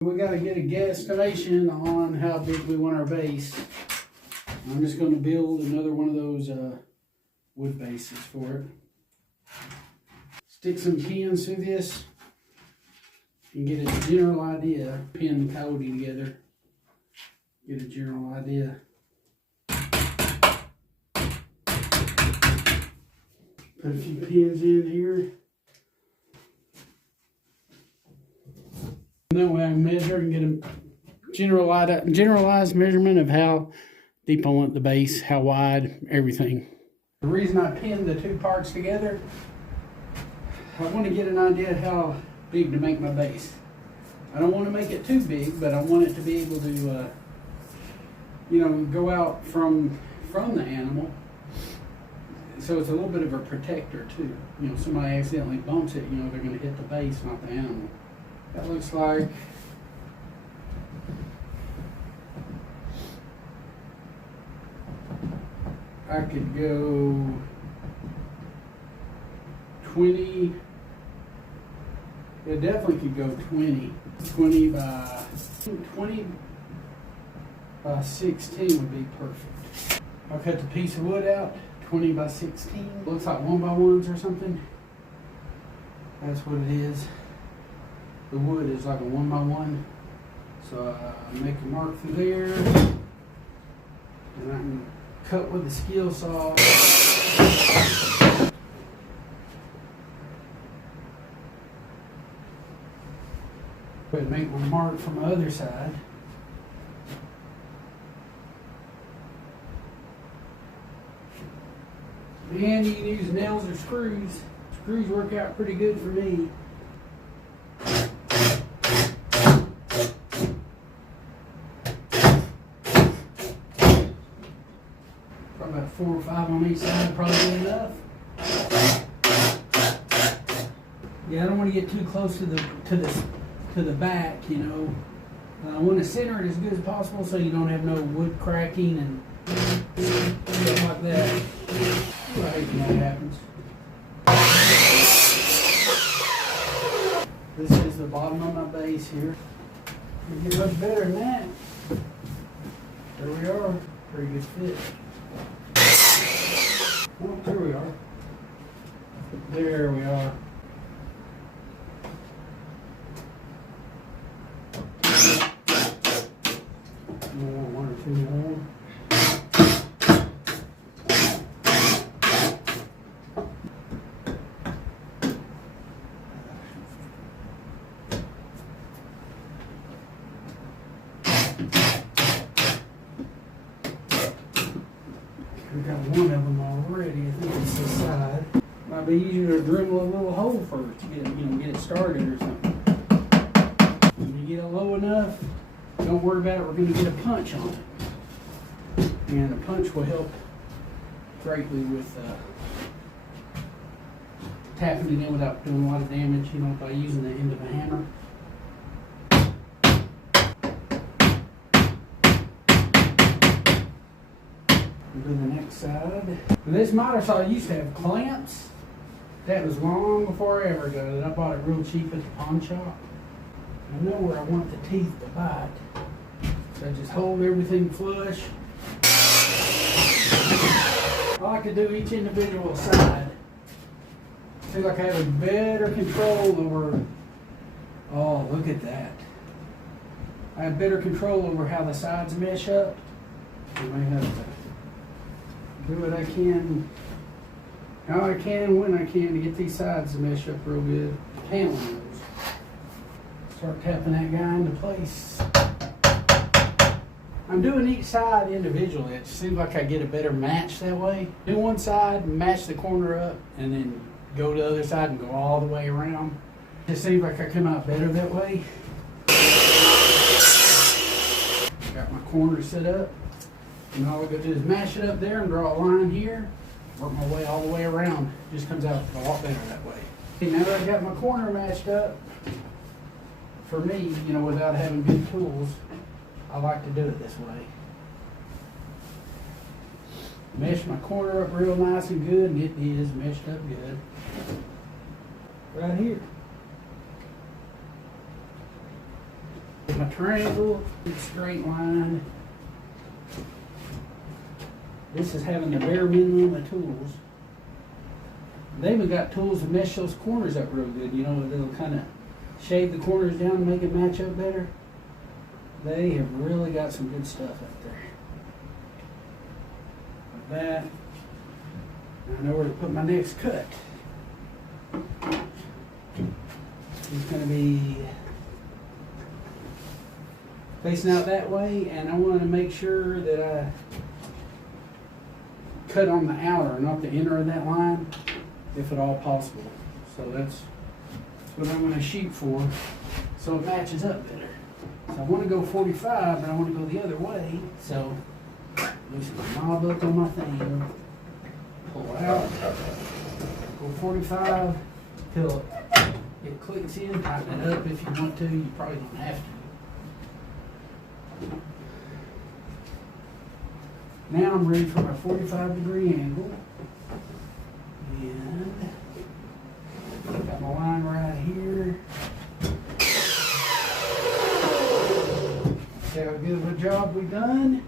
We got to get a guesstimation on how big we want our base. I'm just going to build another one of those wood bases for it. Stick some pins through this and get a general idea. Pin Coyote together. Get a general idea. Put a few pins in here. And then we can measure and get a generalized measurement of how deep I want the base, how wide, everything. The reason I pinned the two parts together, I want to get an idea of how big to make my base. I don't want to make it too big, but I want it to be able to, go out from the animal. So it's a little bit of a protector too. Somebody accidentally bumps it, they're going to hit the base, not the animal. That looks like I could go 20. It definitely could go 20. 20 by 16 would be perfect. I'll cut the piece of wood out, 20 by 16. Looks like 1x1s or something. That's what it is. The wood is like a 1x1. So I make a mark through there. And I can cut with the skill saw. Go ahead and make my mark from the other side. And you can use nails or screws. Screws work out pretty good for me. Probably about 4 or 5 on each side, probably good enough. Yeah, I don't want to get too close to the back, I want to center it as good as possible so you don't have no wood cracking and stuff like that. I hate when that happens. This is the bottom of my base here. We get much better than that. There we are. Pretty good fit. Oh, there we are. There we are. One or two more. We got one of them already. I think it's this side. Might be easier to drill a little hole first to get it started or something. When you get it low enough, don't worry about it. We're going to get a punch on it, and a punch will help greatly with tapping it in without doing a lot of damage. By using the end of a hammer. Do the next side. And this miter saw used to have clamps. That was long before I ever got it. I bought it real cheap at the pawn shop. I know where I want the teeth to bite. So I just hold everything flush. I like to do each individual side. I feel like I have a better control over. Oh, look at that. I have better control over how the sides mesh up. I may have to do what I can, how I can, when I can to get these sides to mesh up real good. Handling those. Start tapping that guy into place. I'm doing each side individually. It seems like I get a better match that way. Do one side, match the corner up, and then go to the other side and go all the way around. It seems like I come out better that way. Got my corner set up. And all I gotta do is mash it up there and draw a line here, work my way all the way around. Just comes out a lot better that way. Okay, now that I've got my corner matched up, for me, without having good tools, I like to do it this way. Mesh my corner up real nice and good, and it is meshed up good. Right here. triangle, it's straight line. This is having the bare minimum of tools. They even got tools to mesh those corners up real good, you know, they'll kind of shave the corners down and make it match up better. They have really got some good stuff up there. Like that. I know where to put my next cut. It's going to be facing out that way, and I want to make sure that I cut on the outer, not the inner of that line, if at all possible. So that's what I'm going to shoot for, so it matches up better. So I want to go 45, but I want to go the other way. So loosen my knob up on my thing, pull out, go 45 till it clicks in. Tighten it up if you want to. You probably don't have to. Now I'm ready for my 45-degree angle. And got my line right here. See how good of a job we done.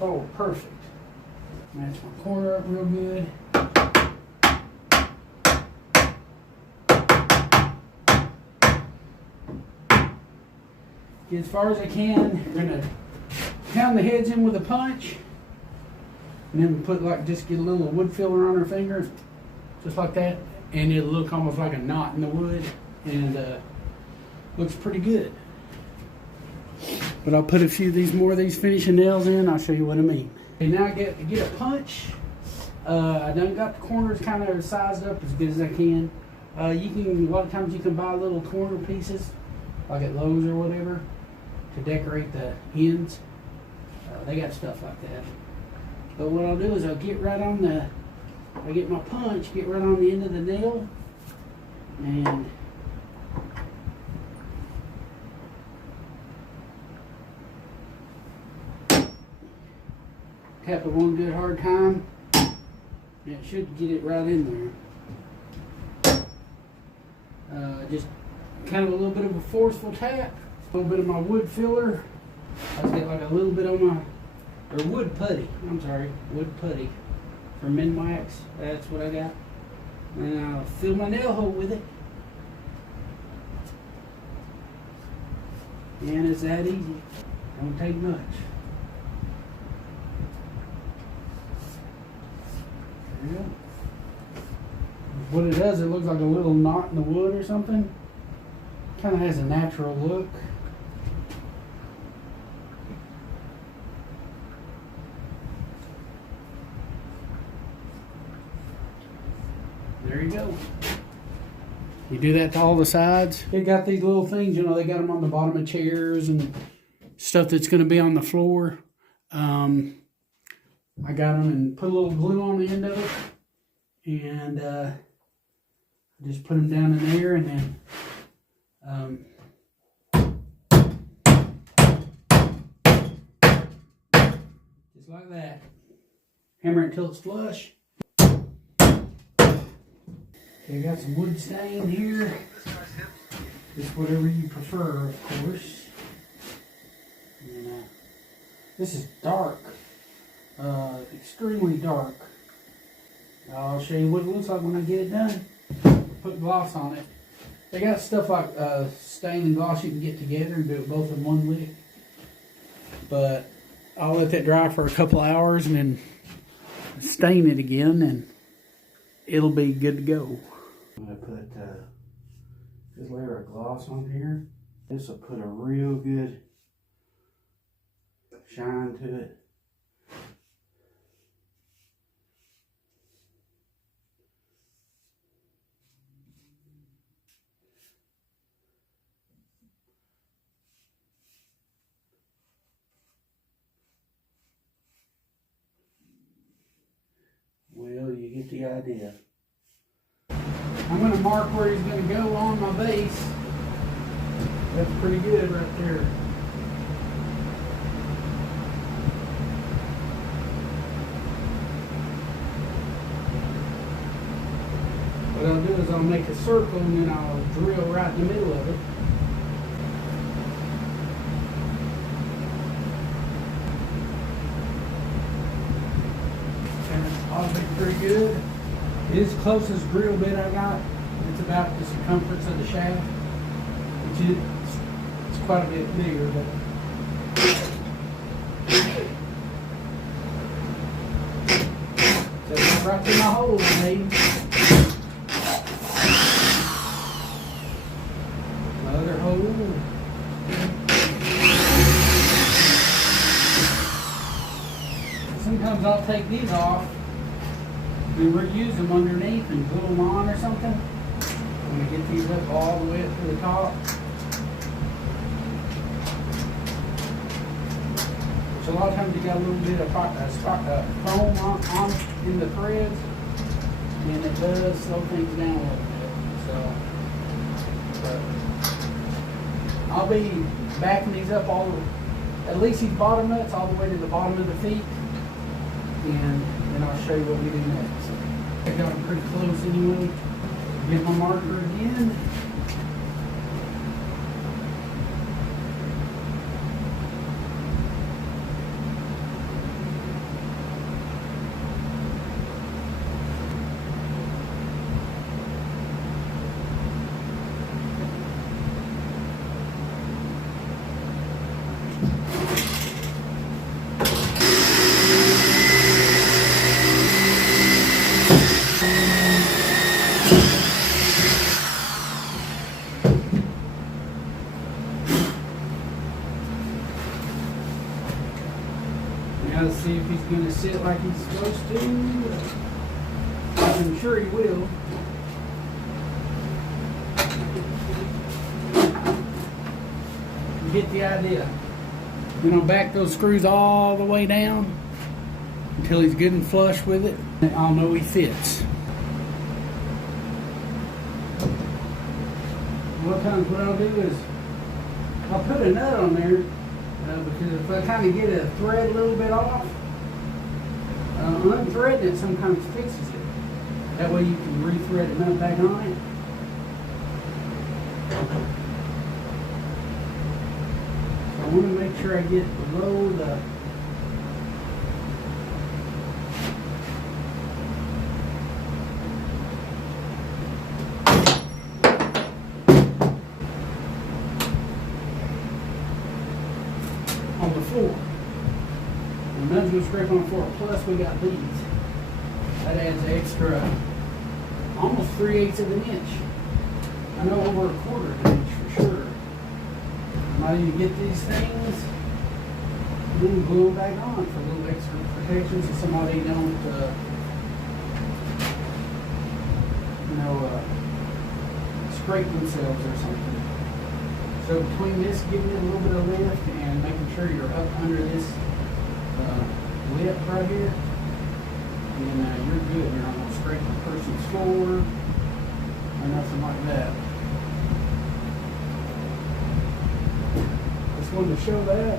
Oh, perfect. Match my corner up real good. Get as far as I can. We're gonna pound the heads in with a punch, and then put just get a little wood filler on our finger, just like that, and it'll look almost like a knot in the wood, and looks pretty good. But I'll put a few of these finishing nails in. I'll show you what I mean. Okay, now I get a punch. I done got the corners kind of sized up as good as I can. A lot of times you can buy little corner pieces, like at Lowe's or whatever, to decorate the ends. They got stuff like that. But what I'll do is I'll get my punch, get right on the end of the nail, and tap it one good hard time, and it should get it right in there. Just kind of a little bit of a forceful tap, a little bit of my wood filler. I just get like a little bit on my, or wood putty, wood putty from Minwax. That's what I got. And I'll fill my nail hole with it. And it's that easy. Don't take much. There you go. What it does, it looks like a little knot in the wood or something. Kind of has a natural look. There you go. You do that to all the sides. They got these little things, you know, they got them on the bottom of chairs and stuff that's going to be on the floor. I got them and put a little glue on the end of it, and just put them down in there, and then just like that. Hammer it till it's flush. Okay, got some wood stain here. Just whatever you prefer, of course. And, this is dark, extremely dark. I'll show you what it looks like when I get it done. Put gloss on it. They got stuff like stain and gloss you can get together and do it both in one lick. But I'll let that dry for a couple hours and then stain it again, and it'll be good to go. I'm going to put this layer of gloss on here. This will put a real good shine to it. Well, you get the idea. I'm going to mark where he's going to go on my base. That's pretty good right there. What I'll do is I'll make a circle and then I'll drill right in the middle of it. And it's all been pretty good. It is the closest drill bit I got. It's about the circumference of the shaft, which is it's quite a bit bigger, but so it's right through my hole, baby. Another hole. Sometimes I'll take these off and reuse them underneath and glue them on or something. I'm going to get these up all the way up to the top. So a lot of times you got a little bit of foam on in the threads, and it does slow things down a little bit. So, but I'll be backing these up at least these bottom nuts all the way to the bottom of the feet, and then I'll show you what we do next. I got them pretty close anyway. Get my marker again. Now let's see if he's going to sit like he's supposed to. I'm sure he will. You get the idea. Then I'll back those screws all the way down until he's good and flush with it. I'll know he fits. A lot of times what I'll do is I'll put a nut on there. Because if I kind of get a thread a little bit off, unthreading it sometimes fixes it. That way you can re-thread the nut back on it. So I want to make sure I get below the on the floor. And none's gonna scrape on the floor. Plus we got these. That adds extra, almost 3/8 of an inch. I know over 1/4 of an inch for sure. I might even get these things and then glue them back on for a little extra protection so somebody don't, scrape themselves or something. So between this giving it a little bit of lift and making sure you're up under this lip right here, and you're good. You're not going to scrape the person's floor or nothing like that. Just wanted to show that.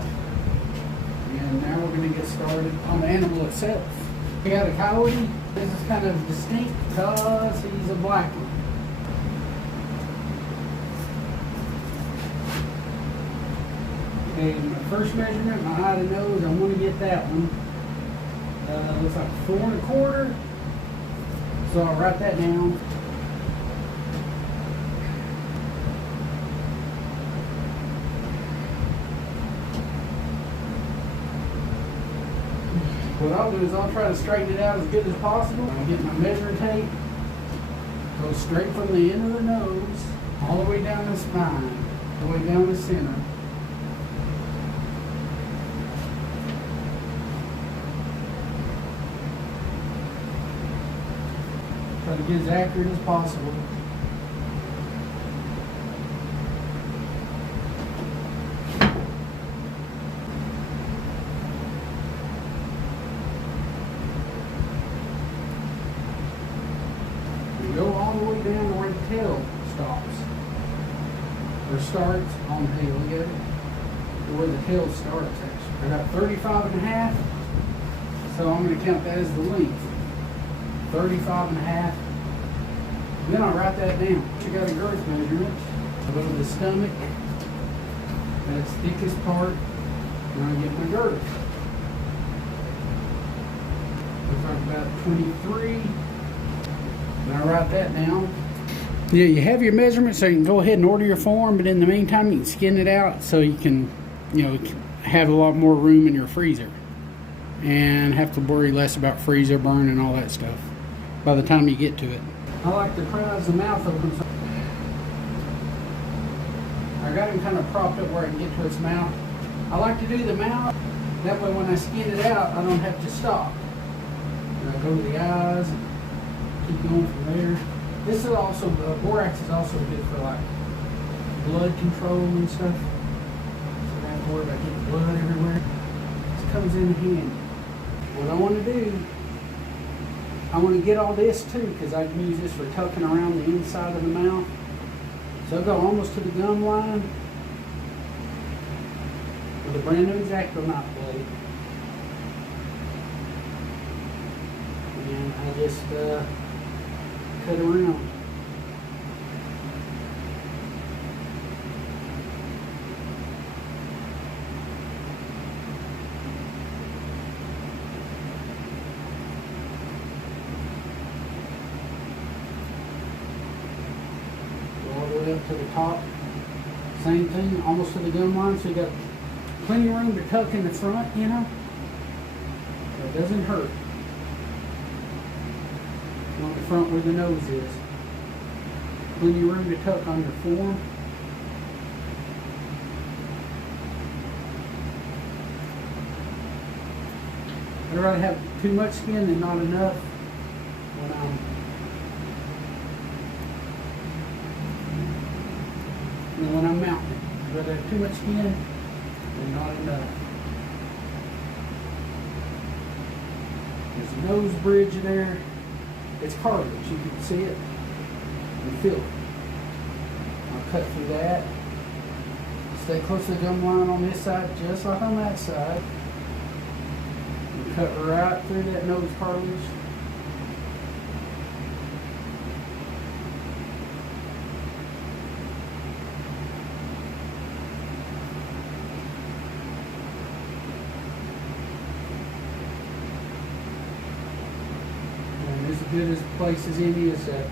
And now we're going to get started on the animal itself. We got a coyote. This is kind of distinct because he's a black one. Okay, my first measurement, my height of nose, I want to get that one. Looks like 4 1/4. So I'll write that down. What I'll do is I'll try to straighten it out as good as possible. I'll get my measuring tape, go straight from the end of the nose, all the way down the spine, all the way down the center. Try to get as accurate as possible. We go all the way down to where the tail stops. Or starts on the tail, look at it. To where the tail starts actually. I got 35 1/2, so I'm going to count that as the length. 35 1/2. Then I'll write that down. You got a girth measurement. I'll go to the stomach. That's the thickest part. And I'll get my girth. Looks like about 23. And I'll write that down. Yeah, you have your measurements, so you can go ahead and order your form, but in the meantime, you can skin it out so you can, have a lot more room in your freezer. And have to worry less about freezer burn and all that stuff by the time you get to it. I like to prise the mouth open. So I got him kind of propped up where I can get to its mouth. I like to do the mouth. That way when I skin it out, I don't have to stop. And I go to the eyes and keep going from there. This is also, borax is also good for like blood control and stuff. So I don't have to worry about getting blood everywhere. This comes in handy. What I want to do, I want to get all this too, because I can use this for tucking around the inside of the mouth. So I'll go almost to the gum line with a brand new X-Acto knife blade. And I just cut around. All the way up to the top. Same thing, almost to the gum line, so you got plenty of room to tuck in the front, so it doesn't hurt. On the front where the nose is. Plenty of room to tuck on your form. I'd rather have too much skin than not enough when I'm mounting. I'd rather have too much skin than not enough. There's a nose bridge there. It's cartilage, you can see it and feel it. I'll cut through that. Stay close to the gum line on this side, just like on that side. And cut right through that nose cartilage. As good as place as any is that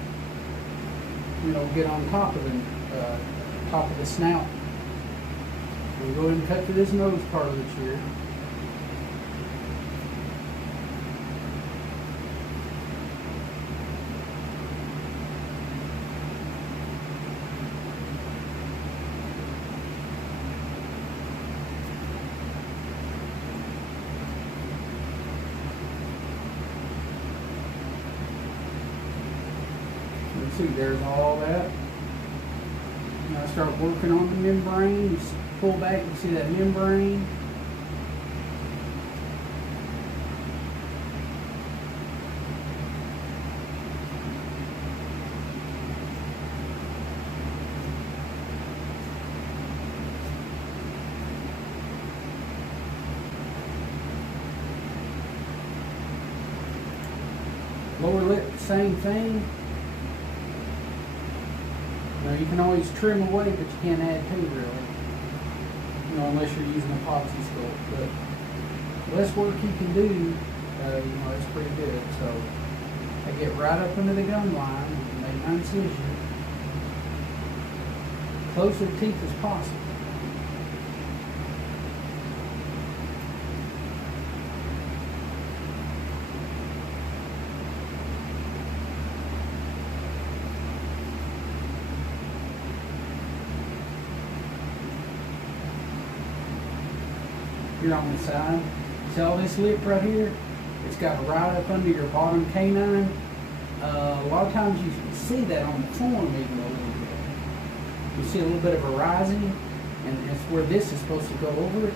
get on top of the snout. We'll go ahead and cut through this nose cartilage here. See, there's all that. Now I start working on the membrane. You pull back, you see that membrane. Lower lip, same thing. Now you can always trim away, but you can't add to really. Unless you're using a epoxy sculpt. But less work you can do, it's pretty good. So I get right up into the gum line and make my incision. Close to the teeth as possible. Here on the side. See all this lip right here? It's got right up under your bottom canine. A lot of times you see that on the form even a little bit. You see a little bit of a rising, and it's where this is supposed to go over it.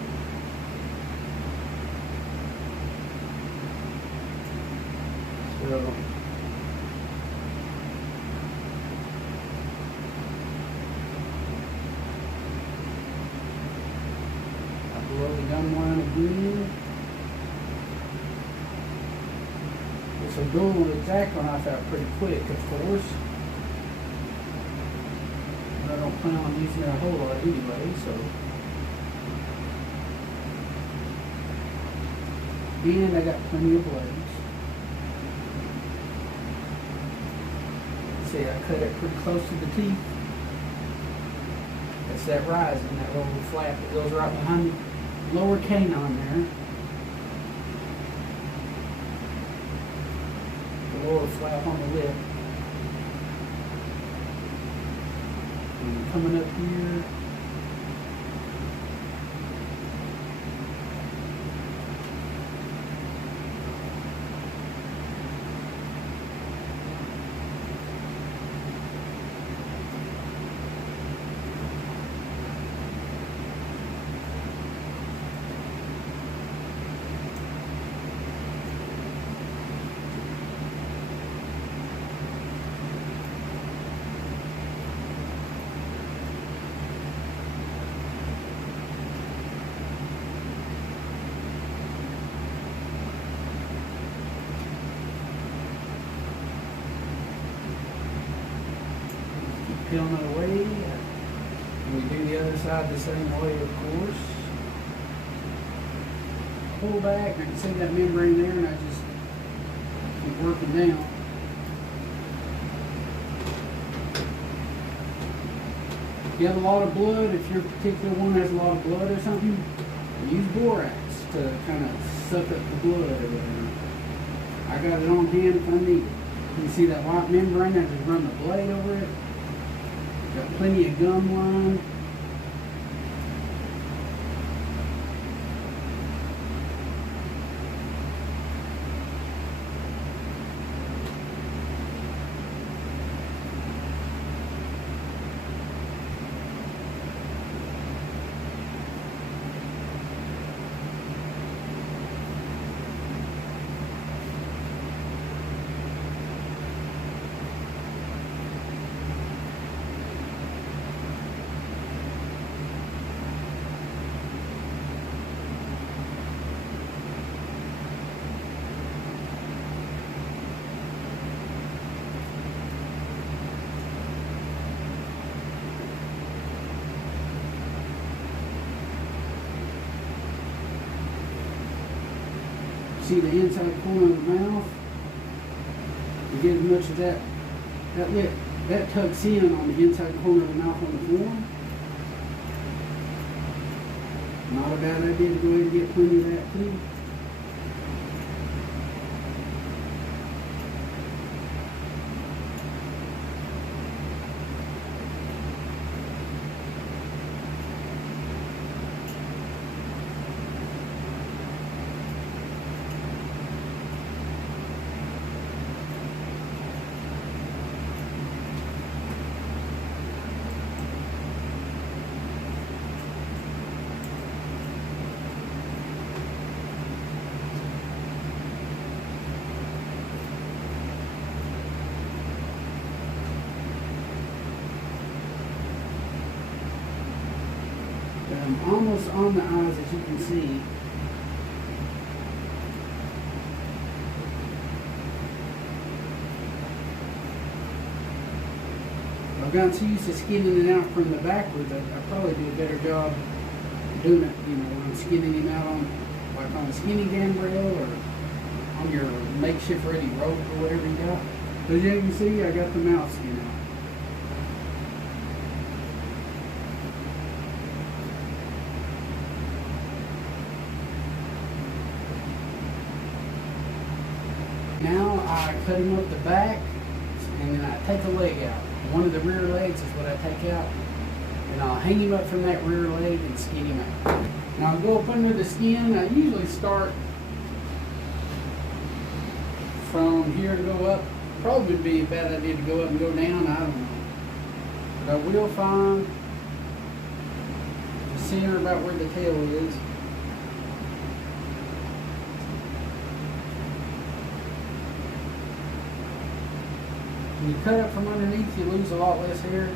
So below the gum line again. This will go with X-Acto knife out pretty quick, of course. don't plan on using it a whole lot anyway, so. And I got plenty of blades. See, I cut it pretty close to the teeth. That's that rising, that little flap that goes right behind the lower canine there. The lower flap on the lip. And coming up here. Peeling it away. We do the other side the same way, of course. Pull back, I can see that membrane there, and I just keep working down. If you have a lot of blood, if your particular one has a lot of blood or something, use borax to kind of suck up the blood or whatever. I got it on hand if I need it. You can see that white membrane, I just run the blade over it. Got plenty of gum line. See the inside corner of the mouth. You get as much of that lip. That tucks in on the inside corner of the mouth on the form. Not a bad idea to go ahead and get plenty of that too. I'm almost on the eyes, as you can see. I've gotten so used to skinning it out from the backwards, I probably do a better job doing it, you know, when I'm skinning him out on, like on a skinny gambrel or on your makeshift ready rope or whatever you got. But as you can see, I got the mouth skin out. Now I cut him up the back, and then I take a leg out. One of the rear legs is what I take out, and I'll hang him up from that rear leg and skin him out. Now I'll go up under the skin. I usually start from here to go up. Probably would be a bad idea to go up and go down, I don't know. But I will find the center about where the tail is. When you cut up from underneath, you lose a lot less hair.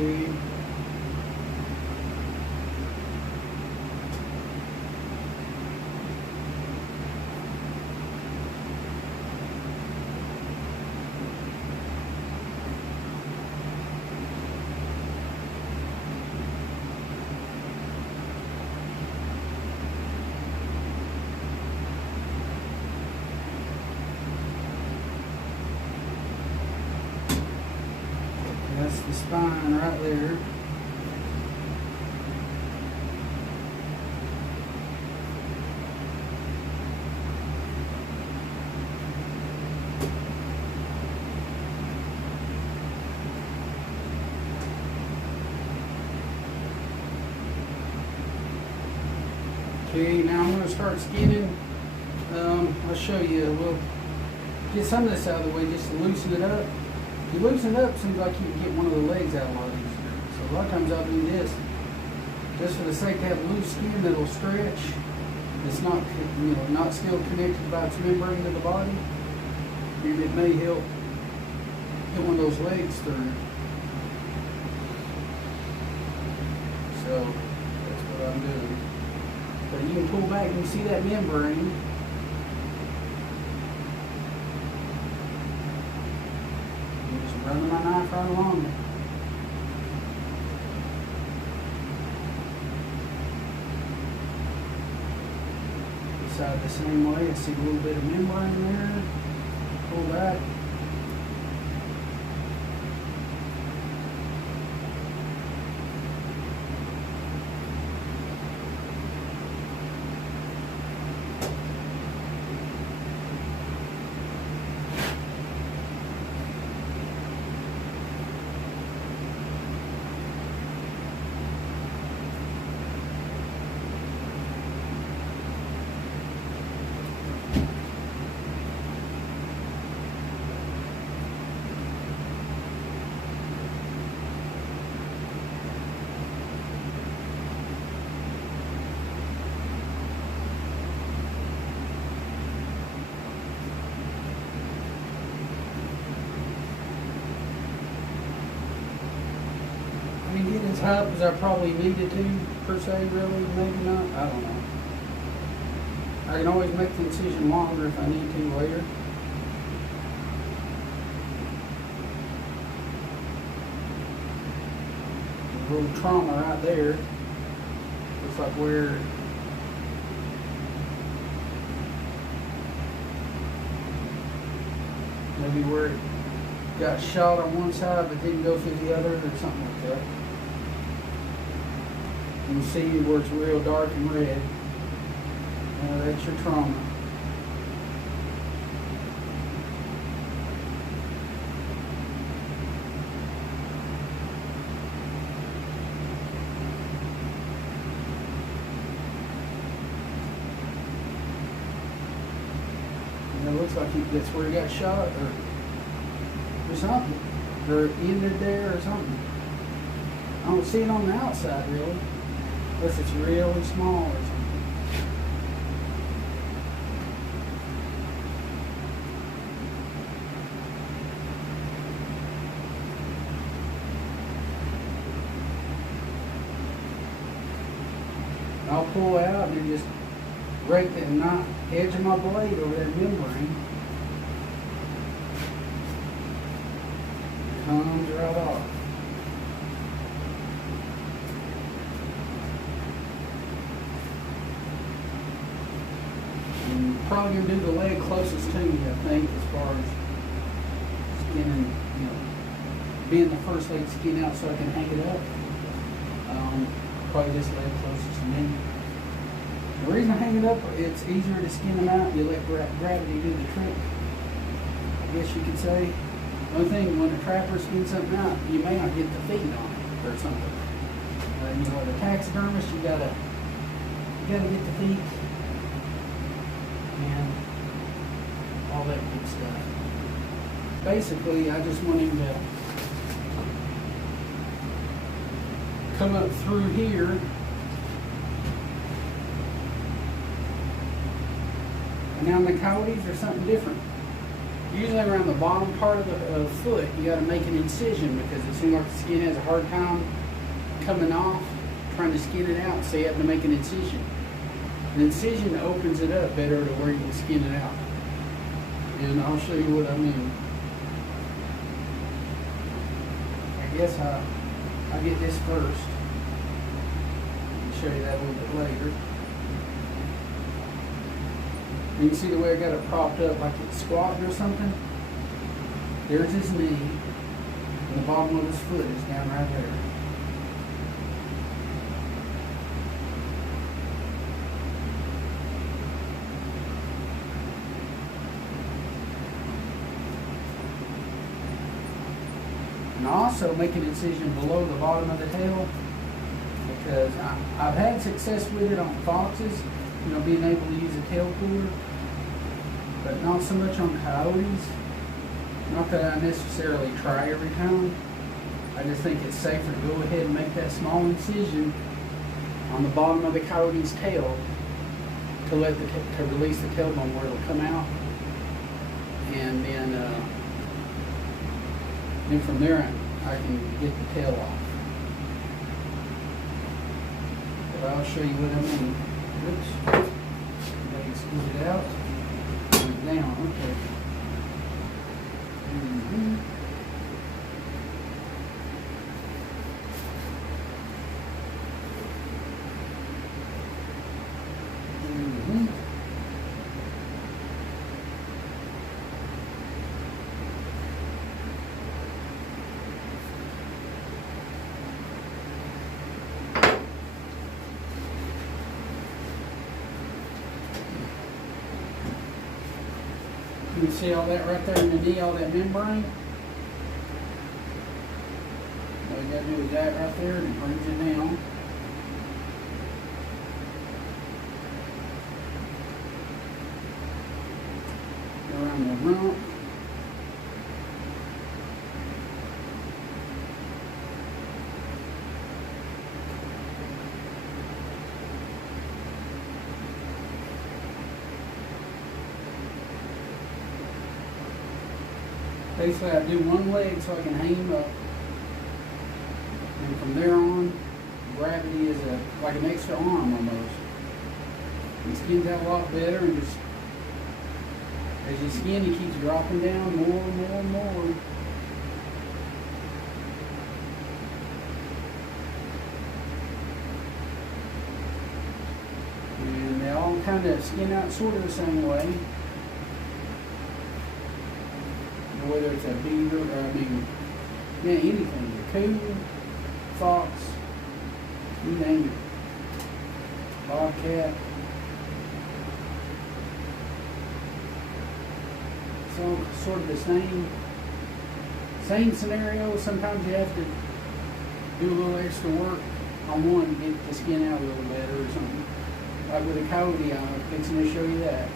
Okay. That's the spine right there. Okay, now I'm going to start skinning. I'll show you. We'll get some of this out of the way just to loosen it up. If you loosen it up, it seems like you can get one of the legs out a lot easier. So a lot of times I'll do this just for the sake to have loose skin that'll stretch. It's not, not still connected by its membrane to the body. And it may help get one of those legs through. So that's what I'm doing. But you can pull back and you see that membrane. I'm just running my knife right along it. Side the same way. I see a little bit of membrane there. Pull back. Get as high as I probably needed to, per se, really, maybe not, I don't know. I can always make the incision longer if I need to later. A little trauma right there. Looks like where maybe where it got shot on one side but didn't go through the other or something like that. You can see where it's real dark and red. That's your trauma. And it looks like that's where he got shot or something. Or it ended there or something. I don't see it on the outside really. Unless it's really small or something. I'll pull out and just break the edge of my blade over that membrane. Comes right off. Probably gonna do the leg closest to me, I think, as far as skinning, being the first leg to skin out so I can hang it up. Probably this leg closest to me. The reason I hang it up, it's easier to skin them out. You let gravity do the trick, I guess you could say. The only thing, when a trapper skins something out, you may not get the feet on it or something. The taxidermist, you gotta get the feet. And all that good stuff. Basically, I just want him to come up through here. And now in the coyotes are something different. Usually around the bottom part of the foot, you got to make an incision because it seems like the skin has a hard time coming off, trying to skin it out, so you have to make an incision. An incision opens it up better to where you can skin it out. And I'll show you what I mean. I guess I'll get this first. I'll show you that a little bit later. You can see the way I got it propped up like it's squatting or something. There's his knee, and the bottom of his foot is down right there. And also make an incision below the bottom of the tail, because I've had success with it on foxes, you know, being able to use a tail cooler, but not so much on coyotes. Not that I necessarily try every time. I just think it's safer to go ahead and make that small incision on the bottom of the coyote's tail to let to release the tailbone where it'll come out, and then from there I can get the tail off. But I'll show you what I mean. Oops. Let me squeeze it out. Down. Okay. You can see all that right there in the knee, all that membrane. All you gotta do is that right there, and it brings it down. Go around the rump. Basically, I do one leg so I can hang him up, and from there on, gravity is like an extra arm almost. He skins out a lot better, and just as you skin, he keeps dropping down more and more and more. And they all kind of skin out sort of the same way. Whether it's a beaver or yeah, anything, a coon, fox, you name it, bobcat. So sort of the same scenario. Sometimes you have to do a little extra work on one to get the skin out a little better or something. Like with a coyote, I'm fixing to show you that.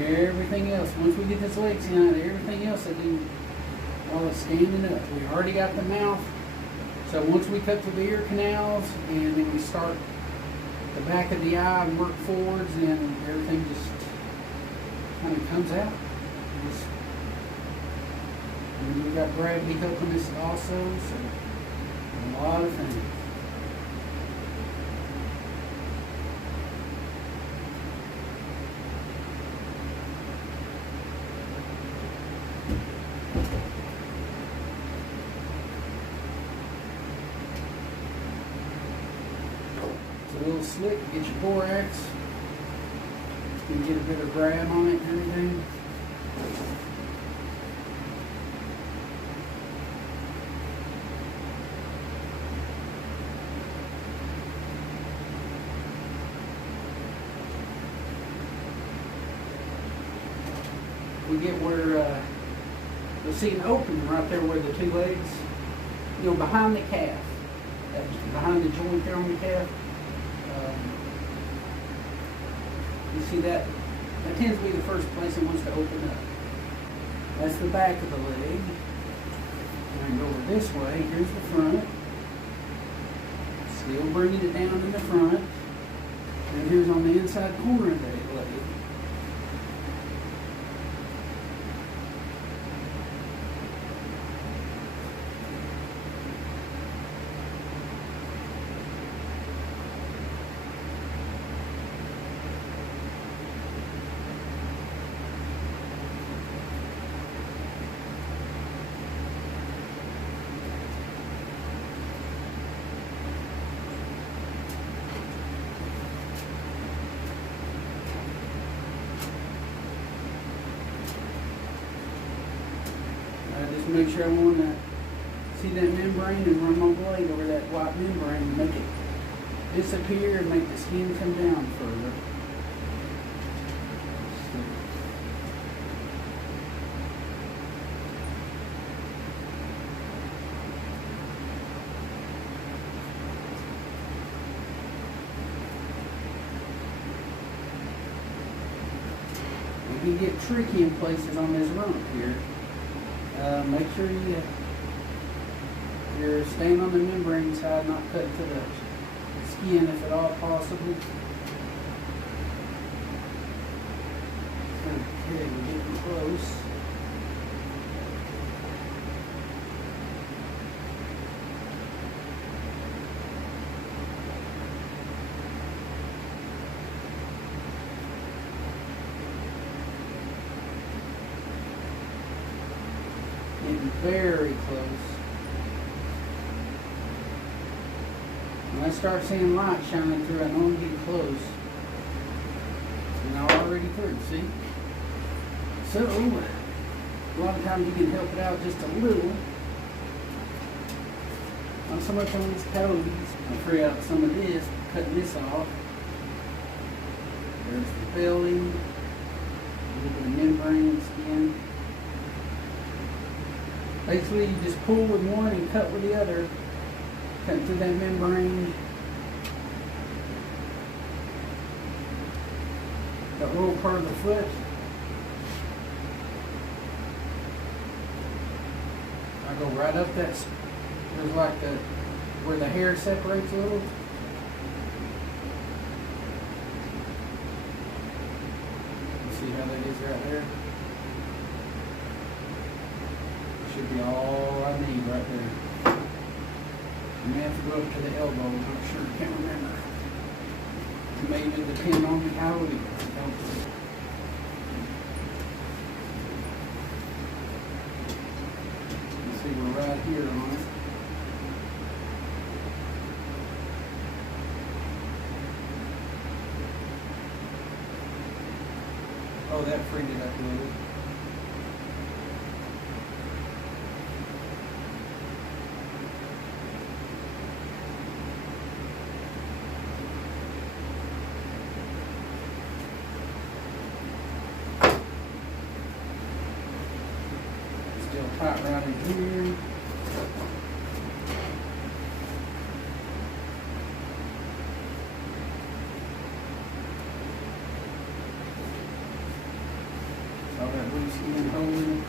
Everything else, once we get this leg skin out, everything else I do while it's standing up. We already got the mouth, so once we cut through the ear canals and then we start the back of the eye and work forwards, and everything just kind of comes out. And we've got gravity helping us also, so a lot of things. A little slick, get your borax. You can get a bit of grab on it and everything. We get where you'll see an opening right there where the two legs, you know, behind the calf, behind the joint there on the calf. You see that? That tends to be the first place it wants to open up. That's the back of the leg. And I go over this way. Here's the front. Still bringing it down in the front. And here's on the inside corner of that leg. Just make sure I want to see that membrane and run my blade over that white membrane and make it disappear and make the skin come down further. It can get tricky in places on this rump here. Make sure you're staying on the membrane side, not cutting to the skin if at all possible. Okay, we're getting close. Getting very close. When I start seeing light shining through, I know I'm getting close. And I'm already through, see? So, a lot of times you can help it out just a little. Not so much on these toes. I'll free out some of this, cutting this off. There's the belly, a little bit of membrane skin. Basically, you just pull with one and cut with the other. Cut through that membrane. That little part of the foot. I go right up that. There's like where the hair separates a little. You see how that is right there? Should be all I need right there. You may have to go up to the elbow, I'm not sure, can't remember. It may even depend on how we go. You see we're right here on it. Oh, that freed it up a little. Tight right in here. All that loose skin holding.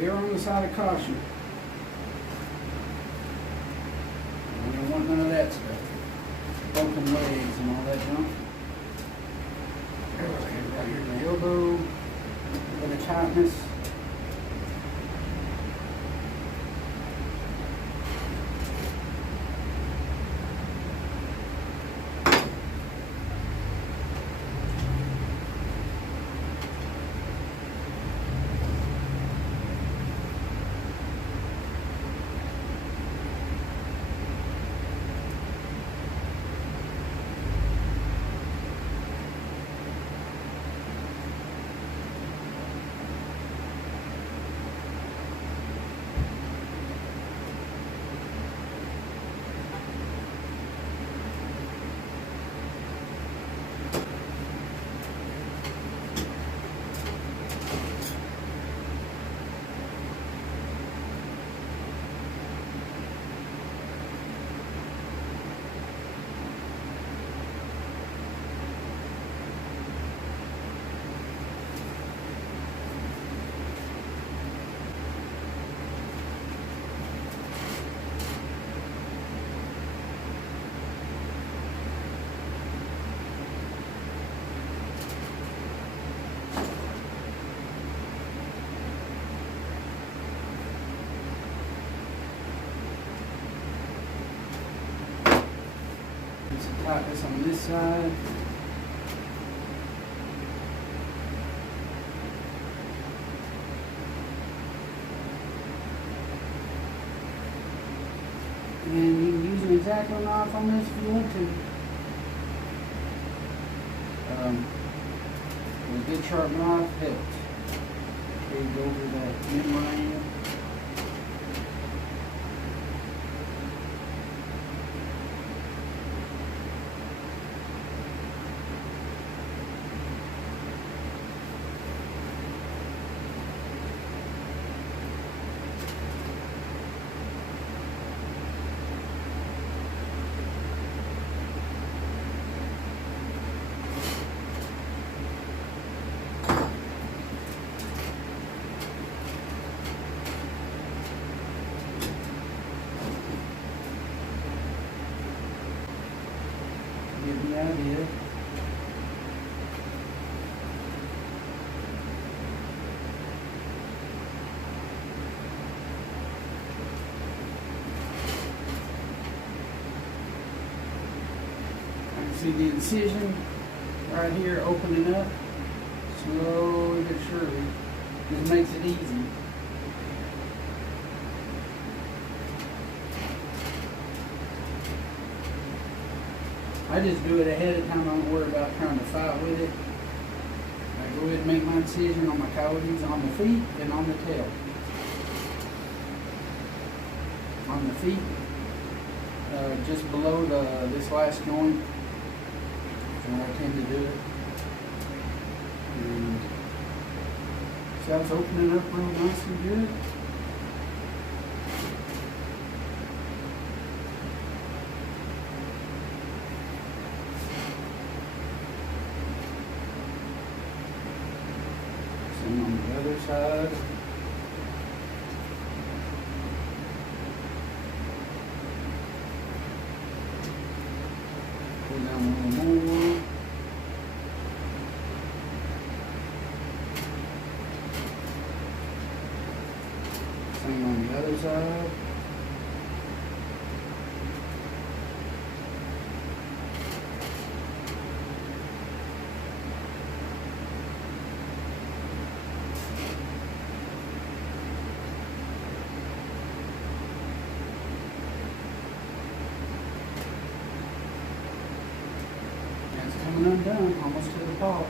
Err on the side of caution. We don't want none of that stuff. Broken legs and all that junk. Right here in the elbow, a bit of tightness. Some tightness on this side. And you can use an X-Acto knife on this if you want to. A good sharp knife helps. Here you go over that membrane. Give the idea. I can see the incision right here opening up slowly but surely. This makes it easy. I just do it ahead of time. I don't worry about trying to fight with it. I go ahead and make my incision on my coyotes on the feet and on the tail. On the feet, just below this last joint, is where I tend to do it. And so it's opening up real nice and good. On the other side. Pull down a little more. Same on the other side. Coming undone, almost to the top.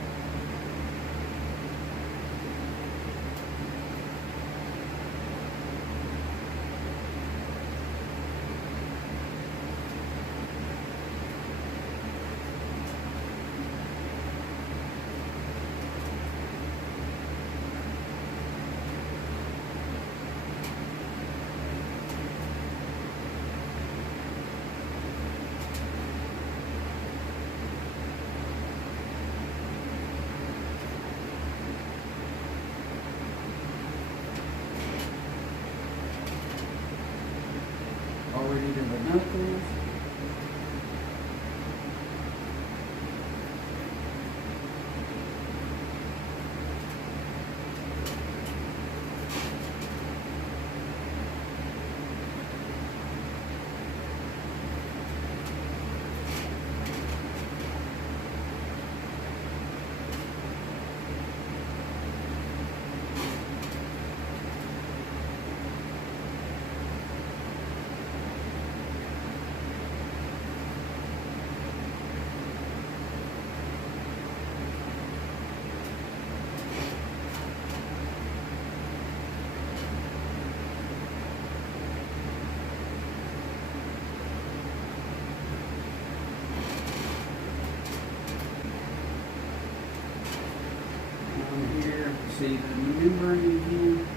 see the membrane again.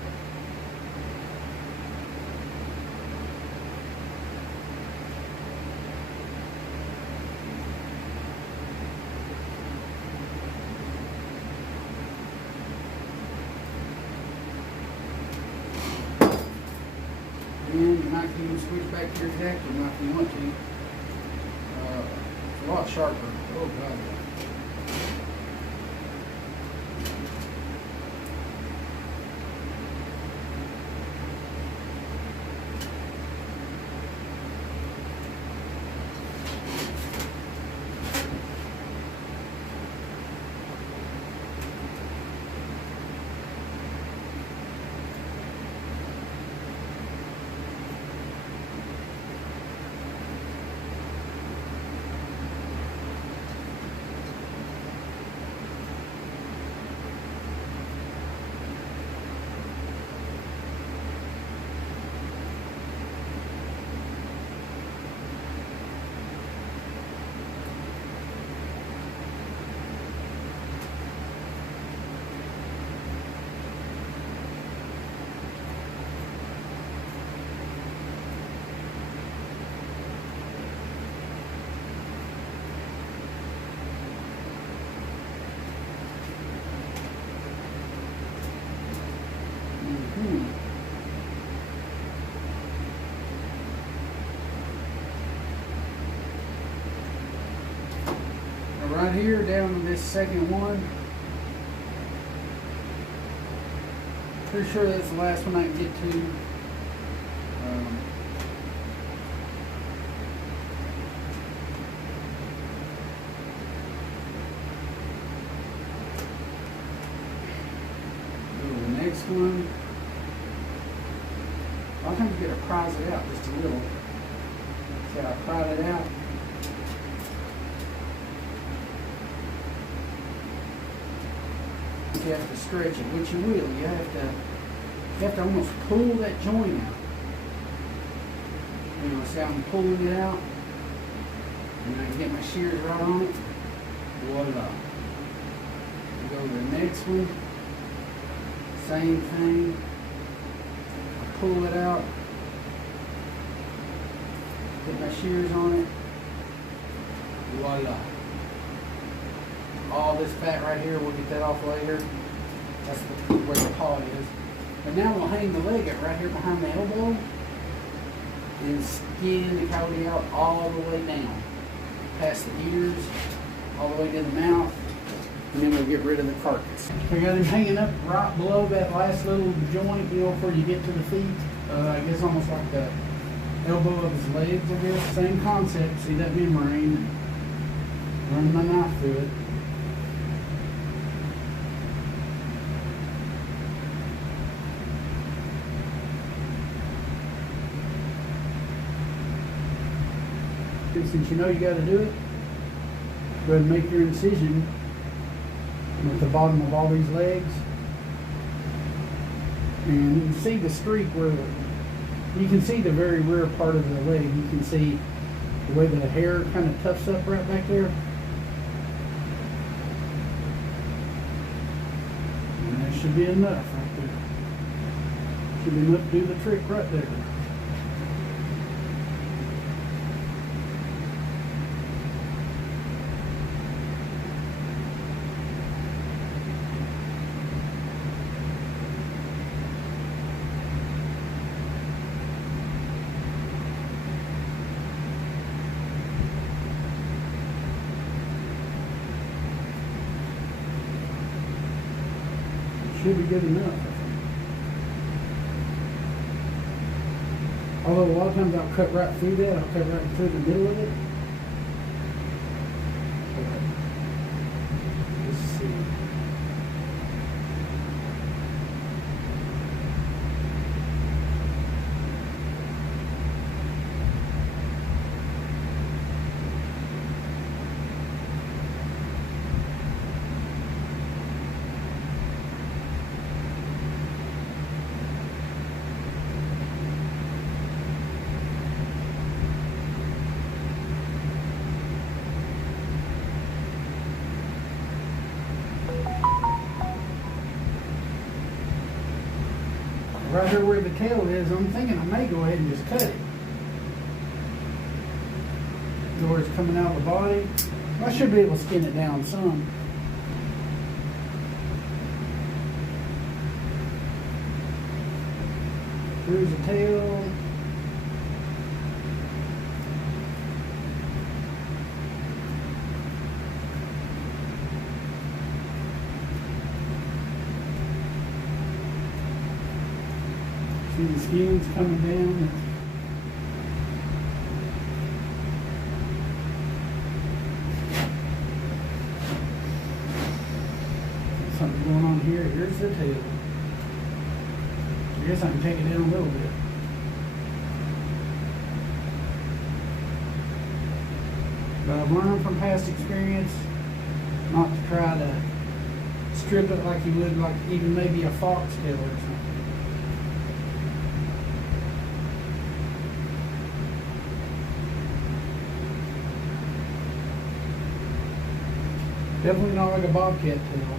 And you might even switch back to your exacto now if you want to. It's a lot sharper. Oh God. Right here down to this second one. Pretty sure that's the last one I can get to. Go to the next one. A lot of times you gotta prise it out just a little. See how I pried it out? You have to stretch it, which you will. You have to almost pull that joint out. You know, see how I'm pulling it out? And I can get my shears right on it. Voila. We go to the next one. Same thing. I pull it out. Put my shears on it. Voila. All this fat right here, we'll get that off later. That's where the paw is. But now we'll hang the leg up right here behind the elbow and skin the coyote out all the way down. Past the ears, all the way to the mouth, and then we'll get rid of the carcass. We got him hanging up right below that last little joint, you know, before you get to the feet. I guess almost like the elbow of his legs, I guess. Same concept. See that membrane? Run my knife through it. Since you know you got to do it, go ahead and make your incision at the bottom of all these legs. And you can see the streak where you can see the very rear part of the leg. You can see the way the hair kind of tufts up right back there. And that should be enough right there. Should be enough to do the trick right there. Should be good enough, I think. Although a lot of times I'll cut right through that, I'll cut right through the middle of it. Let's see. right here where the tail is, I'm thinking I may go ahead and just cut it. Where it's coming out of the body. I should be able to skin it down some. Here's the tail. See the skin's coming down. Something going on here. Here's the tail. I guess I can take it down a little bit. But I've learned from past experience not to try to strip it like you would like even maybe a foxtail or something. Definitely not like a bobcat tail.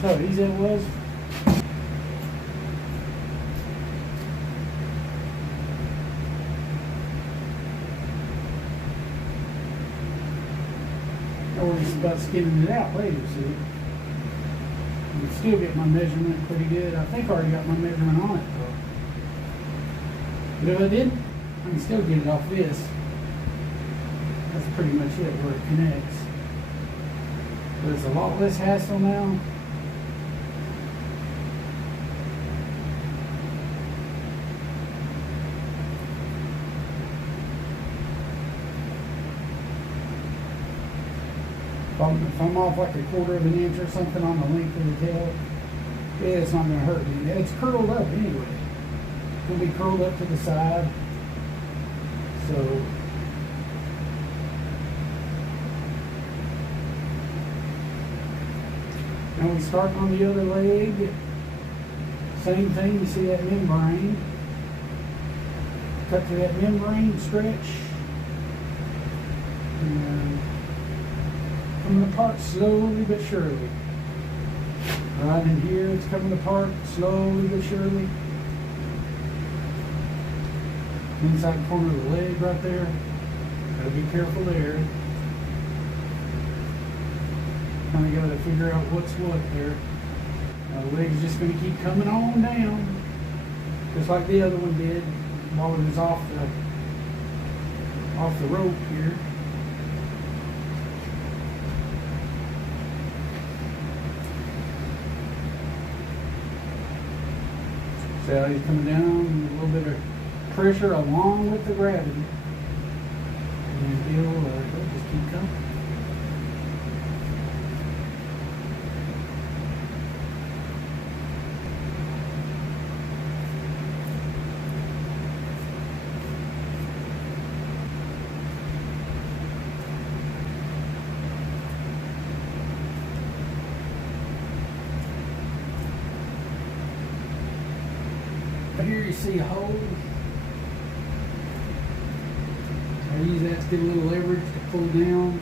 So easy it was. I worry about skinning it out later, see. I can still get my measurement pretty good. I think I already got my measurement on it though. But if I didn't, I can still get it off this. That's pretty much it where it connects. But it's a lot less hassle now. If I'm off like a quarter of an inch or something on the length of the tail, yeah, it's not going to hurt me. It's curled up anyway. It'll be curled up to the side. So now we start on the other leg. Same thing, you see that membrane. Cut through that membrane, stretch. And coming apart slowly but surely. Right in here, it's coming apart slowly but surely. Inside corner of the leg right there. Gotta be careful there. Kind of gotta figure out what's what there. Now the leg's just gonna keep coming on down, just like the other one did while it was off the rope here. See how he's coming down, a little bit of pressure along with the gravity. And he'll just keep coming. Here you see a hole. I use that to get a little leverage to pull down.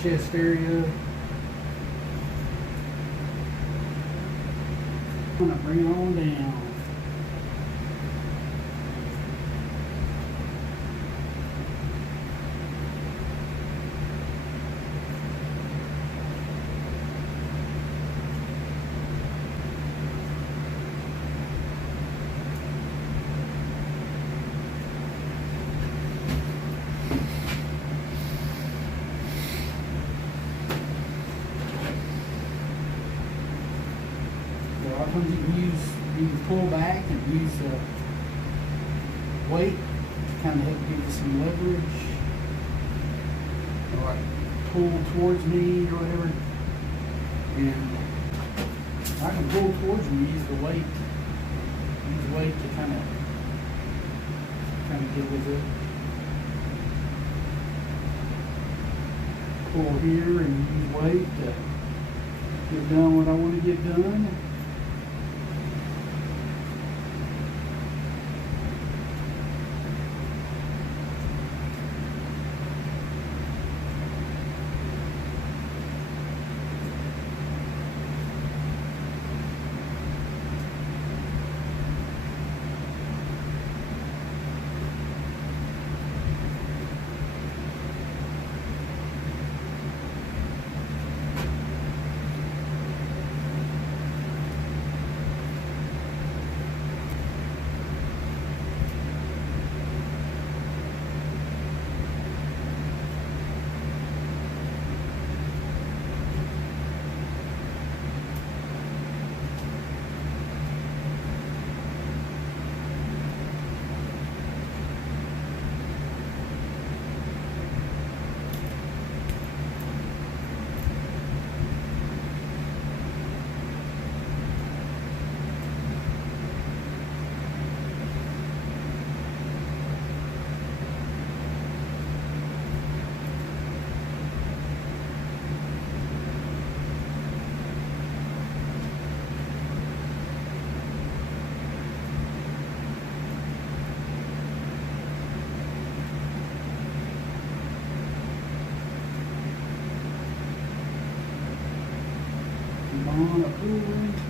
Chest area. I'm gonna bring it on down. You can pull back and use weight to kind of help give you some leverage, or like pull towards me or whatever. And I can pull towards me, use the weight, weight to kind of get with it. Pull here and use weight to get done what I want to get done. On a cooler.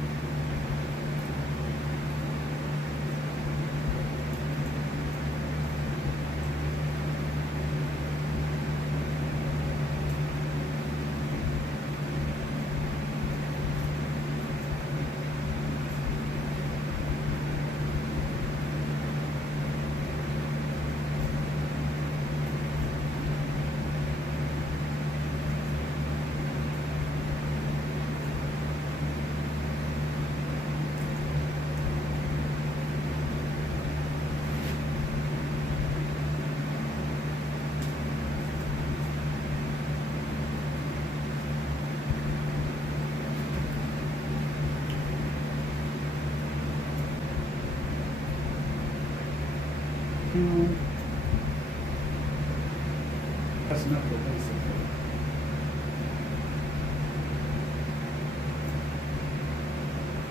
That's enough of the basic.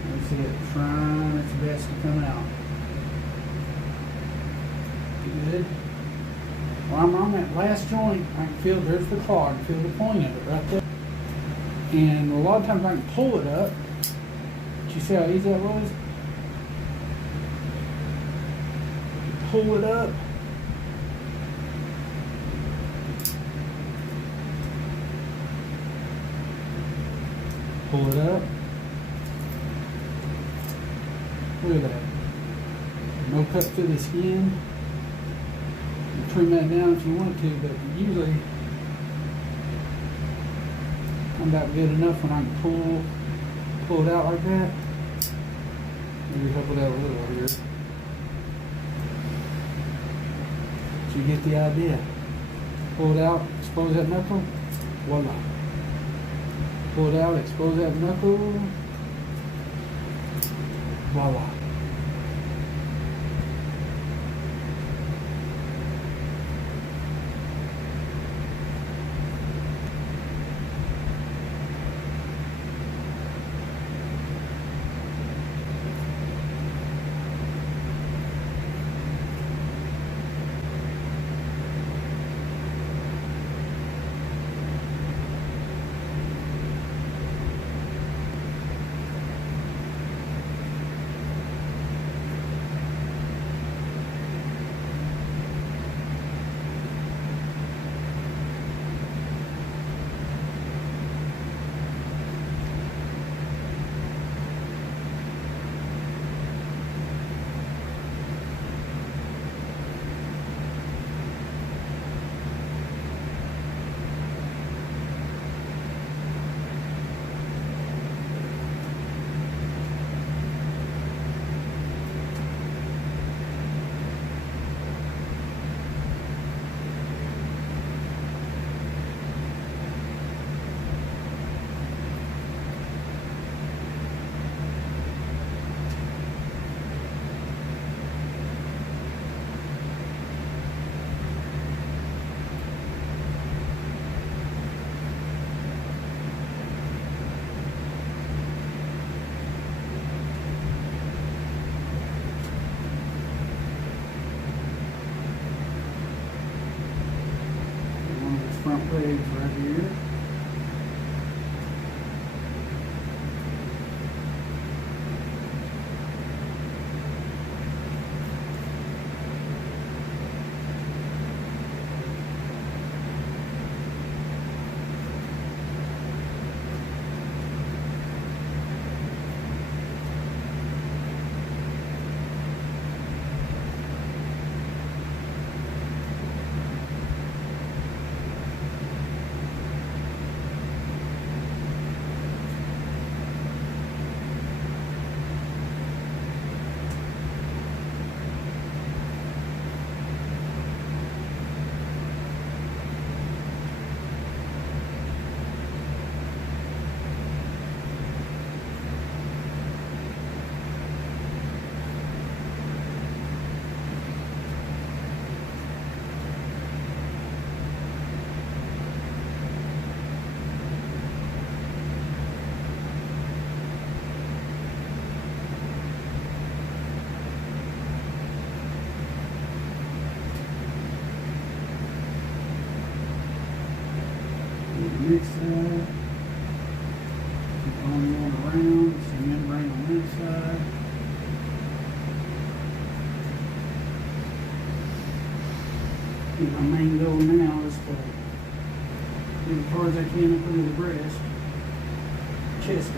You see it trying its best to come out. Good. While I'm on that last joint, I can feel there's the claw, I can feel the point of it right there. And a lot of times I can pull it up. Did you see how easy that was? Pull it up. Pull it up. Look at that. No cut through the skin. You trim that down if you want to, but usually I'm about good enough when I can pull it out like that. Maybe help it out a little here. So you get the idea. Pull it out, expose that knuckle, voila. Pull it out, expose that knuckle, voila. legs right here. This side, keep on going around, some membrane on that side. My main goal now is to get as far as I can up under the breast, chest up.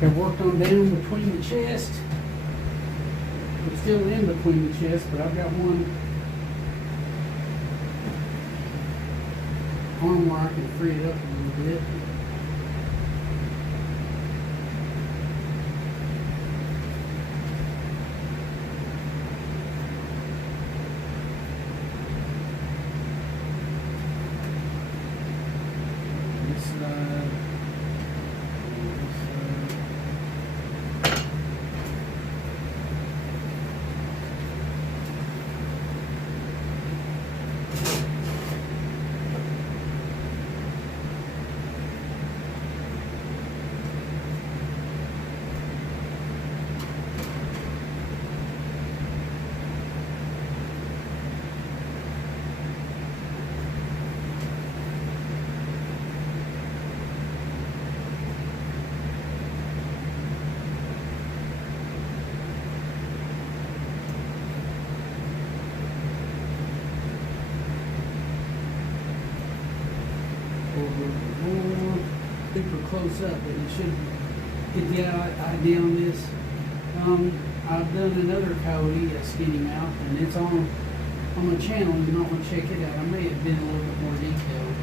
I've worked on down between the chest. I'm still in between the chest, but I've got one arm where I can free it up a little bit. This side. close up, but you should get the idea on this. I've done another Coyote, a skinny mouth, and it's on my channel. You might want to check it out. I may have been a little bit more detailed.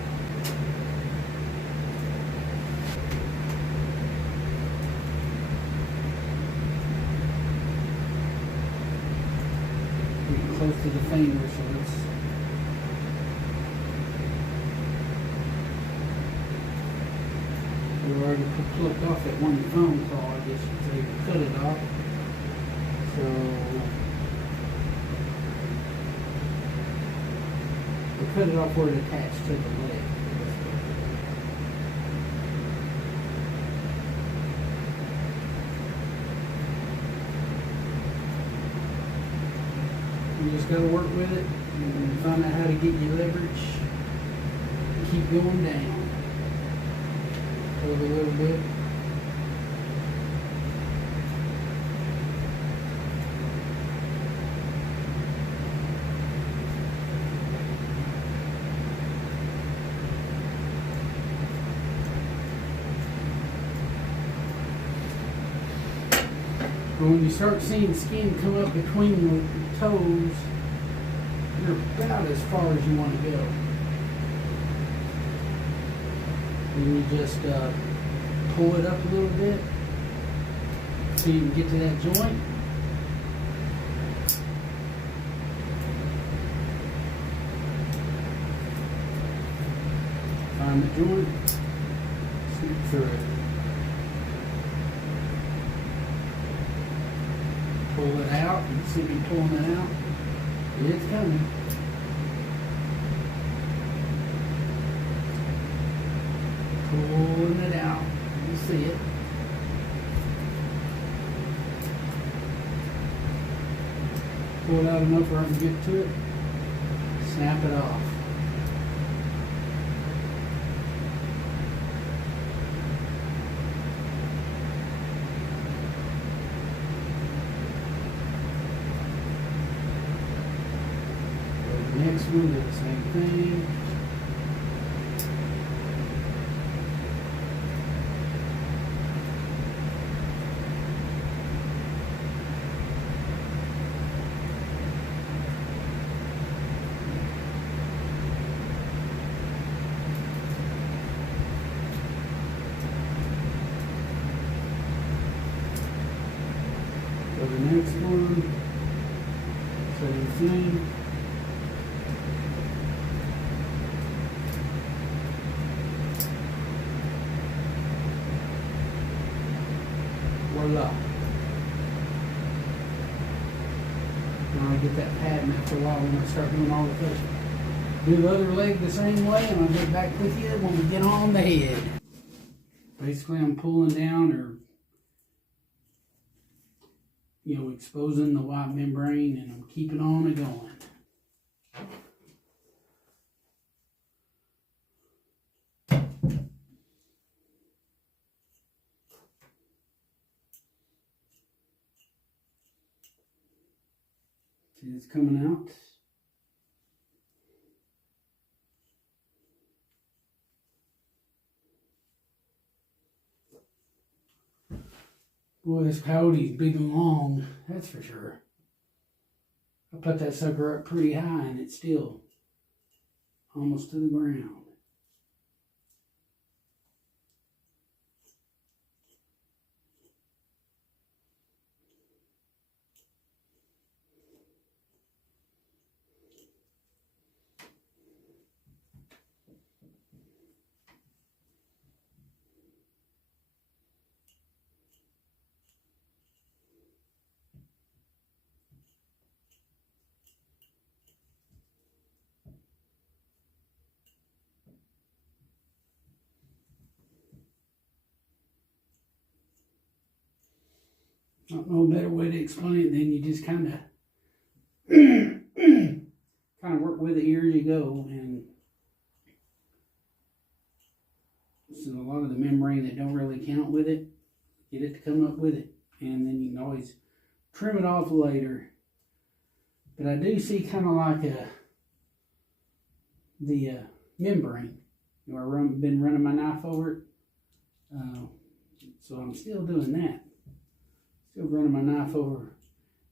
Getting close to the finger, so let's. We already plucked off that one phone call, I guess you say, cut it off. So we cut it off where it attached to the leg. You just got to work with it and find out how to get your leverage. Keep going down. A little bit. But when you start seeing skin come up between the toes, you're about as far as you want to go. And you just pull it up a little bit so you can get to that joint. Find the joint, sneak through it. Pull it out. You can see me pulling it out. It's coming. Pulling it out. You see it. Pull it out enough where I can get to it. Snap it off. Next one, do the same thing. Go to the next one. Same thing. Voila. Now I get that pattern after a while when I start doing all the fishing. Do the other leg the same way, and I'll get back with you when we get on the head. Basically, I'm pulling down or, exposing the white membrane, and I'm keeping on and going. See, it's coming out. Boy, this coyote's big and long, that's for sure. I put that sucker up pretty high and it's still almost to the ground. I don't know a better way to explain it than you just kind of work with it here as you go, and so a lot of the membrane that don't really count with it, get it to come up with it, and then you can always trim it off later. But I do see kind of like the membrane. I've been running my knife over it. So I'm still doing that. Still running my knife over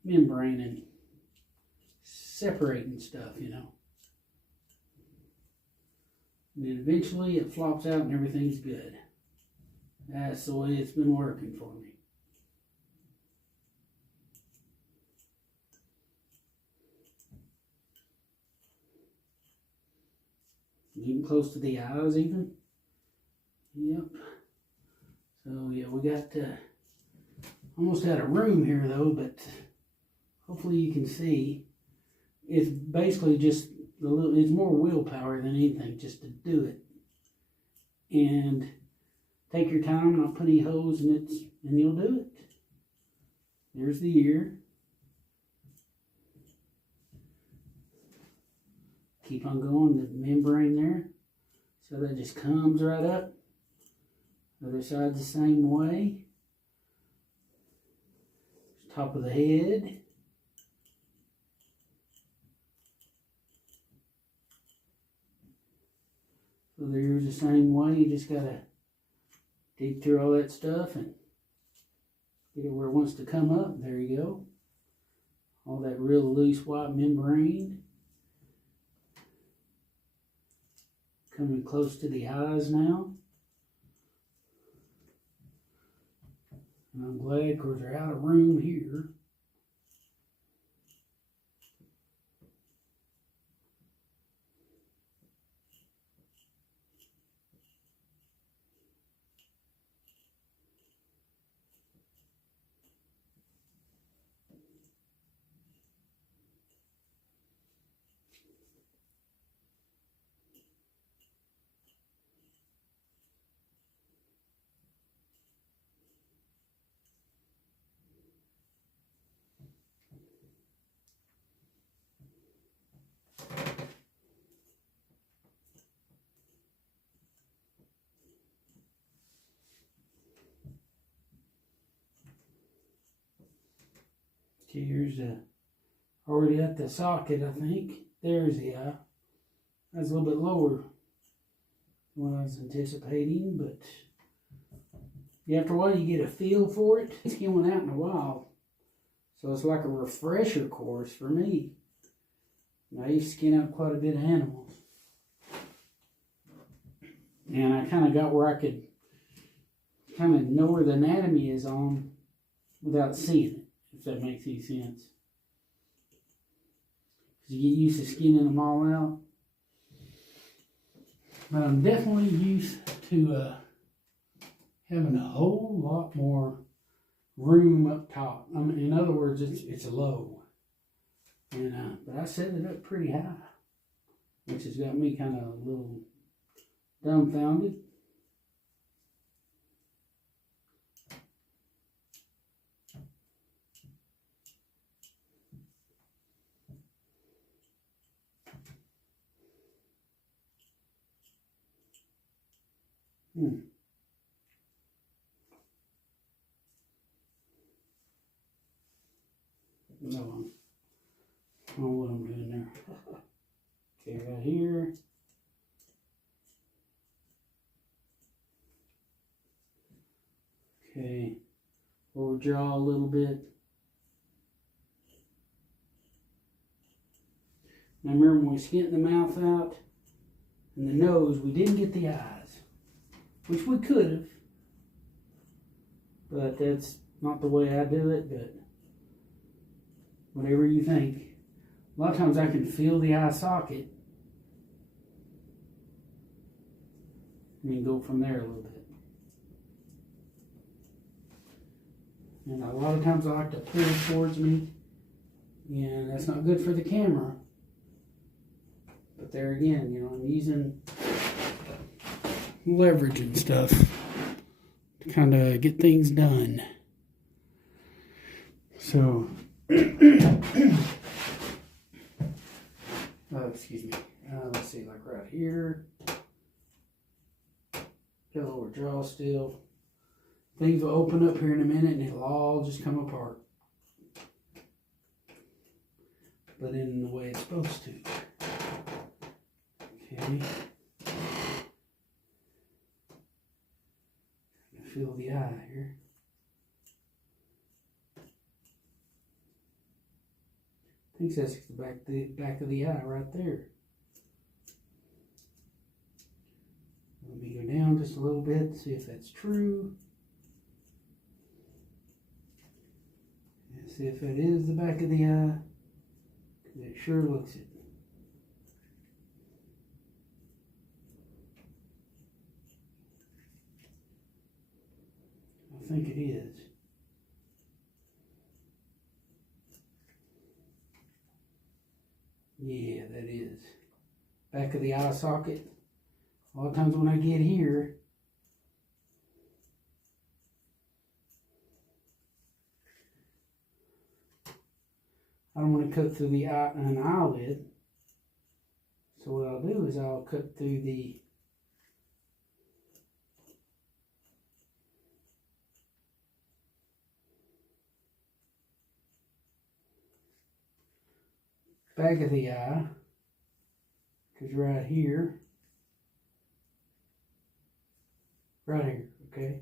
membrane and separating stuff, you know. And then eventually it flops out and everything's good. That's the way it's been working for me. Getting close to the eyes even. Yep. So yeah, we got almost out of room here though, but hopefully you can see. It's basically just it's more willpower than anything, just to do it. And take your time, not put any holes in it, and you'll do it. There's the ear. Keep on going, the membrane there. So that just comes right up. Other side's the same way. Top of the head. So the ear's the same way. You just gotta dig through all that stuff and get it where it wants to come up. There you go. All that real loose white membrane. Coming close to the eyes now. And I'm glad because they're out of room here. Here's already at the socket, I think. There's the eye. That's a little bit lower than what I was anticipating, but after a while you get a feel for it. It's going out in a while, so it's like a refresher course for me. I used to skin out quite a bit of animals, and I kind of got where I could kind of know where the anatomy is on without seeing it. If that makes any sense. Because you get used to skinning them all out. But I'm definitely used to having a whole lot more room up top. I mean, in other words, it's low. And but I set it up pretty high, which has got me kind of a little dumbfounded. No, I don't know what I'm doing there. Okay, right here. Okay, lower jaw a little bit. Now remember when we skinned the mouth out and the nose, we didn't get the eyes, which we could have, but that's not the way I do it, but whatever you think. A lot of times I can feel the eye socket and then go from there a little bit. And a lot of times I like to pull it towards me, and that's not good for the camera. But there again, you know, I'm using leverage and stuff to kind of get things done. So, excuse me. Let's see, like right here. Got a lower jaw still. Things will open up here in a minute and it'll all just come apart. But in the way it's supposed to. Okay. feel the eye here. I think that's the back of the eye right there. Let me go down just a little bit and see if that's true. And see if that is the back of the eye. It sure looks it. I think it is. Yeah, that is. Back of the eye socket. A lot of times when I get here, I don't want to cut through the eye, an eyelid. So what I'll do is I'll cut through the back of the eye, because right here, okay?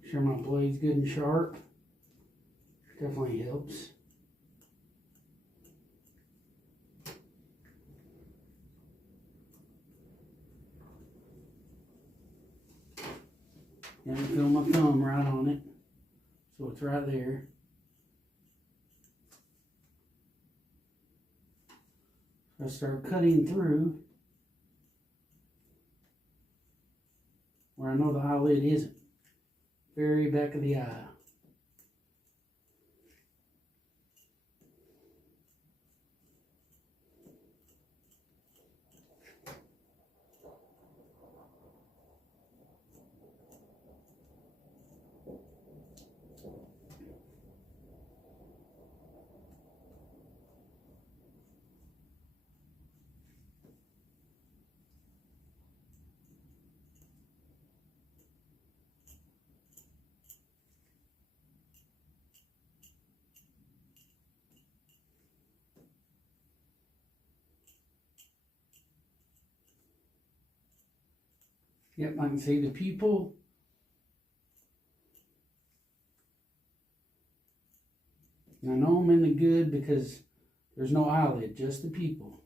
Make sure my blade's good and sharp. Definitely helps. And I feel my thumb right on it. So it's right there. I start cutting through where I know the eyelid isn't. Very back of the eye. Yep, I can see the pupil. And I know I'm in the good because there's no eyelid, just the pupil.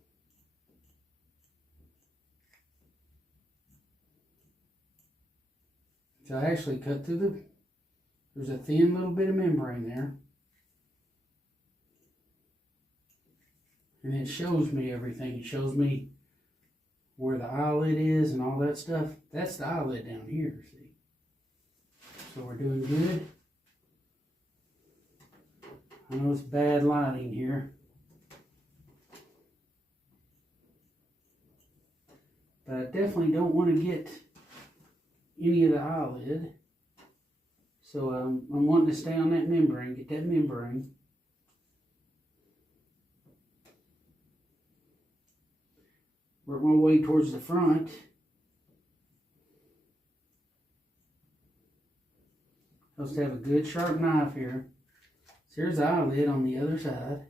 So I actually cut through there's a thin little bit of membrane there. And it shows me everything. It shows me where the eyelid is and all that stuff. That's the eyelid down here, see? So we're doing good. I know it's bad lighting here. But I definitely don't want to get any of the eyelid. So I'm wanting to stay on that membrane, get that membrane. Work my way towards the front. Supposed to have a good sharp knife here. So here's the eyelid on the other side.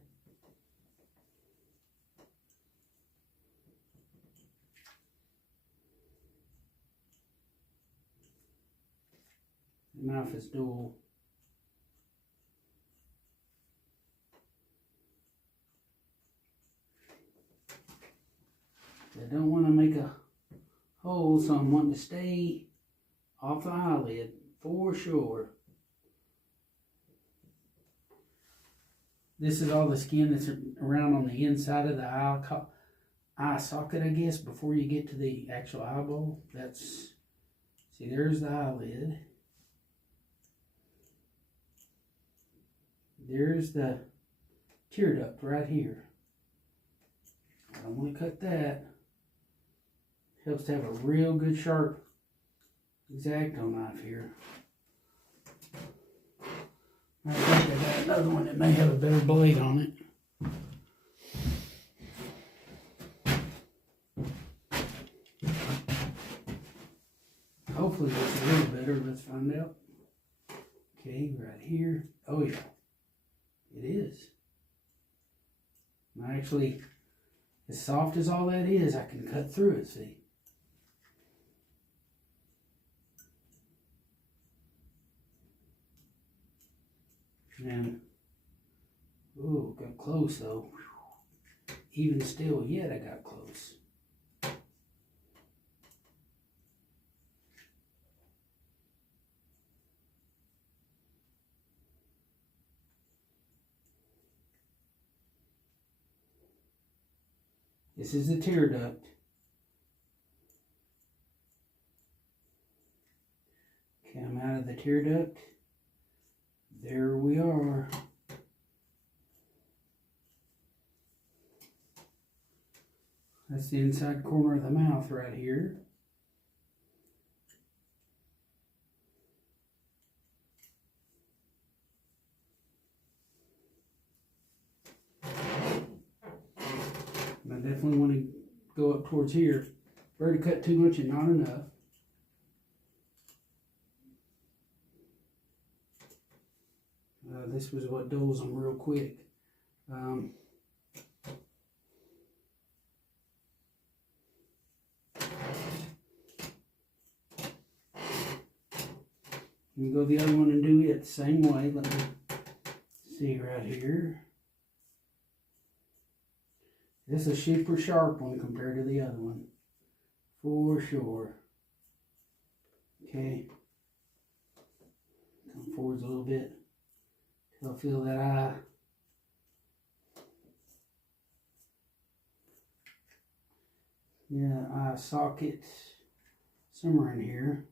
The knife is dual. I don't want to make a hole, so I'm wanting to stay off the eyelid for sure. This is all the skin that's around on the inside of the eye socket, I guess, before you get to the actual eyeball. See, there's the eyelid. There's the tear duct right here. I don't want to cut that. Helps to have a real good sharp X-Acto knife here. I think I got another one that may have a better blade on it. Hopefully it's a little better. Let's find out. Okay, right here. Oh yeah, it is. And as soft as all that is, I can cut through it, see. And, ooh, got close though. Even still, yet I got close. This is the tear duct. Okay, I'm out of the tear duct. There we are. That's the inside corner of the mouth right here. I definitely want to go up towards here. Already cut too much and not enough. This was what dulls them real quick. You can go the other one and do it the same way. Let me see right here. This is a super sharp one compared to the other one, for sure. Okay, come forwards a little bit till I feel that eye. Yeah, eye socket somewhere in here.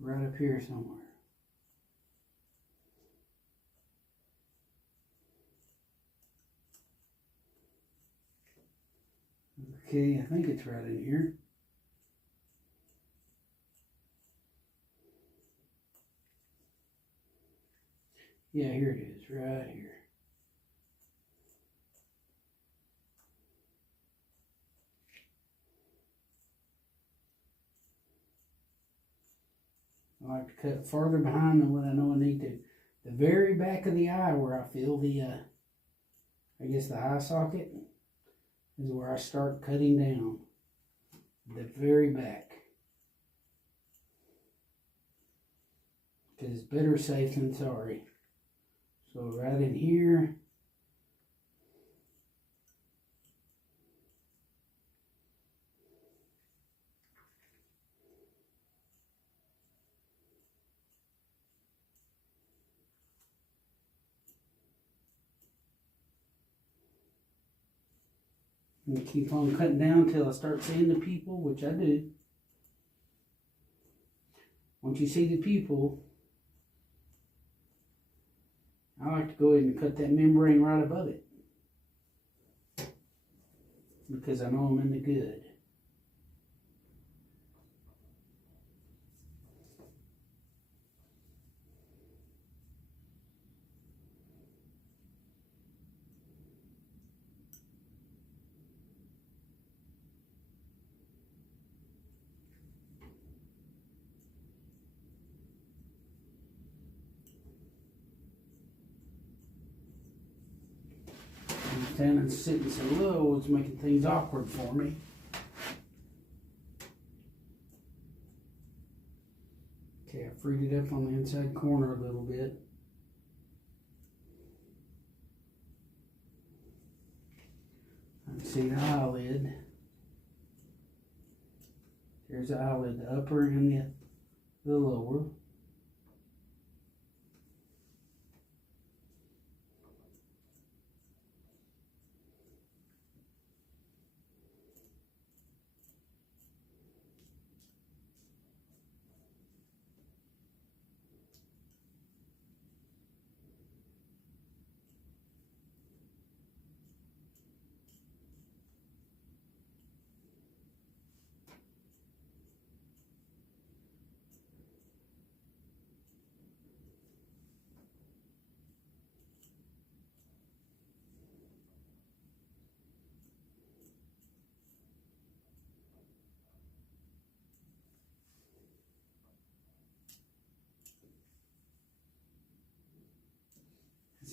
Right up here somewhere. Okay, I think it's right in here. Yeah, here it is, right here. I like to cut farther behind than what I know I need to. The very back of the eye where I feel the, I guess the eye socket is where I start cutting down. The very back. Because it's better safe than sorry. So right in here. And keep on cutting down until I start seeing the pupil, which I do. Once you see the pupil, I like to go ahead and cut that membrane right above it. Because I know I'm in the good. Standing sitting so low, it's making things awkward for me. Okay, I freed it up on the inside corner a little bit. I can see the eyelid. There's the eyelid, the upper and the lower.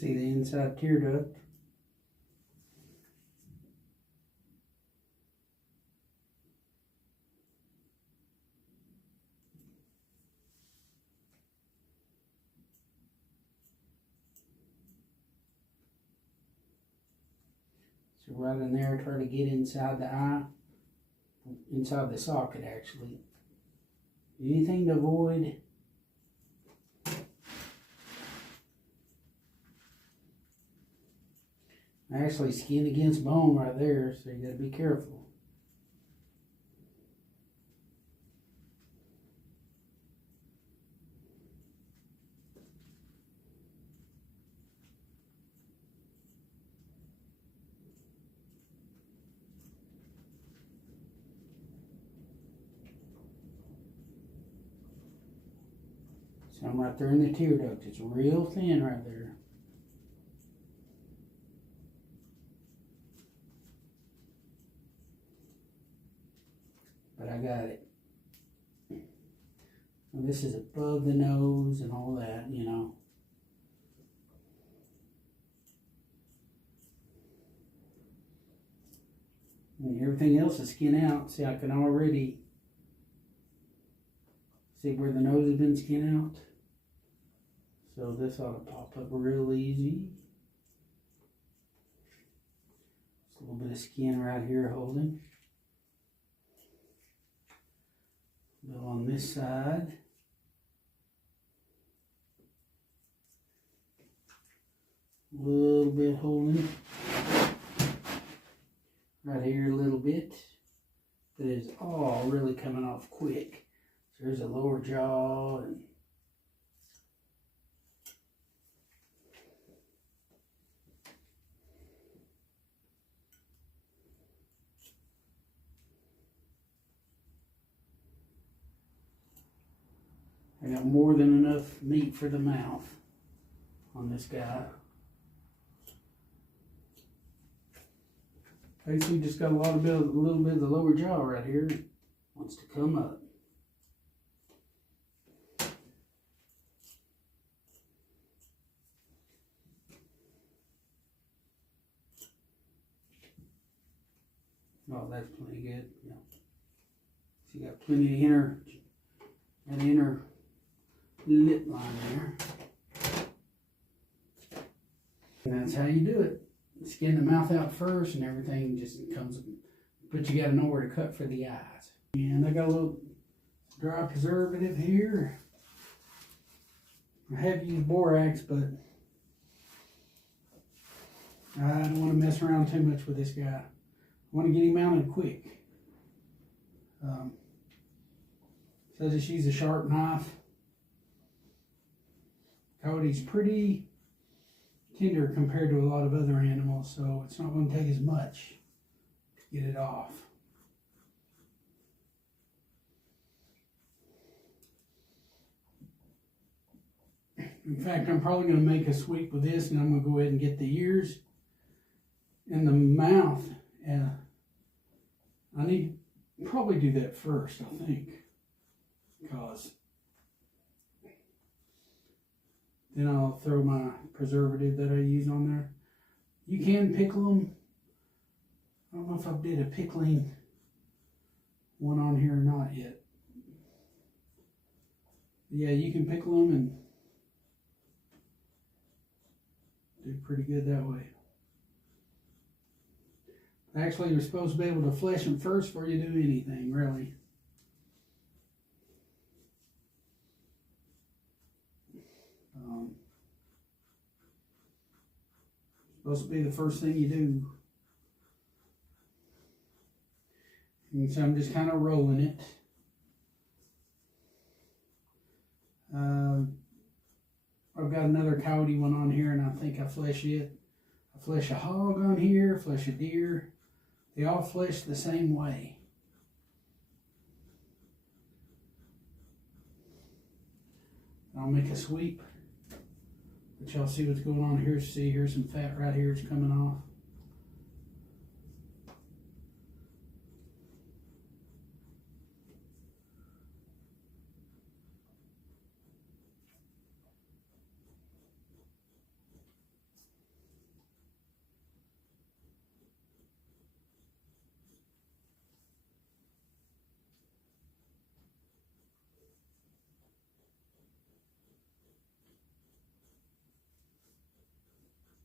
See the inside tear duct. So right in there, try to get inside the eye, inside the socket actually. Anything to avoid actually skin against bone right there, so you gotta be careful. So I'm right there in the tear duct. It's real thin right there. But I got it. Well, this is above the nose and all that, you know. And everything else is skin out. See, I can already see where the nose has been skin out. So this ought to pop up real easy. Just a little bit of skin right here holding. A little on this side. A little bit holding. Right here a little bit. But it's all really coming off quick. So there's a lower jaw and I got more than enough meat for the mouth on this guy. Basically just got a little bit of the lower jaw right here. Wants to come up. Oh, that's plenty good. Yeah. So you got plenty of inner lip line there. And that's how you do it. Skin the mouth out first and everything just comes, but you gotta know where to cut for the eyes. And I got a little dry preservative here. I have used borax, but I don't want to mess around too much with this guy. I want to get him mounted quick. So just use a sharp knife. Coyote's pretty tender compared to a lot of other animals, so it's not going to take as much to get it off. In fact, I'm probably going to make a sweep with this, and I'm going to go ahead and get the ears and the mouth. I need to probably do that first, I think, because then I'll throw my preservative that I use on there. You can pickle them. I don't know if I did a pickling one on here or not yet. Yeah, you can pickle them and do pretty good that way. Actually, you're supposed to be able to flesh them first before you do anything, really. Supposed to be the first thing you do. And so I'm just kind of rolling it. I've got another coyote one on here, and I think I flesh it. I flesh a hog on here, flesh a deer. They all flesh the same way. I'll make a sweep. But y'all see what's going on here. See, here's some fat right here. It's coming off.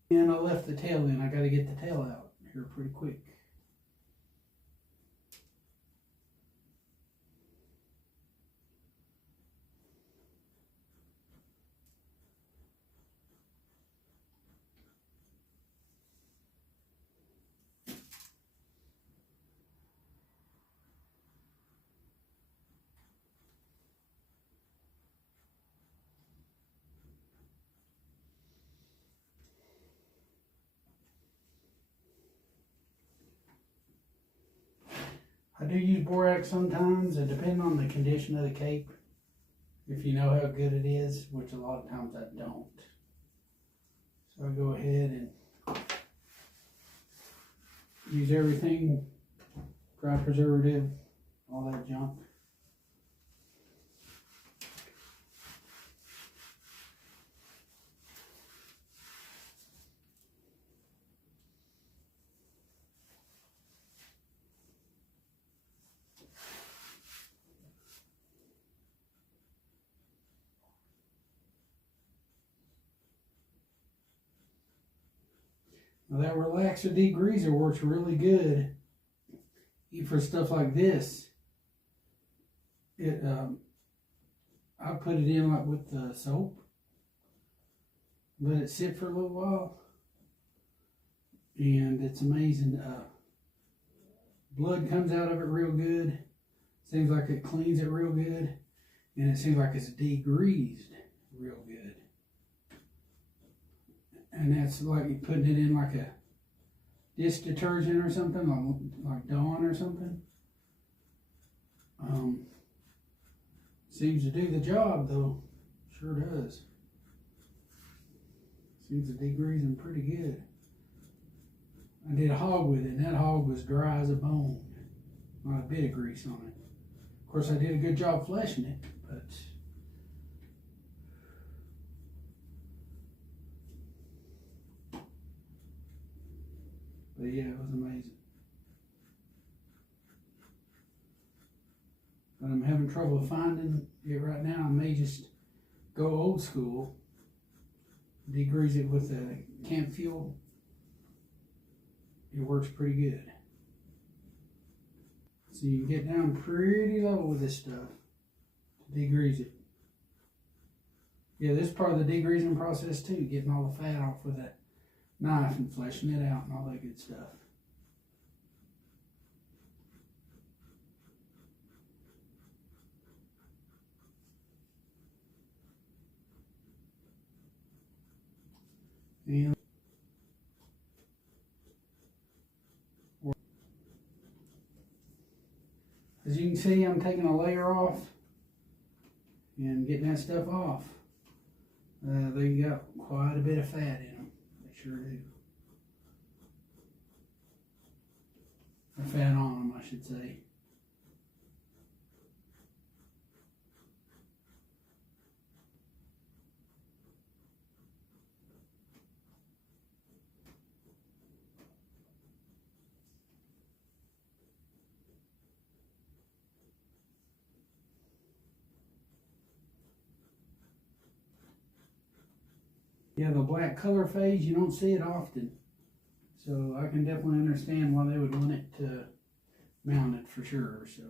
And I left the tail in. I got to get the tail out here pretty quick. I do use borax sometimes, and depending on the condition of the cape, if you know how good it is, which a lot of times I don't. So I go ahead and use everything, dry preservative, all that junk. Now that relaxer degreaser works really good for stuff like this. I put it in like with the soap, let it sit for a little while, and it's amazing. Blood comes out of it real good. Seems like it cleans it real good, and it seems like it's degreased real good. And that's like you putting it in like a dish detergent or something, like Dawn or something. Seems to do the job though. Sure does. Seems to degrease them pretty good. I did a hog with it, and that hog was dry as a bone. Not a bit of grease on it. Of course, I did a good job fleshing it, but yeah, it was amazing. But I'm having trouble finding it right now. I may just go old school, degrease it with the camp fuel. It works pretty good. So you can get down pretty low with this stuff to degrease it. Yeah, this is part of the degreasing process too, getting all the fat off with that knife and fleshing it out and all that good stuff. And as you can see, I'm taking a layer off and getting that stuff off. They got quite a bit of fat in them. They sure do. Or fat on them, I should say. Yeah, the black color phase, you don't see it often. So I can definitely understand why they would want it to mount it for sure. So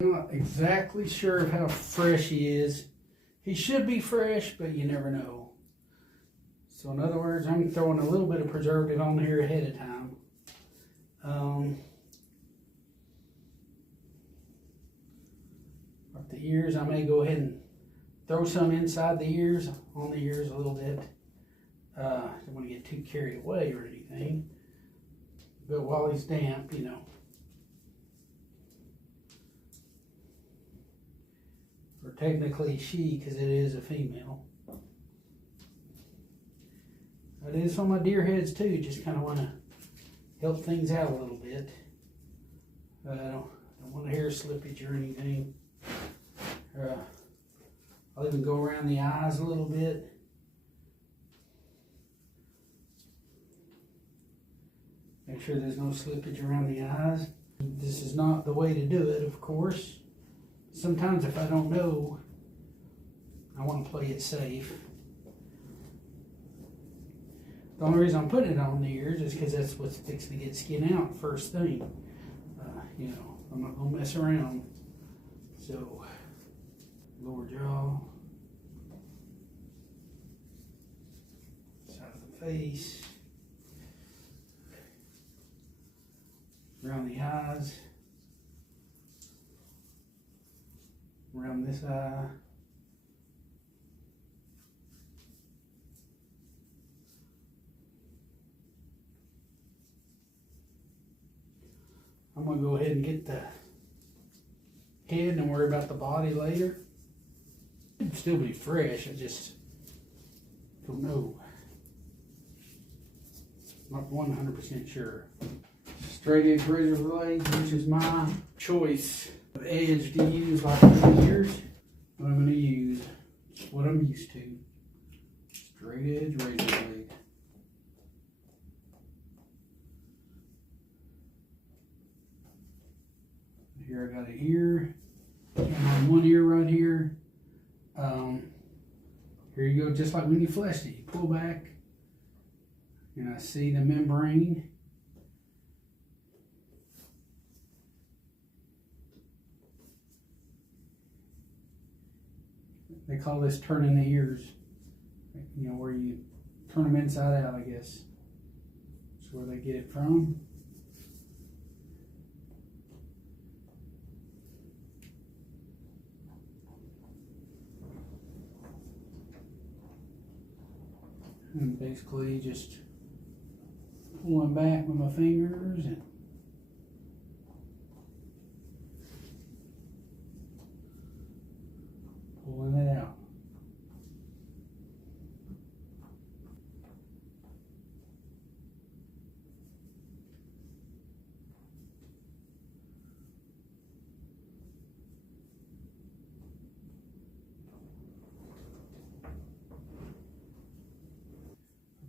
I'm not exactly sure of how fresh he is. He should be fresh, but you never know. So in other words, I'm throwing a little bit of preservative on here ahead of time. Like the ears, I may go ahead and throw some inside the ears, on the ears a little bit. Don't want to get too carried away or anything. But while he's damp, you know. Or technically she, because it is a female. It is on my deer heads too, just kind of want to help things out a little bit. I don't want hair slippage or anything. I'll even go around the eyes a little bit. Make sure there's no slippage around the eyes. This is not the way to do it, of course. Sometimes if I don't know, I want to play it safe. The only reason I'm putting it on the ears is because that's what's fixing to get skin out first thing. You know, I'm not going to mess around. So, lower jaw, side of the face, around the eyes, around this eye. I'm going to go ahead and get the head and worry about the body later. It'd still be fresh, I just don't know. Not 100% sure. Straight edge razor blades, which is my choice of edge to use like yours. What I'm going to use, it's what I'm used to. Straight edge razor blade. Here I got it here, and on one ear right here. Here you go, just like when you fleshed it. You pull back, and I see the membrane. They call this turning the ears. You know, where you turn them inside out, I guess. That's where they get it from. And basically just pulling back with my fingers and pulling it out.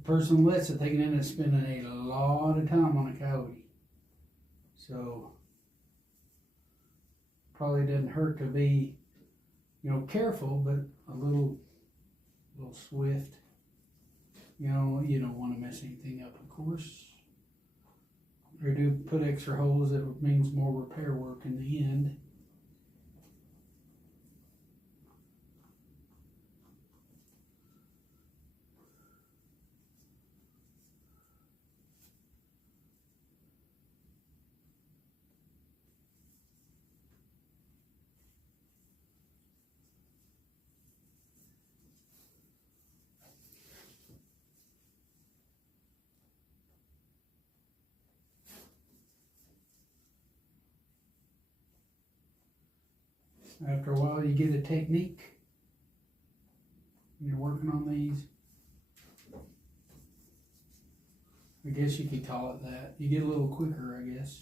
Person lets it, they can end up spending a lot of time on a coyote. So probably doesn't hurt to be, you know, careful, but a little swift. You know, you don't want to mess anything up, of course. Or do put extra holes, that means more repair work in the end. After a while, you get a technique. You're working on these. I guess you could call it that. You get a little quicker, I guess.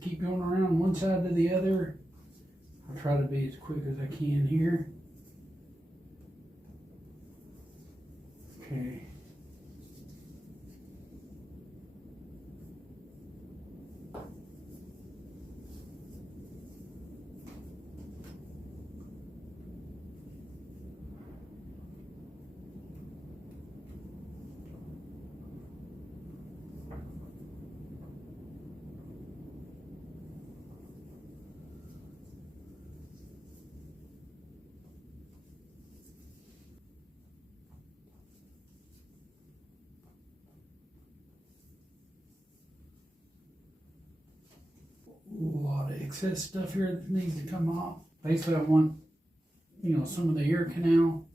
Keep going around one side to the other. I'll try to be as quick as I can here. Okay. of excess stuff here that needs to come off. Basically, I want, some of the ear canal.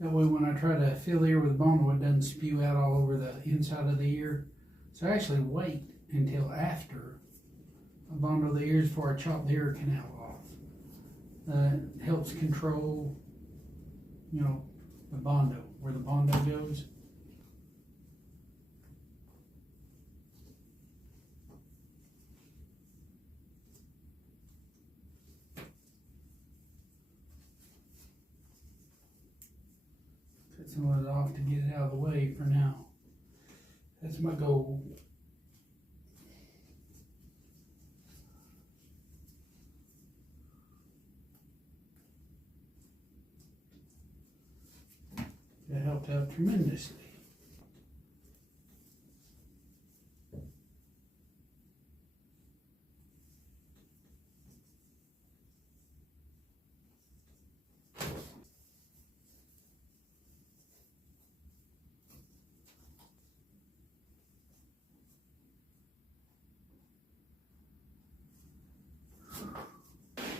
That way when I try to fill the ear with bono, it doesn't spew out all over the inside of the ear. So I actually wait until after I bondo the ears before I chop the ear canal off. It helps control, the bondo, where the bondo goes. Cut some of it off to get it out of the way for now. That's my goal. That helped out tremendously.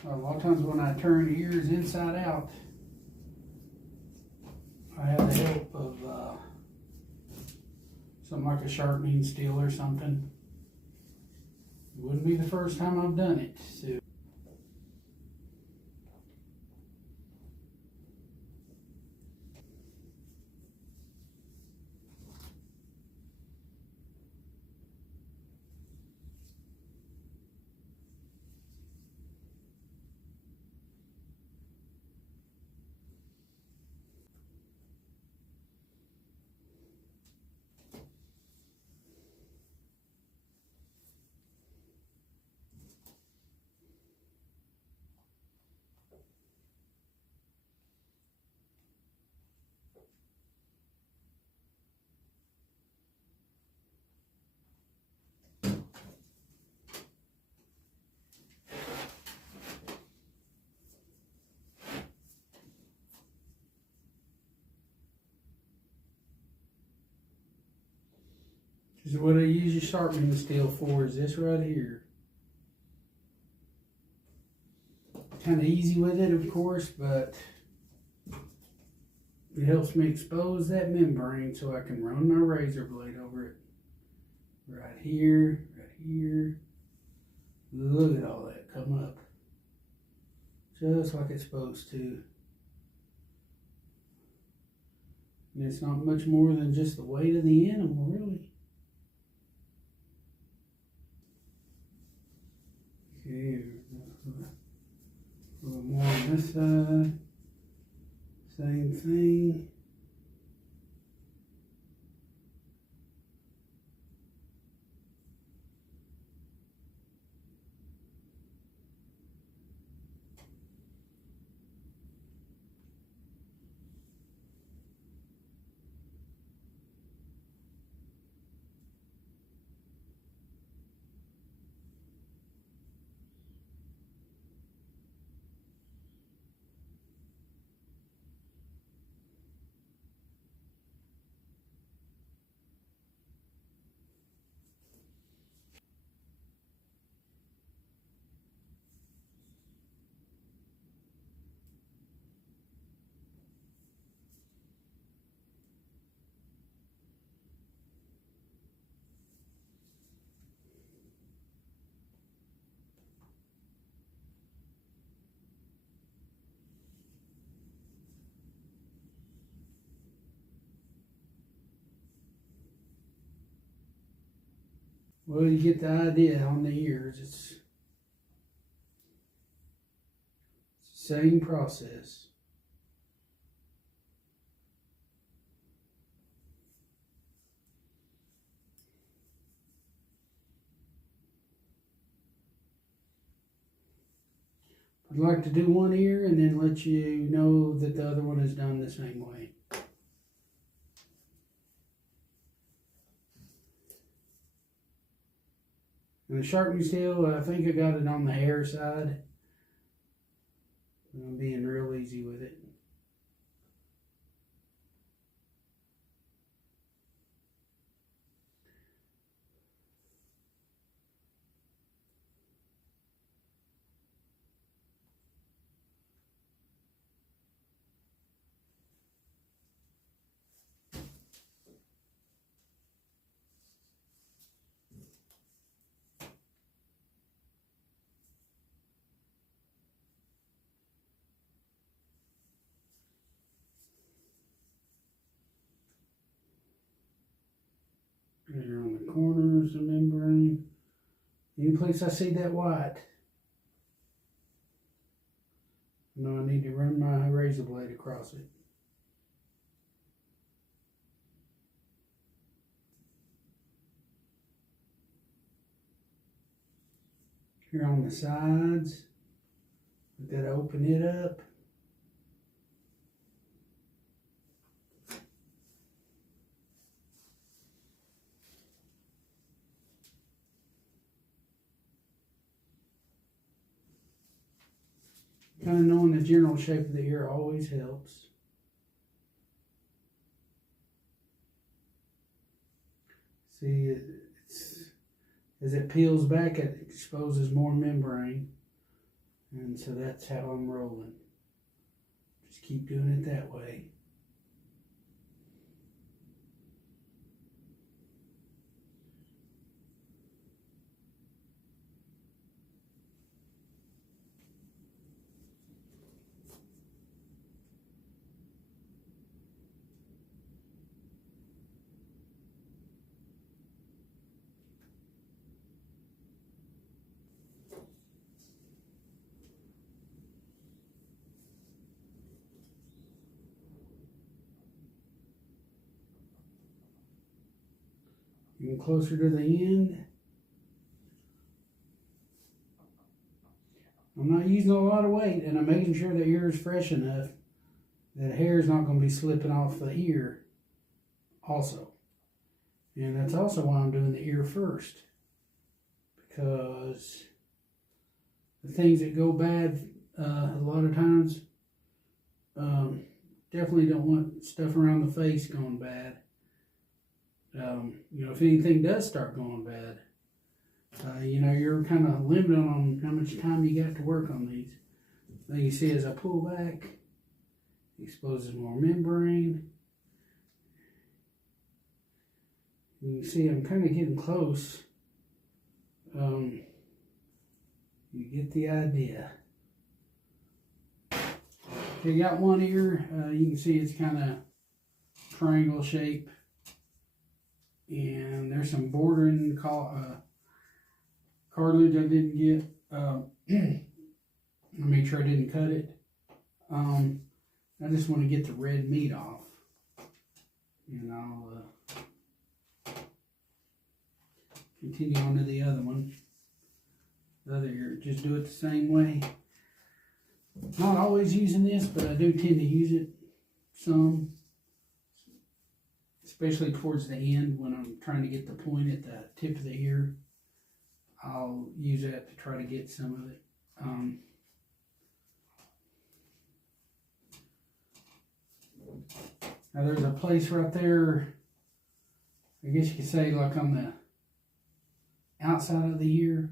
A lot of times when I turn ears inside out, I have the help of something like a sharpening steel or something. It wouldn't be the first time I've done it. So. This is what I use your sharpening steel for, is this right here. Kind of easy with it, of course, but it helps me expose that membrane so I can run my razor blade over it. Right here, right here. Look at all that come up. Just like it's supposed to. And it's not much more than just the weight of the animal, really. Okay, a little more on this side. Same thing. Well, you get the idea on the ears. It's the same process. I'd like to do one ear and then let you know that the other one is done the same way. And the sharpening steel, I think I got it on the hair side. I'm being real easy with it. Measure on the corners of the membrane. Any place I see that white, I know I need to run my razor blade across it. Here on the sides, we gotta open it up. Kind of knowing the general shape of the ear always helps. See, as it peels back, it exposes more membrane. And so that's how I'm rolling. Just keep doing it that way. Getting closer to the end. I'm not using a lot of weight, and I'm making sure the ear is fresh enough that hair is not going to be slipping off the ear also. And that's also why I'm doing the ear first, because the things that go bad a lot of times, definitely don't want stuff around the face going bad. You know, if anything does start going bad, you know, you're kind of limited on how much time you got to work on these. Now you see as I pull back, it exposes more membrane. You can see I'm kind of getting close. You get the idea. You got one ear, you can see it's kind of triangle shape. And there's some bordering cartilage I didn't get. I made sure I didn't cut it. I just want to get the red meat off. And I'll continue on to the other one. The other ear, just do it the same way. Not always using this, but I do tend to use it some. Especially towards the end when I'm trying to get the point at the tip of the ear. I'll use that to try to get some of it. Now there's a place right there, I guess you could say like on the outside of the ear.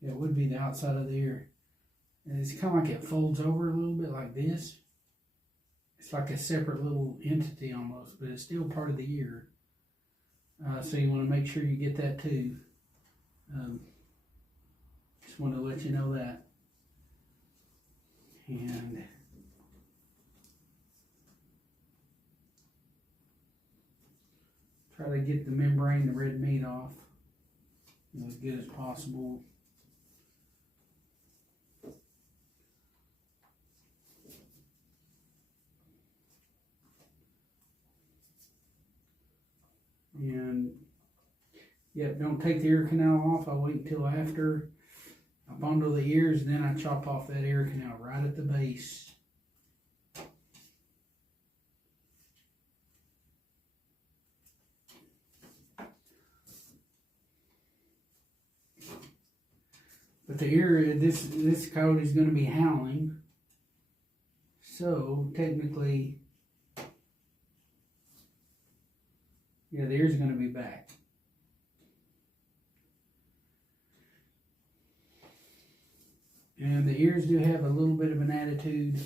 Yeah, it would be the outside of the ear. And it's kind of like it folds over a little bit like this. It's like a separate little entity almost, but it's still part of the ear. So you want to make sure you get that too. Just want to let you know that. And try to get the membrane, the red meat off, as good as possible. And yeah, don't take the ear canal off. I wait until after I bundle the ears, and then I chop off that ear canal right at the base. But the ear, this coat is going to be howling, so technically, yeah, the ear's going to be back. And the ears do have a little bit of an attitude.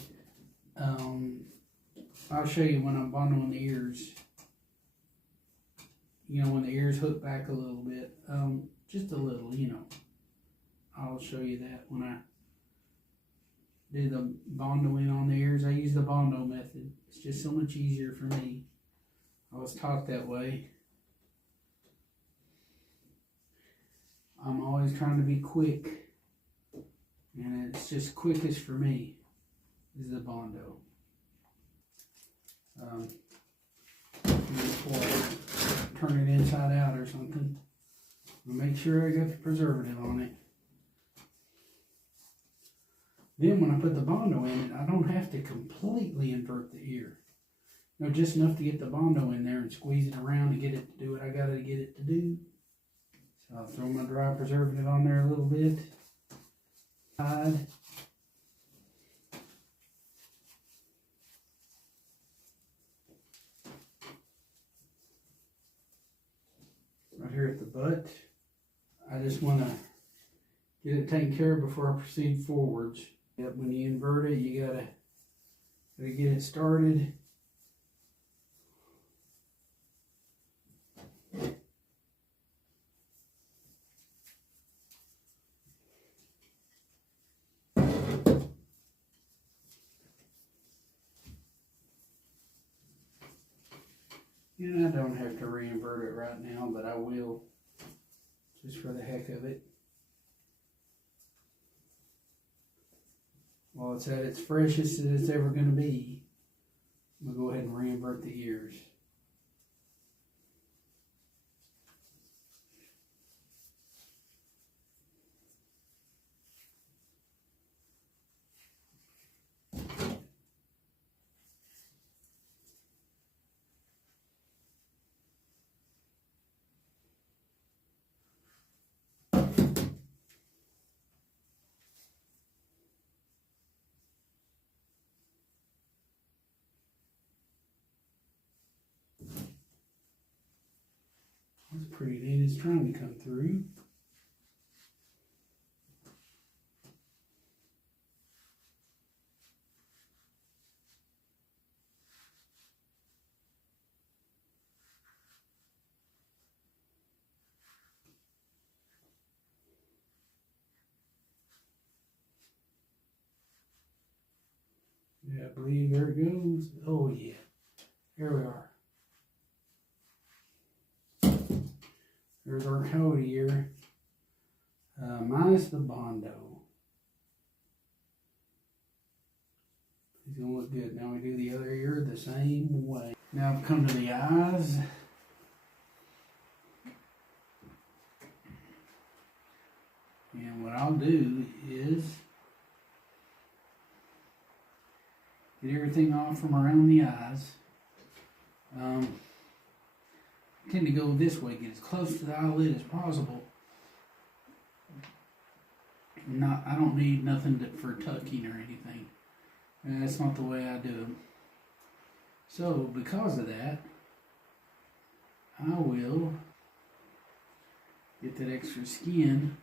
I'll show you when I'm bundling the ears. You know, when the ears hook back a little bit. Just a little, you know. I'll show you that when I do the bondoing on the ears. I use the bondo method. It's just so much easier for me. I was taught that way. I'm always trying to be quick, and it's just quickest for me is the Bondo. Before I turn it inside out or something, I'll make sure I got the preservative on it. Then when I put the Bondo in it, I don't have to completely invert the ear. You know, just enough to get the Bondo in there and squeeze it around to get it to do what I gotta get it to do. So I'll throw my dry preservative on there a little bit. Hide. Right here at the butt. I just want to get it taken care of before I proceed forwards. Yep, when you invert it, you gotta get it started. And I don't have to re-invert it right now, but I will, just for the heck of it. While it's at its freshest that it's ever going to be, I'm going to go ahead and re-invert the ears. That's pretty neat. It's trying to come through. Yeah, I believe there it goes. Oh yeah, here we are. There's our coyote ear, minus the Bondo. It's gonna look good. Now we do the other ear the same way. Now I've come to the eyes. And what I'll do is get everything off from around the eyes. I tend to go this way, get as close to the eyelid as possible. I don't need nothing for tucking or anything. And that's not the way I do them. So because of that, I will get that extra skin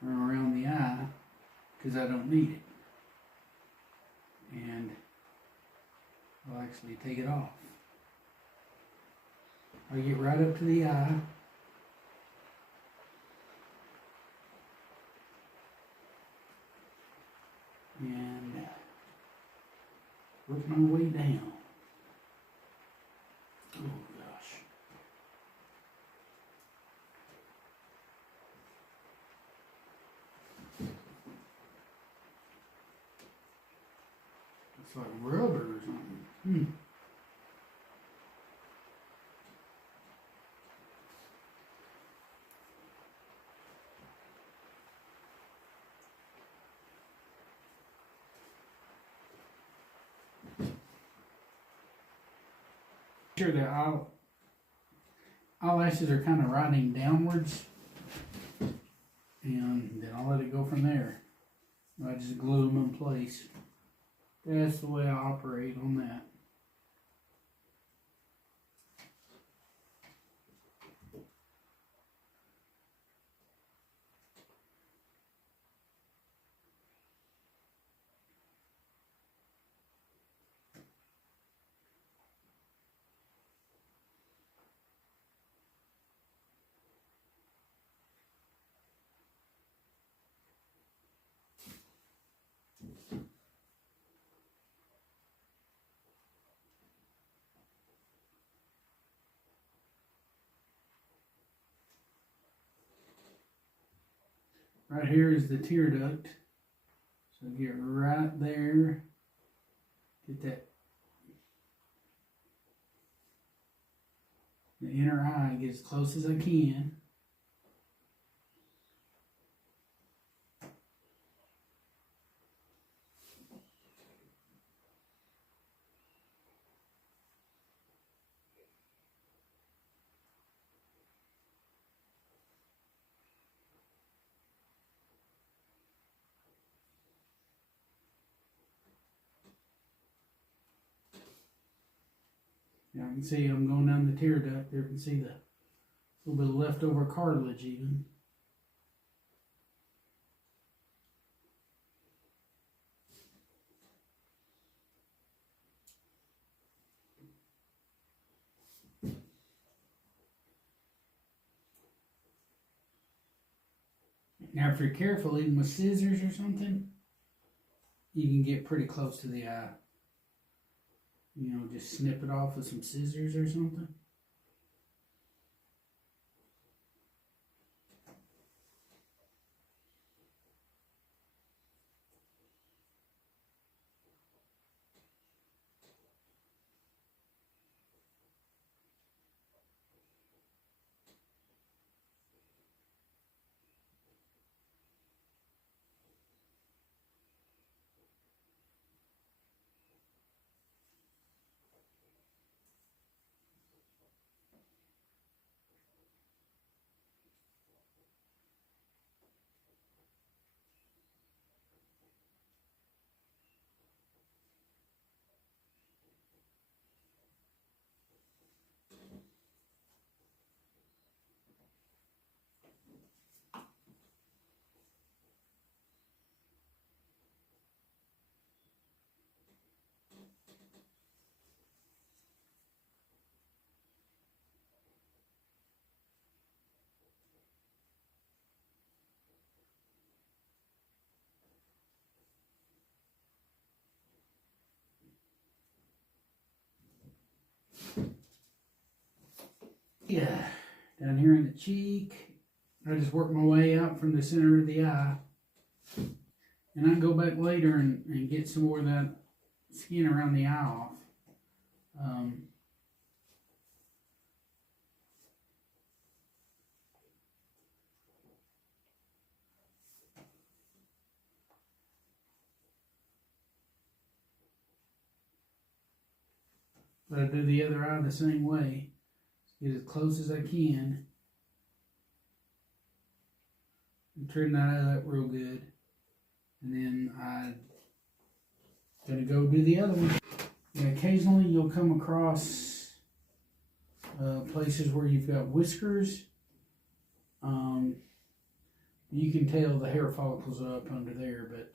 from around the eye because I don't need it. And I'll actually take it off. I'll get right up to the eye. And work my way down. Oh gosh. It's like rubber or something. Sure the eyelashes are kind of riding downwards, and then I'll let it go from there. I just glue them in place. That's the way I operate on that. right here is the tear duct. So get right there, get that, the inner eye, get as close as I can. Now you can see I'm going down the tear duct there. You can see the little bit of leftover cartilage even. Now if you're careful, even with scissors or something, you can get pretty close to the eye. You know, just snip it off with some scissors or something. Yeah, down here in the cheek, I just work my way out from the center of the eye. And I can go back later and get some more of that skin around the eye off. But I do the other eye the same way. Get as close as I can. And trim that eye up real good. And then I'm gonna go do the other one. And occasionally you'll come across places where you've got whiskers. You can tell the hair follicles are up under there, but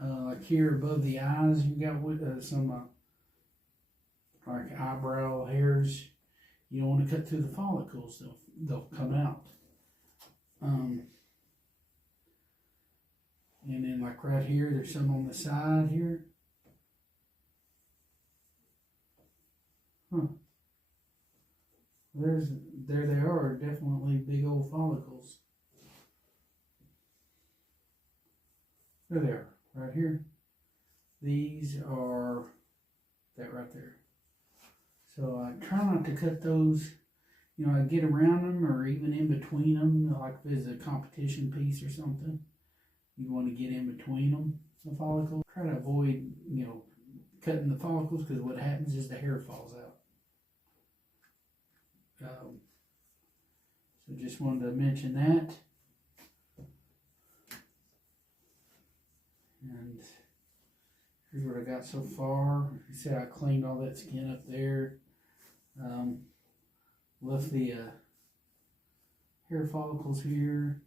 like here above the eyes, you've got some like eyebrow hairs. You don't want to cut through the follicles; they'll come out. And then like right here, there's some on the side here. Huh. There they are, definitely big old follicles. There they are, right here. These are that right there. So I try not to cut those, you know, I get around them or even in between them, like if it's a competition piece or something. You want to get in between them, the follicles. Try to avoid, you know, cutting the follicles because what happens is the hair falls out. So just wanted to mention that. And here's what I got so far. You see I cleaned all that skin up there. Left the hair follicles here.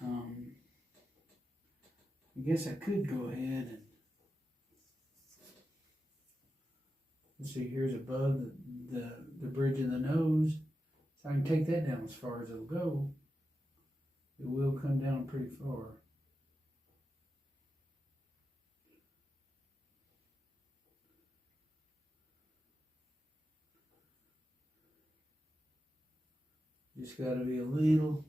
I guess I could go ahead and let's see, here's above the bridge of the nose. So I can take that down as far as it'll go. It will come down pretty far. Just got to be a little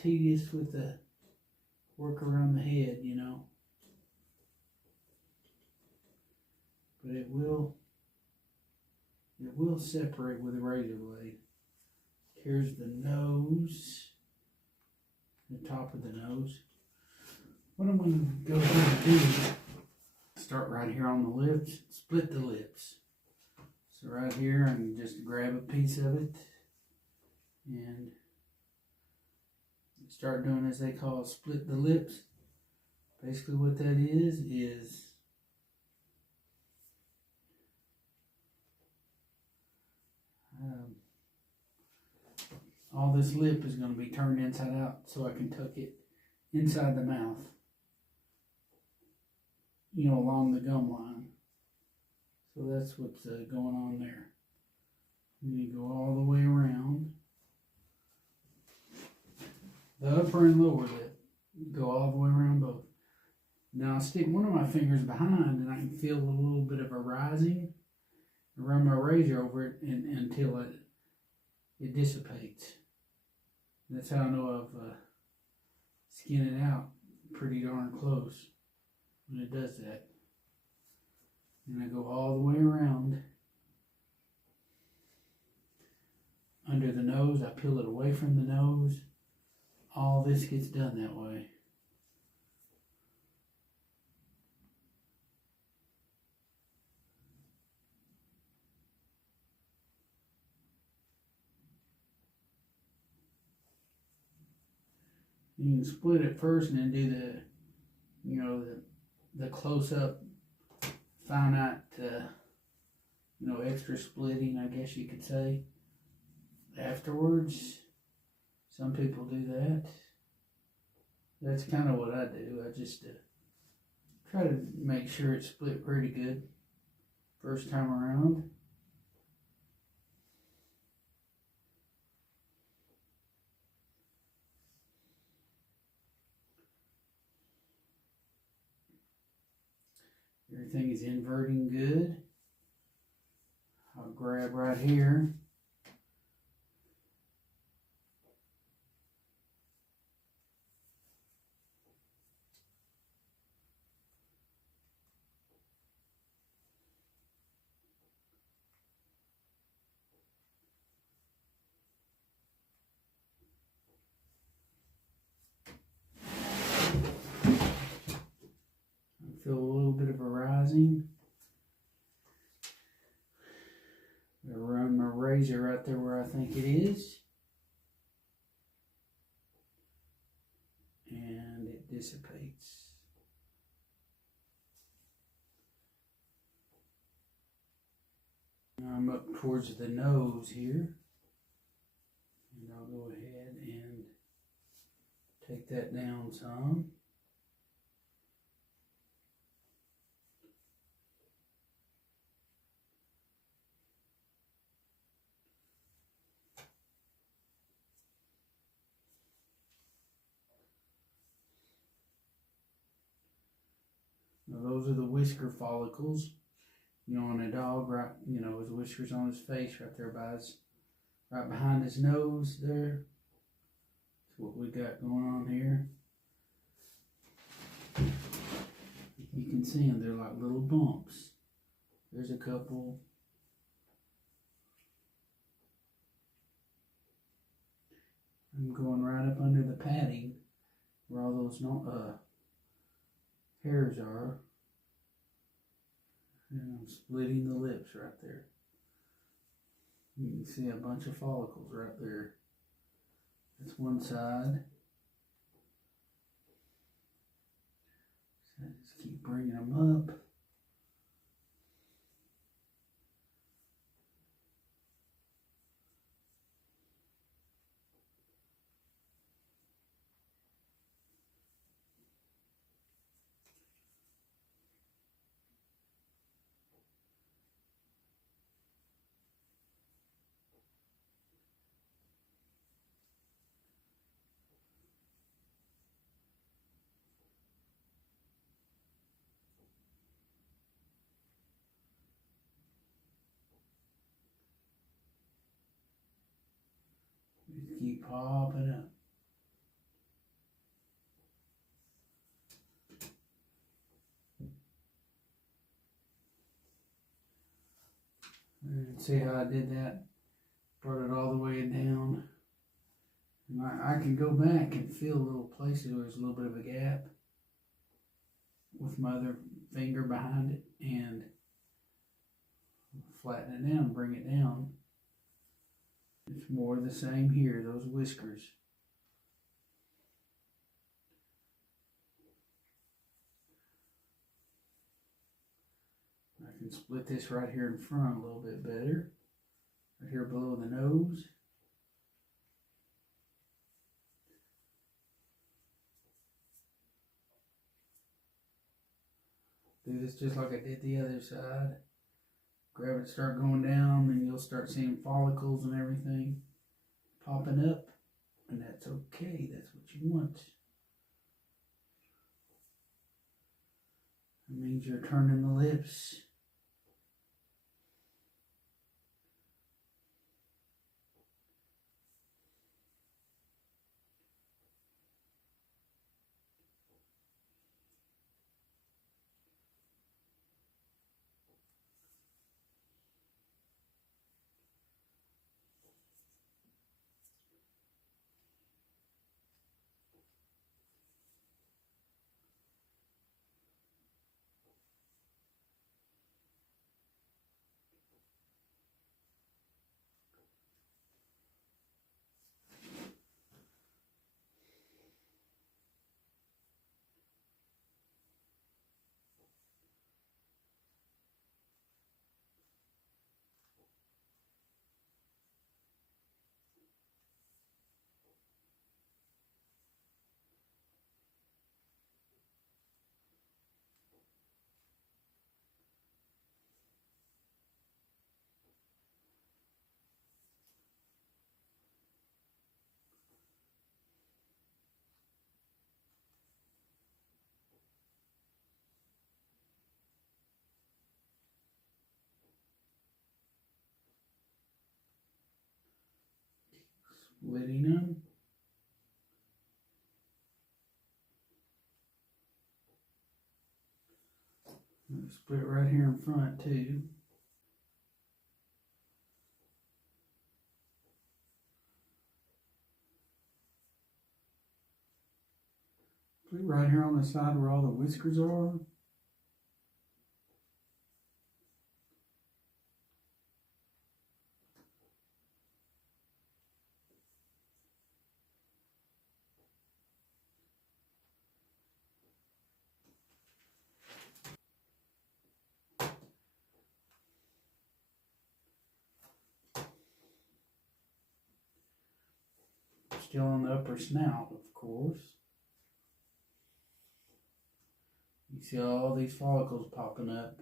tedious with the work around the head, you know. But it will separate with a razor blade. Here's the nose, the top of the nose. What I'm going to go ahead and do is start right here on the lips, split the lips. So right here, I can just grab a piece of it and start doing, as they call it, split the lips. Basically what that is all this lip is going to be turned inside out so I can tuck it inside the mouth, you know, along the gum line. So that's what's going on there. You go all the way around. The upper and lower lip. Go all the way around both. Now I stick one of my fingers behind and I can feel a little bit of a rising. I run my razor over it until it dissipates. That's how I know I've skinned it out pretty darn close when it does that. And I go all the way around under the nose. I peel it away from the nose. All this gets done that way. You can split it first and then do the, you know, the close-up, finite, you know, extra splitting, I guess you could say, afterwards. Some people do that. That's kind of what I do. I just try to make sure it's split pretty good first time around. Everything is inverting good. I'll grab right here. Feel a little bit of a rising. I'm going to run my razor right there where I think it is. And it dissipates. Now I'm up towards the nose here. And I'll go ahead and take that down some. Now those are the whisker follicles. You know, on a dog, right, you know, his whiskers on his face right there right behind his nose there. That's what we got going on here. You can see them, they're like little bumps. There's a couple. I'm going right up under the padding where all those hairs are. And I'm splitting the lips right there. You can see a bunch of follicles right there. That's one side. So I just keep bringing them up. Just keep popping up. And see how I did that? Brought it all the way down. And I can go back and feel little places where there's a little bit of a gap with my other finger behind it and flatten it down, bring it down. It's more the same here, those whiskers. I can split this right here in front a little bit better. Right here below the nose. Do this just like I did the other side. Grab it, start going down, and you'll start seeing follicles and everything popping up. And that's okay, that's what you want. It means you're turning the lips. Splitting them. Split right here in front too. Split right here on the side where all the whiskers are. Still on the upper snout, of course. You see all these follicles popping up.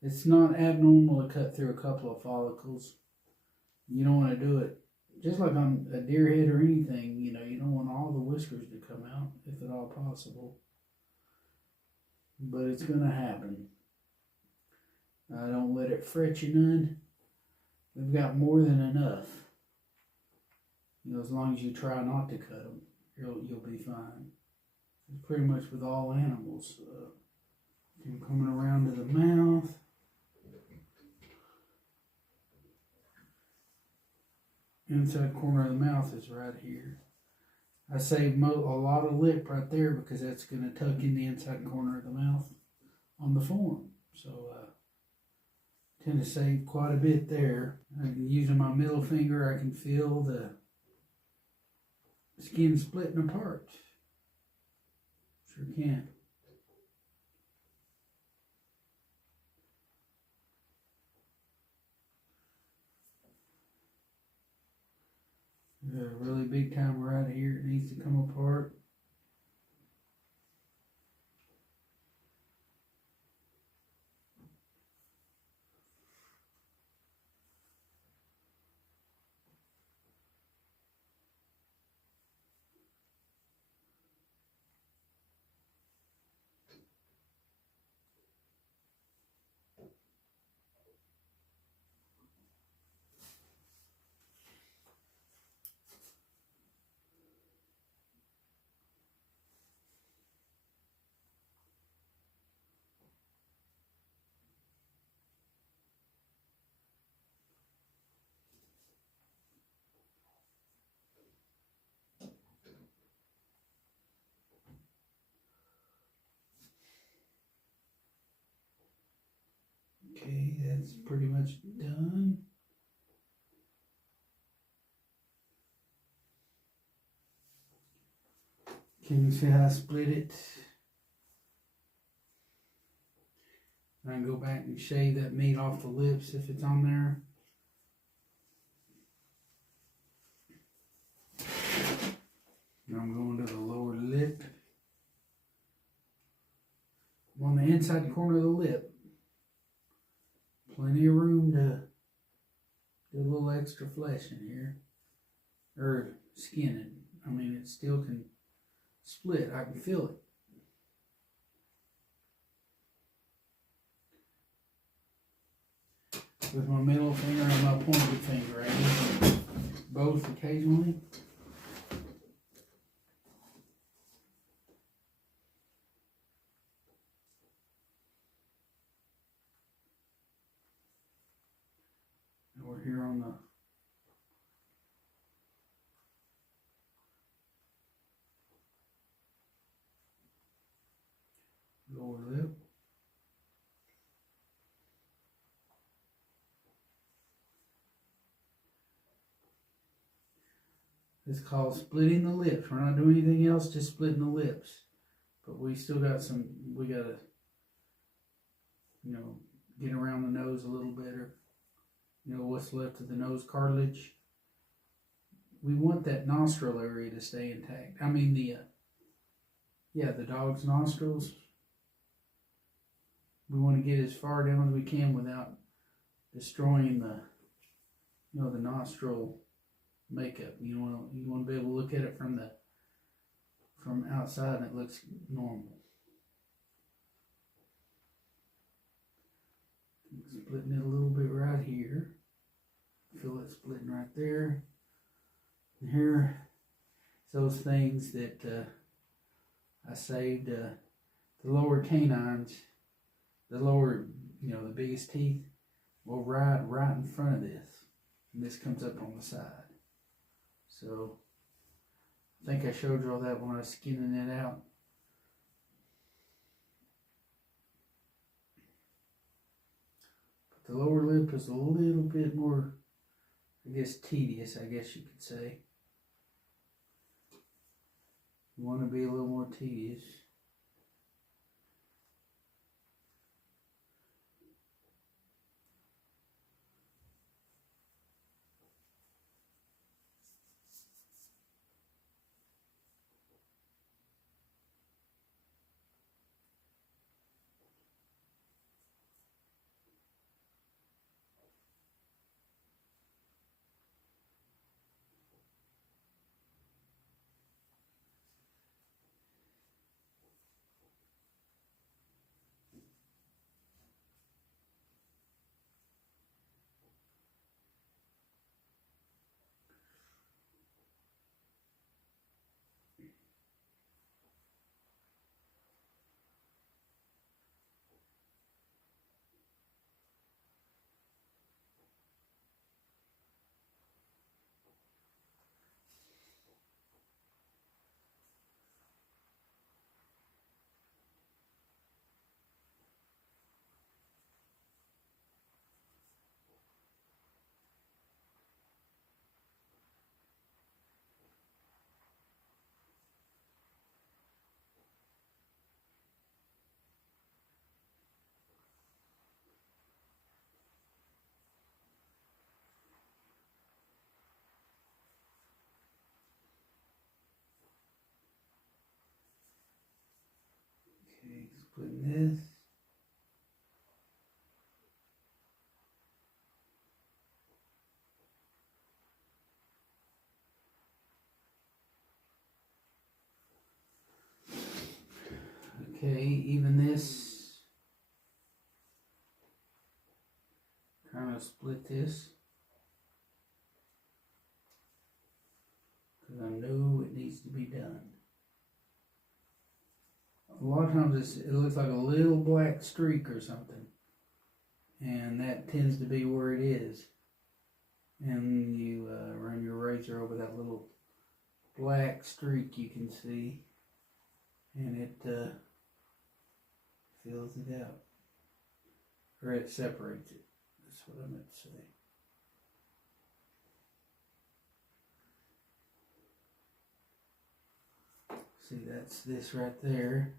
It's not abnormal to cut through a couple of follicles. You don't want to do it just like on a deer head or anything. You know, you don't want all the whiskers to come out if at all possible. But it's going to happen. Don't let it fret you none. We've got more than enough. You know, as long as you try not to cut them, you'll be fine. It's pretty much with all animals. I'm coming around to the mouth. Inside corner of the mouth is right here. I saved a lot of lip right there because that's going to tuck in the inside corner of the mouth on the form. So I tend to save quite a bit there. Using my middle finger, I can feel the skin splitting apart. Sure can. A really big time right here. It needs to come apart. Okay, that's pretty much done. Can you see how I split it? I can go back and shave that meat off the lips if it's on there. Now I'm going to the lower lip. I'm on the inside corner of the lip. Plenty of room to do a little extra flesh in here. Or skin it. I mean, it still can split. I can feel it. With my middle finger and my pointer finger. I use both occasionally. And we're here on the lower lip. It's called splitting the lips. We're not doing anything else, just splitting the lips. But we still got some, we gotta, get around the nose a little better. What's left of the nose cartilage. We want that nostril area to stay intact. I mean the dog's nostrils. We want to get as far down as we can without destroying the nostril makeup. You want to be able to look at it from outside and it looks normal. Splitting it a little bit right here. Feel it splitting right there. And here, those things that I saved. The lower canines, the lower, the biggest teeth, will ride right in front of this. And this comes up on the side. So, I think I showed you all that when I was skinning it out. But the lower lip is a little bit more, I guess, tedious, I guess you could say. You want to be a little more tedious. Okay, splitting this. Okay, even this. Kind of split this. Because I know it needs to be done. A lot of times it looks like a little black streak or something. And that tends to be where it is. And you run your razor over that little black streak you can see. And it fills it out. or it separates it. That's what I meant to say. See, that's this right there.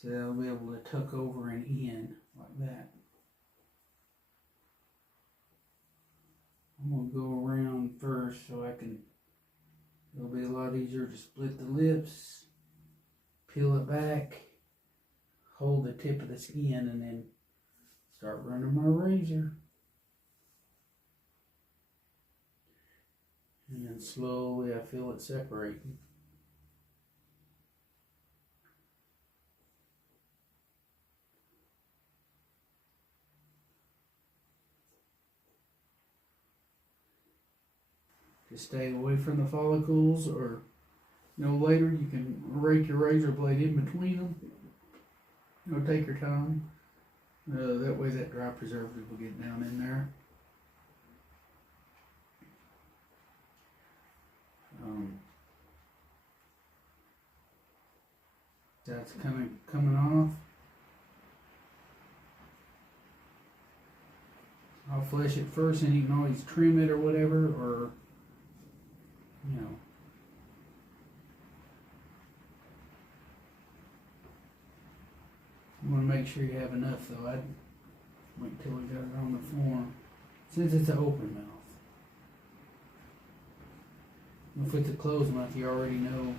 So they'll be able to tuck over and in like that. I'm going to go around first so I can, it'll be a lot easier to split the lips, peel it back, hold the tip of the skin, and then start running my razor. And then slowly I feel it separating. To stay away from the follicles, or later you can rake your razor blade in between them. Take your time. That way that dry preservative will get down in there. That's kind of coming off. I'll flesh it first, and you can always trim it or whatever, or you want to make sure you have enough, though. I'd wait till we got it on the form, since it's an open mouth. If it's a closed mouth, you already know,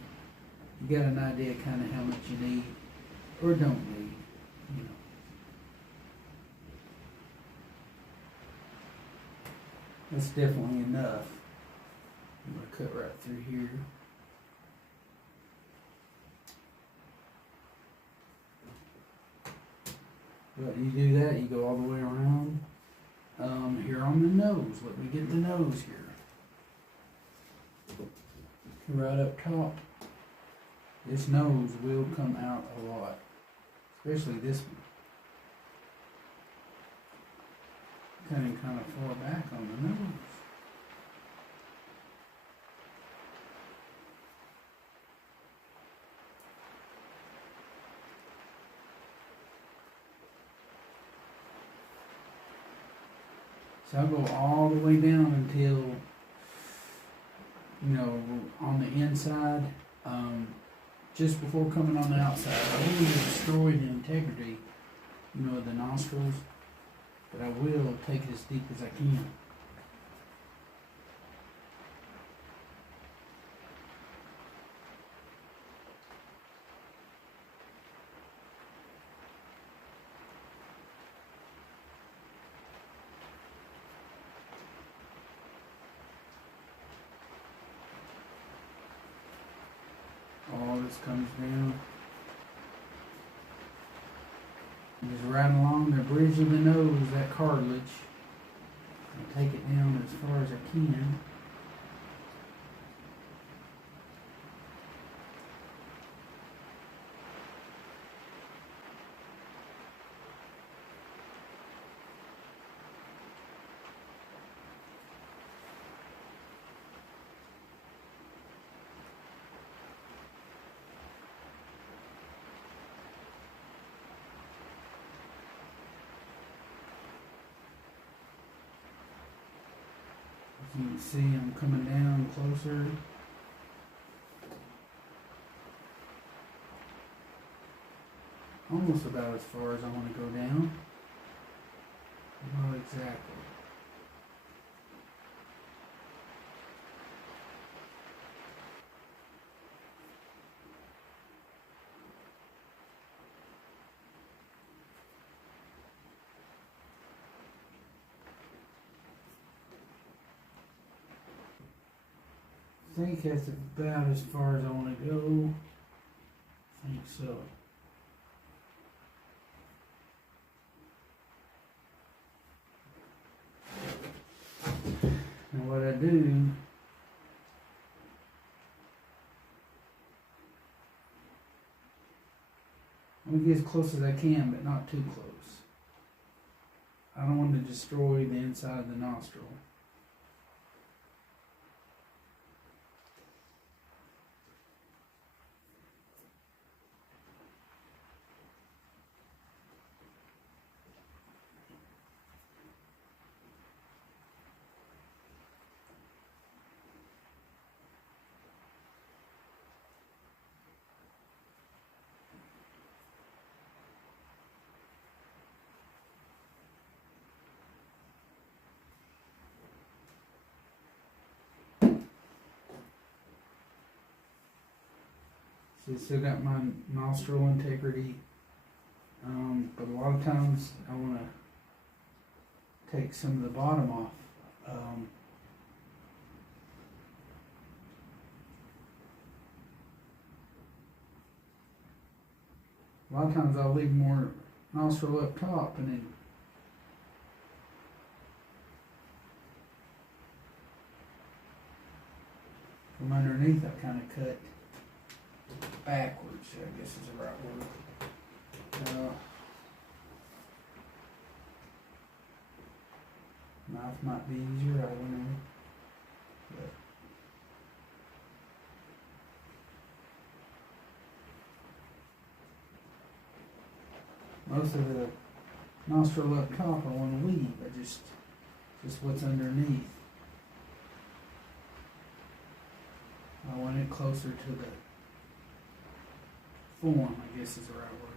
you got an idea kind of how much you need or don't need. That's definitely enough. I'm going to cut right through here. But you do that, you go all the way around. Here on the nose, let me get the nose here. Right up top. This nose will come out a lot, especially this one. Cutting kind of far back on the nose. So I'll go all the way down until, on the inside, just before coming on the outside. I don't want to destroy the integrity, of the nostrils, but I will take it as deep as I can. All this comes down. Just right along the bridge of the nose, that cartilage. I'll take it down as far as I can. As you can see, I'm coming down closer. Almost about as far as I want to go down. Not exactly. I think that's about as far as I want to go. I think so. Now what I do, I'm going to get as close as I can, but not too close. I don't want to destroy the inside of the nostril. See, still got my nostril integrity. But a lot of times I want to take some of the bottom off. A lot of times I'll leave more nostril up top and then from underneath I kind of cut backwards, I guess is the right word. Knife might be easier, I don't know. But most of the nostril up top I want to leave, just what's underneath. I want it closer to the form, I guess is the right word.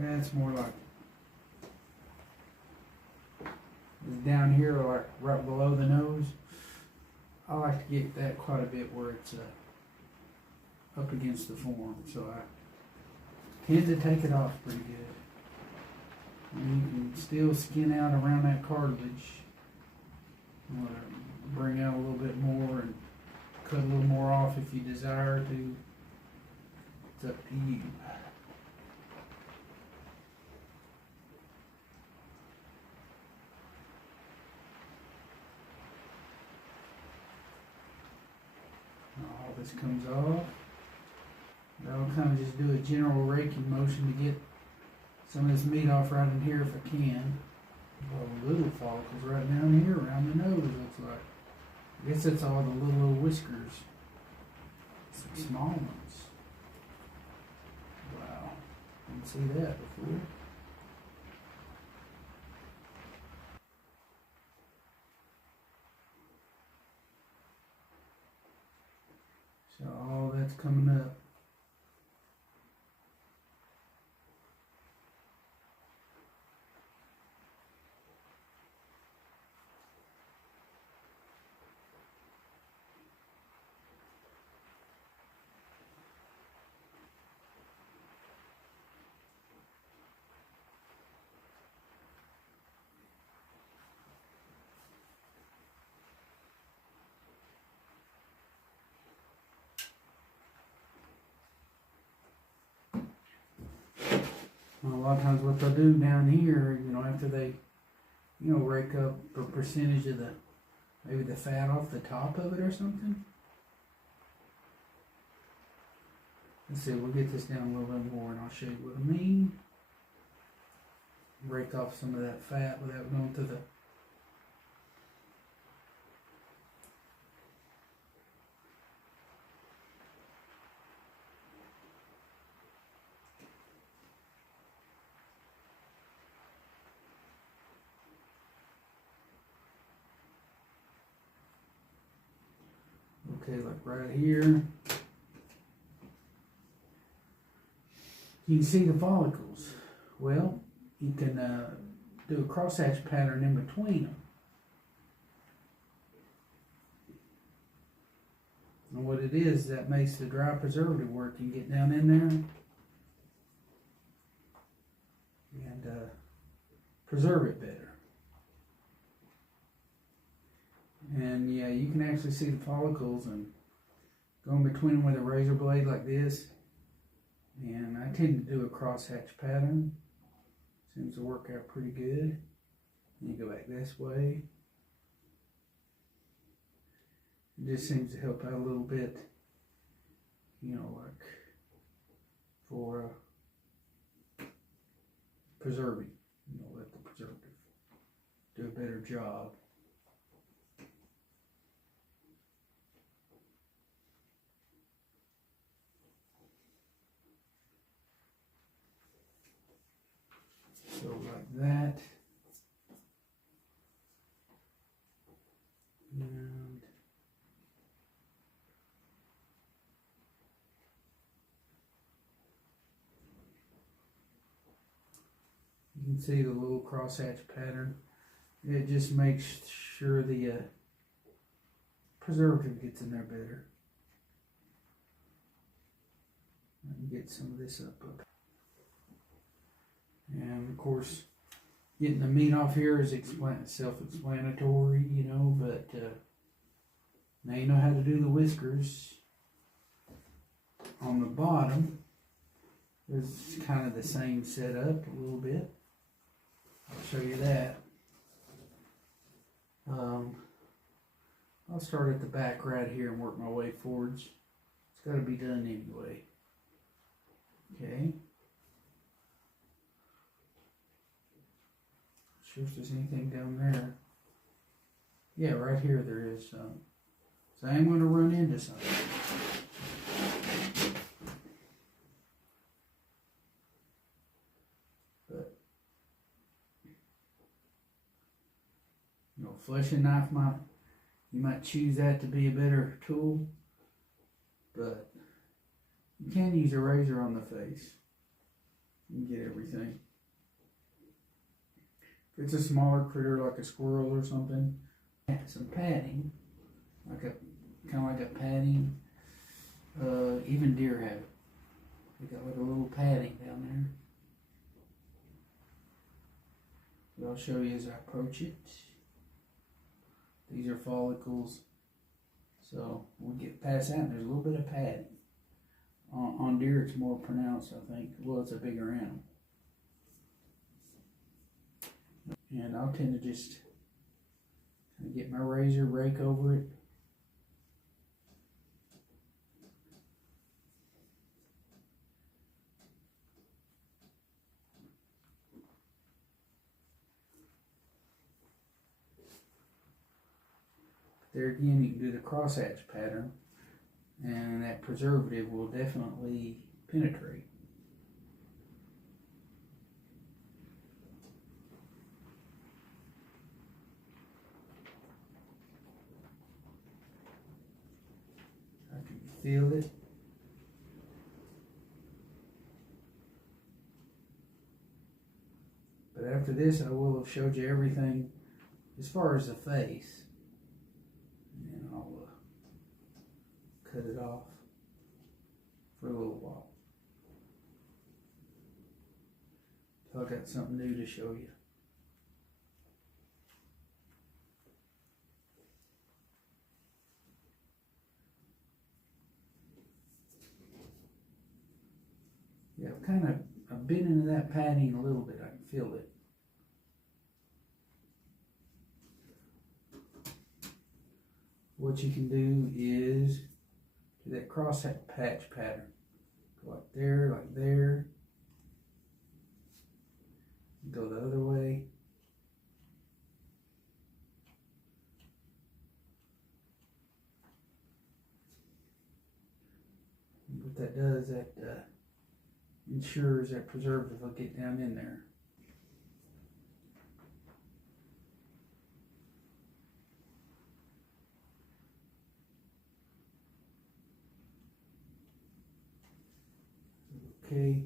That's more like it's down here, like right below the nose. I like to get that quite a bit where it's up against the form, so I tend to take it off pretty good. And you can still skin out around that cartilage. You want to bring out a little bit more and cut a little more off if you desire to. It's up to you. All this comes off. I'll kind of just do a general raking motion to get some of this meat off right in here if I can. Little follicles right down here around the nose, looks like. I guess that's all the little whiskers. Some small ones. Wow. Didn't see that before. So all that's coming up. A lot of times what they'll do down here, after they, rake up a percentage of maybe the fat off the top of it or something. Let's see, we'll get this down a little bit more and I'll show you what I mean. Rake off some of that fat without going to the okay, like right here. You can see the follicles. Well, you can do a crosshatch pattern in between them. And what it is, that makes the dry preservative work. You can get down in there and preserve it better. And yeah, you can actually see the follicles and go in between them with a razor blade like this. And I tend to do a crosshatch pattern. Seems to work out pretty good. And you go back this way. It just seems to help out a little bit, like for preserving. Let the preservative do a better job. So like that. And You can see the little crosshatch pattern. It just makes sure the preservative gets in there better. Let me get some of this up. And of course, getting the meat off here is self-explanatory, you know, but now you know how to do the whiskers. On the bottom, there's kind of the same setup a little bit. I'll show you that. I'll start at the back right here and work my way forwards. It's got to be done anyway. Okay. Sure if there's anything down there. Yeah, right here there is some. So I am going to run into something. But, you know, fleshing knife you might choose that to be a better tool, but you can use a razor on the face and get everything. If it's a smaller critter like a squirrel or something, some padding, kind of like a padding. Even deer have it. They got like a little padding down there. What I'll show you as I approach it. These are follicles. So we'll get past that and there's a little bit of padding. On deer it's more pronounced, I think. Well, it's a bigger animal. And I'll tend to just kind of get my razor, rake over it. There again, you can do the crosshatch pattern, and that preservative will definitely penetrate. I can feel it. But after this, I will have showed you everything as far as the face. And I'll cut it off for a little while. So I got something new to show you. Yeah, I've been into that padding a little bit. I can feel it. What you can do is do that cross patch pattern. Go like there, like there. Go the other way. And what that does, that ensures that preservative will get down in there. Okay.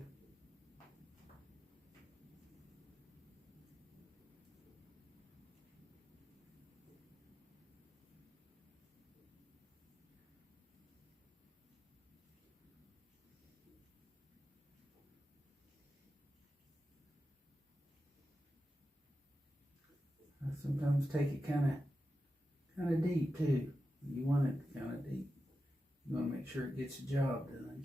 I sometimes take it kind of deep too. You want it kind of deep. You want to make sure it gets the job done.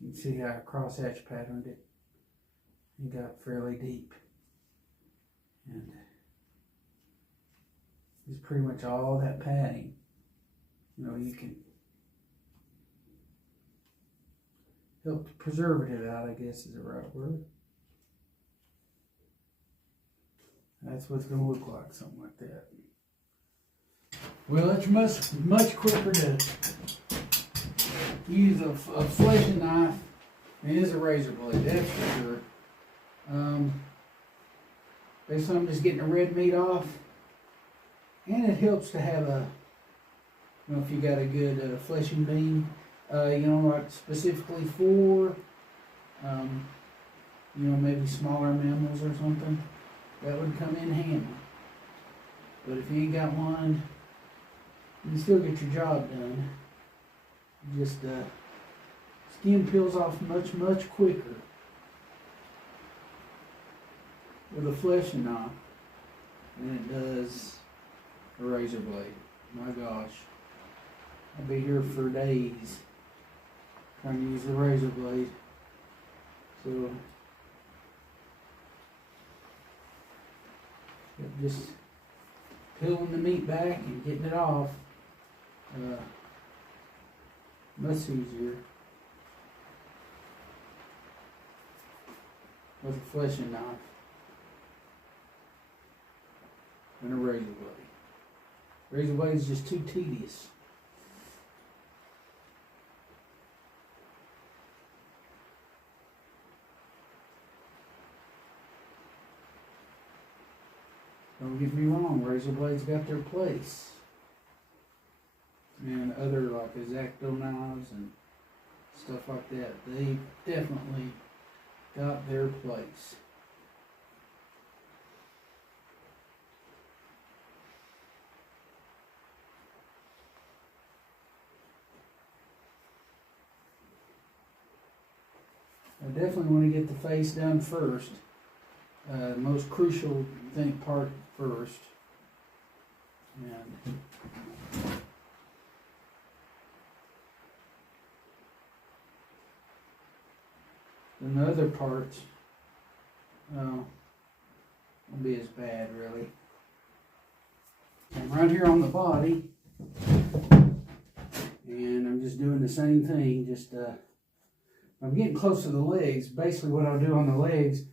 You can see how I crosshatch patterned it and got fairly deep. And it's pretty much all that padding. You know, you can help the preservative out, I guess is the right word. That's what it's going to look like, something like that. Well, it's much quicker to use a fleshing knife than it is a razor blade, that's for sure. Basically, I'm just getting the red meat off, and it helps to have a, you know, if you got a good fleshing beam, you know, like specifically for, you you know, maybe smaller mammals or something, that would come in handy. But if you ain't got one, you can still get your job done. Just skin peels off much quicker with a fleshing knife than it does a razor blade. My gosh, I'll be here for days trying to use the razor blade. So just peeling the meat back and getting it off, much easier with a fleshing knife than a razor blade. Razor blade is just too tedious. Don't get me wrong, razor blades got their place. And other like X-Acto knives and stuff like that, they definitely got their place. I definitely want to get the face done first. The most crucial part first. And then the other parts won't be as bad, really. I'm right here on the body, and I'm just doing the same thing. Just I'm getting close to the legs. Basically, what I'll do on the legs,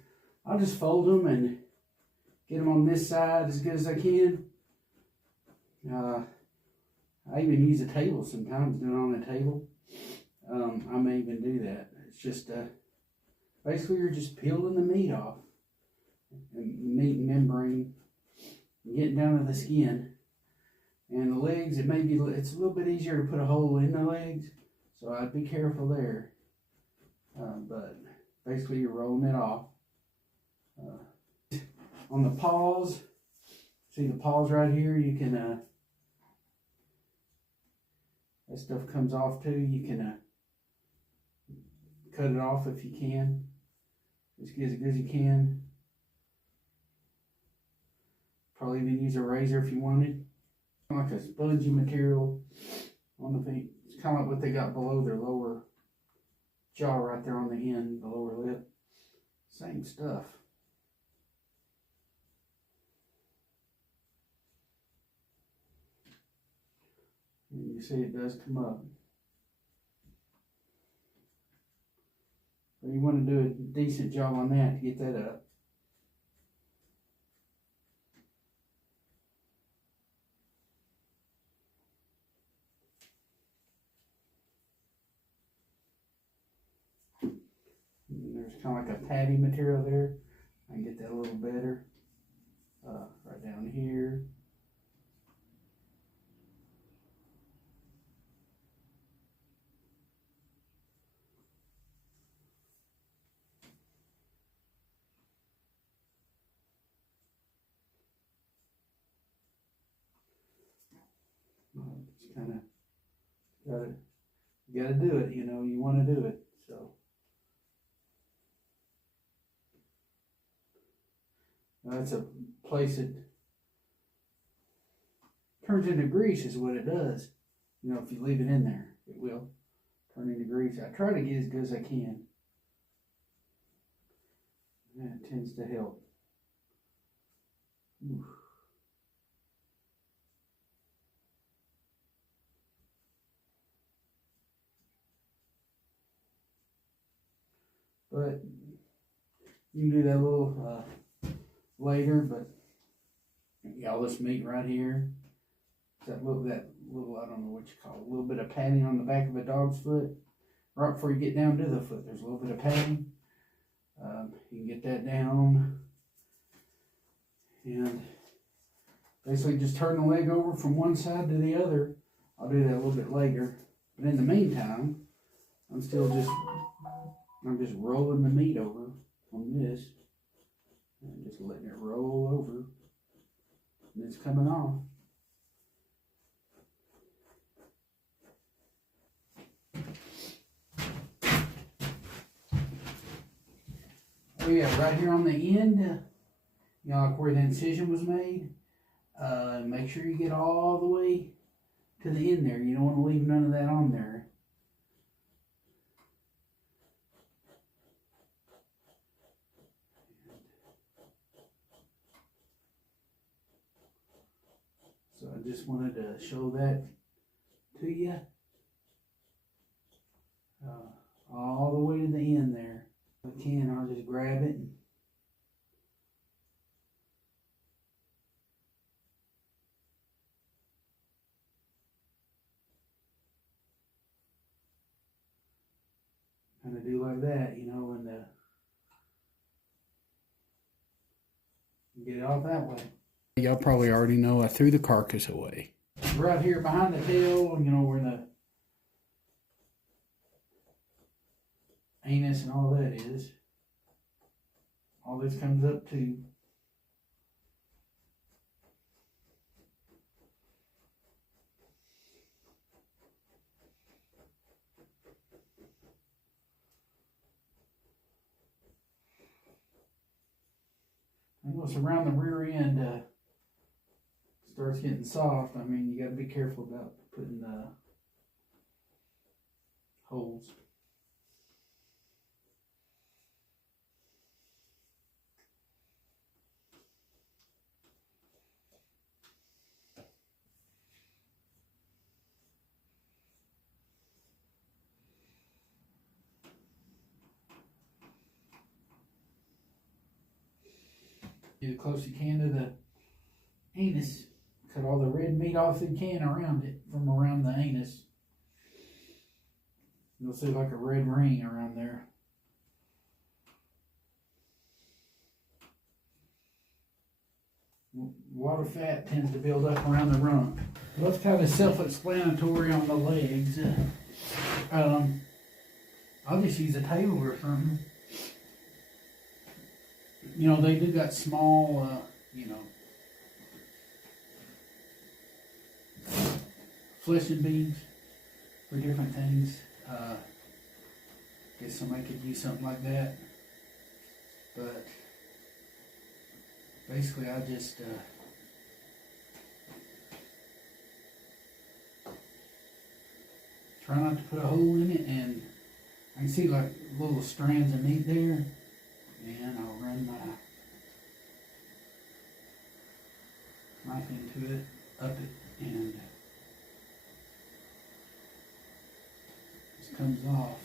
I'll just fold them and get them on this side as good as I can. I even use a table sometimes, do it on a table. I may even do that. It's just basically you're just peeling the meat off, and meat membrane, and getting down to the skin. And the legs, it's a little bit easier to put a hole in the legs, so I'd be careful there. But basically you're rolling it off. On the paws, see the paws right here, you can, that stuff comes off too. You can cut it off if you can, as good as you can. Probably even use a razor if you wanted. Like a spongy material on the feet. It's kind of like what they got below their lower jaw right there on the end, the lower lip. Same stuff. And you see it does come up. But you want to do a decent job on that to get that up. And there's kind of like a patty material there. I can get that a little better. Right down here. Just kind of gotta do it, you know, you want to do it, so. Now that's a place that turns into grease is what it does. You know, if you leave it in there, it will turn into grease. I try to get as good as I can. And it tends to help. Oof. But you can do that a little later, but all this meat right here, that little, I don't know what you call it, a little bit of padding on the back of a dog's foot. Right before you get down to the foot, there's a little bit of padding. You can get that down. And basically just turn the leg over from one side to the other. I'll do that a little bit later. But in the meantime, I'm just rolling the meat over on this. And just letting it roll over. And it's coming off. Oh yeah, right here on the end, you know, like where the incision was made, make sure you get all the way to the end there. You don't want to leave none of that on there. So I just wanted to show that to you. All the way to the end there. If I can, I'll just grab it and kind of do like that, you know, and get it off that way. Y'all probably already know I threw the carcass away. Right here behind the tail, you know, where the anus and all that is. All this comes up to. And what's around the rear end starts getting soft. I mean, you got to be careful about putting holes. Get as close as you can to the anus. Cut all the red meat off the can around it, from around the anus. You'll see like a red ring around there. A lot of fat tends to build up around the rump. Well, it's kind of self-explanatory on the legs. I'll just use a table or something. You know, they do got small, you know, fleshing beams for different things. Guess somebody could use something like that. But basically, I just try not to put a hole in it, and I can see like little strands of meat there, and I'll run my knife into it, up it, and this comes off.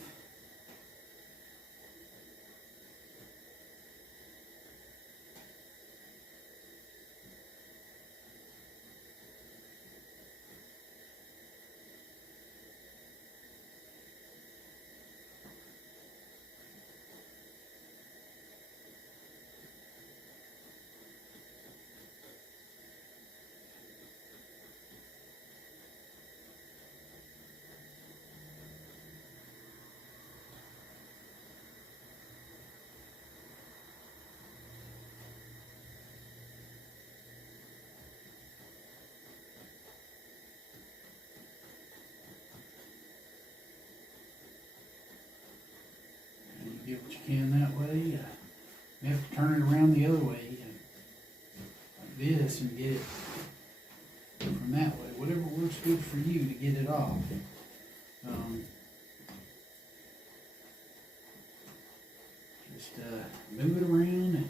Get what you can that way. You have to turn it around the other way, like this, and get it from that way. Whatever works good for you to get it off. Just move it around, and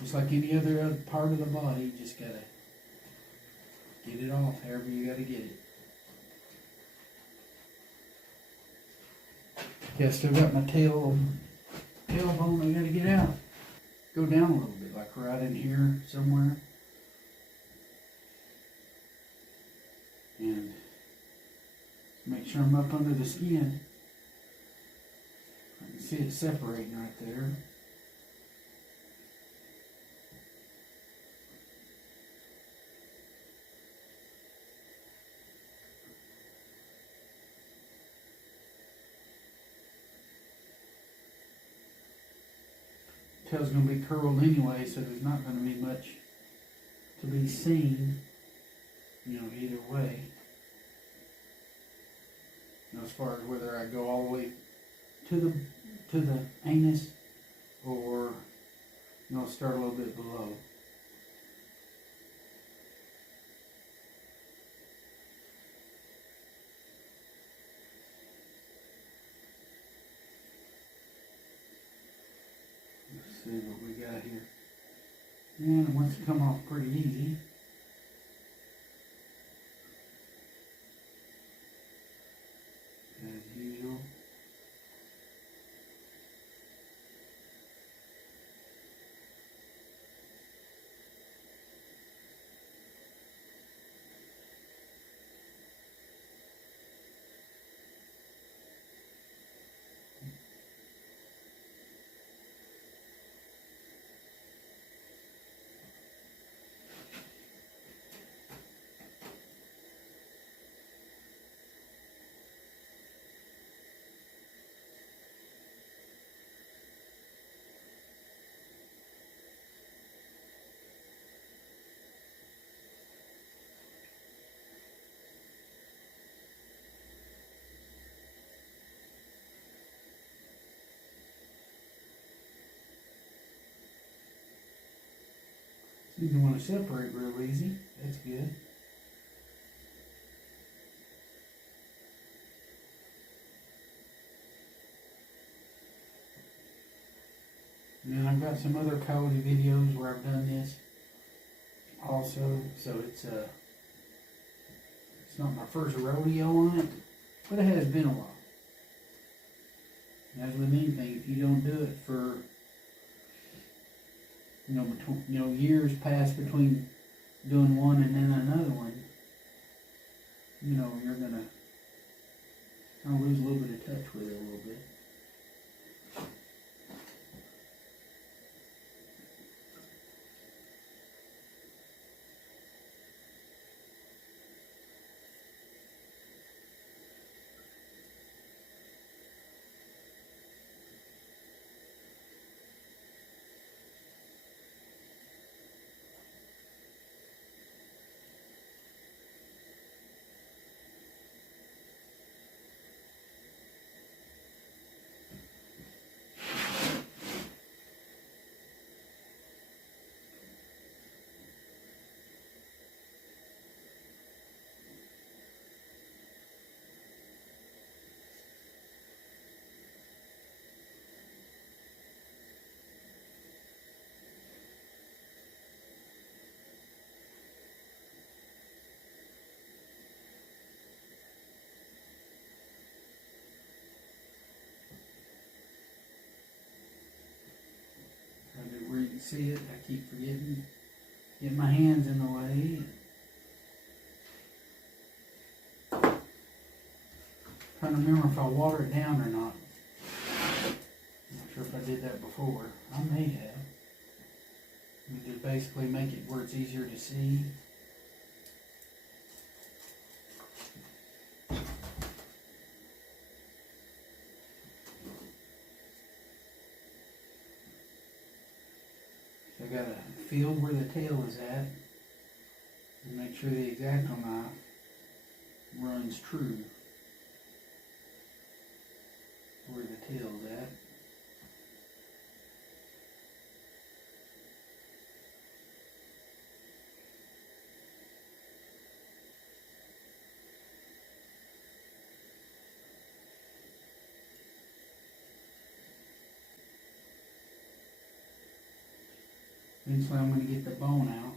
just like any other part of the body, you just gotta get it off however you gotta get it. Yeah, I still got my tailbone I gotta get out. Go down a little bit, like right in here somewhere. And make sure I'm up under the skin. I can see it separating right there. tail's gonna be curled anyway, so there's not gonna be much to be seen, you know, either way. You know, as far as whether I go all the way to the anus or, you know, start a little bit below. Let's see what we got here. And it wants to come off pretty easy. As usual. You want to separate real easy. That's good. And then I've got some other coyote videos where I've done this also. So it's not my first rodeo on it, but it has been a while. As with anything, if you don't do it for years pass between doing one and then another one, you know, you're gonna kind of lose a little bit of touch with it a little bit. Where you can see it, I keep forgetting. Get my hands in the way. Trying to remember if I water it down or not. Not sure if I did that before. I may have. We just basically make it where it's easier to see. I gotta feel where the tail is at and make sure the X-Acto knife runs true where the tail's at. Eventually I'm going to get the bone out.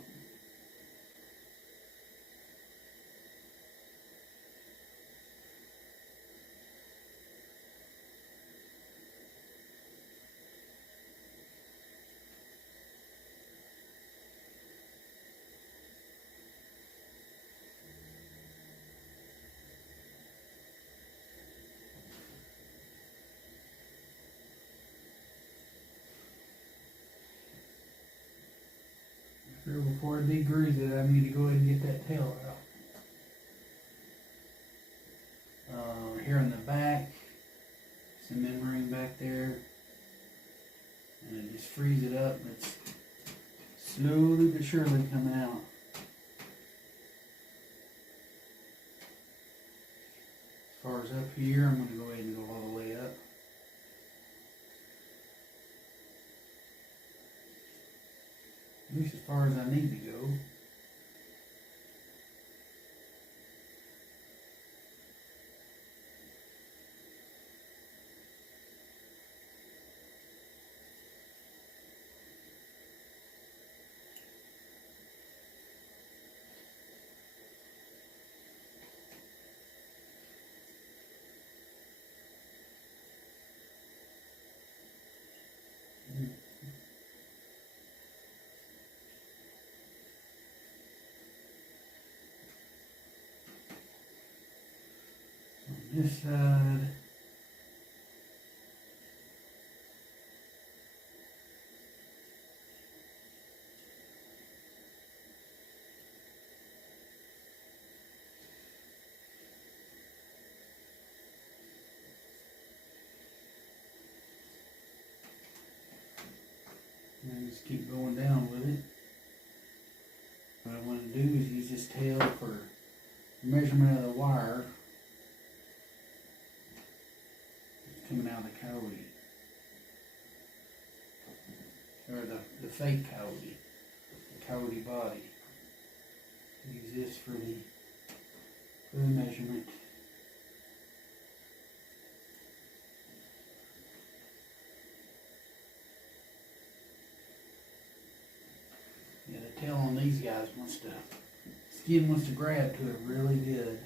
Sure, before I degrease it, I need to go ahead and get that tail out. Here in the back, some membrane back there, and I just freeze it up, and it's slowly but surely coming out. As far as up here, I'm going to go ahead and go all the way up. At least as far as I need to go. This side. And just keep going down with it. What I want to do is use this tail for measurement of the wire coming out of the coyote, or the fake coyote, the coyote body. Use this for the measurement. Yeah, the tail on these guys skin wants to grab to it really good.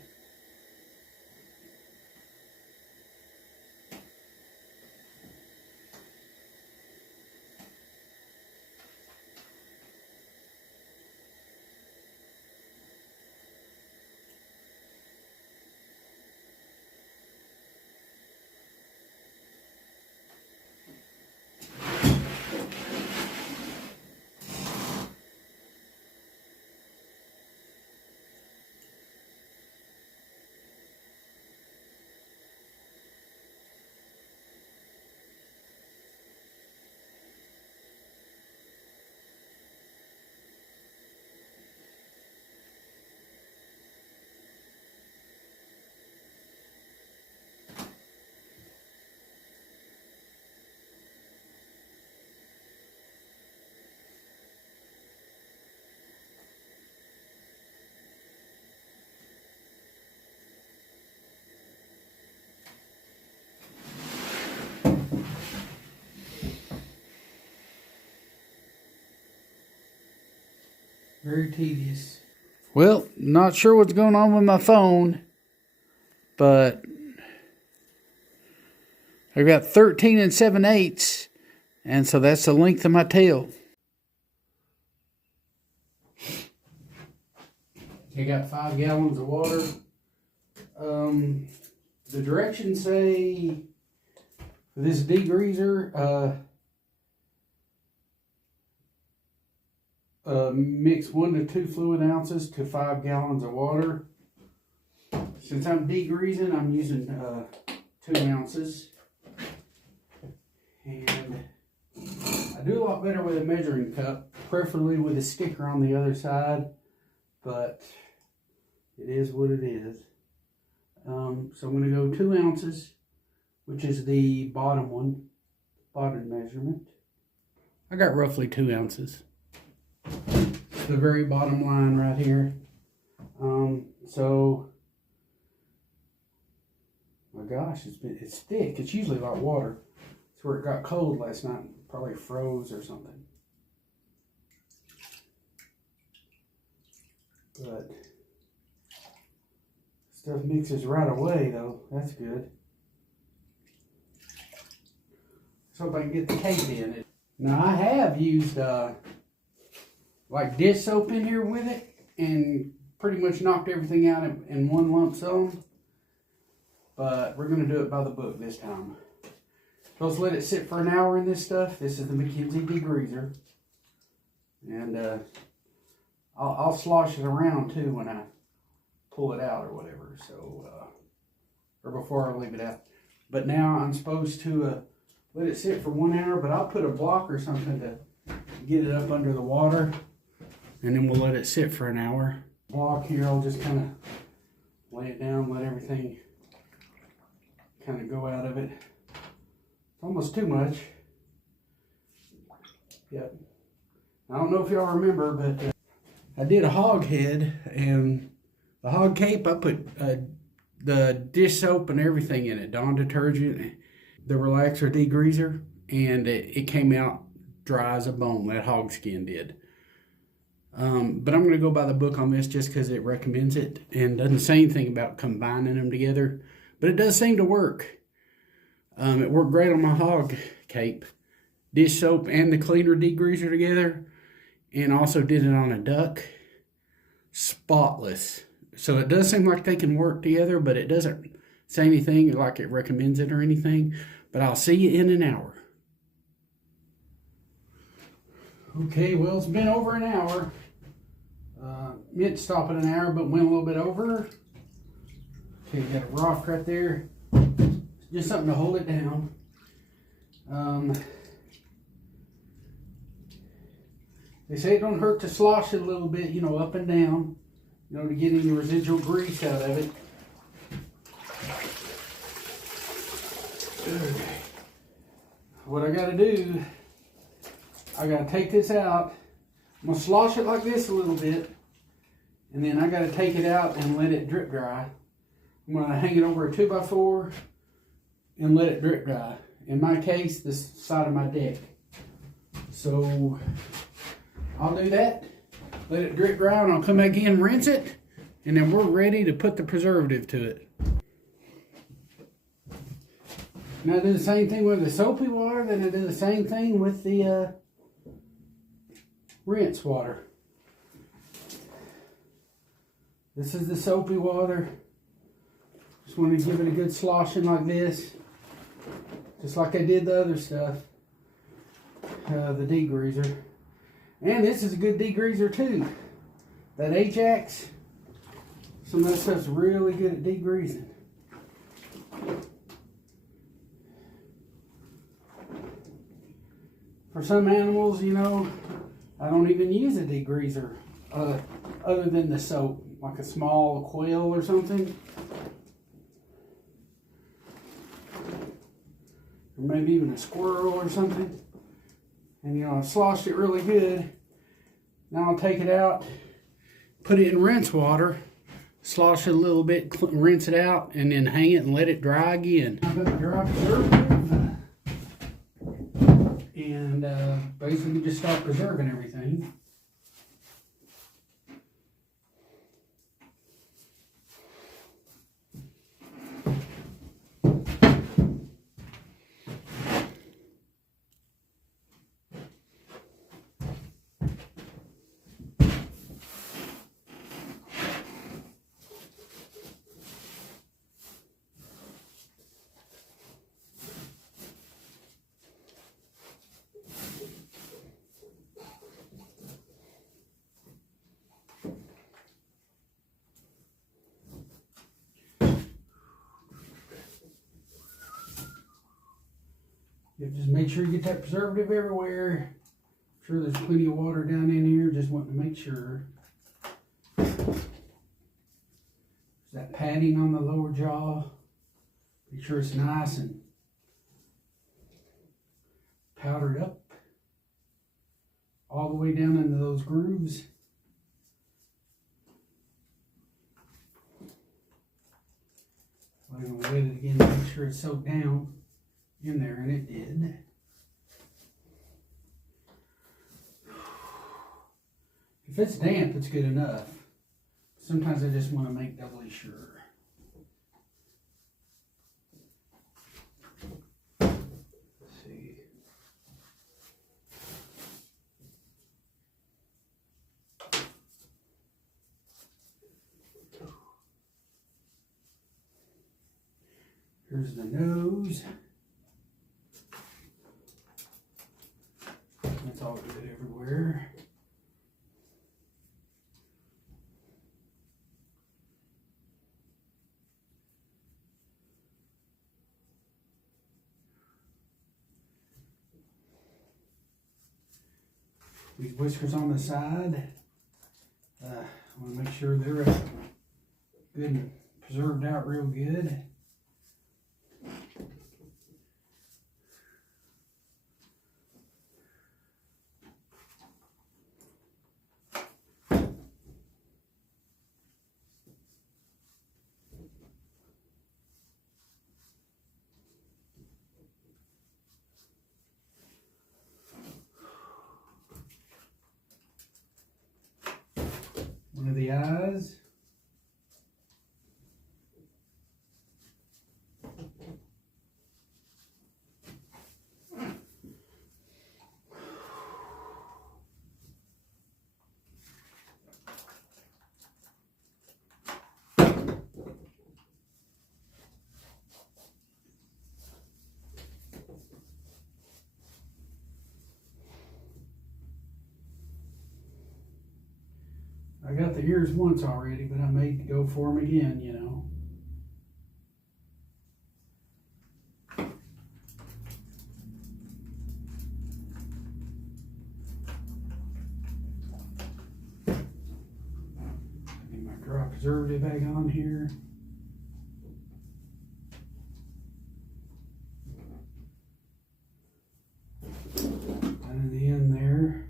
Very tedious. Well, not sure what's going on with my phone, but I've got 13 7/8, and so that's the length of my tail. I got 5 gallons of water. The directions say for this degreaser, mix 1 to 2 fluid ounces to 5 gallons of water. Since I'm degreasing, I'm using 2 ounces. And I do a lot better with a measuring cup, preferably with a sticker on the other side, but it is what it is. So I'm going to go 2 ounces, which is the bottom measurement. I got roughly 2 ounces. The very bottom line right here. So, my gosh, it's thick. It's usually like water. It's where it got cold last night. Probably froze or something. But stuff mixes right away though. That's good. Let's hope I can get the cake in it. Now I have used like dish soap in here with it and pretty much knocked everything out in one lump sum. But we're going to do it by the book this time. So let's let it sit for an hour in this stuff. This is the McKenzie degreaser. And I'll slosh it around too when I pull it out or whatever. So, or before I leave it out. But now I'm supposed to let it sit for 1 hour, but I'll put a block or something to get it up under the water, and then we'll let it sit for an hour. Block here, I'll just kind of lay it down, let everything kind of go out of it. It's almost too much. Yep. I don't know if y'all remember, but I did a hog head, and the hog cape, I put the dish soap and everything in it, Dawn detergent, the relaxer degreaser, and it came out dry as a bone. That hog skin did. But I'm going to go by the book on this just because it recommends it and doesn't say anything about combining them together. But it does seem to work. It worked great on my hog cape. Dish soap and the cleaner degreaser together. And also did it on a duck. Spotless. So it does seem like they can work together, but it doesn't say anything like it recommends it or anything. But I'll see you in an hour. Okay, well, it's been over an hour. Meant to stop at an hour, but went a little bit over. Okay, got a rock right there. Just something to hold it down. They say it don't hurt to slosh it a little bit, you know, up and down, you know, to get any residual grease out of it. Okay. What I gotta do, I gotta take this out. I'm gonna slosh it like this a little bit, and then I gotta take it out and let it drip dry. I'm gonna hang it over a 2x4 and let it drip dry. In my case, this side of my deck. So I'll do that, let it drip dry, and I'll come back in, rinse it, and then we're ready to put the preservative to it. Now I do the same thing with the soapy water, then I do the same thing with the rinse water. This is the soapy water. Just want to give it a good sloshing like this, just like I did the other stuff, the degreaser. And this is a good degreaser too. That Ajax, some of that stuff's really good at degreasing. For some animals, you know, I don't even use a degreaser other than the soap, like a small quail or something. Or maybe even a squirrel or something. And you know, I've sloshed it really good. Now I'll take it out, put it in rinse water, slosh it a little bit, rinse it out, and then hang it and let it dry again. I'm going to dry preservative. And basically just start preserving everything. You just make sure you get that preservative everywhere. I'm sure there's plenty of water down in here. Just want to make sure. There's that padding on the lower jaw. Make sure it's nice and powdered up all the way down into those grooves. I'm going to wet it again to make sure it's soaked down in there, and it did. If it's damp, it's good enough. Sometimes I just want to make doubly sure. Let's see. Here's the nose. That's all good everywhere. These whiskers on the side, I want to make sure they're good and preserved out real good. One of the eyes. I got the ears once already, but I may go for them again, you know. Get my dry preservative back on here. Down in the end there.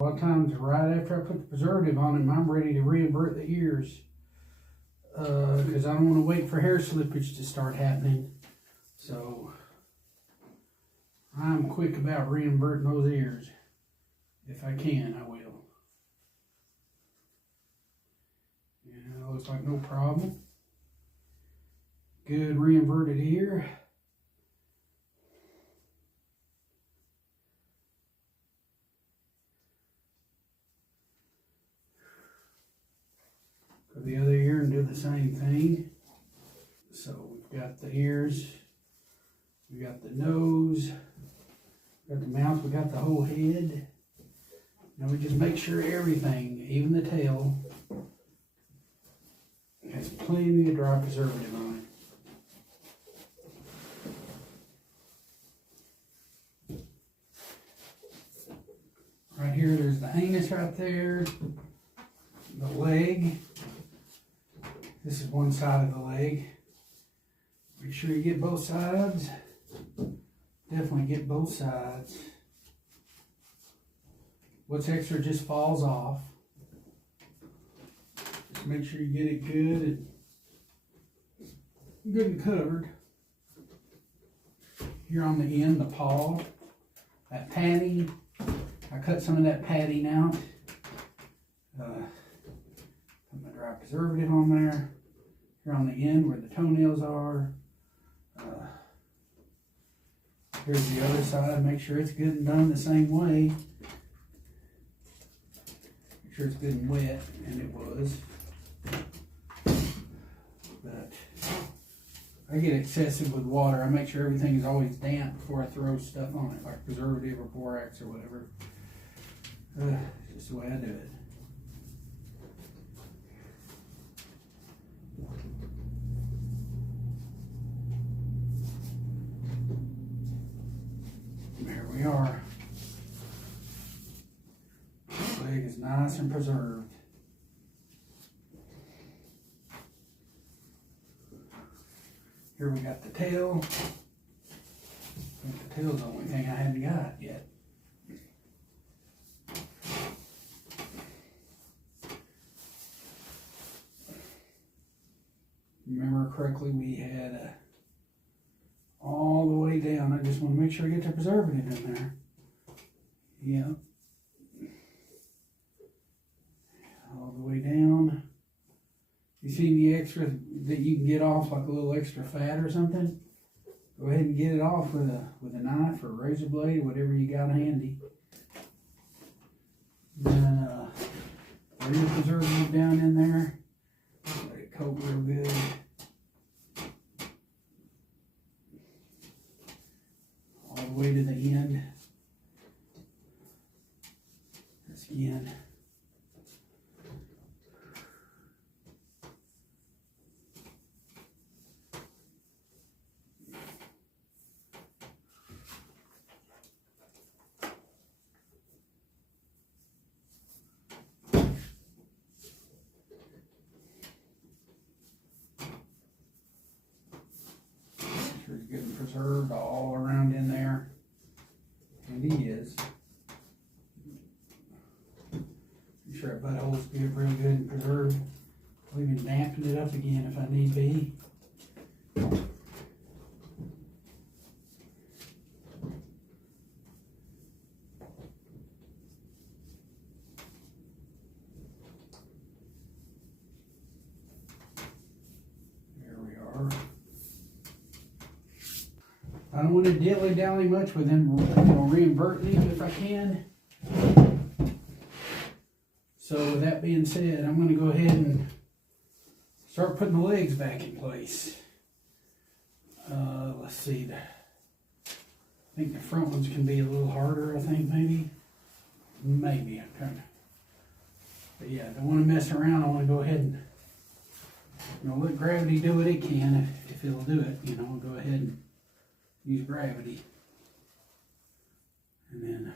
A lot of times, right after I put the preservative on them, I'm ready to re-invert the ears because I don't want to wait for hair slippage to start happening. So I'm quick about re-inverting those ears. If I can, I will. Yeah, looks like no problem. Good re-inverted ear. Go the other ear and do the same thing. So we've got the ears, we got the nose, we got the mouth, we got the whole head. Now we just make sure everything, even the tail, has plenty of dry preservative on it. Right here, there's the anus right there, the leg. This is one side of the leg. Make sure you get both sides. Definitely get both sides. What's extra just falls off. Just make sure you get it good and covered. Here on the end, the paw, that patty. I cut some of that padding out. Put my dry preservative on there. Here on the end where the toenails are. Here's the other side. Make sure it's good and done the same way. Make sure it's good and wet, and it was. But I get excessive with water. I make sure everything is always damp before I throw stuff on it, like preservative or borax or whatever. Just the way I do it. There we are. This leg is nice and preserved. Here we got the tail. I think the tail's the only thing I haven't got yet. Remember correctly, we had all the way down. I just want to make sure I get the preservative in there. Yep. All the way down. You see the extra that you can get off, like a little extra fat or something? go ahead and get it off with a knife or a razor blade, whatever you got handy. Then throw your preservative down in there. Let it coat real good. All the way to the end. This again. Sure he's getting preserved all around in there. And he is. Make sure that butthole's get real good and preserved. I'll even dampen it up again if I need be. I don't want to dilly-dally much with them, reinverting them if I can. So with that being said, I'm going to go ahead and start putting the legs back in place. Let's see. I think the front ones can be a little harder, I think, maybe. Maybe. I'm kind of. But yeah, I don't want to mess around. I want to go ahead and let gravity do what it can. If it'll do it, I'll go ahead and use gravity. And then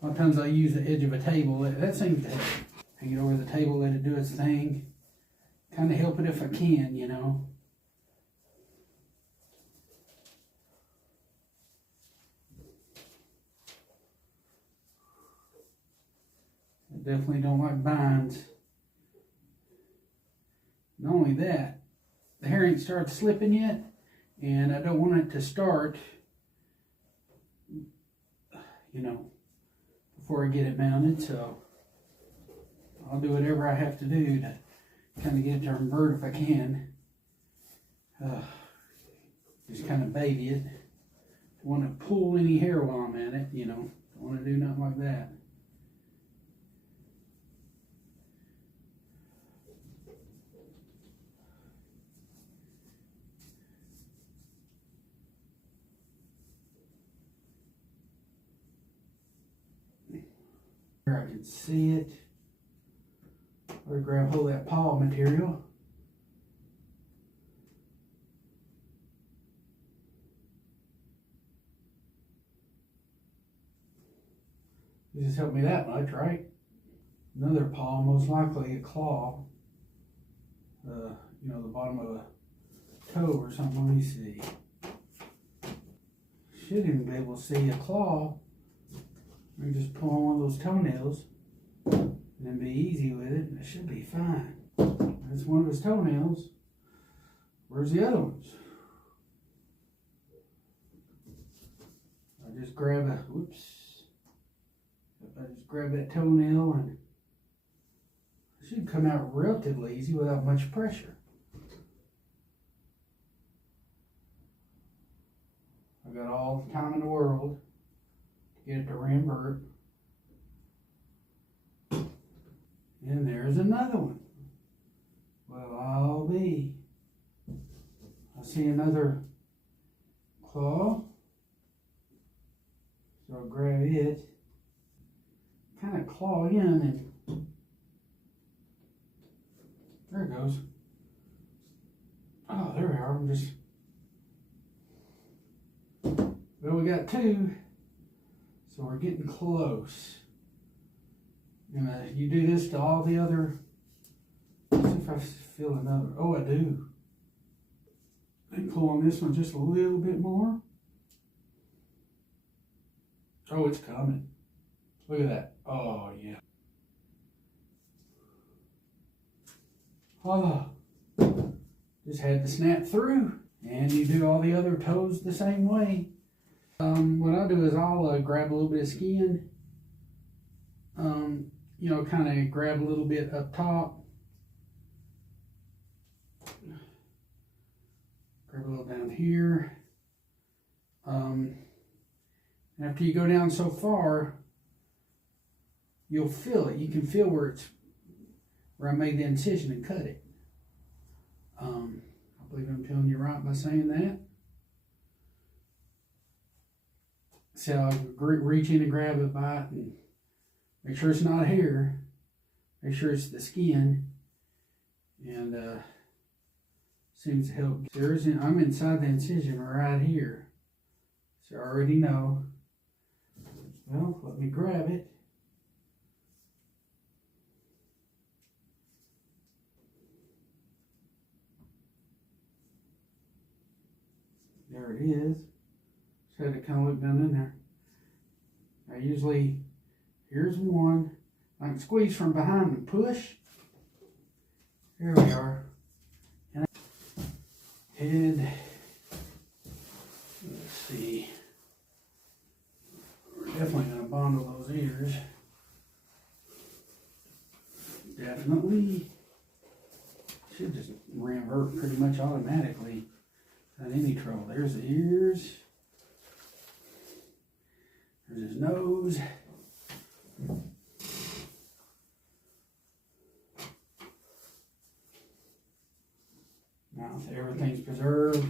a lot of times I use the edge of a table. That seems to hang it over the table, let it do its thing. Kind of help it if I can, I definitely don't like binds. Not only that, the hair ain't started slipping yet, and I don't want it to start, before I get it mounted, so I'll do whatever I have to do to kind of get it to invert if I can. Just kind of baby it. Don't want to pull any hair while I'm at it, Don't want to do nothing like that. I can see it. Or grab hold of that paw material. This has helped me that much, right? Another paw, most likely a claw. The bottom of a toe or something. Let me see. Should even be able to see a claw. We just pull on one of those toenails and then be easy with it, and it should be fine. That's one of his toenails. Where's the other ones? I just grab that toenail and it should come out relatively easy without much pressure. I've got all the time in the world. Get it to reinvert. And there's another one. Well, I see another claw. So I'll grab it. Kind of claw in and there it goes. Oh, there we are. Well, we got two. So we're getting close. You do this to all the other. Let's see if I feel another. Oh, I do. And pull on this one just a little bit more. Oh, it's coming. Look at that. Oh, yeah. Oh, just had to snap through. And you do all the other toes the same way. What I'll do is I'll grab a little bit of skin you know, kind of grab a little bit up top. Grab a little down here. After you go down so far, you'll feel it. You can feel where I made the incision and cut it. I believe I'm telling you right by saying that. So I'll reach in and grab a bite and make sure it's not hair. Make sure it's the skin. And seems to help. I'm inside the incision right here. So I already know. Well, let me grab it. There it is. Just had to kind of look down in there. I usually, here's one. I can squeeze from behind and push. Here we are. And let's see. We're definitely going to bundle those ears. Definitely. Should just revert pretty much automatically. Not any trouble. There's the ears. There's his nose. Now everything's preserved.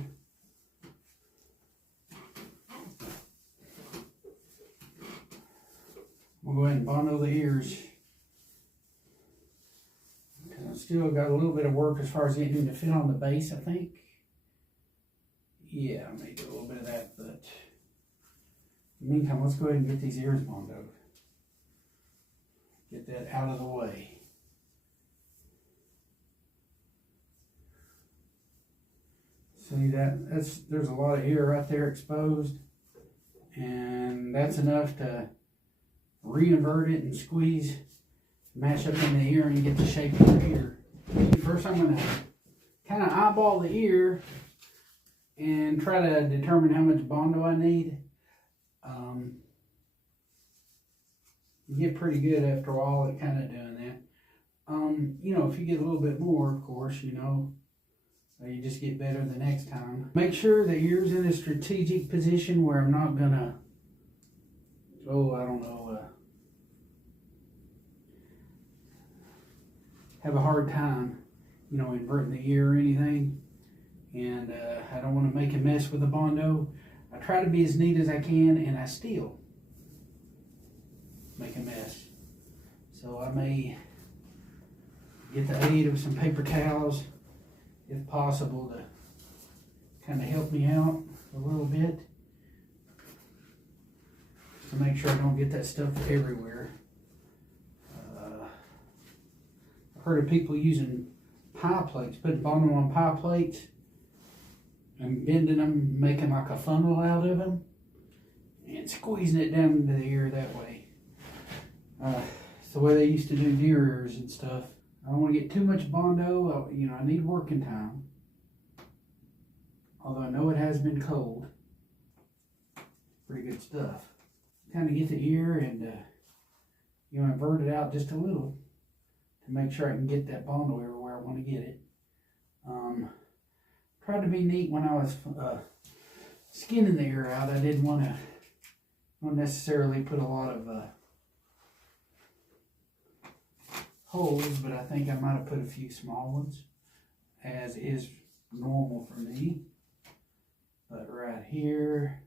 We'll go ahead and bundle the ears. I've still got a little bit of work as far as getting him to fit on the base, I think. Yeah, I may do a little bit of that, but in the meantime, let's go ahead and get these ears bundled. Get that out of the way. See there's a lot of ear right there exposed, and that's enough to re-invert it and squeeze, mash up in the ear and get the shape of the ear. First I'm going to kind of eyeball the ear and try to determine how much Bondo I need. You get pretty good after a while at kind of doing that. You know, if you get a little bit more, of course, you know, you just get better the next time. Make sure the ear's in a strategic position where I'm not gonna, have a hard time, you know, inverting the ear or anything. And I don't want to make a mess with the Bondo. I try to be as neat as I can, and I still make a mess. So I may get the aid of some paper towels, if possible, to kind of help me out a little bit, to make sure I don't get that stuff everywhere. I've heard of people using pie plates, putting Bondo on pie plates and bending them, making like a funnel out of them, and squeezing it down into the ear that way. It's the way they used to do deer ears and stuff. I don't want to get too much Bondo. You know, I need working time. Although I know it has been cold. Pretty good stuff. Kind of get the ear and, you know, invert it out just a little to make sure I can get that Bondo everywhere I want to get it. Tried to be neat when I was skinning the ear out. I didn't want to necessarily put a lot of holes, but I think I might have put a few small ones, as is normal for me. But right here,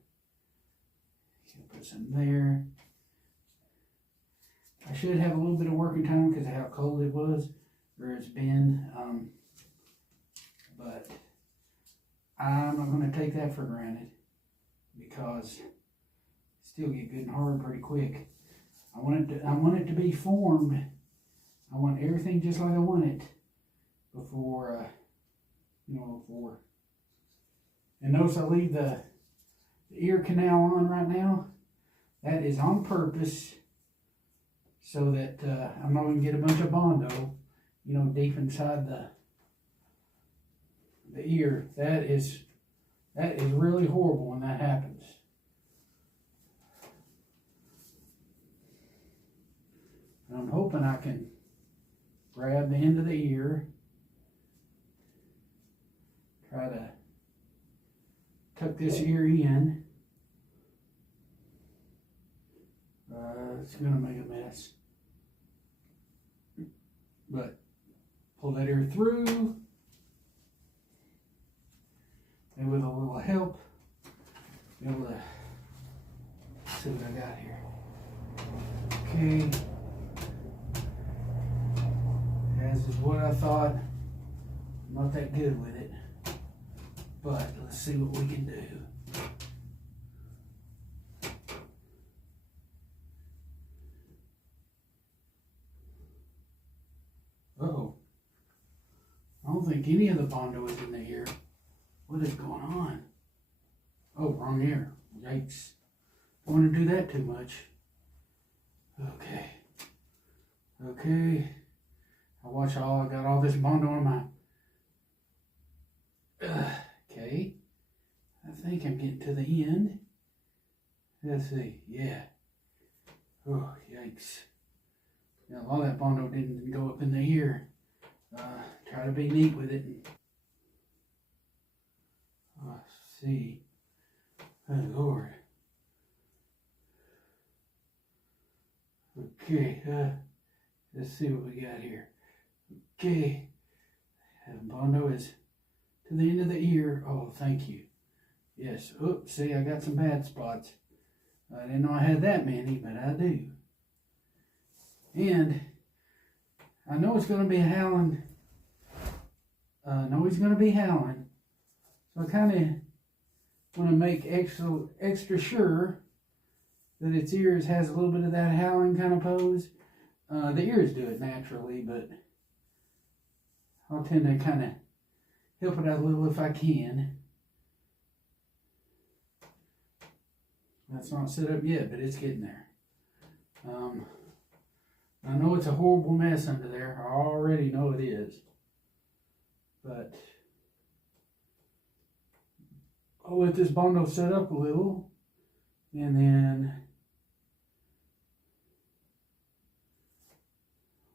put some there. I should have a little bit of working time because of how cold it was, or it's been, but I'm not going to take that for granted, because it still get good and hard pretty quick. I want it to be formed. I want everything just like I want it before, before. And notice I leave the ear canal on right now. That is on purpose, so that I'm not going to get a bunch of Bondo, you know, deep inside the ear. That is really horrible when that happens. I'm hoping I can grab the end of the ear, try to tuck this ear in. It's gonna make a mess, but pull that ear through, and with a little help, be able to see what I got here. Okay, as is what I thought. I'm not that good with it, but let's see what we can do. Uh-oh. I don't think any of the Bondo is in the ear. What is going on? Oh, wrong ear. Yikes. Don't want to do that too much. Okay. Okay. I got all this Bondo on my... Okay. I think I'm getting to the end. Let's see. Yeah. Oh, yikes. Yeah, a lot of that Bondo didn't go up in the ear. Try to be neat with it. Let's see. Oh, Lord. Okay, let's see what we got here. Okay. Bondo is to the end of the ear. Oh, thank you. Yes. Oops, see, I got some bad spots. I didn't know I had that many, but I do. And I know it's going to be howling. I know he's going to be howling. So I kind of want to make extra sure that its ears has a little bit of that howling kind of pose. The ears do it naturally, but I'll tend to kind of help it out a little if I can. That's not set up yet, but it's getting there. I know it's a horrible mess under there. I already know it is. But I'll let this Bondo set up a little, and then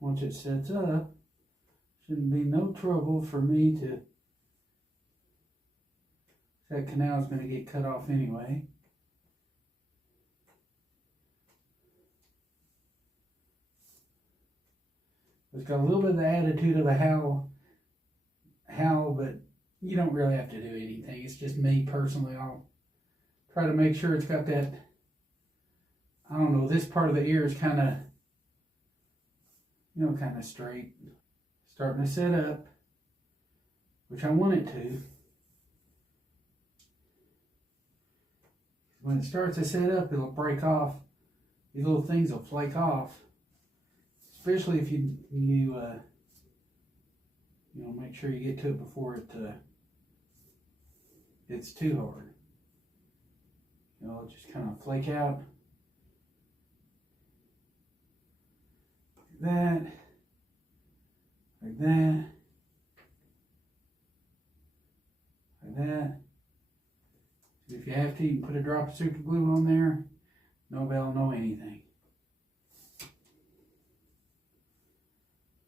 once it sets up, shouldn't be no trouble for me to... That canal is going to get cut off anyway. It's got a little bit of the attitude of a howl, but you don't really have to do anything. It's just me personally. I'll try to make sure it's got that, I don't know, this part of the ear is kind of, kind of straight. Starting to set up, which I want it to. When it starts to set up, it'll break off. These little things will flake off. Especially if you make sure you get to it before it's too hard. It'll just kind of flake out. Like that. Like that. Like that. If you have to, you can put a drop of super glue on there. Nobody'll know anything.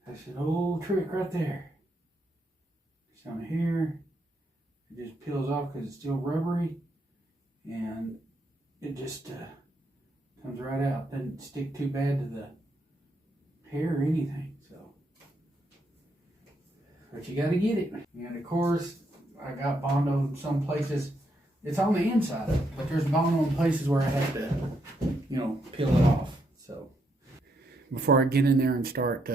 That's an old trick right there. It's on here. It just peels off because it's still rubbery. And it just comes right out. Doesn't stick too bad to the hair or anything. So, but you got to get it. And of course, I got Bondo in some places. It's on the inside, but there's Bondo in places where I have to, peel it off. So, before I get in there and start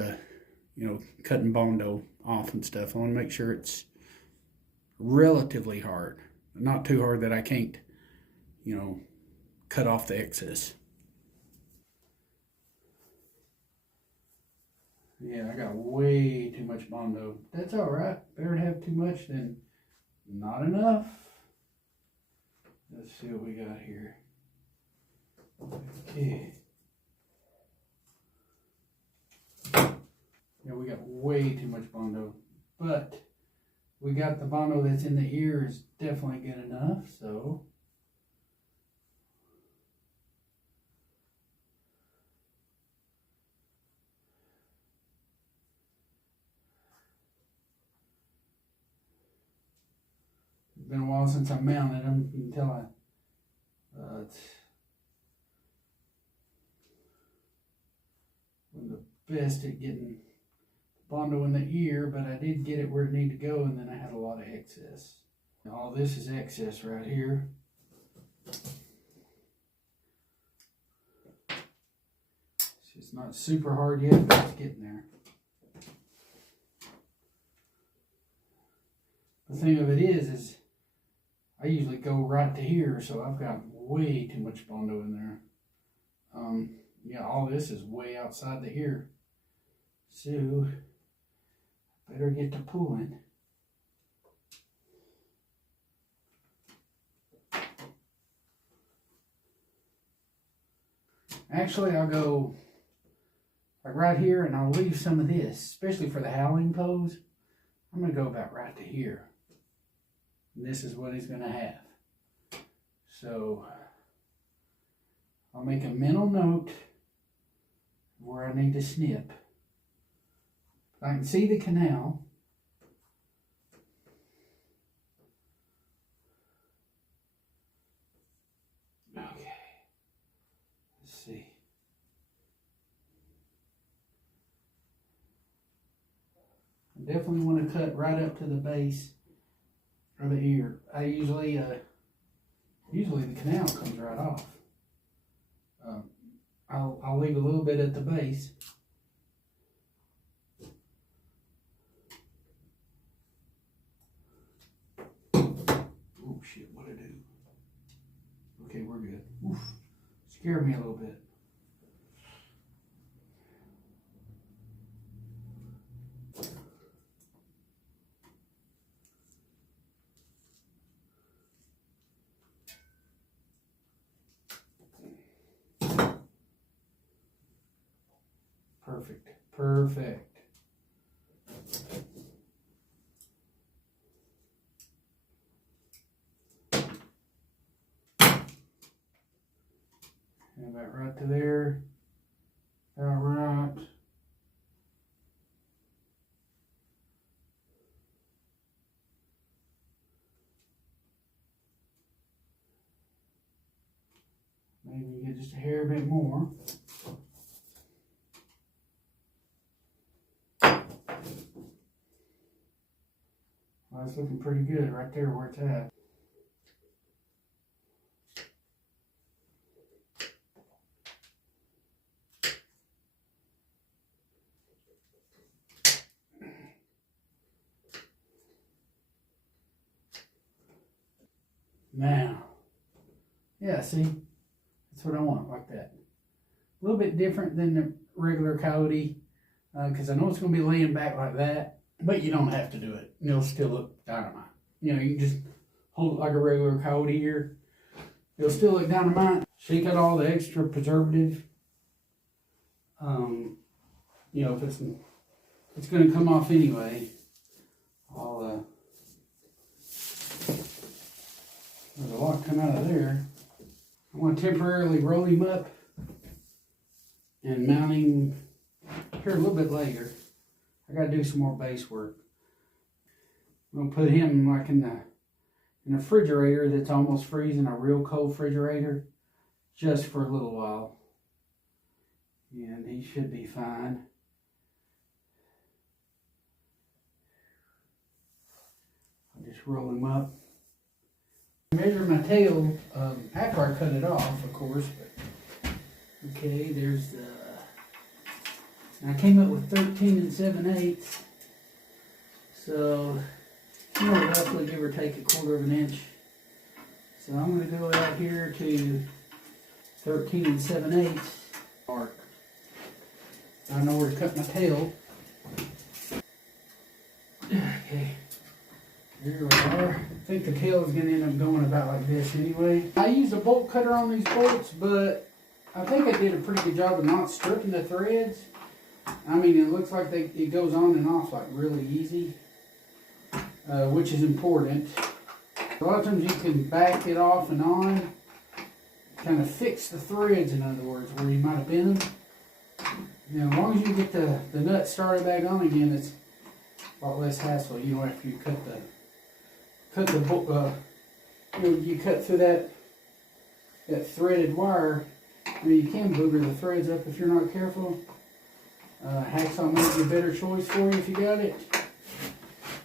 cutting Bondo off and stuff, I want to make sure it's relatively hard. Not too hard that I can't, cut off the excess. Yeah, I got way too much Bondo. That's all right. Better to have too much than not enough. Let's see what we got here. Okay. Yeah, we got way too much Bondo, but we got the Bondo that's in the ear is definitely good enough, so. It's been a while since I mounted them. You can tell I'm the best at getting Bondo in the ear, but I did get it where it needed to go, and then I had a lot of excess. All this is excess right here. It's not super hard yet, but it's getting there. The thing of it is I usually go right to here, so I've got way too much Bondo in there. Yeah, all this is way outside the ear. So, better get to pulling. Actually, I'll go like right here, and I'll leave some of this, especially for the howling pose. I'm going to go about right to here. And this is what he's going to have. So, I'll make a mental note of where I need to snip. I can see the canal. Okay. Let's see. I definitely want to cut right up to the base of the ear. I usually the canal comes right off. I'll leave a little bit at the base. Oh shit, what'd I do? Okay, we're good. Oof. Scared me a little bit. Perfect. Perfect. And about right to there. All right. Maybe get just a hair bit more. Well, it's looking pretty good right there where it's at. Now, yeah, see, that's what I want, like that. A little bit different than the regular Coyote, because I know it's going to be laying back like that, but you don't have to do it. It'll still look dynamite. You know, you can just hold it like a regular Coyote here. It'll still look dynamite. Shake out all the extra preservative. You know, if it's going to come off anyway. There's a lot come out of there. I want to temporarily roll him up and mount him here a little bit later. I got to do some more base work. I'm going to put him like in the refrigerator that's almost freezing, a real cold refrigerator, just for a little while. And he should be fine. I'll just roll him up. Measure my tail after I cut it off, of course. But okay, there's the. I came up with 13 7/8. So, you know, roughly give or take 1/4 of an inch. So I'm going to go out here to 13 7/8 mark. I know where to cut my tail. Okay. Here we are. I think the tail is going to end up going about like this anyway. I used a bolt cutter on these bolts, but I think I did a pretty good job of not stripping the threads. I mean, it looks like it goes on and off like really easy, which is important. A lot of times you can back it off and on, kind of fix the threads, in other words, where you might have bent them. Now, as long as you get the nut started back on again, it's a lot less hassle, you know, after you cut cut the you cut through that threaded wire, or you can booger the threads up if you're not careful. Hacksaw might be a better choice for you if you got it,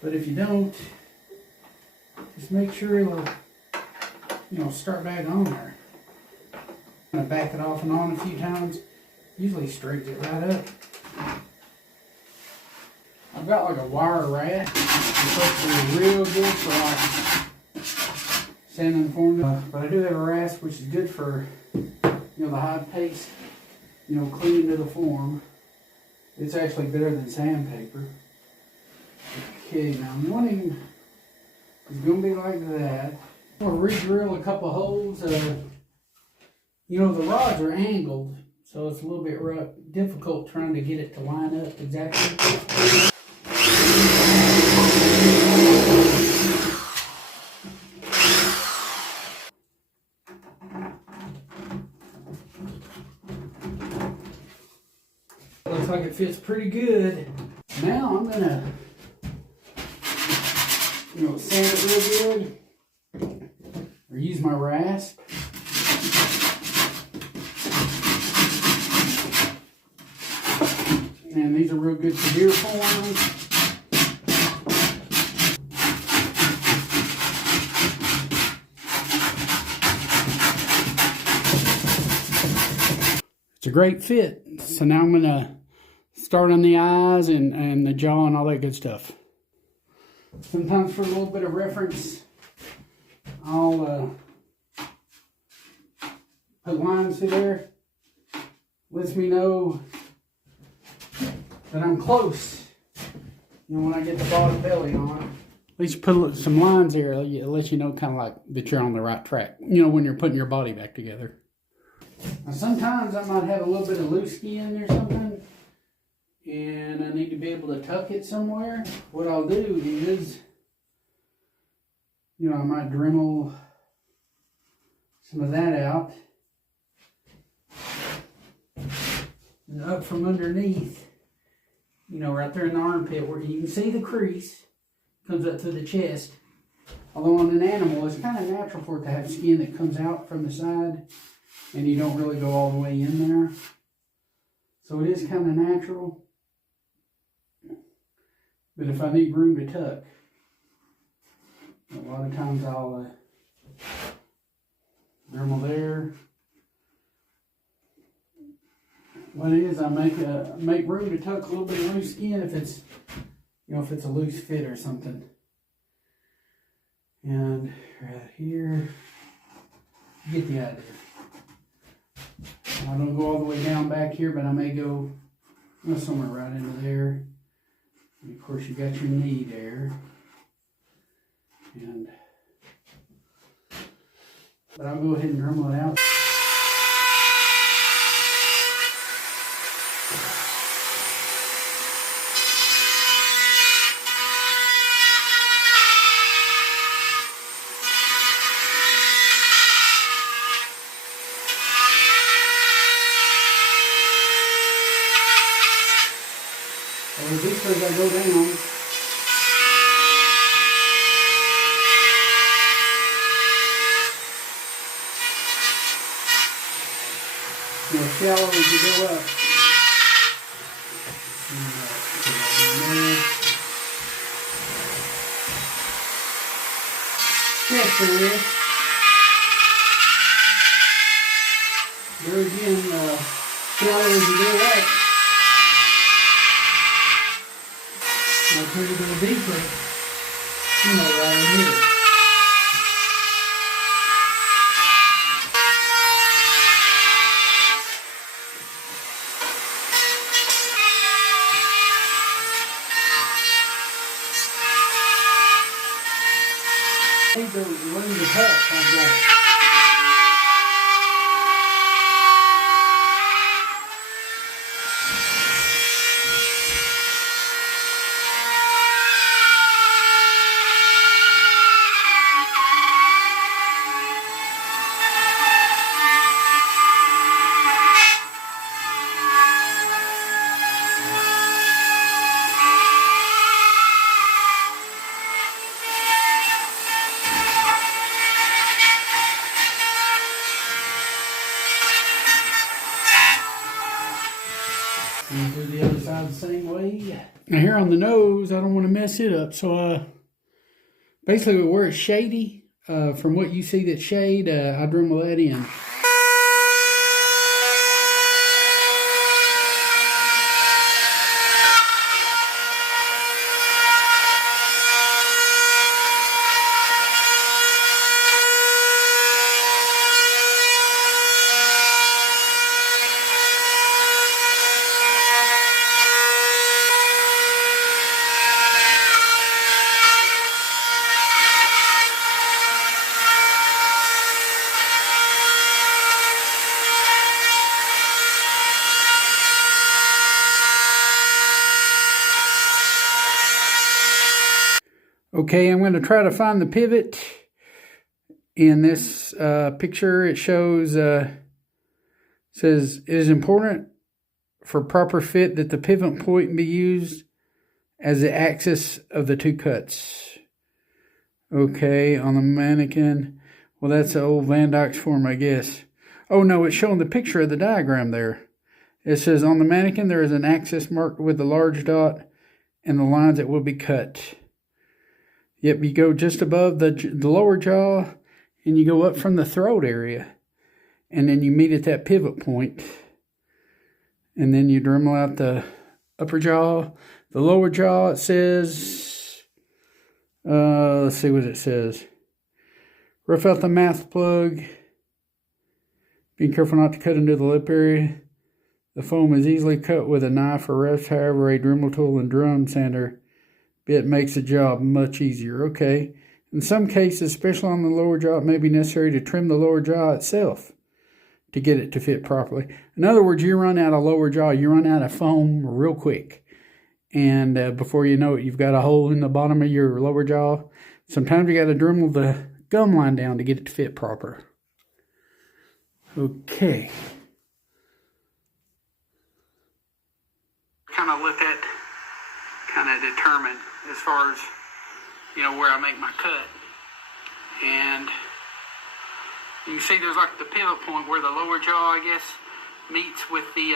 but if you don't, just make sure it'll start back on there. I'm gonna back it off and on a few times. Usually straightens it right up. I've got like a wire rasp. It's supposed to be real good for like sanding the form. But I do have a rasp which is good for the high paste, cleaning to the form. It's actually better than sandpaper. Okay, now one is gonna be like that. I'm gonna re-drill a couple holes. The rods are angled, so it's a little bit rough, difficult trying to get it to line up exactly. Looks like it fits pretty good. Now I'm gonna, sand it real good, or use my rasp. And these are real good severe forms. It's a great fit. So now I'm gonna start on the eyes and the jaw and all that good stuff. Sometimes for a little bit of reference, I'll put lines through there. Lets me know that I'm close. When I get the bottom belly on. At least put some lines there. It lets you know kind of like that you're on the right track. When you're putting your body back together. Now sometimes I might have a little bit of loose skin or something, and I need to be able to tuck it somewhere. What I'll do is, I might Dremel some of that out. And up from underneath, right there in the armpit where you can see the crease, comes up to the chest. Although on an animal, it's kind of natural for it to have skin that comes out from the side, and you don't really go all the way in there. So it is kind of natural. But if I need room to tuck, a lot of times I'll Dremel there. What it is, I make room to tuck a little bit of loose skin if it's, if it's a loose fit or something. And right here, you get the idea. I don't go all the way down back here, but I may go somewhere right into there. And of course, you got your knee there. But I'll go ahead and Dremel it out. This as I go down. Shallow as you go up. Yes, there is. There again, shallow as you go up. Now turn it a little deeper, right in here. I need to learn to cut like that. same way. Now here on the nose, I don't want to mess it up. So basically where it's shady, from what you see that shade, I Dremel that in. Okay, I'm going to try to find the pivot. In this picture, it shows, says, it is important for proper fit that the pivot point be used as the axis of the two cuts. Okay, on the mannequin. Well, that's the old Van Dyke's form, I guess. Oh, no, it's showing the picture of the diagram there. It says, on the mannequin, there is an axis marked with a large dot and the lines that will be cut. Yep, you go just above the lower jaw, and you go up from the throat area. And then you meet at that pivot point. And then you Dremel out the upper jaw. The lower jaw, it says, let's see what it says. Rough out the mouth plug. Be careful not to cut into the lip area. The foam is easily cut with a knife or rough. However, a Dremel tool and drum sander bit makes the job much easier. Okay. In some cases, especially on the lower jaw, it may be necessary to trim the lower jaw itself to get it to fit properly. In other words, you run out of lower jaw, you run out of foam real quick. And before you know it, you've got a hole in the bottom of your lower jaw. Sometimes you got to Dremel the gum line down to get it to fit proper. Okay. Kind of let that kind of determine as far as, you know, where I make my cut. And you can see there's like the pivot point where the lower jaw, I guess, meets with the,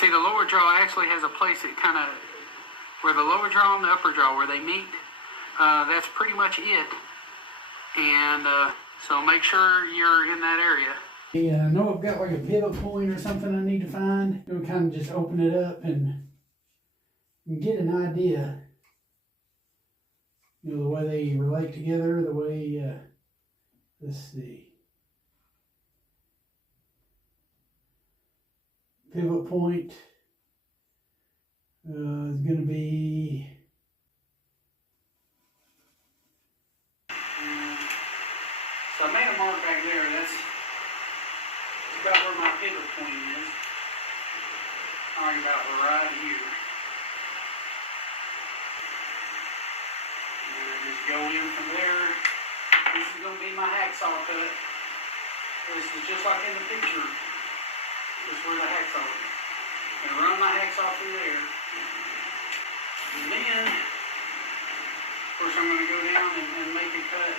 see the lower jaw actually has a place that kind of, where the lower jaw and the upper jaw, where they meet, that's pretty much it. And so make sure you're in that area. Yeah, I know I've got like a pivot point or something I need to find. You'll kind of just open it up and get an idea, you know, the way they relate together, the way, let's see. Pivot point is going to be, so I made a mark back there. That's about where my pivot point is. Talking about right here. Just go in from there. This is going to be my hacksaw cut. This is just like in the picture. This is where the hacksaw is. I'm going to run my hacksaw through there. And then, of course, I'm going to go down and make a cut.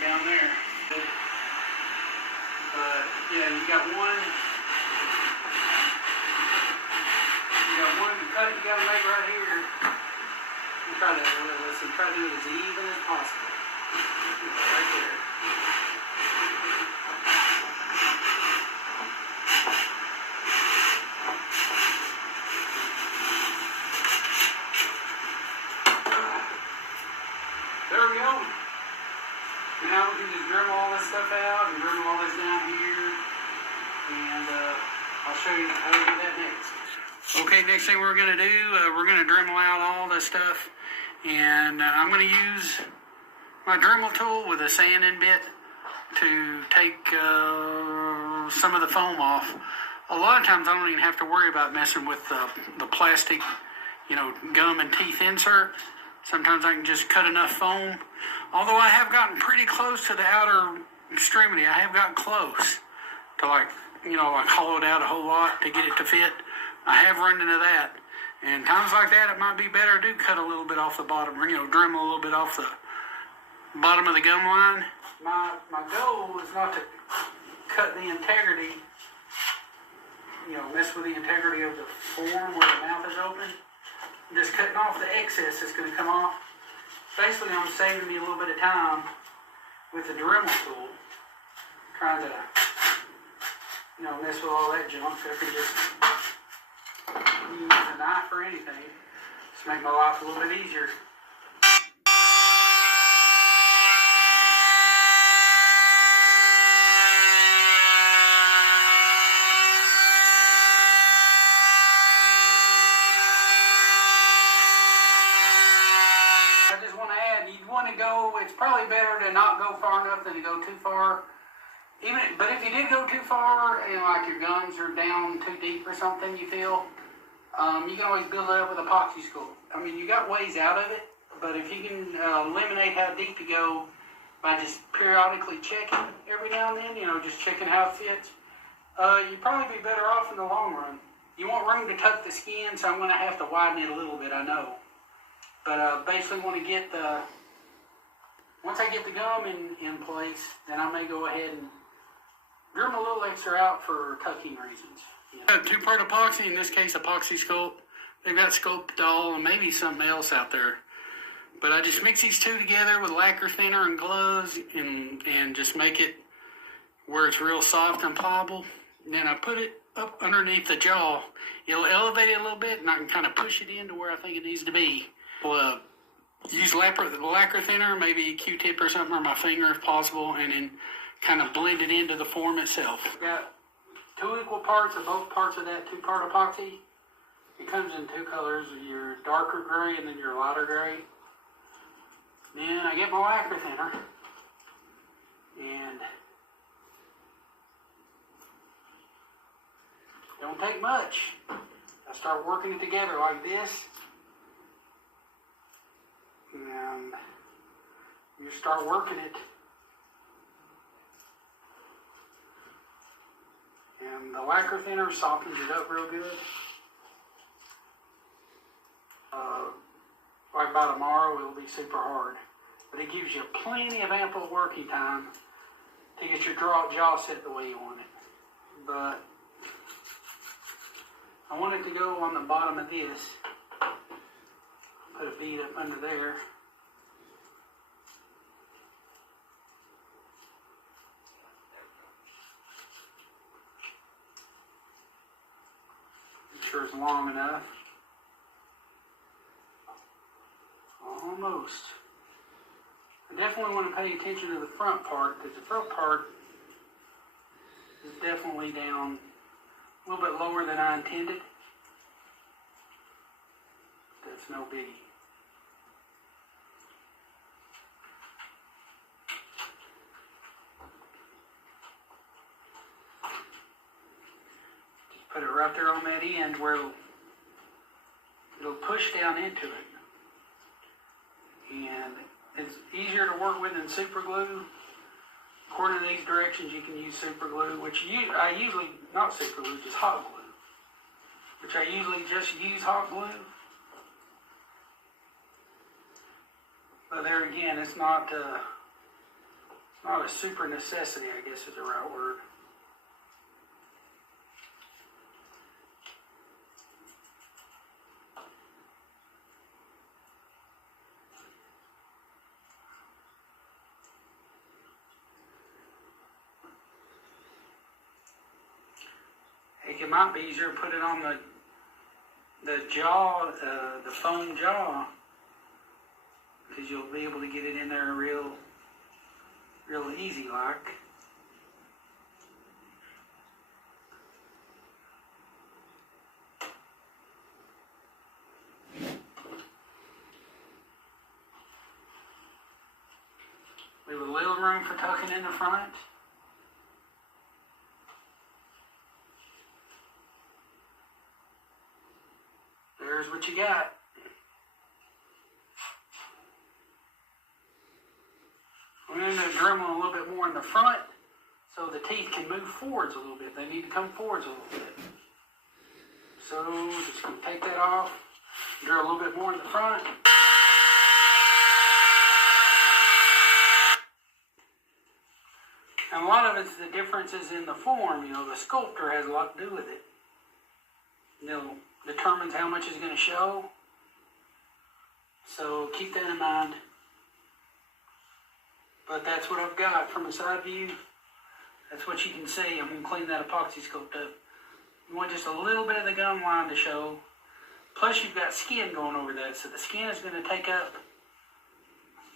Down there. But, yeah, you got one. Cut you gotta make right here. Try to do it as even as possible. Right there. There we go. Now we can just Dremel all this stuff out and Dremel all this down here. And I'll show you how to do that next. Okay, next thing we're going to do, we're going to Dremel out all this stuff, and I'm going to use my Dremel tool with a sanding bit to take some of the foam off. A lot of times I don't even have to worry about messing with the plastic, you know, gum and teeth insert. Sometimes I can just cut enough foam. Although I have gotten pretty close to the outer extremity, I have gotten close to like hollowed out a whole lot to get it to fit. I have run into that. And times like that, it might be better to cut a little bit off the bottom, or, you know, Dremel a little bit off the bottom of the gum line my goal is not to cut the integrity, mess with the integrity of the form where the mouth is open. I'm just cutting off the excess that's going to come off. Basically, I'm saving me a little bit of time with the Dremel tool, trying to, mess with all that junk. I can just use a knife or anything. Just make my life a little bit easier. I just want to add, you'd want to go, it's probably better to not go far enough than to go too far. But if you did go too far, like your gums are down too deep or something, you feel, you can always build it up with epoxy sculpt. I mean, you got ways out of it, but if you can eliminate how deep you go by just periodically checking every now and then, just checking how it fits, you'd probably be better off in the long run. You want room to tuck the skin, so I'm going to have to widen it a little bit, I know. But basically want to get once I get the gum in place, then I may go ahead and trim a little extra out for tucking reasons. Two-part epoxy, in this case epoxy sculpt. They've got Sculptol and maybe something else out there. But I just mix these two together with lacquer thinner and gloves and just make it where it's real soft and pliable. And then I put it up underneath the jaw. It'll elevate it a little bit and I can kind of push it into where I think it needs to be. We'll use lacquer thinner, maybe a Q-tip or something, or my finger if possible, and then kind of blend it into the form itself. Got 2 equal parts of both parts of that two-part epoxy. It comes in 2 colors, your darker gray and then your lighter gray. Then I get my lacquer thinner and don't take much. I start working it together like this. And you start working it, and the lacquer thinner softens it up real good. Like by tomorrow, it'll be super hard, but it gives you plenty of ample working time to get your jaw set the way you want it. But I want it to go on the bottom of this. Put a bead up under there. Make sure it's long enough. Almost. I definitely want to pay attention to the front part, because the front part is definitely down a little bit lower than I intended. That's no biggie. Just put it right there on that end where it'll push down into it. And it's easier to work with than super glue. According to these directions, you can use super glue, which I usually, not super glue, just hot glue. Which I usually just use hot glue. But there again, it's not a super necessity, I guess is the right word. It might be easier to put it on the jaw, the foam jaw, because you'll be able to get it in there real easy like. Leave a little room for tucking in the front. There's what you got. I'm going to Dremel a little bit more in the front so the teeth can move forwards a little bit. They need to come forwards a little bit. So just going to take that off, drill a little bit more in the front. And a lot of it's the differences in the form. You know, the sculptor has a lot to do with it. You know, determines how much is going to show. So keep that in mind. But that's what I've got from a side view. That's what you can see. I'm going to clean that epoxy sculpt up. You want just a little bit of the gum line to show. Plus you've got skin going over that. So the skin is going to take up,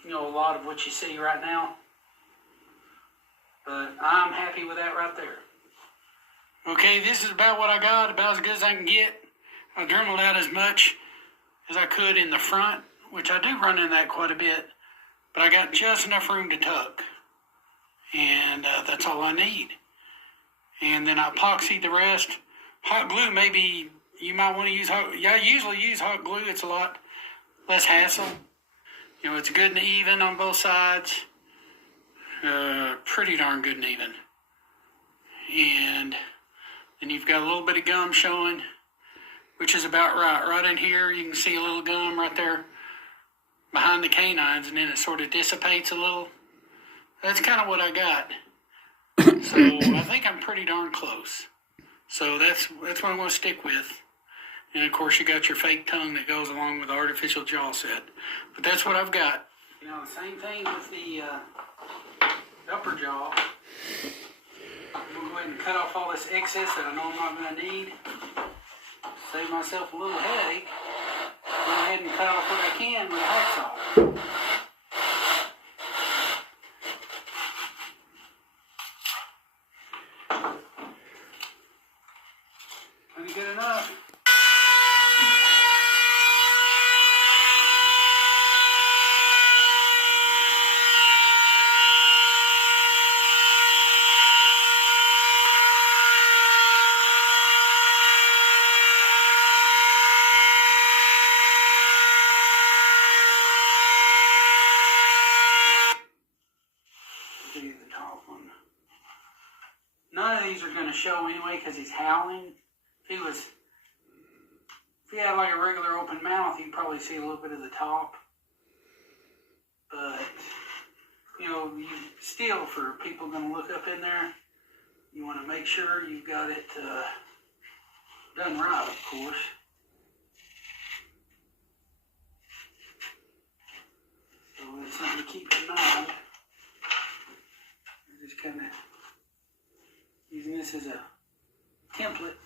you know, a lot of what you see right now. But I'm happy with that right there. Okay, this is about what I got, about as good as I can get. I dremeled out as much as I could in the front, which I do run in that quite a bit. But I got just enough room to tuck. And that's all I need. And then I epoxied the rest. Hot glue, maybe you might want to use hot. Yeah, I usually use hot glue. It's a lot less hassle. You know, it's good and even on both sides. Pretty darn good and even. And then you've got a little bit of gum showing, which is about right. Right in here, you can see a little gum right there behind the canines, and then it sort of dissipates a little. That's kind of what I got. So I think I'm pretty darn close. So that's what I'm going to stick with. And of course you got your fake tongue that goes along with the artificial jaw set. But that's what I've got. You know, the same thing with the upper jaw. I'm going to go ahead and cut off all this excess that I know I'm not going to need. Save myself a little headache. Go ahead and cut off what I can with a hacksaw. Pretty good enough. None of these are going to show anyway because he's howling. If he had like a regular open mouth, you'd probably see a little bit of the top. But, you know, still for people going to look up in there, you want to make sure you've got it done right, of course. So it's something to keep in mind. You're just kind of using this as a template.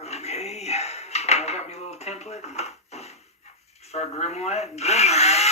Okay, I got me a little template. Start dremeling it and dremeling it.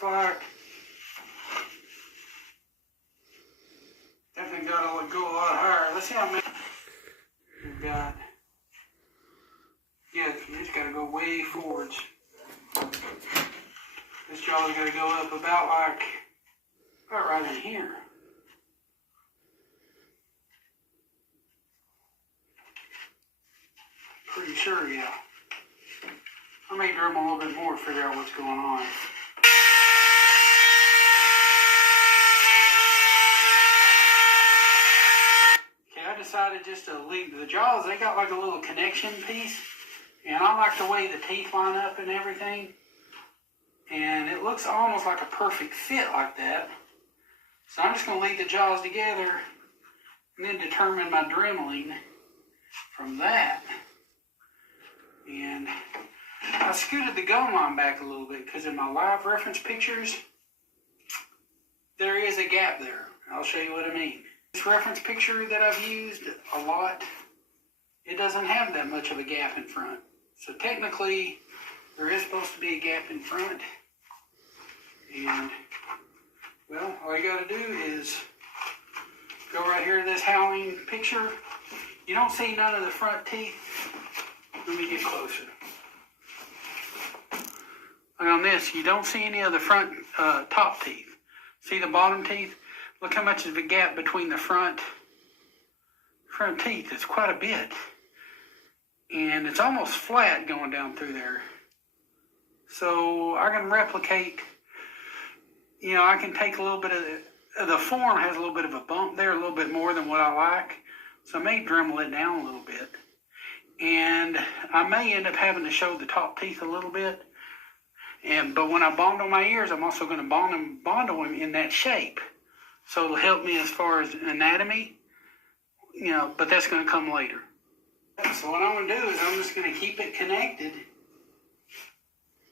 looks like. Definitely got to go a lot higher. Let's see how many we've got. Yeah, you just got to go way forwards. This jaw's got to go up about right in here. Pretty sure, yeah. I may drum a little bit more to figure out what's going on. Okay, I decided just to leave the jaws. They got like a little connection piece. And I like the way the teeth line up and everything. And it looks almost like a perfect fit like that. So I'm just going to leave the jaws together and then determine my dremeling from that. And I scooted the gum line back a little bit because in my live reference pictures, there is a gap there. I'll show you what I mean. This reference picture that I've used a lot, it doesn't have that much of a gap in front. So technically, there is supposed to be a gap in front. And, well, all you got to do is go right here to this Howling picture. You don't see none of the front teeth. Let me get closer. Like on this, you don't see any of the front top teeth. See the bottom teeth? Look how much is the gap between the front teeth. It's quite a bit. And it's almost flat going down through there. So I can replicate, I can take a little bit of the form has a little bit of a bump there, a little bit more than what I like. So I may dremel it down a little bit. And I may end up having to show the top teeth a little bit. But when I bondle my ears, I'm also going to bondle them in that shape. So it'll help me as far as anatomy, but that's going to come later. So what I'm going to do is I'm just going to keep it connected.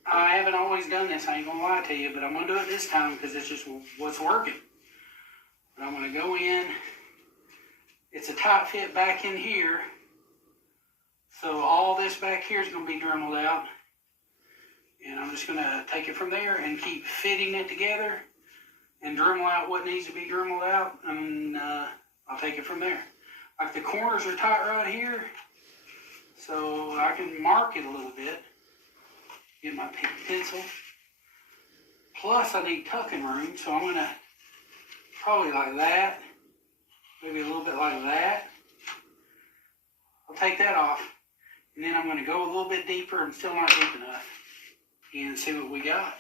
I haven't always done this, I ain't going to lie to you, but I'm going to do it this time because it's just what's working. But I'm going to go in. It's a tight fit back in here. So all this back here is going to be dremeled out. And I'm just going to take it from there and keep fitting it together and dremel out what needs to be dremeled out. And I'll take it from there. Like the corners are tight right here. So I can mark it a little bit. Get my pencil. Plus I need tucking room. So I'm going to probably like that. Maybe a little bit like that. I'll take that off. And then I'm going to go a little bit deeper and still not deep enough. And see what we got.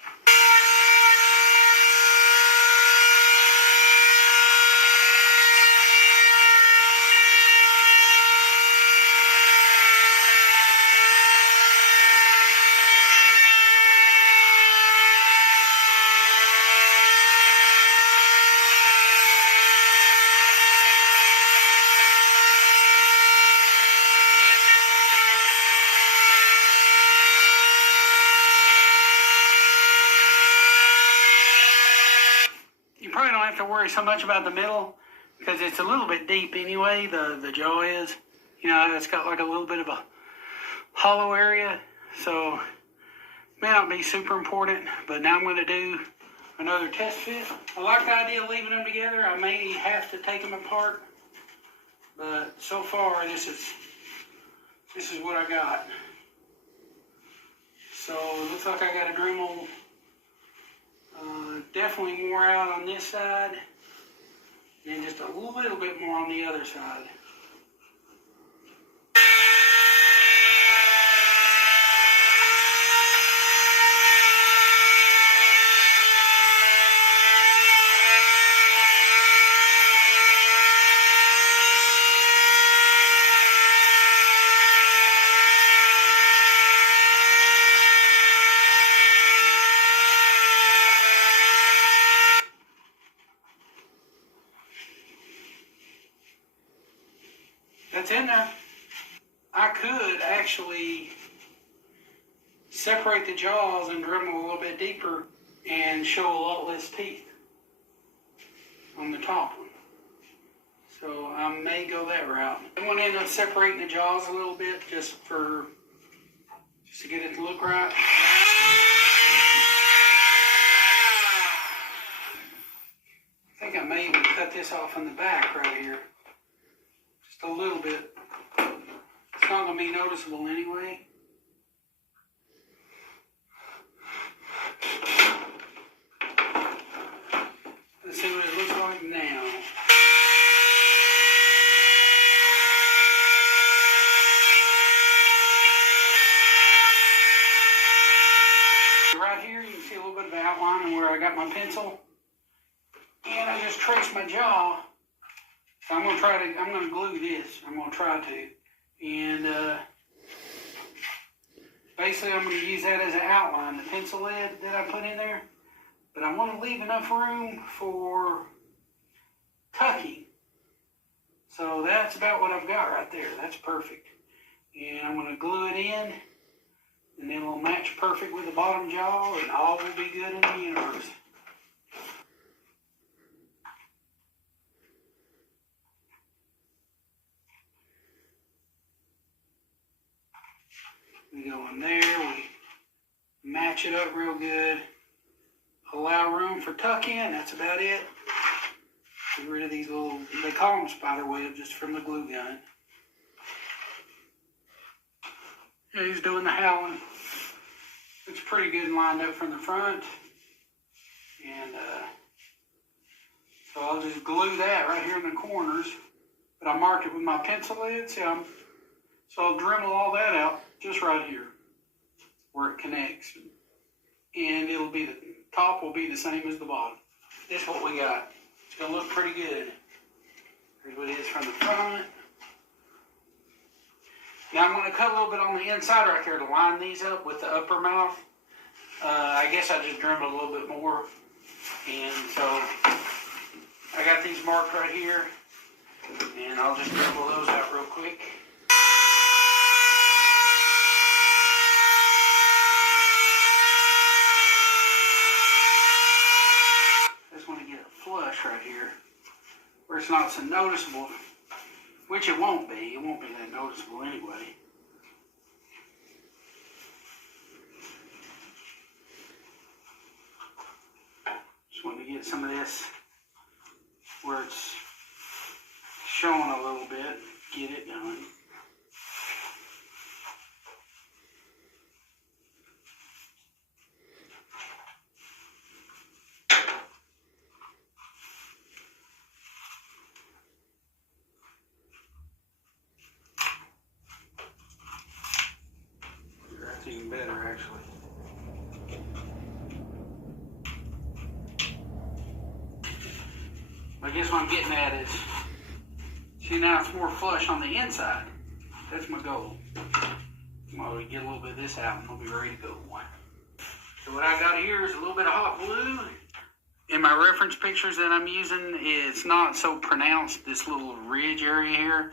You probably don't have to worry so much about the middle because it's a little bit deep anyway, the jaw is. It's got like a little bit of a hollow area, so it may not be super important, but now I'm going to do another test fit. I like the idea of leaving them together. I may have to take them apart, but so far this is what I got. So it looks like I got a Dremel. Definitely more out on this side, and just a little bit more on the other side. That's in there. I could actually separate the jaws and Dremel a little bit deeper and show a lot less teeth on the top one. So I may go that route. I'm going to end up separating the jaws a little bit just to get it to look right. slice off in the back right here. Just a little bit. It's not going to be noticeable anyway. Let's see what it looks like now. Right here you can see a little bit of outline and where I got my pencil. And I just traced my jaw. So I'm going to glue this. I'm going to try to. And basically I'm going to use that as an outline, the pencil lead that I put in there. But I want to leave enough room for tucking. So that's about what I've got right there. That's perfect. And I'm going to glue it in. And then it'll match perfect with the bottom jaw, and all will be good in the universe. We go in there, we match it up real good. Allow room for tuck in, that's about it. Get rid of these little, they call them spider webs just from the glue gun. Yeah, he's doing the howling. It's pretty good lined up from the front. And so I'll just glue that right here in the corners. But I marked it with my pencil lead. See, so I'll Dremel all that out just right here where it connects. And it'll be, the top will be the same as the bottom. This is what we got. It's gonna look pretty good. Here's what it is from the front. Now I'm going to cut a little bit on the inside right there to line these up with the upper mouth. I guess I just Dremel a little bit more. And so I got these marked right here. And I'll just Dremel those out real quick. Just want to get it flush right here where it's not so noticeable. Which it won't be. It won't be that noticeable anyway. Just want to get some of this where it's showing a little bit. Get it done. Even better, actually. I guess what I'm getting at is, see, now it's more flush on the inside. That's my goal. I'm going to get a little bit of this out and we'll be ready to go. So what I got here is a little bit of hot glue. In my reference pictures that I'm using, it's not so pronounced, this little ridge area here.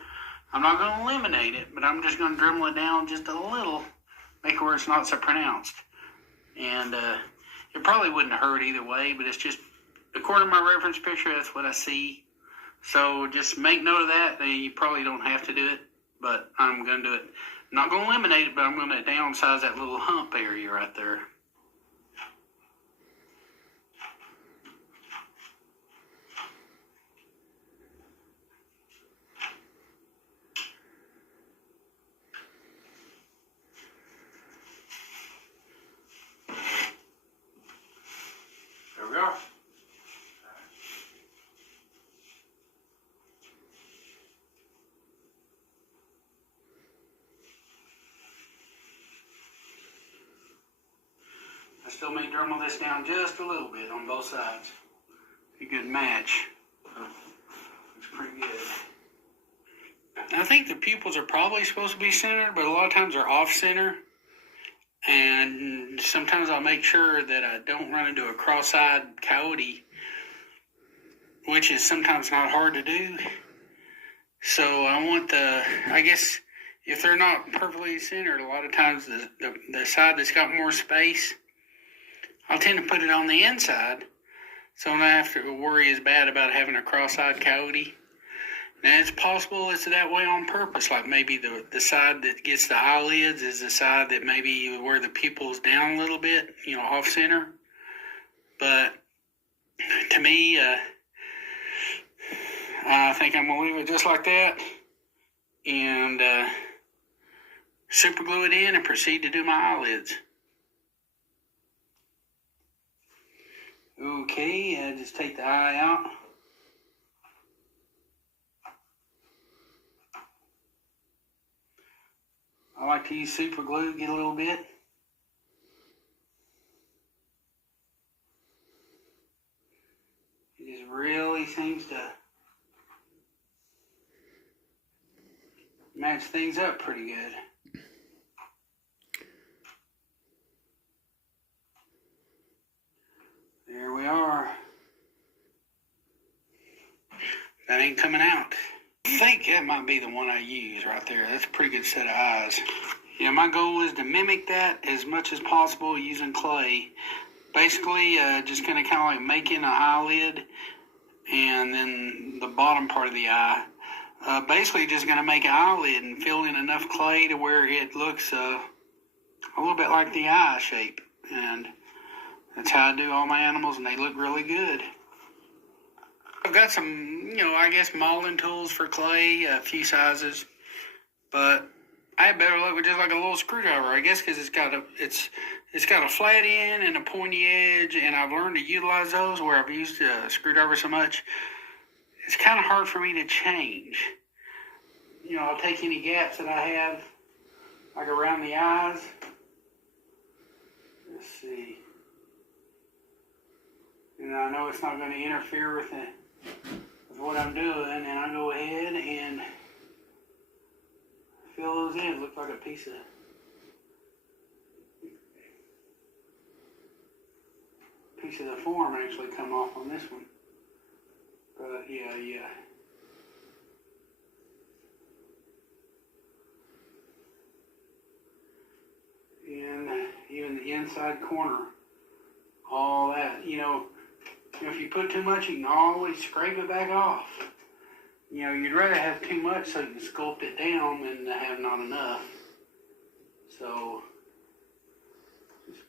I'm not going to eliminate it, but I'm just going to Dremel it down just a little. Make it where it's not so pronounced. And it probably wouldn't hurt either way, but it's just, according to my reference picture, that's what I see. So just make note of that. You probably don't have to do it, but I'm going to do it. I'm not going to eliminate it, but I'm going to downsize that little hump area right there. There we are. I still may Dremel this down just a little bit on both sides. A good match. Looks pretty good. I think the pupils are probably supposed to be centered, but a lot of times they're off center. And sometimes I'll make sure that I don't run into a cross-eyed coyote, which is sometimes not hard to do. So I want I guess if they're not perfectly centered, a lot of times the side that's got more space, I'll tend to put it on the inside, so I don't have to worry as bad about having a cross-eyed coyote. Now, it's possible it's that way on purpose, like maybe the side that gets the eyelids is the side that maybe where the pupil's down a little bit, off center. But to me, I think I'm going to leave it just like that and super glue it in and proceed to do my eyelids. Okay, just take the eye out. I like to use super glue, get a little bit. It just really seems to match things up pretty good. There we are. That ain't coming out. I think that might be the one I use right there. That's a pretty good set of eyes. Yeah, my goal is to mimic that as much as possible using clay. Basically, just going to kind of like making an eyelid and then the bottom part of the eye. Basically, just going to make an eyelid and fill in enough clay to where it looks a little bit like the eye shape. And that's how I do all my animals, and they look really good. I've got some, I guess molding tools for clay, a few sizes, but I had better luck with just like a little screwdriver, I guess, because it's got a flat end and a pointy edge, and I've learned to utilize those where I've used a screwdriver so much. It's kind of hard for me to change. I'll take any gaps that I have, like around the eyes. Let's see. And I know it's not going to interfere with what I'm doing, and I go ahead and fill those in. It looks like a piece of the form actually come off on this one. But yeah. And even the inside corner, all that, if you put too much, you can always scrape it back off. You'd rather have too much so you can sculpt it down than to have not enough. So, just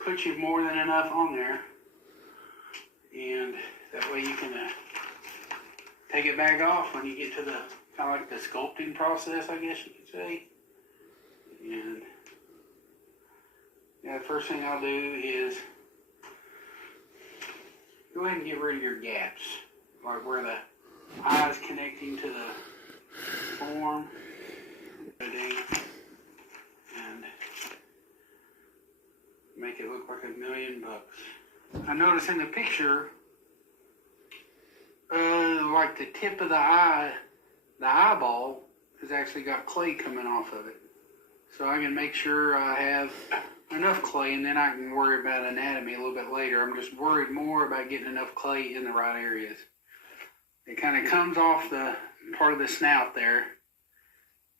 put you more than enough on there. And that way you can take it back off when you get to the, kind of like the sculpting process, I guess you could say. And, the first thing I'll do is go ahead and get rid of your gaps, like where the eye is connecting to the form. And make it look like $1,000,000. I notice in the picture, like the tip of the eye, the eyeball has actually got clay coming off of it. So I can make sure I have enough clay, and then I can worry about anatomy a little bit later. I'm just worried more about getting enough clay in the right areas. It kind of comes off the part of the snout there.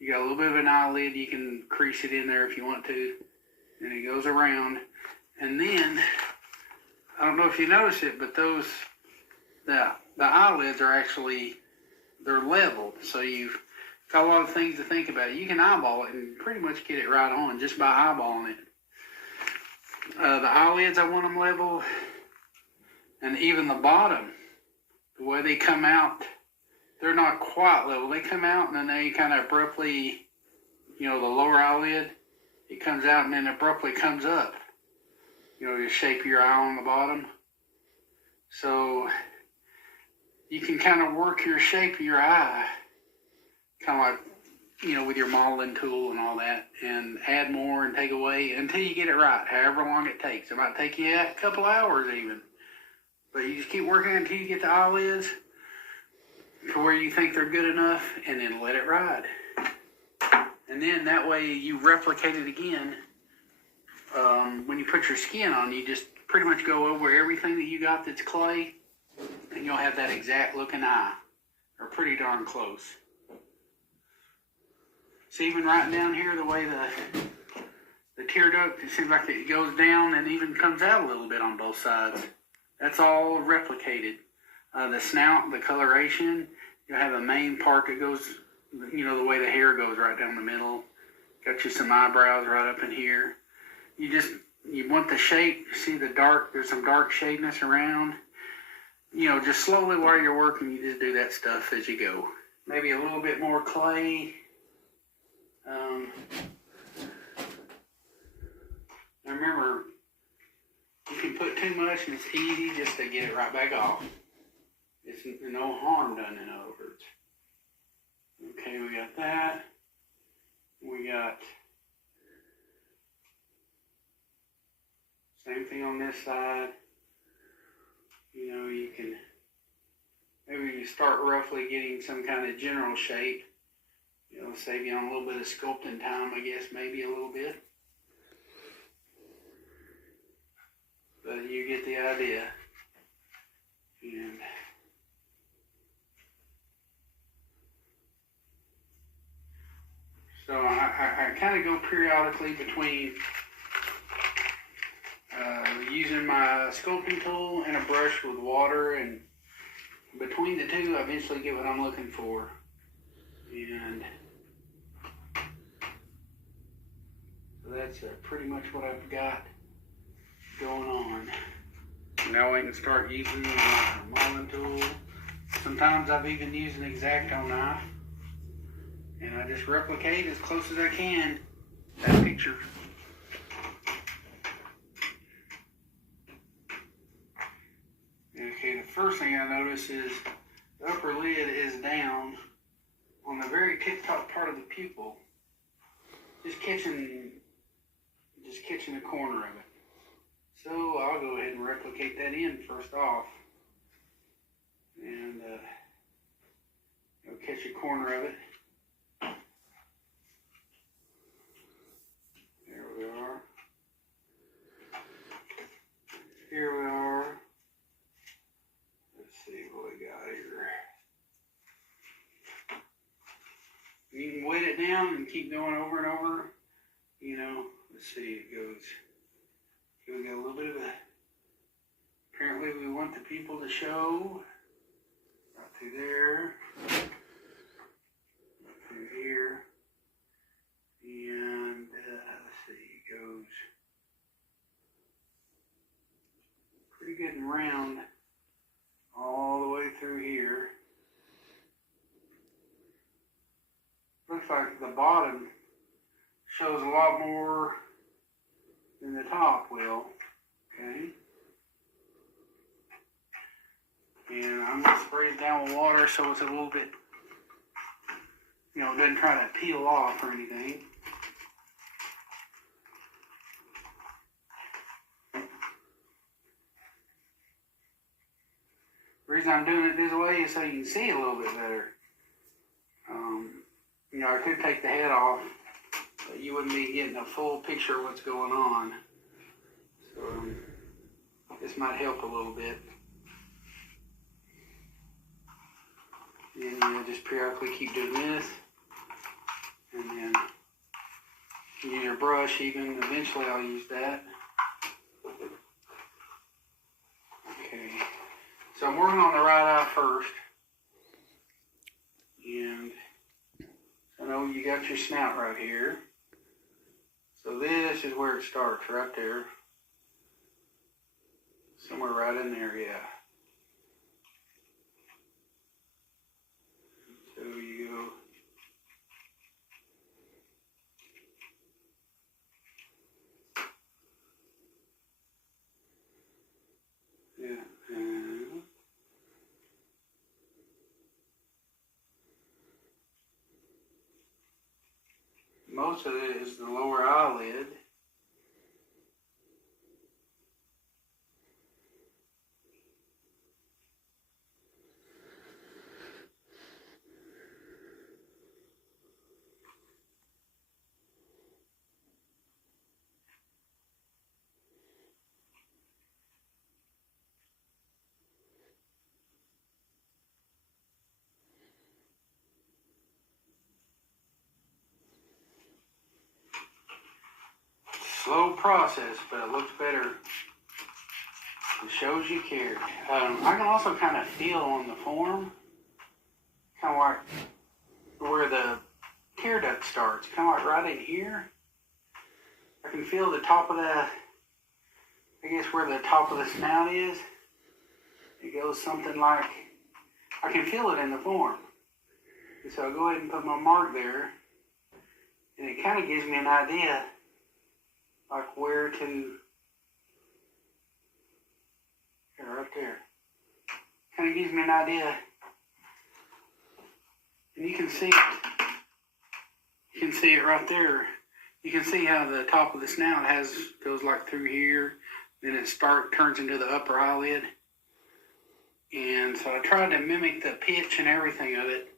You got a little bit of an eyelid. You can crease it in there if you want to. And it goes around. And then, I don't know if you notice it, but the eyelids are actually, they're leveled. So you've got a lot of things to think about. You can eyeball it and pretty much get it right on just by eyeballing it. The eyelids, I want them level, and even the bottom, the way they come out, they're not quite level. They come out and then they kind of abruptly, the lower eyelid, it comes out and then abruptly comes up. The shape of your eye on the bottom. So you can kind of work your shape of your eye, kind of like, with your modeling tool and all that, and add more and take away until you get it right, however long it takes. It might take you a couple hours even. But you just keep working until you get the eyelids to where you think they're good enough, and then let it ride. And then that way you replicate it again. When you put your skin on, you just pretty much go over everything that you got that's clay, and you'll have that exact looking eye, or pretty darn close. So even right down here, the way the tear duct, it seems like it goes down and even comes out a little bit on both sides. That's all replicated. The snout, the coloration, you'll have the main part that goes, the way the hair goes right down the middle. Got you some eyebrows right up in here. You want the shape, see the dark, there's some dark shadiness around. just slowly while you're working, you just do that stuff as you go. Maybe a little bit more clay. Remember, you can put too much and it's easy just to get it right back off. It's no harm done, in other words. Okay, we got that. We got same thing on this side. You can maybe start roughly getting some kind of general shape. Save you on a little bit of sculpting time, I guess, maybe a little bit. But you get the idea. And so I kind of go periodically between using my sculpting tool and a brush with water, and between the two I eventually get what I'm looking for. And so that's pretty much what I've got going on. Now we can start using my mauling tool. Sometimes I've even used an X-Acto knife, and I just replicate as close as I can that picture. Okay, the first thing I notice is the upper lid is down on the very tip-top part of the pupil, just catching the corner of it. So I'll go ahead and replicate that in first off, and catch a corner of it. There we are. Here we are. Let's see what we got here. You can weight it down and keep going over and over. Let's see, it goes. We got a little bit of a. Apparently, we want the people to show right through there, right through here, and let's see, it goes pretty good and round all the way through here. Looks like the bottom shows a lot more than the top will. Okay. And I'm going to spray it down with water so it's a little bit, it doesn't try to peel off or anything. The reason I'm doing it this way is so you can see a little bit better. I could take the head off, but you wouldn't be getting a full picture of what's going on. So this might help a little bit. And just periodically keep doing this, and then use your brush. Even eventually, I'll use that. Okay, so I'm working on the right eye first, and I know you got your snout right here. So this is where it starts, right there. Somewhere right in there, yeah. So you go. Yeah. Most of it is the lower eyelid. Slow process, but it looks better. It shows you care. I can also kind of feel on the form, kind of like where the tear duct starts, kind of like right in here. I can feel the top of the, I guess where the top of the snout is. it goes something like, I can feel it in the form. And so I'll go ahead and put my mark there, and it kind of gives me an idea, like where to, right there. Kind of gives me an idea, and you can see it. You can see it right there. You can see how the top of the snout goes like through here, then it turns into the upper eyelid. And so I tried to mimic the pitch and everything of it,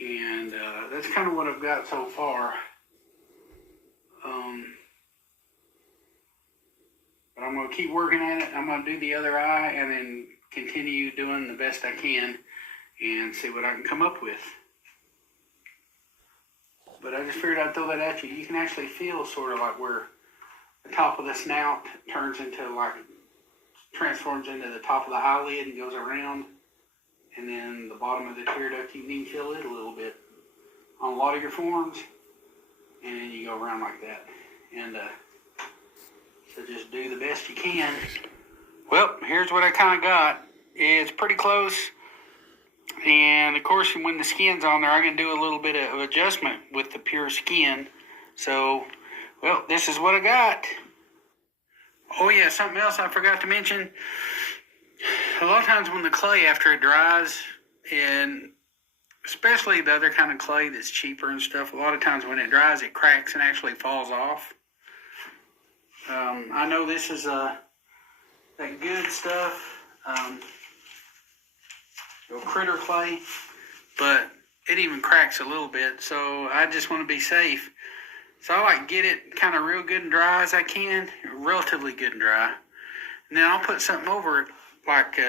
and that's kind of what I've got so far. But I'm going to keep working at it. I'm going to do the other eye and then continue doing the best I can and see what I can come up with. But I just figured I'd throw that at you. You can actually feel sort of like where the top of the snout transforms into the top of the eyelid and goes around. And then the bottom of the tear duct, you can even feel it a little bit on a lot of your forms. And then you go around like that. And so just do the best you can. Well, here's what I kind of got. It's pretty close. And of course, when the skin's on there, I can do a little bit of adjustment with the pure skin. So, well, this is what I got. Oh yeah, something else I forgot to mention. A lot of times when the clay, after it dries, and especially the other kind of clay that's cheaper and stuff, a lot of times when it dries, it cracks and actually falls off. I know this is that good stuff, critter clay, but it even cracks a little bit, so I just want to be safe. So I like get it kind of real good and dry as I can, relatively good and dry. And then I'll put something over it, like,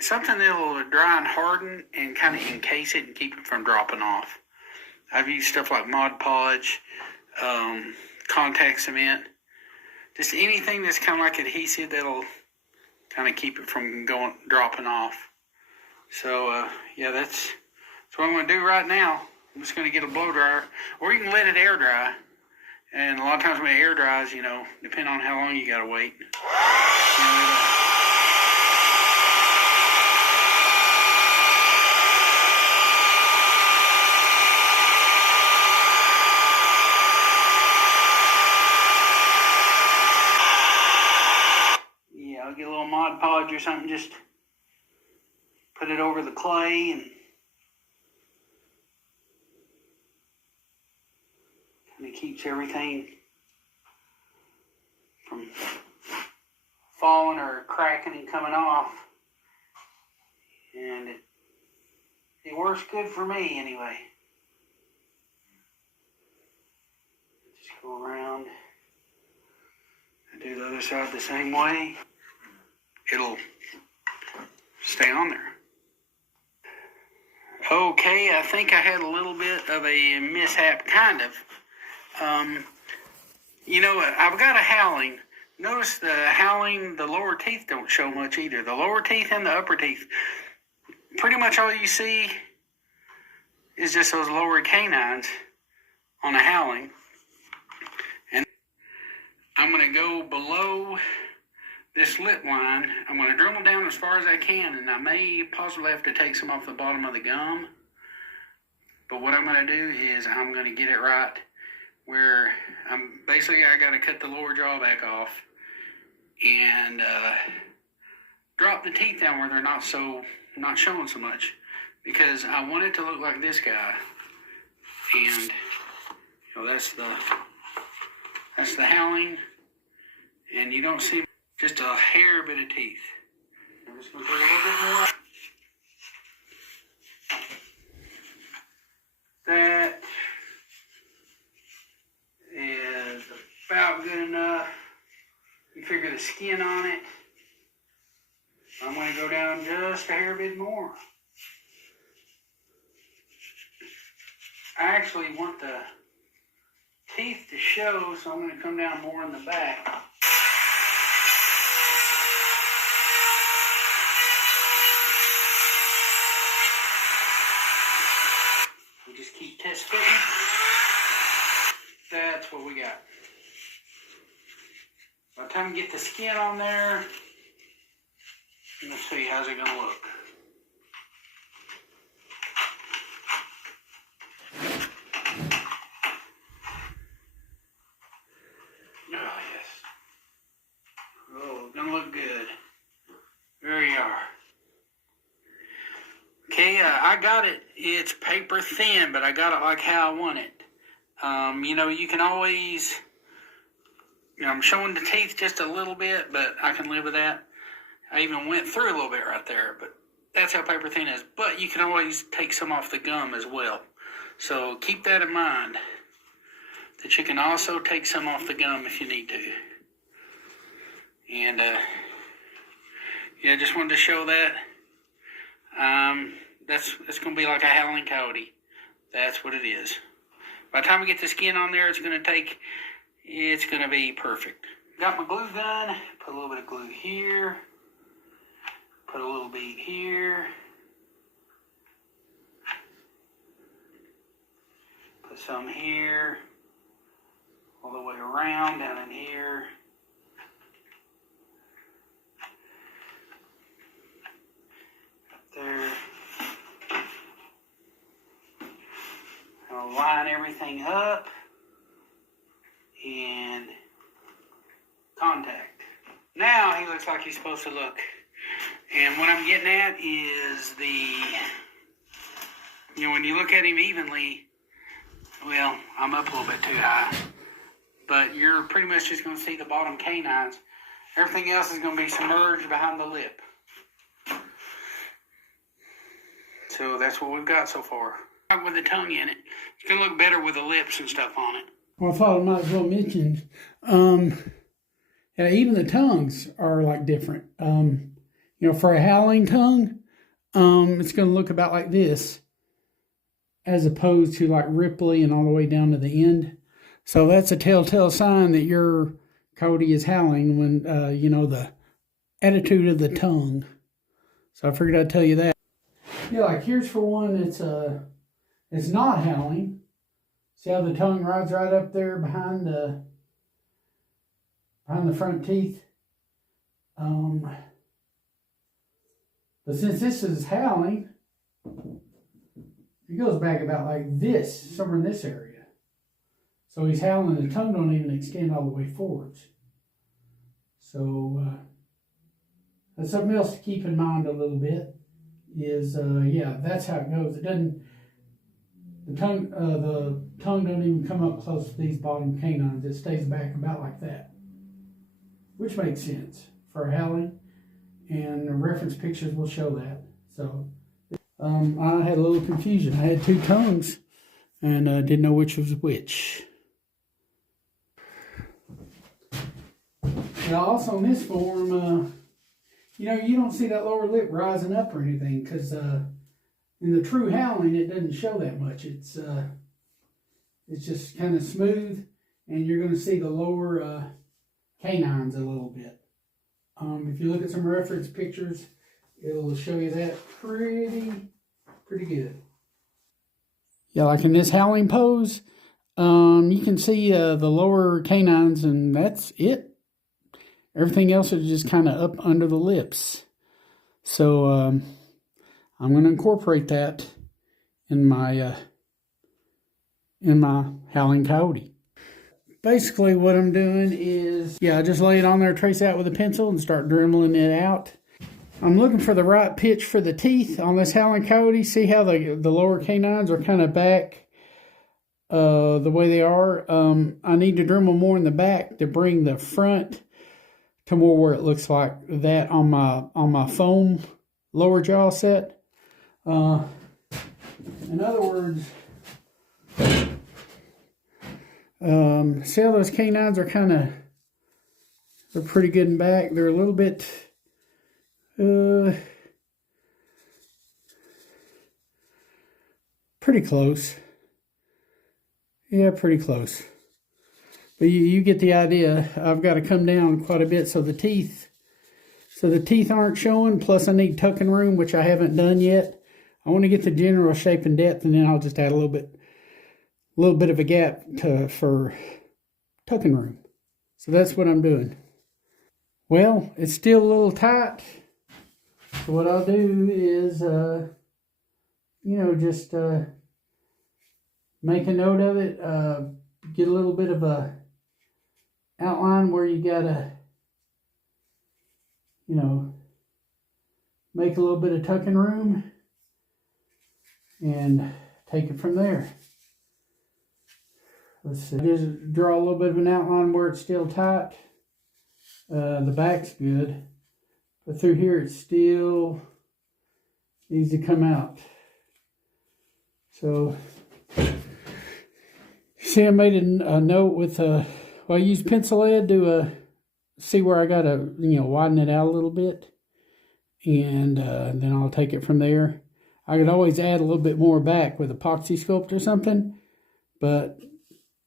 something that'll dry and harden and kind of encase it and keep it from dropping off. I've used stuff like Mod Podge, contact cement, just anything that's kind of like adhesive that'll kind of keep it from dropping off. So, yeah, that's what I'm going to do right now. I'm just going to get a blow dryer, or you can let it air dry. And a lot of times when it air dries, depending on how long you got to wait, I'll get a little Mod Podge or something, just put it over the clay and kind of keeps everything from falling or cracking and coming off. And it works good for me anyway. Just go around and do the other side the same way. It'll stay on there. Okay, I think I had a little bit of a mishap, kind of. I've got a Howling. Notice the Howling, the lower teeth don't show much either. The lower teeth and the upper teeth. Pretty much all you see is just those lower canines on a Howling. And I'm going to go below this lip line. I'm going to drill them down as far as I can, and I may possibly have to take some off the bottom of the gum. But what I'm going to do is I'm going to get it right where I got to cut the lower jaw back off and drop the teeth down where they're not showing so much, because I want it to look like this guy. And that's the Howling, and you don't see just a hair bit of teeth. I'm just going to take a little bit more. That is about good enough. You figure the skin on it. I'm going to go down just a hair bit more. I actually want the teeth to show, so I'm going to come down more in the back. We just keep test fitting. That's what we got. By the time we get the skin on there, Let's see, how's it gonna look? Oh, yes. Oh, gonna look good. There you are. Okay, I got it. It's paper thin, but I got it like how I want it. You can always, I'm showing the teeth just a little bit, but I can live with that. I even went through a little bit right there, but that's how paper thin is. But you can always take some off the gum as well. So keep that in mind, that you can also take some off the gum if you need to. And, yeah, just wanted to show that. It's going to be like a Howling Coyote. That's what it is. By the time we get the skin on there, it's going to be perfect. Got my glue gun. Put a little bit of glue here. Put a little bead here. Put some here. All the way around, down in here. Up there. I'll line everything up. And contact. Now he looks like he's supposed to look. And what I'm getting at is when you look at him evenly, well, I'm up a little bit too high, but you're pretty much just going to see the bottom canines. Everything else is going to be submerged behind the lip. So that's what we've got so far. With the tongue in it. It's going to look better with the lips and stuff on it. Well, I thought I might as well mention, even the tongues are like different. For a howling tongue, it's going to look about like this, as opposed to like ripply and all the way down to the end. So that's a telltale sign that your coyote is howling when, the attitude of the tongue. So I figured I'd tell you that. Yeah, like here's for one that's it's not howling. See how the tongue rides right up there behind the front teeth? But since this is howling, it goes back about like this, somewhere in this area. So he's howling, the tongue don't even extend all the way forwards. So that's something else to keep in mind a little bit. Is that's how it goes. The tongue don't even come up close to these bottom canines. It stays back about like that, which makes sense for howling, and the reference pictures will show that. So I had a little confusion. I had two tongues and didn't know which was which. Now also in this form, you don't see that lower lip rising up or anything, because in the true howling, it doesn't show that much. It's just kind of smooth, and you're going to see the lower canines a little bit. If you look at some reference pictures, it'll show you that pretty good. Yeah, like in this howling pose, you can see the lower canines, and that's it. Everything else is just kind of up under the lips. So I'm going to incorporate that in my Howling Coyote. Basically what I'm doing is, I just lay it on there, trace out with a pencil, and start dribbling it out. I'm looking for the right pitch for the teeth on this Howling Coyote. See how the lower canines are kind of back the way they are. I need to dremel more in the back to bring the front to more where it looks like that on my foam lower jaw set. In other words, see how those canines are they're pretty good in back. They're a little bit, pretty close. Yeah, pretty close. But you get the idea. I've got to come down quite a bit so the teeth aren't showing. Plus I need tucking room, which I haven't done yet. I want to get the general shape and depth, and then I'll just add a little bit of a gap for tucking room. So that's what I'm doing. Well, it's still a little tight. So what I'll do is, just make a note of it, get a little bit of a outline where you gotta, make a little bit of tucking room and take it from there. Let's see. Just draw a little bit of an outline where it's still tight. The back's good, but through here it still needs to come out. So, see, I made a note with I used pencil lead to see where I gotta widen it out a little bit, and then I'll take it from there. I could always add a little bit more back with epoxy sculpt or something, but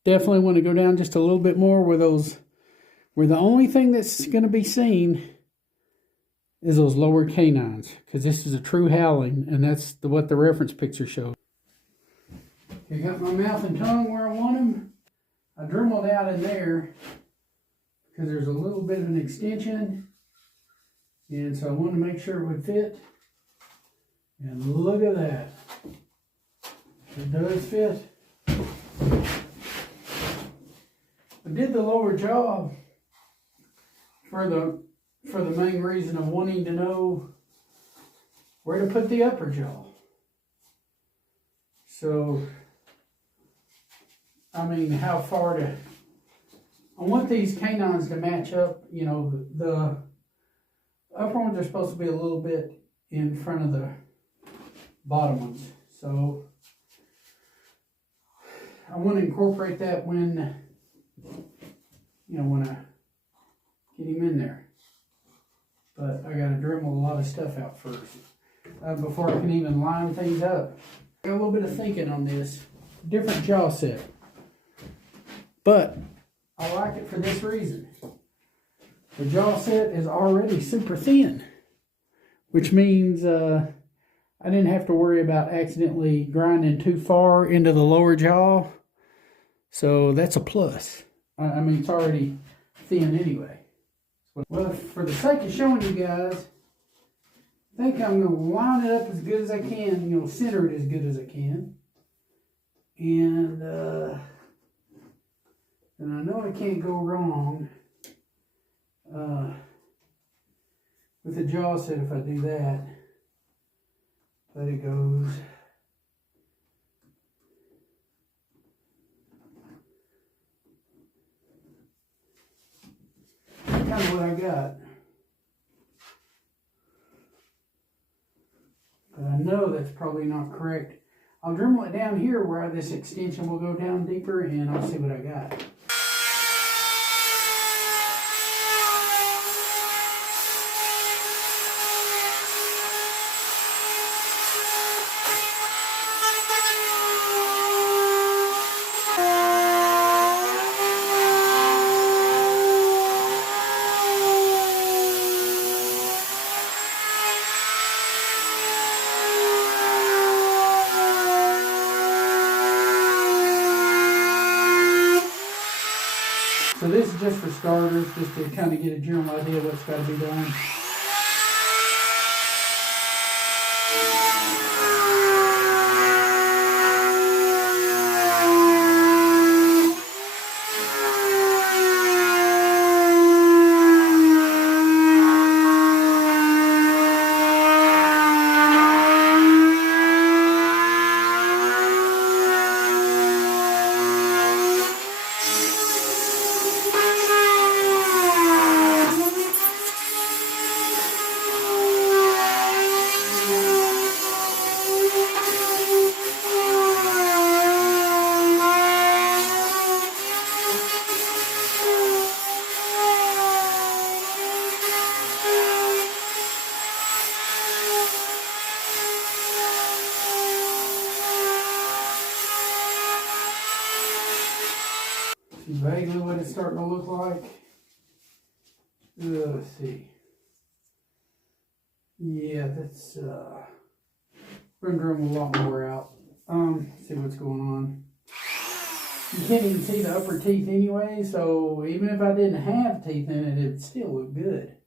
definitely want to go down just a little bit more where the only thing that's going to be seen is those lower canines, because this is a true howling, and that's what the reference picture shows. I got my mouth and tongue where I want them. I dremeled out in there because there's a little bit of an extension, and so I wanted to make sure it would fit. And look at that. It does fit. I did the lower jaw for the main reason of wanting to know where to put the upper jaw. So, I mean, how far to... I want these canines to match up. The upper ones are supposed to be a little bit in front of the bottom ones. So, I want to incorporate that when I get him in there. But I got to Dremel a lot of stuff out first before I can even line things up. Got a little bit of thinking on this. Different jaw set. But I like it for this reason. The jaw set is already super thin, which means I didn't have to worry about accidentally grinding too far into the lower jaw. So that's a plus. I mean, it's already thin anyway. Well, for the sake of showing you guys, I think I'm going to line it up as good as I can, center it as good as I can. And I know I can't go wrong with the jaw set if I do that. But it goes... kind of what I got. But I know that's probably not correct. I'll Dremel it down here where this extension will go down deeper, and I'll see what I got. So this is just for starters, just to kind of get a general idea of what's got to be done. See vaguely what it's starting to look like. Let's see. Yeah, that's we're gonna Dremel a lot more out. See what's going on. You can't even see the upper teeth anyway, so even if I didn't have teeth in it, it'd still look good.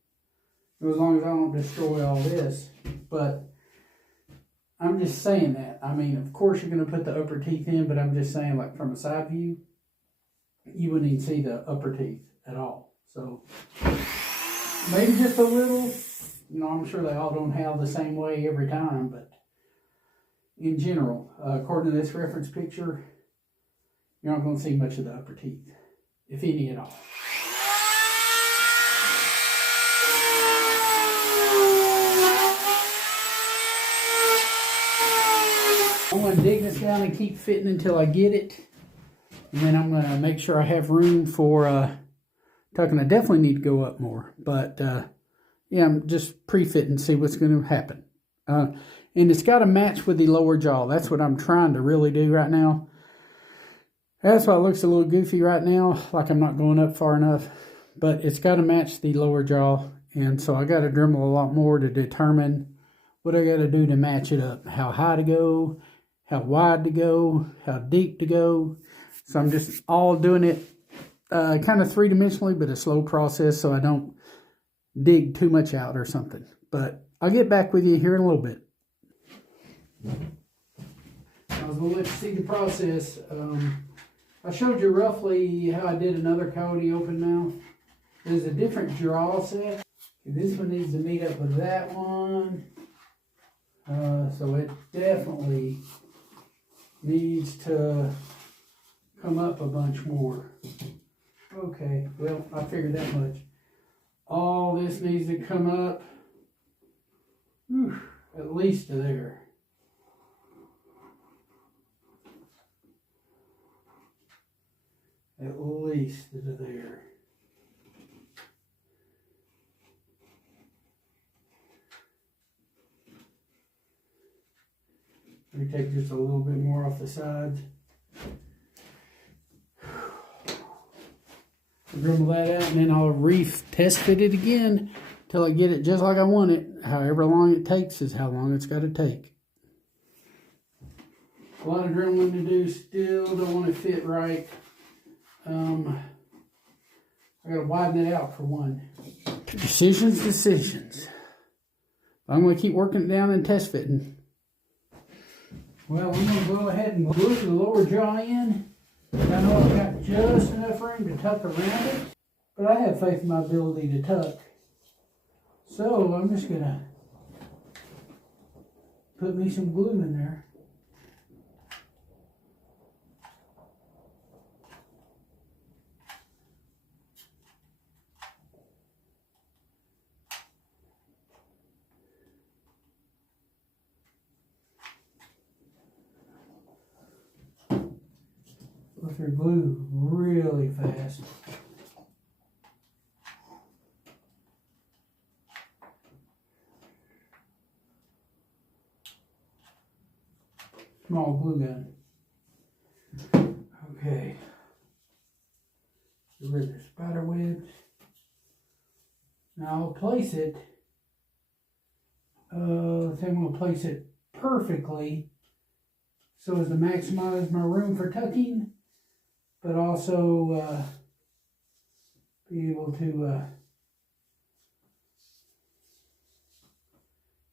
as long as I don't destroy all this. But I'm just saying that. I mean, of course you're going to put the upper teeth in, but I'm just saying, like, from a side view, you wouldn't even see the upper teeth at all. So maybe just a little. You know, I'm sure they all don't have the same way every time, but in general, according to this reference picture, you're not going to see much of the upper teeth, if any at all. I'm going to dig this down and keep fitting until I get it. And then I'm going to make sure I have room for tucking. I definitely need to go up more. But, yeah, I'm just pre-fitting to see what's going to happen. And it's got to match with the lower jaw. That's what I'm trying to really do right now. That's why it looks a little goofy right now, like I'm not going up far enough. But it's got to match the lower jaw. And so I got to Dremel a lot more to determine what I got to do to match it up. How high to go, how wide to go, how deep to go. So I'm just all doing it kind of three-dimensionally, but a slow process so I don't dig too much out or something. But I'll get back with you here in a little bit. I was going to let you see the process. I showed you roughly how I did another coyote open mouth. There's a different jaw set. This one needs to meet up with that one. So it definitely needs to come up a bunch more. Okay, well, I figured that much. All this needs to come up at least to there. At least to there. Let me take just a little bit more off the sides. Dremel that out, and then I'll test fit it again till I get it just like I want it. However long it takes is how long it's got to take. A lot of dremeling to do. Still don't want to fit right. I got to widen it out for one. Decisions. I'm going to keep working it down and test fitting. Well, I'm going to go ahead and glue the lower jaw in. I know I've got just enough room to tuck around it, but I have faith in my ability to tuck. So I'm just going to put me some glue in there. Go through glue really fast. Small glue gun. Okay. Get rid of the spider webs. Now I'll place it. I'm going to place it perfectly so as to maximize my room for tucking, but also be able to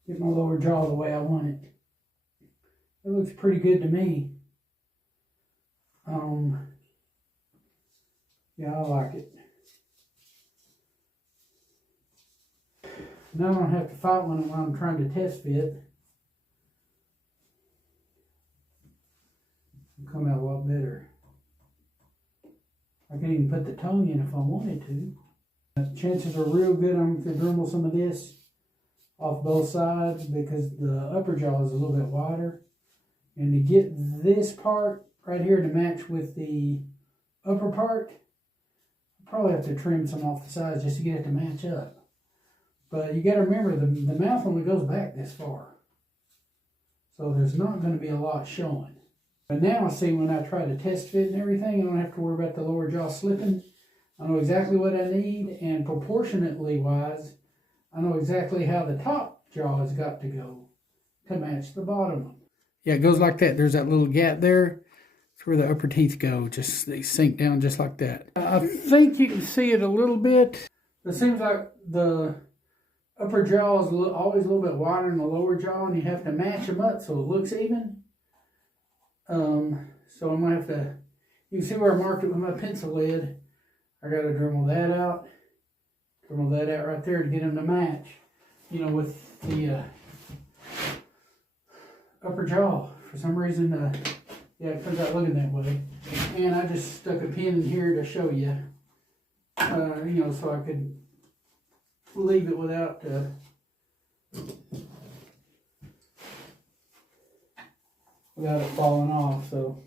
get my lower jaw the way I want it. It looks pretty good to me. Yeah, I like it. Now I don't have to fight when I'm trying to test fit. It'll come out a lot better. I can even put the tongue in if I wanted to. The chances are real good I'm going to Dremel some of this off both sides because the upper jaw is a little bit wider. And to get this part right here to match with the upper part, I'll probably have to trim some off the sides just to get it to match up. But you got to remember, the mouth only goes back this far. So there's not going to be a lot showing. But now, see, when I try to test fit and everything, I don't have to worry about the lower jaw slipping. I know exactly what I need, and proportionately wise, I know exactly how the top jaw has got to go to match the bottom one. Yeah, it goes like that. There's that little gap there. That's where the upper teeth go. They sink down just like that. I think you can see it a little bit. It seems like the upper jaw is always a little bit wider than the lower jaw, and you have to match them up so it looks even. So I'm gonna have to, you can see where I marked it with my pencil lead. I gotta Dremel that out right there to get them to match, you know, with the upper jaw. For some reason, yeah, it comes out looking that way. And I just stuck a pin in here to show you, you know, so I could leave it without it falling off. So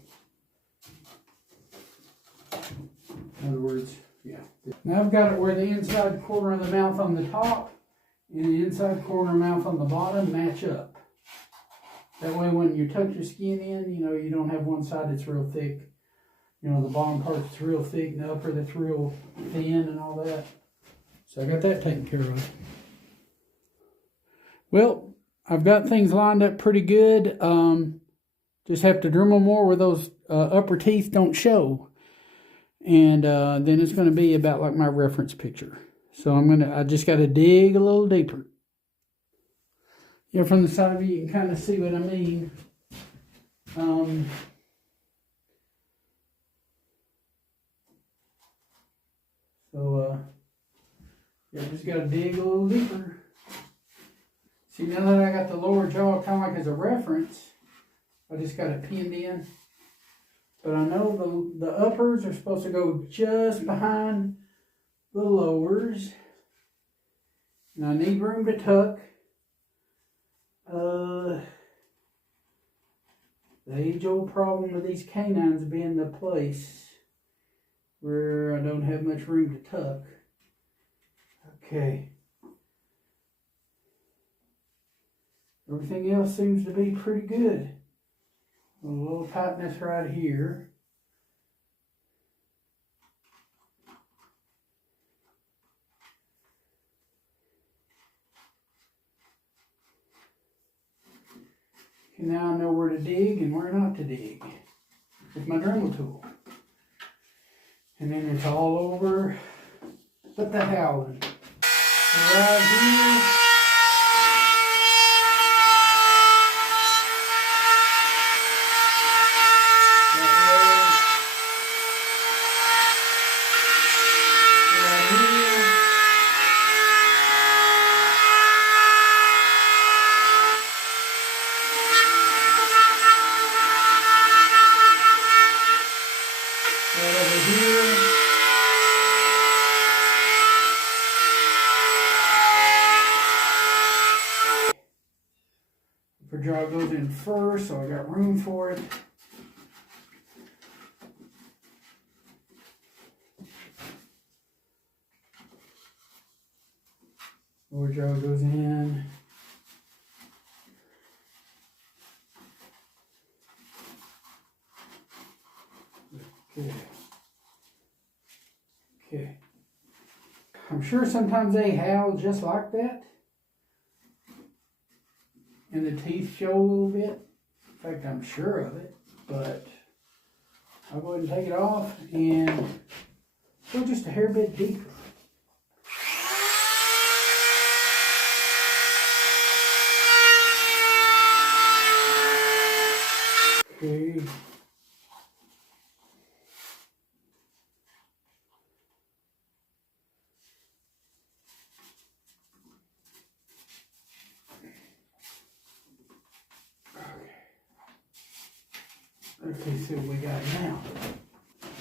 in other words, yeah. Now I've got it where the inside corner of the mouth on the top and the inside corner of the mouth on the bottom match up. That way when you tuck your skin in, you know, you don't have one side that's real thick. You know, the bottom part that's real thick and the upper that's real thin and all that. So I got that taken care of. Well, I've got things lined up pretty good. Just have to Dremel more where those upper teeth don't show. And then it's going to be about like my reference picture. So I just got to dig a little deeper. Yeah, from the side view you can kind of see what I mean. Yeah, just got to dig a little deeper. See, now that I got the lower jaw kind of like as a reference, I just got it pinned in. But I know the uppers are supposed to go just behind the lowers. And I need room to tuck. The age-old problem with these canines being the place where I don't have much room to tuck. Okay. Everything else seems to be pretty good. A little tightness right here. And now I know where to dig and where not to dig with my Dremel tool. And then it's all over but the howling. Right here. Upper jaw goes in first, so I got room for it. Lower jaw goes in. Okay. Okay. I'm sure sometimes they howl just like that. And the teeth show a little bit. In fact, I'm sure of it. But I'll go ahead and take it off and go just a hair bit deeper. Okay. Okay, see what we got now.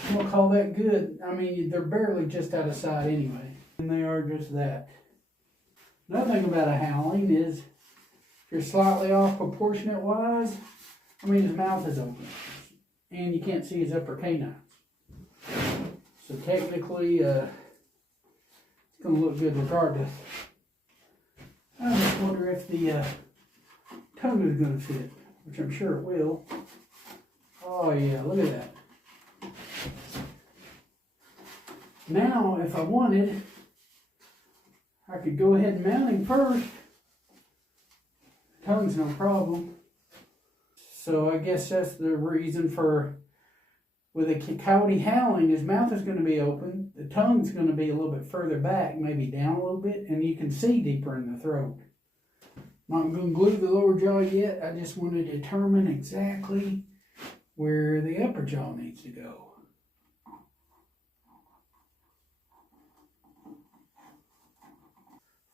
I'm gonna call that good. I mean, they're barely just out of sight anyway. And they are just that. Another thing about a howling is, if you're slightly off proportionate wise, I mean, his mouth is open. And you can't see his upper canines. So technically, it's gonna look good regardless. I just wonder if the tongue is gonna fit, which I'm sure it will. Oh yeah, look at that. Now, if I wanted, I could go ahead and mount him first. Tongue's no problem. So I guess that's the reason for With a coyote howling, his mouth is going to be open, the tongue's going to be a little bit further back, maybe down a little bit, and you can see deeper in the throat. Not going to glue the lower jaw yet. I just want to determine exactly where the upper jaw needs to go.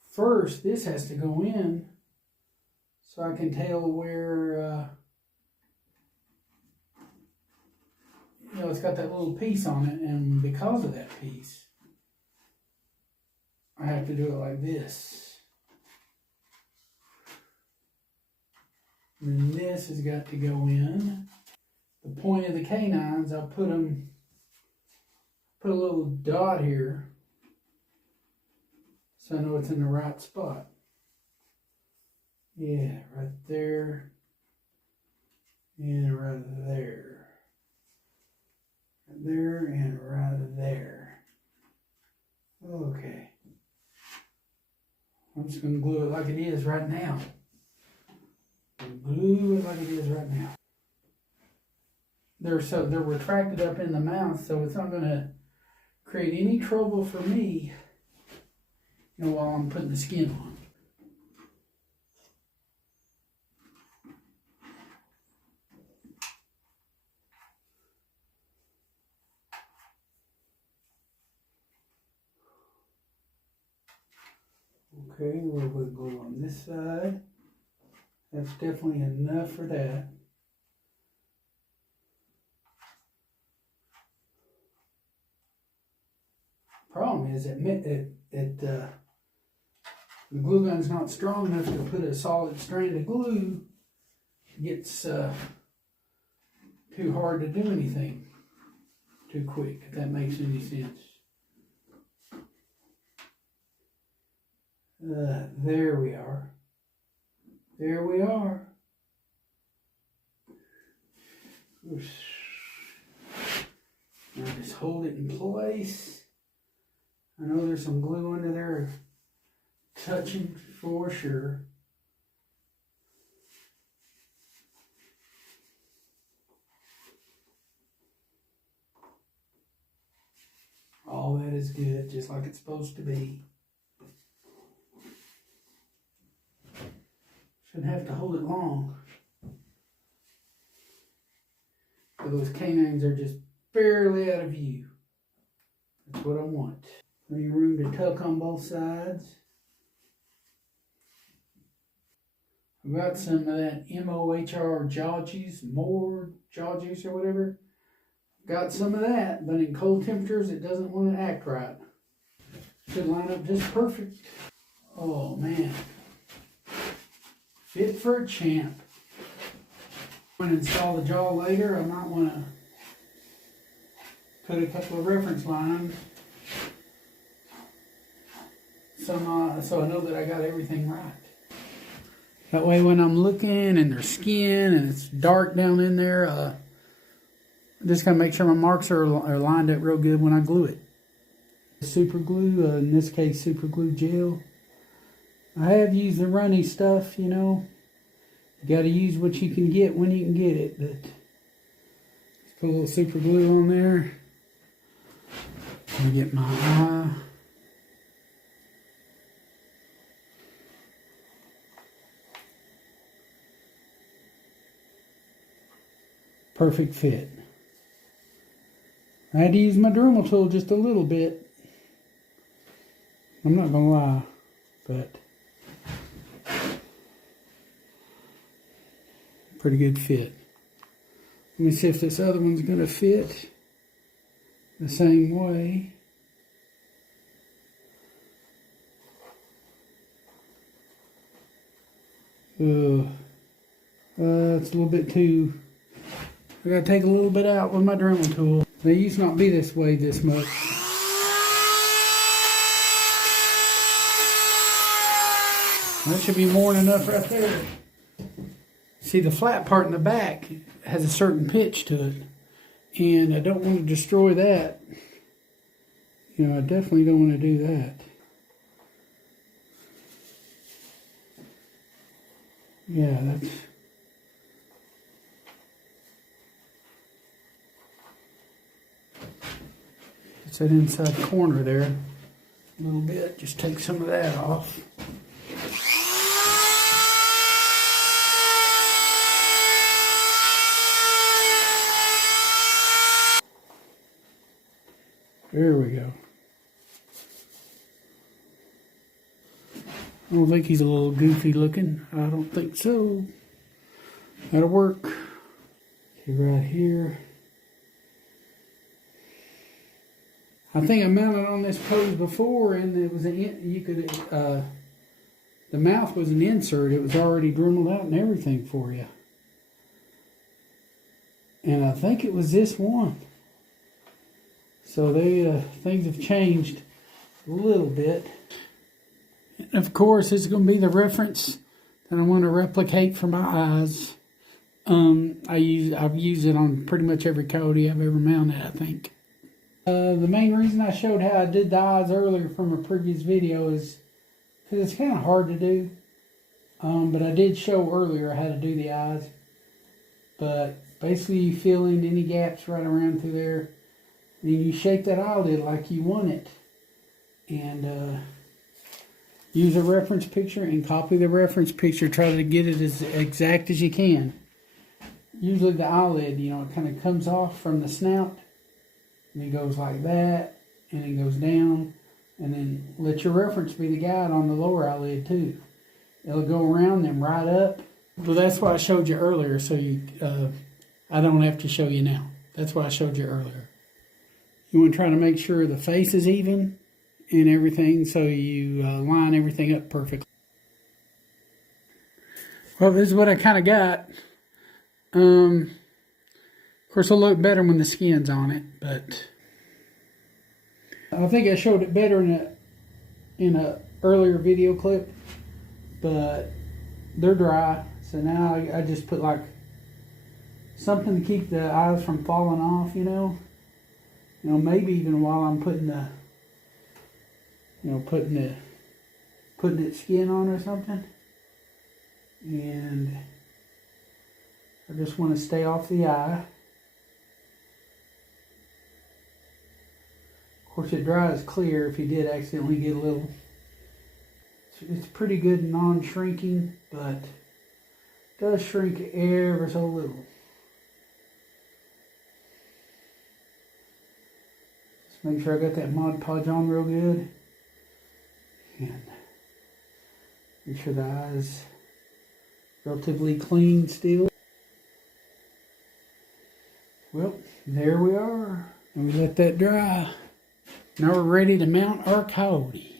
First, this has to go in so I can tell where, you know, it's got that little piece on it, and because of that piece, I have to do it like this. And then this has got to go in. The point of the canines, I'll put a little dot here so I know it's in the right spot. Yeah, right there and right there. Right there and right there. Okay. I'm just going to glue it like it is right now. Glue it like it is right now. They're retracted up in the mouth, so it's not going to create any trouble for me, you know, while I'm putting the skin on. Okay, a little bit of glue on this side. That's definitely enough for that. Problem is that the glue gun's not strong enough to put a solid strand of glue. It gets too hard to do anything too quick, if that makes any sense. There we are. There we are. Now just hold it in place. I know there's some glue under there touching for sure. All that is good, just like it's supposed to be. Shouldn't have to hold it long. Those canines are just barely out of view. That's what I want. Plenty of room to tuck on both sides. I've got some of that MOHR jaw juice, more jaw juice or whatever. Got some of that, but in cold temperatures it doesn't want to act right. Should line up just perfect. Oh man. Fit for a champ. When I install the jaw later, I might want to put a couple of reference lines. So I know that I got everything right. That way when I'm looking and there's skin and it's dark down in there, I just gotta make sure my marks are lined up real good when I glue it. Super glue, in this case super glue gel. I have used the runny stuff, you know. You gotta use what you can get when you can get it, but let's put a little super glue on there. Let me get my eye. Perfect fit. I had to use my Dremel tool just a little bit. I'm not gonna lie, but pretty good fit. Let me see if this other one's gonna fit the same way. It's a little bit too. I gotta take a little bit out with my Dremel tool. They used to not be this way this much. That should be more than enough right there. See, the flat part in the back has a certain pitch to it, and I don't want to destroy that. You know, I definitely don't want to do that. Yeah, that's... It's that inside corner there a little bit. Just take some of that off. There we go. I don't think he's a little goofy looking. I don't think so. That'll work. Okay, right here. I think I mounted on this post before, and it was the mouth was an insert. It was already dremelled out and everything for you. And I think it was this one. So things have changed a little bit. And of course, it's going to be the reference that I want to replicate for my eyes. I've used it on pretty much every Coyote I've ever mounted, I think. The main reason I showed how I did the eyes earlier from a previous video is because it's kind of hard to do. But I did show earlier how to do the eyes. But basically you fill in any gaps right around through there. And you shape that eyelid like you want it. And use a reference picture and copy the reference picture. Try to get it as exact as you can. Usually the eyelid, you know, it kind of comes off from the snout. And it goes like that. And it goes down. And then let your reference be the guide on the lower eyelid too. It'll go around them right up. Well, that's why I showed you earlier. So I don't have to show you now. That's why I showed you earlier. You want to try to make sure the face is even and everything, so you line everything up perfectly. Well, this is what I kind of got. Of course, it'll look better when the skin's on it, but I think I showed it better in a earlier video clip, but they're dry. So now I just put like something to keep the eyes from falling off, you know. You know, maybe even while I'm putting the, you know, putting its skin on or something. And I just want to stay off the eye. Of course, it dries clear if you did accidentally get a little. It's pretty good non-shrinking, but it does shrink ever so little. Make sure I got that Mod Podge on real good. And make sure the eye's relatively clean still. Well, there we are. And we let that dry. Now we're ready to mount our Coyote.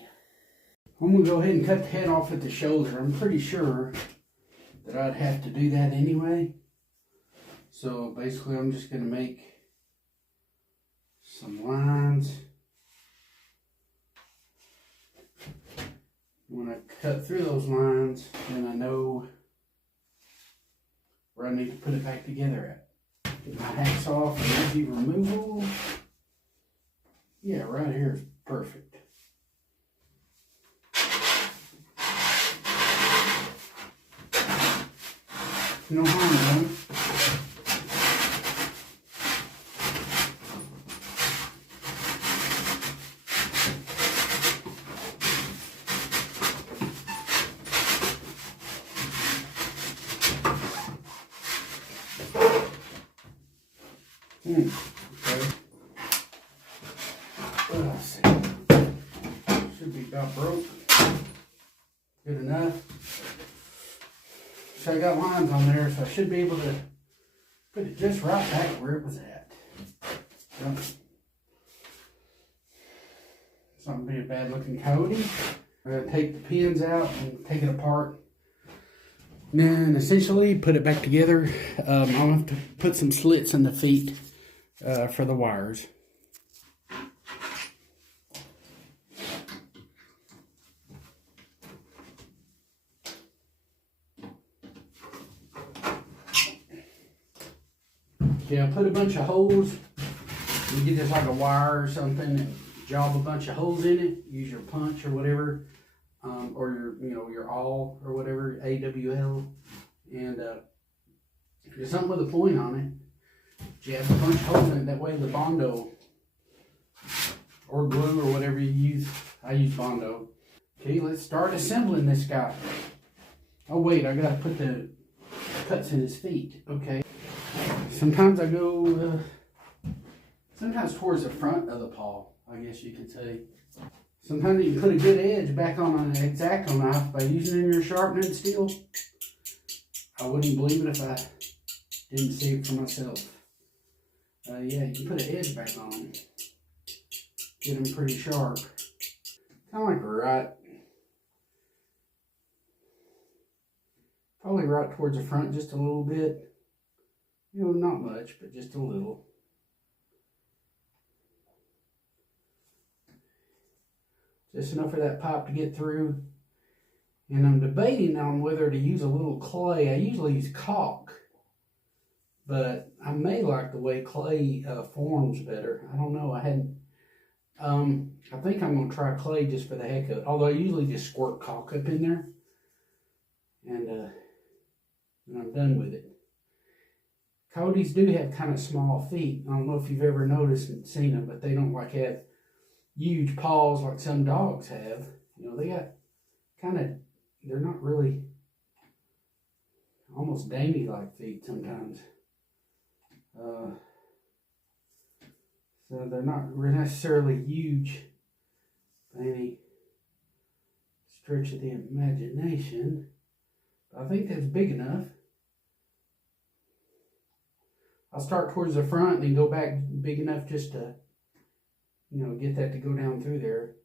I'm going to go ahead and cut the head off at the shoulder. I'm pretty sure that I'd have to do that anyway. So basically I'm just going to make some lines. When I cut through those lines, then I know where I need to put it back together at. Get my hacksaw for easy removal. Yeah, right here is perfect. No harm done. Okay. Let's see. Should be about broke. Good enough. So I got lines on there, so I should be able to put it just right back where it was at. Yep. It's not going to be a bad looking Coyote. I'm going to take the pins out and take it apart. And then essentially put it back together. I'll have to put some slits in the feet for the wires. Okay, I'll put a bunch of holes. You get this like a wire or something and job a bunch of holes in it. Use your punch or whatever, or your awl or whatever, AWL, and there's something with a point on it. Jab a bunch of holes in it. That way the Bondo or glue or whatever you use. I use Bondo. Okay, let's start assembling this guy. Oh wait, I gotta put the cuts in his feet. Okay. Sometimes I go, sometimes towards the front of the paw, I guess you could say. Sometimes you can put a good edge back on an X-Acto knife by using it in your sharpening steel. I wouldn't believe it if I didn't see it for myself. Yeah, you can put an edge back on them. Get them pretty sharp. Kind of like probably right towards the front just a little bit. You know, not much, but just a little. Just enough for that pipe to get through. And I'm debating on whether to use a little clay. I usually use caulk, but I may like the way clay forms better. I don't know. I think I'm going to try clay just for the heck of it. Although I usually just squirt caulk up in there. And then I'm done with it. Coyotes do have kind of small feet. I don't know if you've ever noticed and seen them, but they don't like have huge paws like some dogs have. You know, they got kind of, they're not really, almost dainty-like feet sometimes. So they're not necessarily huge by any stretch of the imagination. But I think that's big enough. I'll start towards the front and then go back big enough just to, you know, get that to go down through there.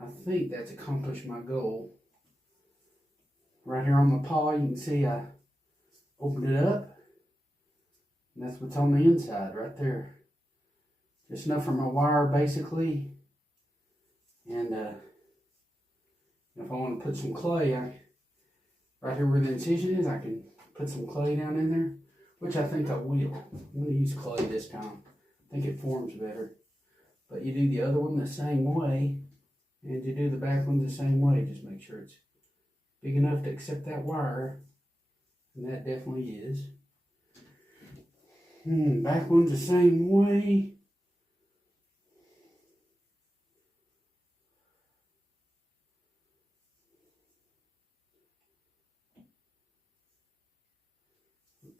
I think that's accomplished my goal. Right here on the paw, you can see I opened it up. And that's what's on the inside right there. Just enough for my wire basically. And if I want to put some clay, right here where the incision is, I can put some clay down in there, which I think I will. I'm going to use clay this time. I think it forms better. But you do the other one the same way, and you do the back one the same way. Just make sure it's big enough to accept that wire, and that definitely is. Back one's the same way.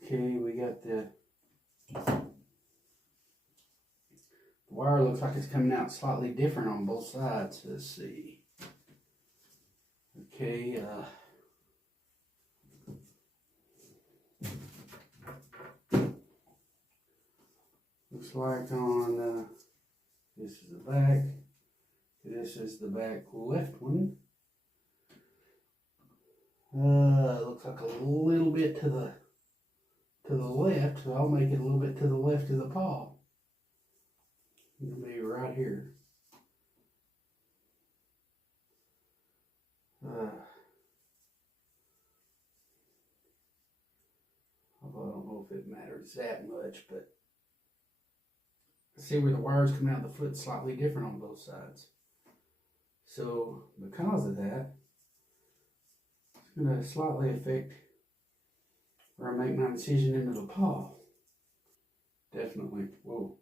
Okay, we got the wire looks like it's coming out slightly different on both sides. Let's see. Okay, looks like on this is the back. This is the back left one. Looks like a little bit to the left, so I'll make it a little bit to the left of the paw. It'll be right here. Although I don't know if it matters that much, but see where the wires come out of the foot slightly different on both sides. So because of that, it's going to slightly affect where I make my incision into the paw. Definitely. Whoa.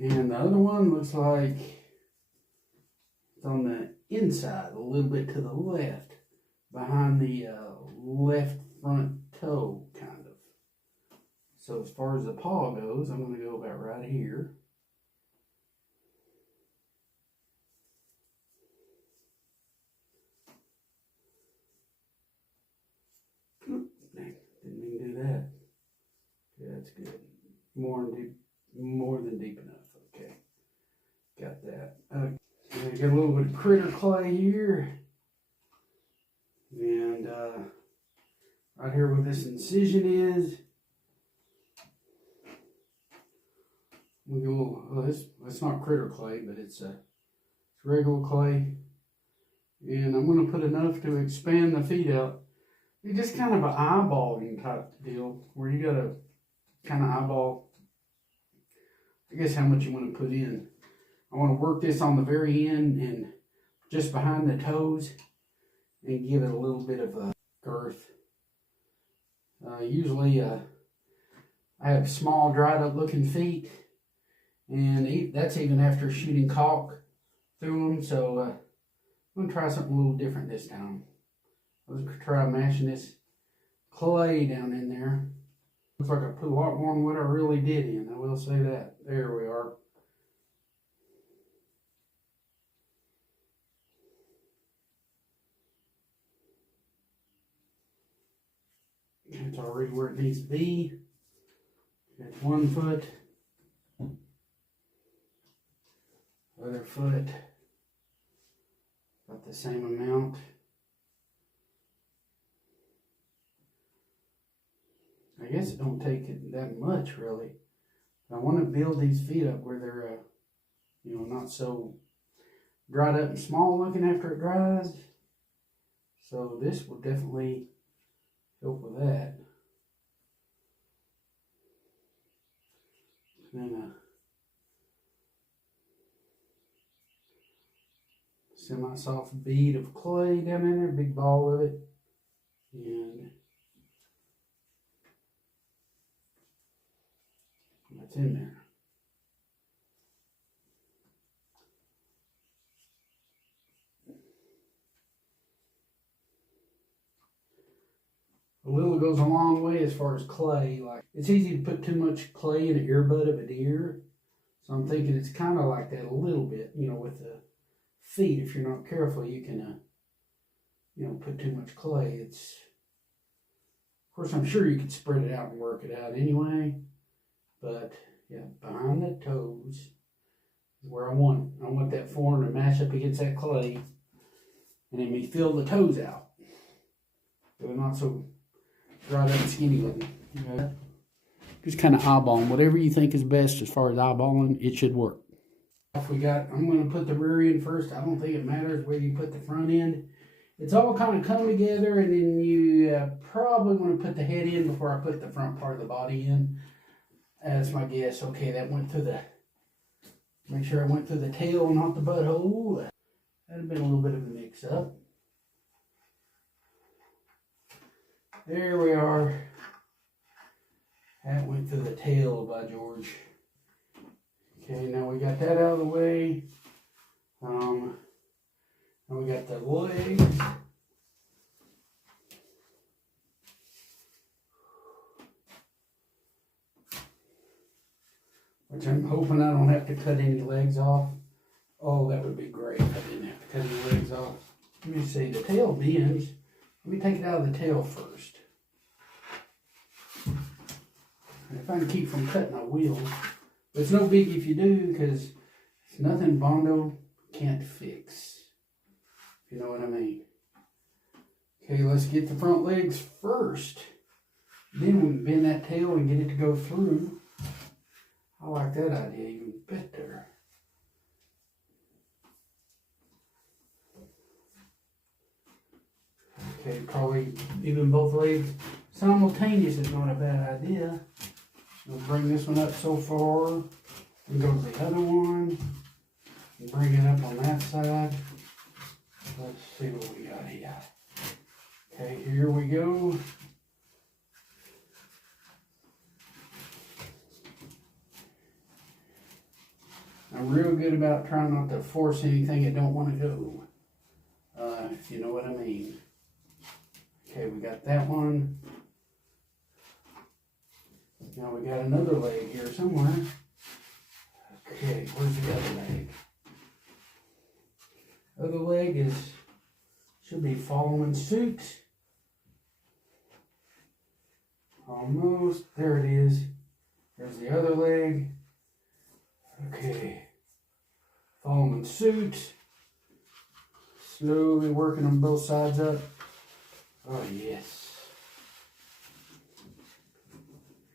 And the other one looks like it's on the inside, a little bit to the left, behind the left front toe, kind of. So as far as the paw goes, I'm going to go about right here. Didn't mean to do that. Okay, that's good. More than deep enough. Okay, got that. So I got a little bit of critter clay here, and right here where this incision is, we go. Well, it's not critter clay, but it's regular clay, and I'm going to put enough to expand the feet out. It's just kind of an eyeballing type deal, where you got to kind of eyeball, I guess, how much you want to put in. I want to work this on the very end and just behind the toes and give it a little bit of a girth. Usually I have small dried up looking feet, And that's even after shooting caulk through them. So I'm going to try something a little different this time. I was going to try mashing this clay down in there. Looks like I put a lot more than what I really did in. I will say that. There we are. It's already where it needs to be. That's 1 foot. Other foot. About the same amount. I guess it don't take it that much really. I want to build these feet up where they're, you know, not so dried up and small looking after it dries. So this will definitely help with that. And then a semi-soft bead of clay down in there, big ball of it. And that's in there. A little goes a long way as far as clay. Like, it's easy to put too much clay in the earbud of a deer. So I'm thinking it's kind of like that a little bit, you know, with the feet. If you're not careful, you can, you know, put too much clay. It's, of course, I'm sure you could spread it out and work it out anyway. But yeah, behind the toes is where I want it. I want that form to match up against that clay, and then we fill the toes out. They're not so dried up and skinny looking. Okay. Just kind of eyeballing whatever you think is best as far as eyeballing. It should work. I'm going to put the rear end first. I don't think it matters where you put the front end. It's all kind of come together, and then you probably want to put the head in before I put the front part of the body in. That's my guess. Okay, that went through the, make sure I went through the tail, not the butthole. That'd have been a little bit of a mix up. There we are. That went through the tail, by George. Okay, now we got that out of the way. Now we got the legs. Which I'm hoping I don't have to cut any legs off. Oh, that would be great if I didn't have to cut any legs off. Let me see, the tail bends. Let me take it out of the tail first. And if I can keep from cutting, I will. But it's no big if you do, because it's nothing Bondo can't fix. If you know what I mean. Okay, let's get the front legs first. Then we can bend that tail and get it to go through. I like that idea even better. Okay, probably even both legs simultaneous is not a bad idea. We'll bring this one up so far and go to the other one and bring it up on that side. Let's see what we got here. Okay, here we go. I'm real good about trying not to force anything that don't want to go. If you know what I mean. Okay, we got that one. Now we got another leg here somewhere. Okay, where's the other leg? Other leg should be following suit. Almost, there it is. There's the other leg. Okay, following suit. Slowly working on both sides up. Oh yes.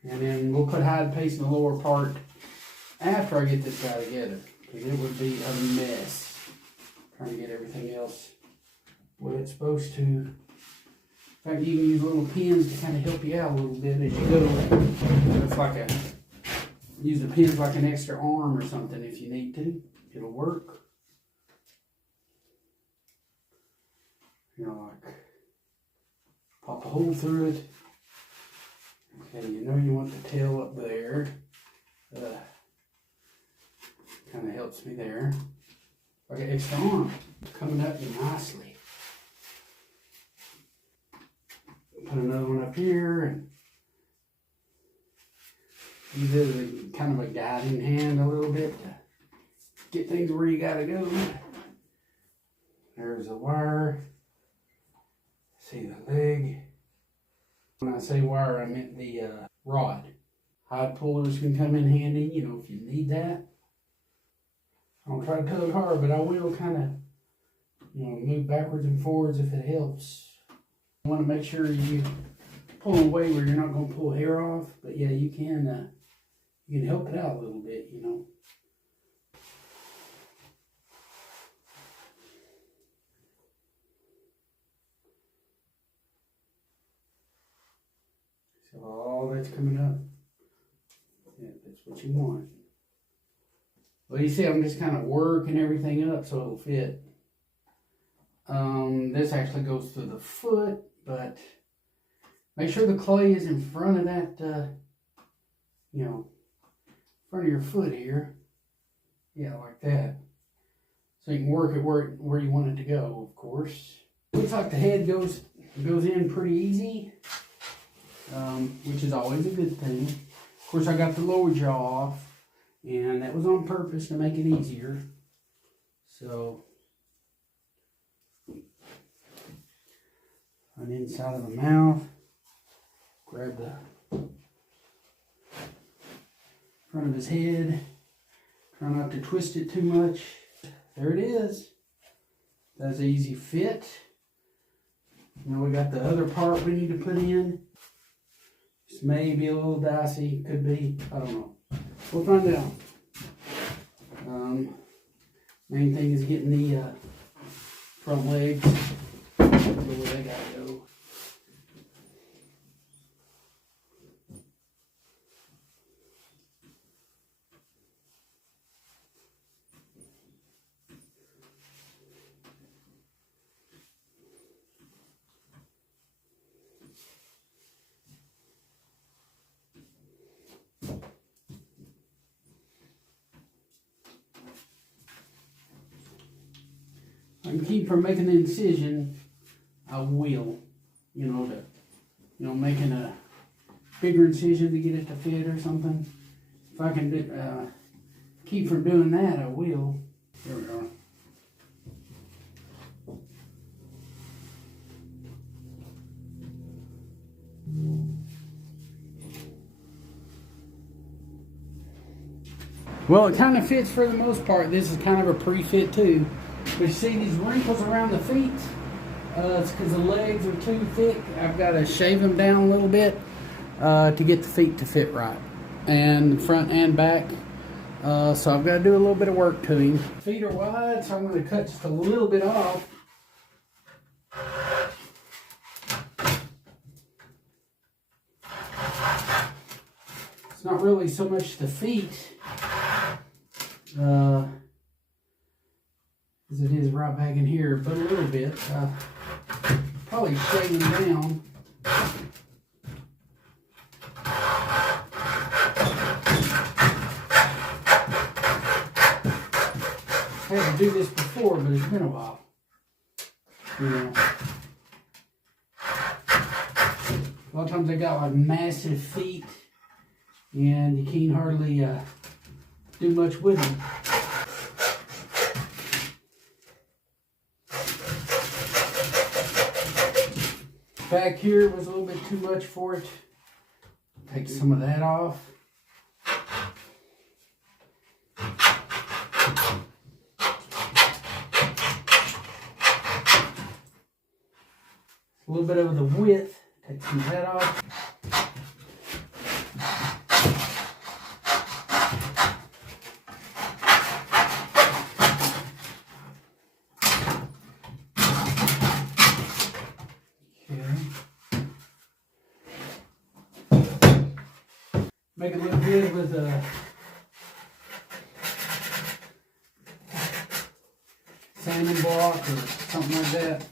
And then we'll put hide paste in the lower part after I get this guy together, because it would be a mess trying to get everything else what it's supposed to. In fact, you can use little pins to kind of help you out a little bit as you go. It's like use the pins like an extra arm or something if you need to. It'll work. You know, like pop a hole through it. Okay, you know you want the tail up there. kind of helps me there. I got extra arm coming up nicely. Put another one up here and use it as a, kind of a guiding hand a little bit to get things where you gotta go. There's the wire. See the leg. When I say wire, I meant the rod. Hide pullers can come in handy, you know, if you need that. I don't try to tug hard, but I will kind of, you know, move backwards and forwards if it helps. You want to make sure you pull away where you're not going to pull hair off, but yeah, you can help it out a little bit, you know. So all that's coming up, yeah, that's what you want. Well, you see, I'm just kind of working everything up so it'll fit. This actually goes through the foot, but make sure the clay is in front of that, you know, front of your foot here. Yeah, like that. So you can work it where you want it to go, of course. Looks like the head goes in pretty easy, which is always a good thing. Of course, I got the lower jaw off, and that was on purpose to make it easier. So, on the inside of the mouth, grab the front of his head. Try not to twist it too much. There it is. That's an easy fit. Now we got the other part we need to put in. This may be a little dicey, could be, I don't know. We'll find out. Main thing is getting the front legs where they gotta go. I can keep from making an incision, I will, making a bigger incision to get it to fit or something. If I can keep from doing that, I will. There we are. Well, it kind of fits for the most part. This is kind of a pre-fit too. But you see these wrinkles around the feet? It's because the legs are too thick. I've got to shave them down a little bit to get the feet to fit right. And front and back. So I've got to do a little bit of work to him. Feet are wide, so I'm going to cut just a little bit off. It's not really so much the feet as it is right back in here, but a little bit. Probably shave them down. I had to do this before, but it's been a while. A lot of times they got like massive feet, and you can't hardly do much with them. Back here was a little bit too much for it. Take some of that off. A little bit over the width. Take some of that off. Make it look good with a sanding block or something like that.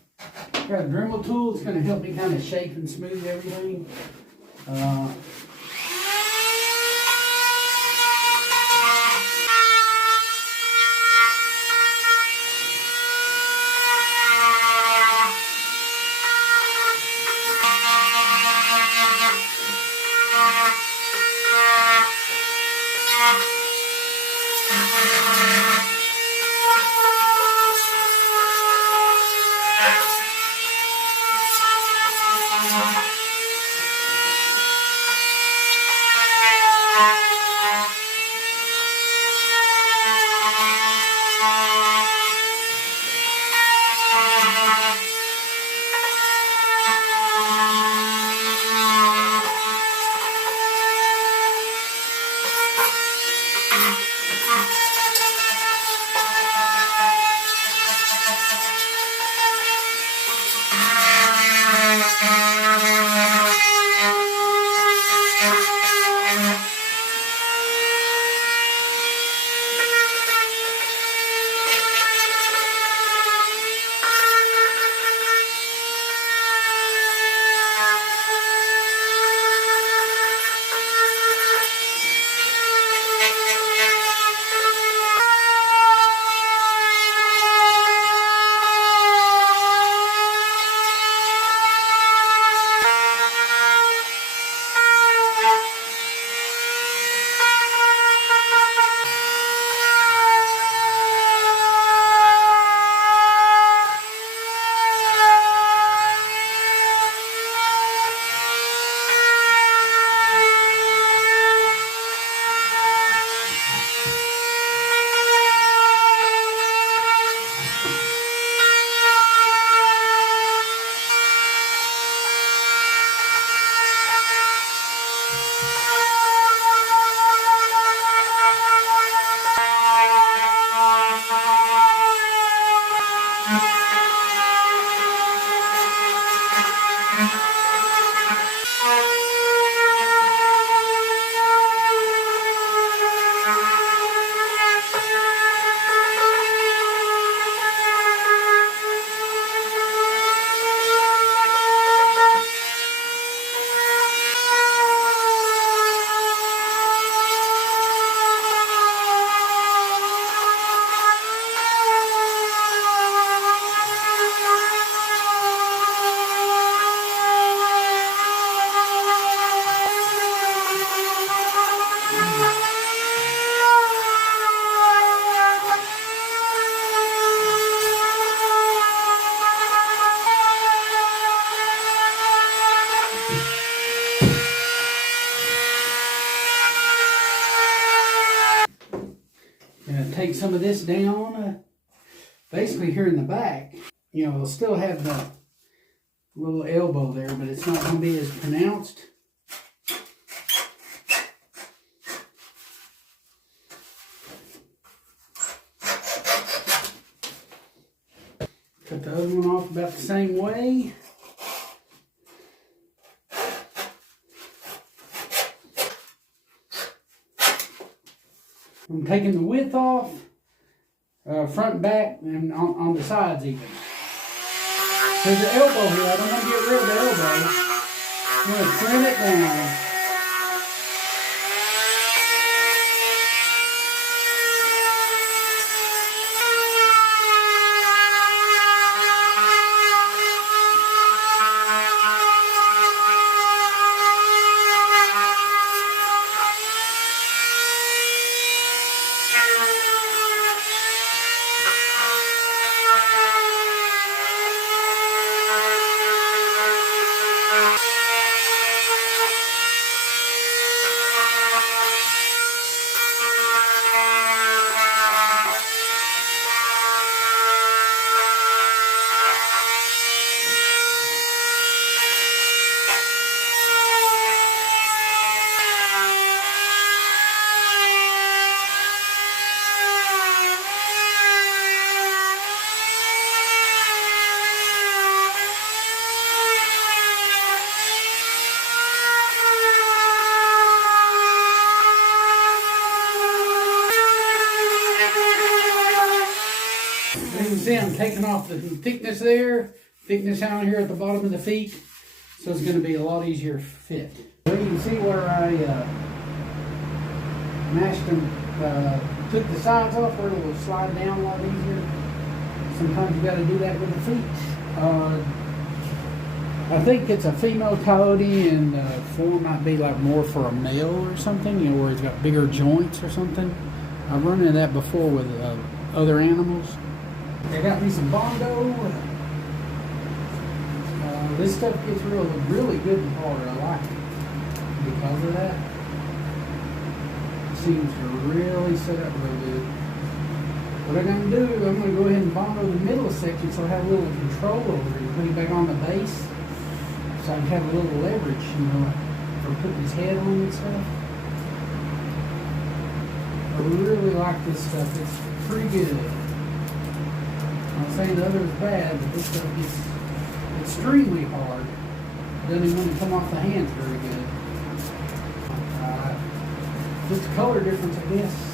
Got a Dremel tool. It's going to help me kind of shape and smooth everything. some of this down, basically here in the back. You know, it'll still have the little elbow there, but it's not going to be as pronounced. Cut the other one off about the same way. I'm taking the width off, front and back, and on the sides even. There's the elbow here. I don't want to get rid of the elbow. I'm going to trim it down. You can see I'm taking off the thickness there, thickness down here at the bottom of the feet, so it's going to be a lot easier to fit. Well, you can see where I mashed them, took the sides off where it will slide down a lot easier. Sometimes you got to do that with the feet. I think it's a female coyote, and form might be like more for a male or something, you know, where it's got bigger joints or something. I've run into that before with other animals. They got me some Bondo. This stuff gets really good and hard. I like it because of that. It seems to really set up real good. What I'm going to do is I'm going to go ahead and Bondo the middle section so I have a little control over it. Put it back on the base so I can have a little leverage, you know, for putting his head on and stuff. I really like this stuff. It's pretty good. I'm not saying the other is bad, but this stuff is extremely hard. Doesn't even want to come off the hands very good. Just the color difference, I guess.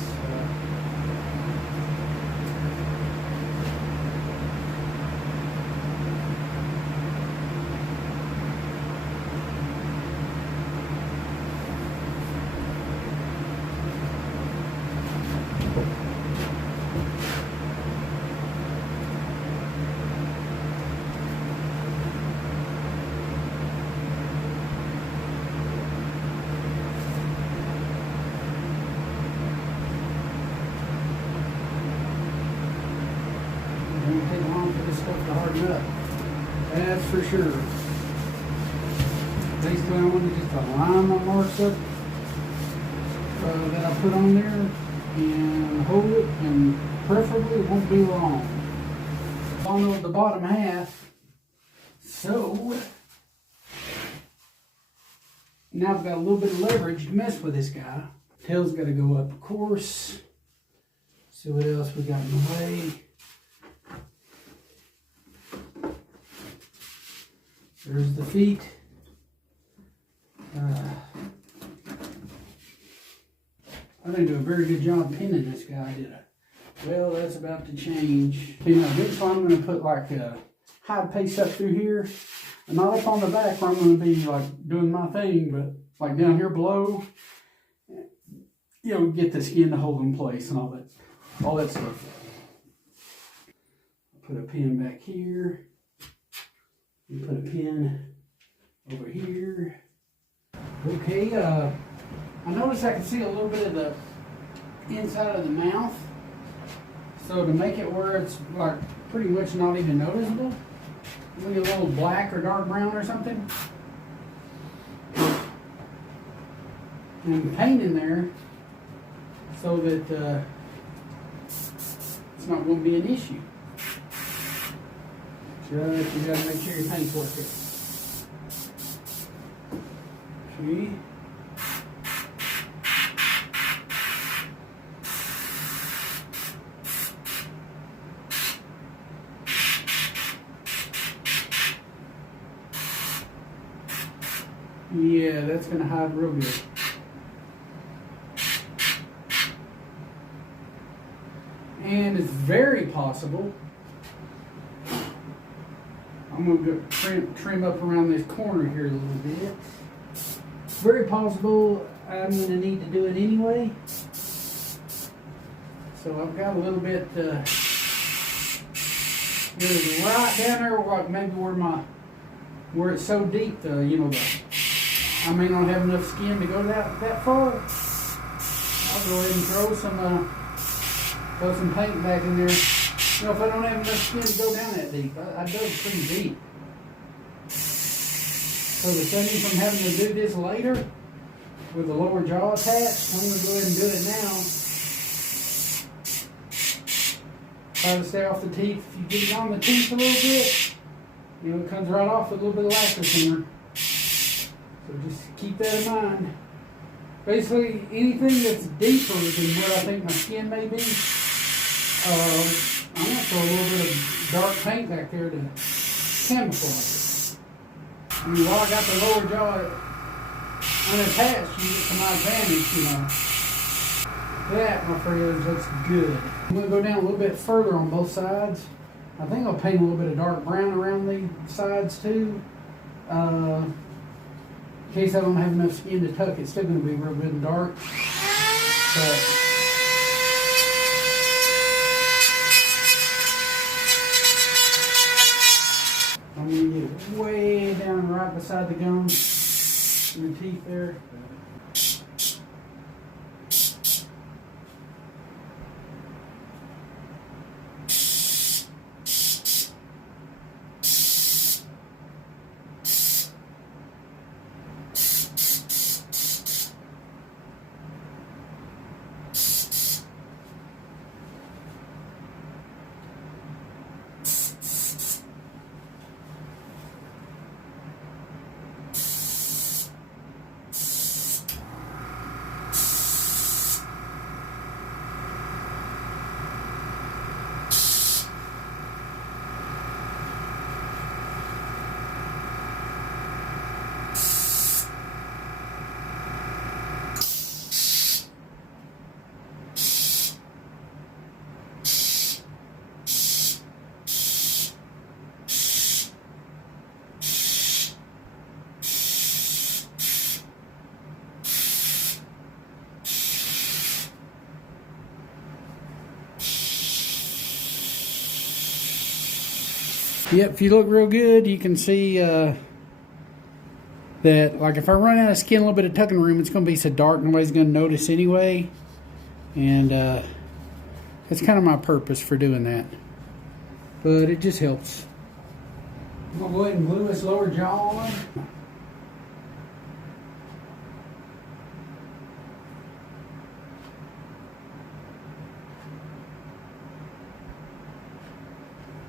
Up. That's for sure. Basically, I want to just line my marks up that I put on there and hold it, and preferably it won't be long. On the bottom half, so now I've got a little bit of leverage to mess with this guy. Tail's got to go up, of course. See what else we got in the way. There's the feet. I didn't do a very good job pinning this guy, did I? Well, that's about to change. You know, this one I'm going to put like a high pace up through here. And not up on the back where I'm going to be like doing my thing, but like down here below. You know, get the skin to hold in place and all that stuff. Put a pin back here. You put a pin over here. Okay, I noticed I can see a little bit of the inside of the mouth. So to make it where it's like pretty much not even noticeable, maybe a little black or dark brown or something. And paint in there so that not going to be an issue. Just, you got to make sure your paint's working. See? Yeah, that's going to hide real good. And it's very possible I'm going to go trim up around this corner here a little bit. It's very possible I'm going to need to do it anyway. So I've got a little bit there's right down there, like maybe where it's so deep, I may not have enough skin to go that far. I'll go ahead and throw some paint back in there. If I don't have enough skin to go down that deep, I dug pretty deep. So to save me from having to do this later with the lower jaw attached, I'm going to go ahead and do it now. Try to stay off the teeth. If you get it on the teeth a little bit, it comes right off with a little bit of lacquer thinner. So just keep that in mind. Basically, anything that's deeper than where I think my skin may be, I'm going to throw a little bit of dark paint back there to camouflage it. While I got the lower jaw unattached, you get to my advantage, That, my friends, looks good. I'm going to go down a little bit further on both sides. I think I'll paint a little bit of dark brown around the sides too. In case I don't have enough skin to tuck, it's still going to be real good and dark. But I'm going to get it way down right beside the gums and the teeth there. Yep, if you look real good, you can see that, like, if I run out of skin, a little bit of tucking room, it's going to be so dark, nobody's going to notice anyway. And that's kind of my purpose for doing that. But it just helps. I'm going to go ahead and glue this lower jaw on.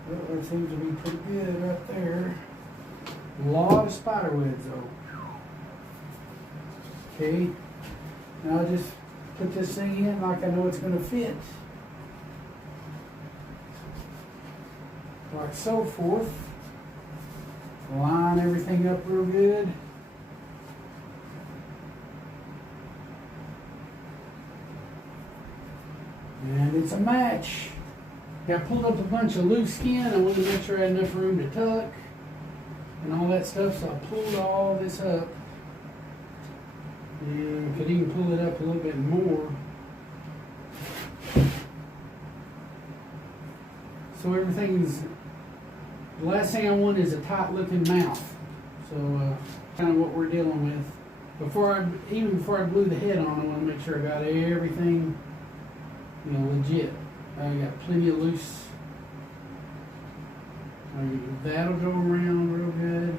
Well, that seems to be pretty good right there. A lot of spider webs though. Okay, now I'll just put this thing in like I know it's going to fit. Like so forth. Line everything up real good. And it's a match. I pulled up a bunch of loose skin. I wanted to make sure I had enough room to tuck and all that stuff, so I pulled all this up. And could even pull it up a little bit more. So everything's, the last thing I want is a tight looking mouth. So kind of what we're dealing with. Even before I glue the head on, I want to make sure I got everything, legit. I got plenty of loose. That'll go around real good.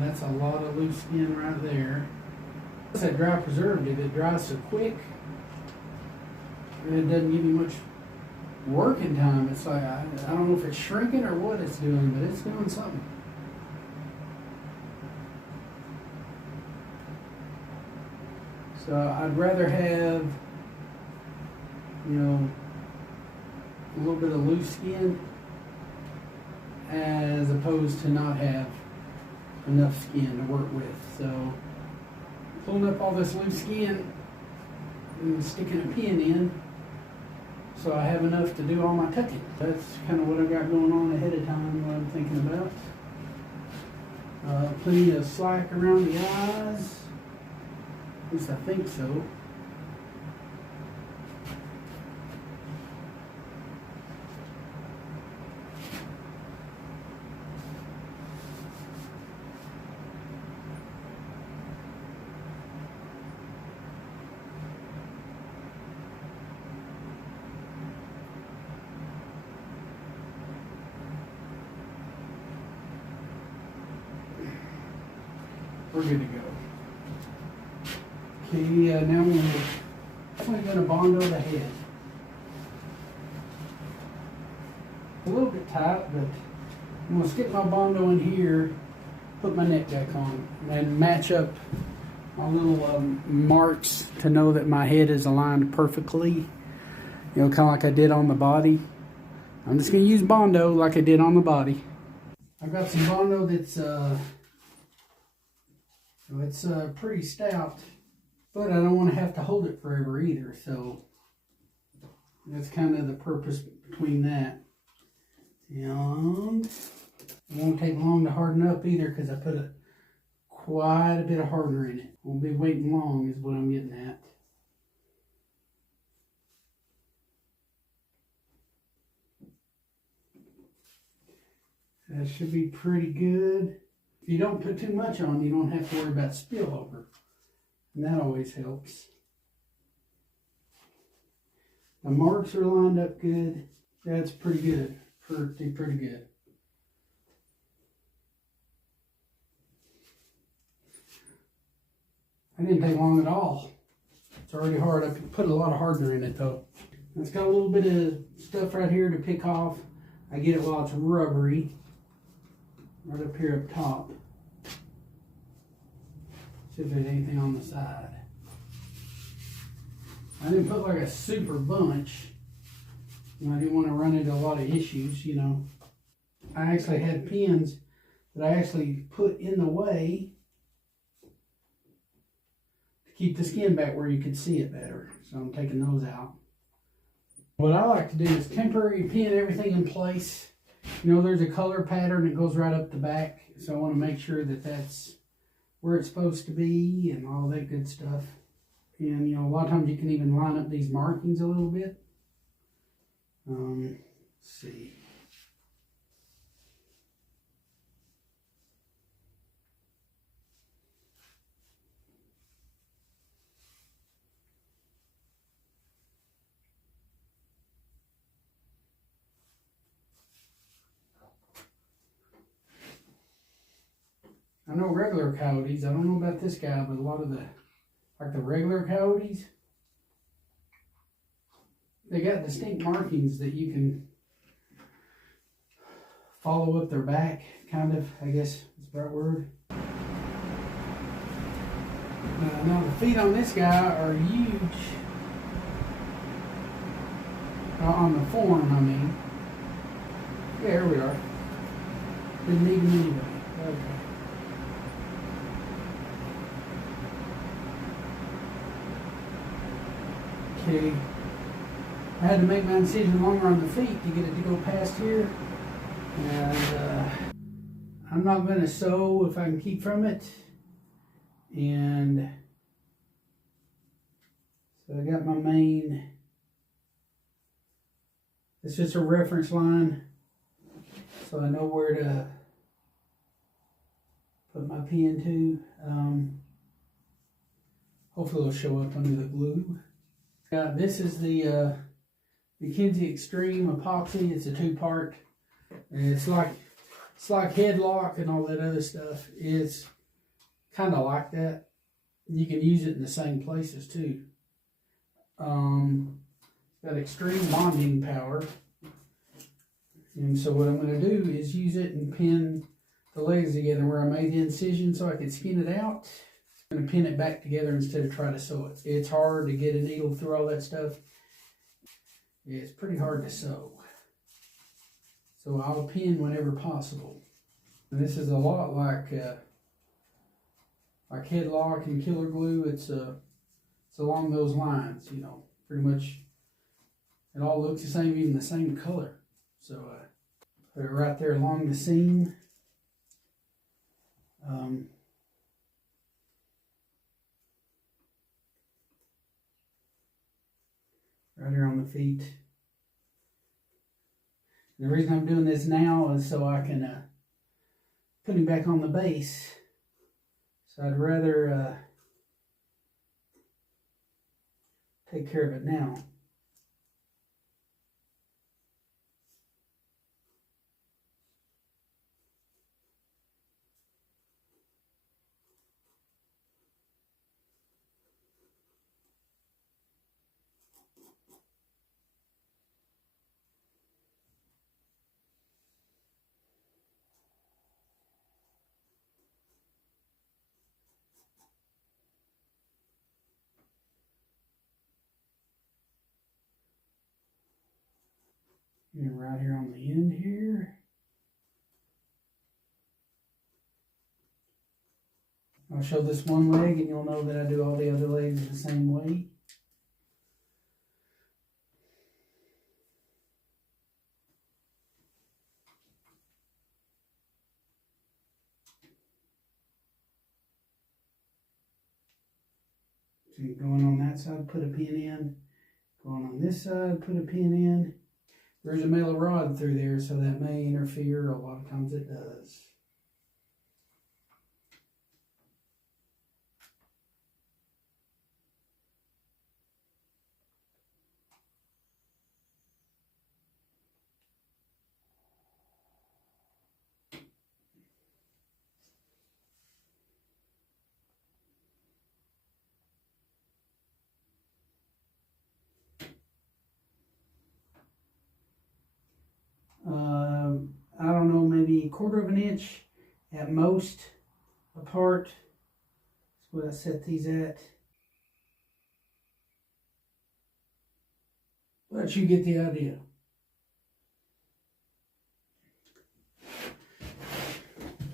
That's a lot of loose skin right there. It's that dry preservative. It dries so quick. It doesn't give you much working time, it's like, I don't know if it's shrinking or what it's doing, but it's doing something. So I'd rather have, you know, a little bit of loose skin as opposed to not have enough skin to work with. So pulling up all this loose skin and sticking a pin in so I have enough to do all my tucking. That's kind of what I've got going on ahead of time, what I'm thinking about. Plenty of slack around the eyes. At least I think so. We're good to go. Okay, now we're definitely going to bondo the head. A little bit tight, but I'm going to stick my bondo in here, put my neck back on, and match up my little marks to know that my head is aligned perfectly. You know, kind of like I did on the body. I'm just going to use bondo like I did on the body. I've got some bondo that's it's pretty stout, but I don't want to have to hold it forever either, so that's kind of the purpose between that. And it won't take long to harden up either because I put quite a bit of hardener in it. Won't be waiting long is what I'm getting at. That should be pretty good. If you don't put too much on, you don't have to worry about spillover. And that always helps. The marks are lined up good. That's pretty good. Pretty good. I didn't take long at all. It's already hard. I put a lot of hardener in it though. It's got a little bit of stuff right here to pick off. I get it while it's rubbery. Right up here up top. See if there's anything on the side. I didn't put like a super bunch. I didn't want to run into a lot of issues, you know. I actually had pins that I actually put in the way to keep the skin back where you could see it better. So I'm taking those out. What I like to do is temporary pin everything in place. You know, there's a color pattern that goes right up the back, so I want to make sure that that's where it's supposed to be and all that good stuff. And, you know, a lot of times you can even line up these markings a little bit. Let's see. I know regular coyotes, I don't know about this guy, but a lot of the regular coyotes, they got distinct markings that you can follow up their back, kind of, I guess is the right word. Now the feet on this guy are huge. On the form, I mean. Yeah, here we are. Didn't need them anyway. Okay. Okay, I had to make my incision longer on the feet to get it to go past here, and I'm not going to sew if I can keep from it, and so I got my main, it's just a reference line, so I know where to put my pin to. Hopefully it'll show up under the glue. This is the McKinsey Extreme Epoxy. It's a two-part. It's like headlock and all that other stuff. It's kind of like that. You can use it in the same places too. Got got extreme bonding power. And so what I'm going to do is use it and pin the legs together where I made the incision so I could skin it out. I'm going to pin it back together instead of try to sew it. It's hard to get a needle through all that stuff. It's pretty hard to sew. So I'll pin whenever possible. And this is a lot like headlock and killer glue. It's along those lines, you know, pretty much. It all looks the same, even the same color. So put it right there along the seam. Right here on the feet. The reason I'm doing this now is so I can put him back on the base. So I'd rather take care of it now. And right here on the end here. I'll show this one leg and you'll know that I do all the other legs the same way. So going on that side, put a pin in. Going on this side, put a pin in. There's a metal rod through there, so that may interfere. A lot of times it does. I don't know, maybe 1/4 of an inch at most apart. That's what I set these at. But you get the idea.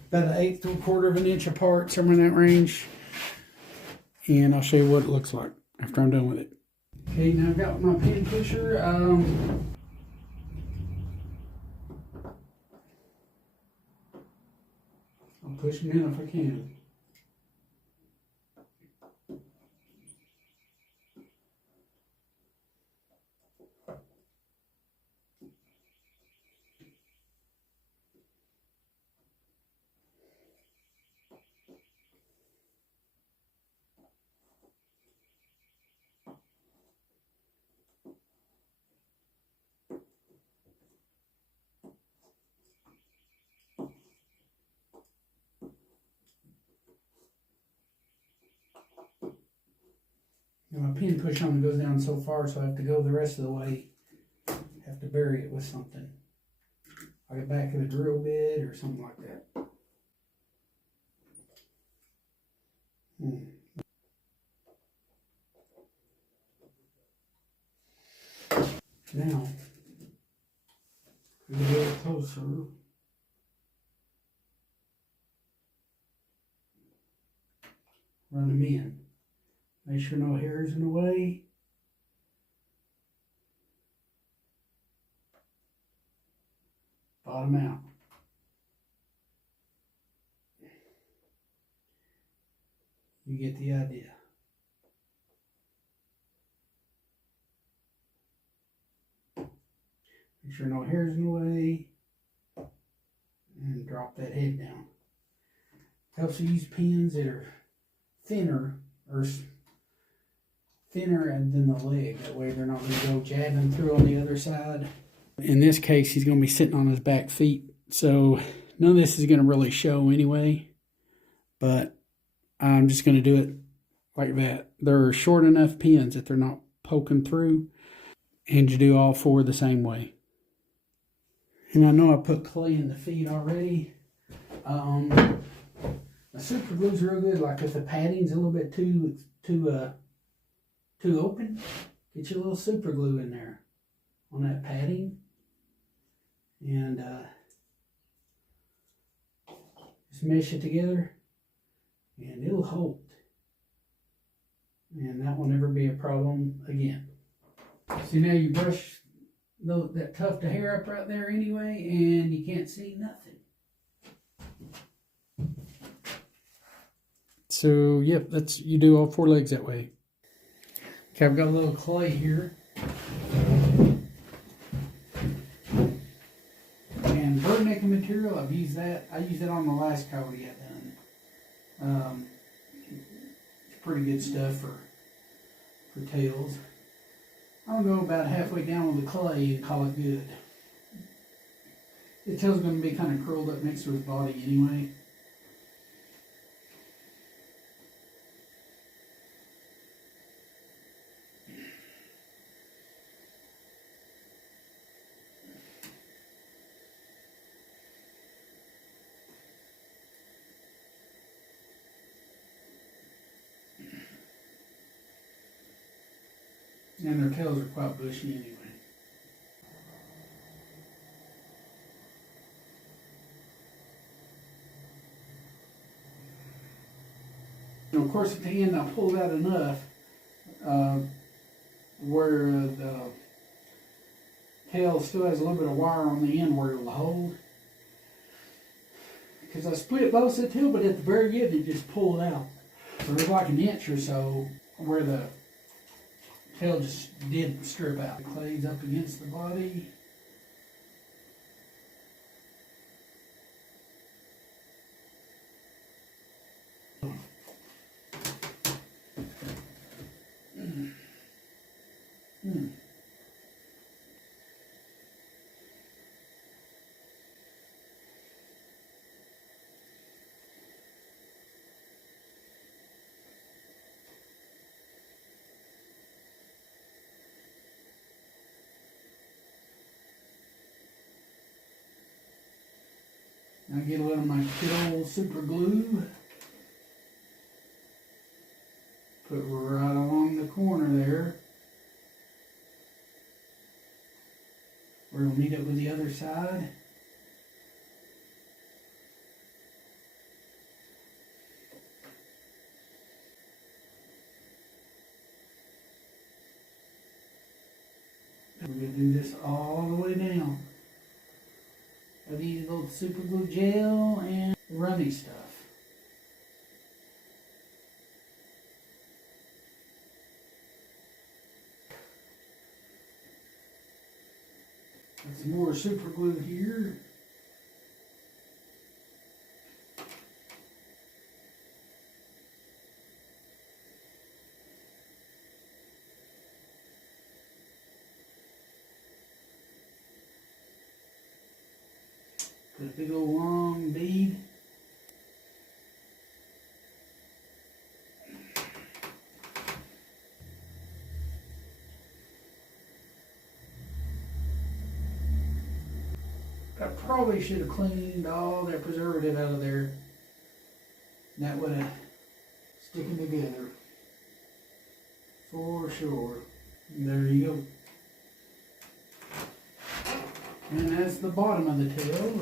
About 1/8 to 1/4 of an inch apart, somewhere in that range. And I'll show you what it looks like after I'm done with it. Okay, now I've got my pin pusher. I'll push them in if I can. And my pin push on goes down so far, so I have to go the rest of the way. Have to bury it with something. Like a back of a drill bit or something like that. Now, we get a little closer. Run them in. Make sure no hair's in the way. Bottom out. You get the idea. Make sure no hair's in the way. And drop that head down. Helps you use pins that are thinner than the leg. That way they're not going to go jabbing through on the other side. In this case, he's going to be sitting on his back feet. So none of this is going to really show anyway. But I'm just going to do it like that. They're short enough pins that they're not poking through. And you do all four the same way. And I know I put clay in the feet already. The super glue's real good. Like if the padding's a little bit too open, get your little super glue in there on that padding, and just mesh it together, and it'll hold. And that will never be a problem again. See, now you brush that tuft of hair up right there anyway, and you can't see nothing. So, yep, you do all four legs that way. Okay, I've got a little clay here. And bird necking material, I've used that. I used it on the last coyote I done. It's pretty good stuff for tails. I'll go about halfway down with the clay and call it good. The tail's going to be kind of curled up next to his body anyway. And their tails are quite bushy anyway. And of course at the end I'll pull it out enough where the tail still has a little bit of wire on the end where it will hold. Because I split both the tail, but at the very end it just pulled out. So there's like an inch or so where the tail just didn't strip out. The clay's up against the body. I get a little of my good old super glue. Put right along the corner there, where it'll meet up with the other side. We're going to do this all the way down. I need a little super glue gel and runny stuff. Got some more super glue here. Put a big old long bead. I probably should have cleaned all that preservative out of there. That would have sticking together. For sure. There you go. And that's the bottom of the tail.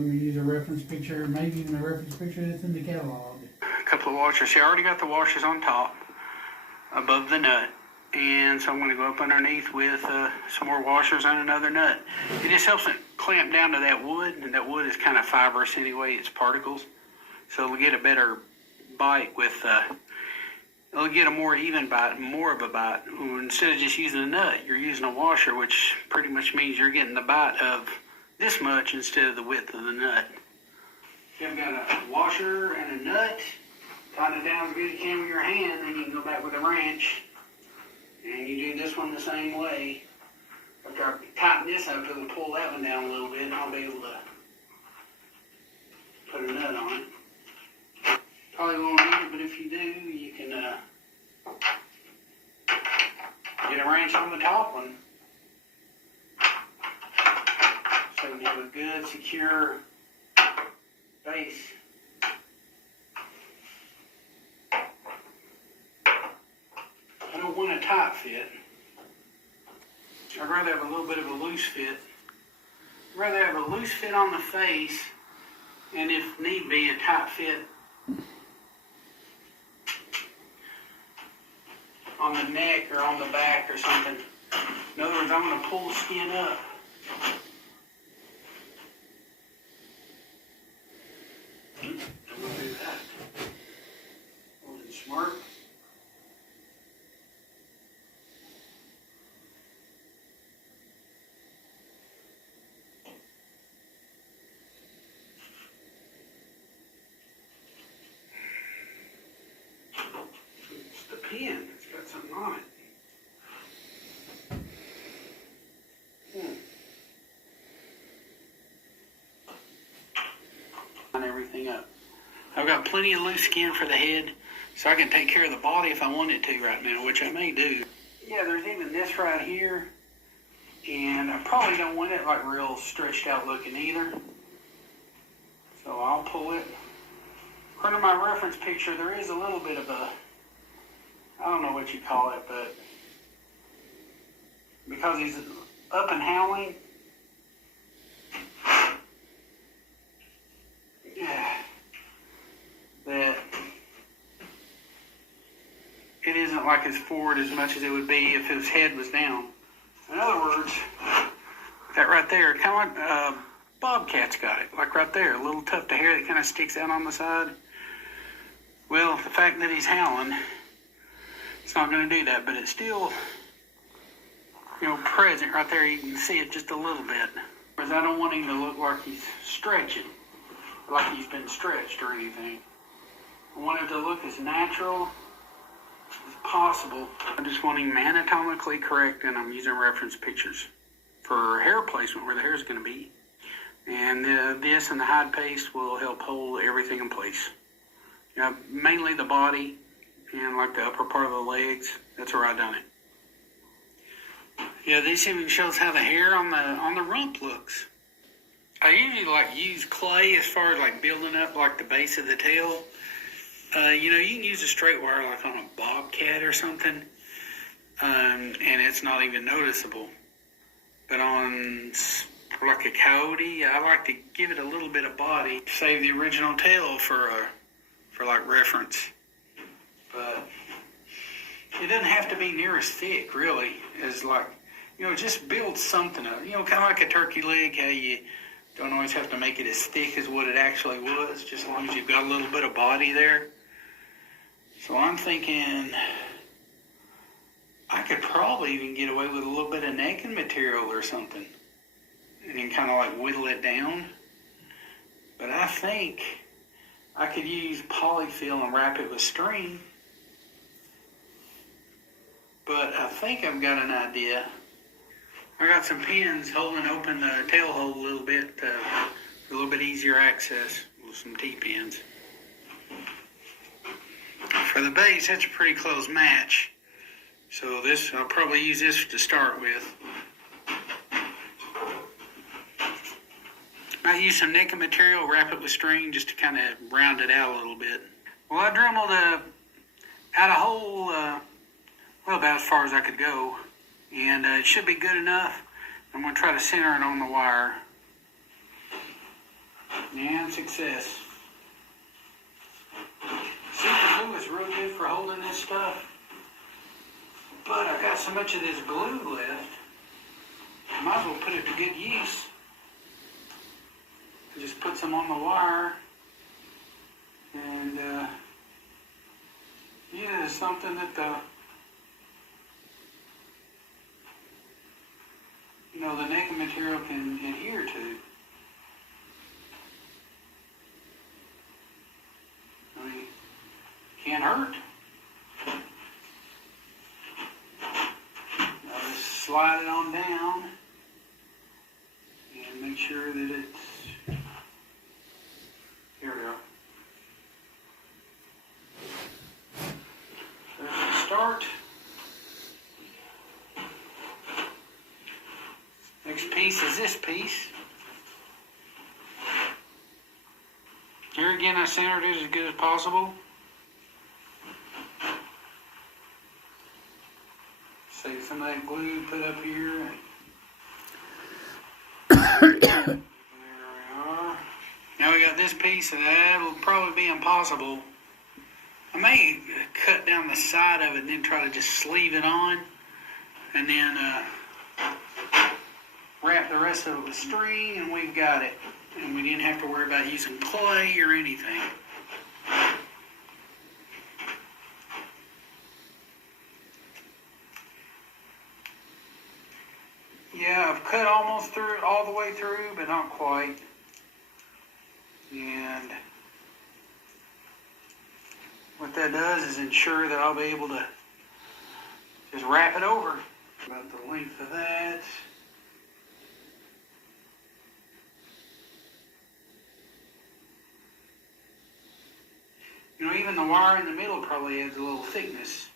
Use a reference picture, maybe even a reference picture that's in the catalog. A couple of washers. See, I already got the washers on top, above the nut. And so I'm going to go up underneath with some more washers and another nut. It just helps it clamp down to that wood, and that wood is kind of fibrous anyway, it's particles. So it'll get a better bite with, it'll get a more even bite, more of a bite. Instead of just using a nut, you're using a washer, which pretty much means you're getting the bite of this much instead of the width of the nut. You've got a washer and a nut. Tighten it down as good as you can with your hand, then you can go back with a wrench. And you do this one the same way. After I tighten this up, it'll pull that one down a little bit, and I'll be able to put a nut on it. Probably won't need it, but if you do, you can get a wrench on the top one. So you have a good, secure base. I don't want a tight fit. I'd rather have a little bit of a loose fit. I'd rather have a loose fit on the face, and if need be, a tight fit on the neck or on the back or something. In other words, I'm going to pull the skin up. Don't want to do that. Wasn't smart. It's the pen. It's got something on it. Everything up. I've got plenty of loose skin for the head, so I can take care of the body if I wanted to right now, which I may do. Yeah, there's even this right here, and I probably don't want it like real stretched out looking either. So I'll pull it. According to my reference picture, there is a little bit of a, I don't know what you call it, but because he's up and howling, that it isn't like as forward as much as it would be if his head was down. In other words, that right there, kind of like bobcat's got it, like right there, a little tuft of hair that kind of sticks out on the side. Well, the fact that he's howling, it's not going to do that, but it's still, present right there. You can see it just a little bit. Because I don't want him to look like he's stretching, like he's been stretched or anything. I want it to look as natural as possible. I just want him anatomically correct, and I'm using reference pictures for hair placement where the hair is going to be. And this and the hide paste will help hold everything in place. Mainly the body and like the upper part of the legs. That's where I done it. Yeah, this even shows how the hair on the rump looks. I usually use clay as far as building up the base of the tail. You can use a straight wire like on a bobcat or something, and it's not even noticeable. But on like a coyote, I like to give it a little bit of body, save the original tail for reference. But it doesn't have to be near as thick, really, as just build something up. Kind of like a turkey leg, how you don't always have to make it as thick as what it actually was, just as long as you've got a little bit of body there. So I'm thinking I could probably even get away with a little bit of necking material or something and then kind of whittle it down. But I think I could use polyfill and wrap it with string. But I think I've got an idea. I got some pins holding open the tail hole a little bit, a little bit easier access with some T-pins. For the base, that's a pretty close match. So I'll probably use this to start with. I use some necking material, wrap it with string just to kind of round it out a little bit. Well, I dremeled out a hole, about as far as I could go. And it should be good enough. I'm going to try to center it on the wire. And success. Super glue is real good for holding this stuff. But I got so much of this glue left, I might as well put it to good use. Just put some on the wire. And it's something that the necking material can adhere to. Can't hurt. I'll just slide it on down and make sure that start. Next piece is this piece. Here again, I centered it as good as possible. Save some of that glue put up here. There we are. Now we got this piece, and that will probably be impossible. I may cut down the side of it and then try to just sleeve it on, and then wrap the rest of it with string, and we've got it. And we didn't have to worry about using clay or anything. Yeah, I've cut almost through, all the way through, but not quite. And what that does is ensure that I'll be able to just wrap it over. About the length of that. You know, even the wire in the middle probably adds a little thickness.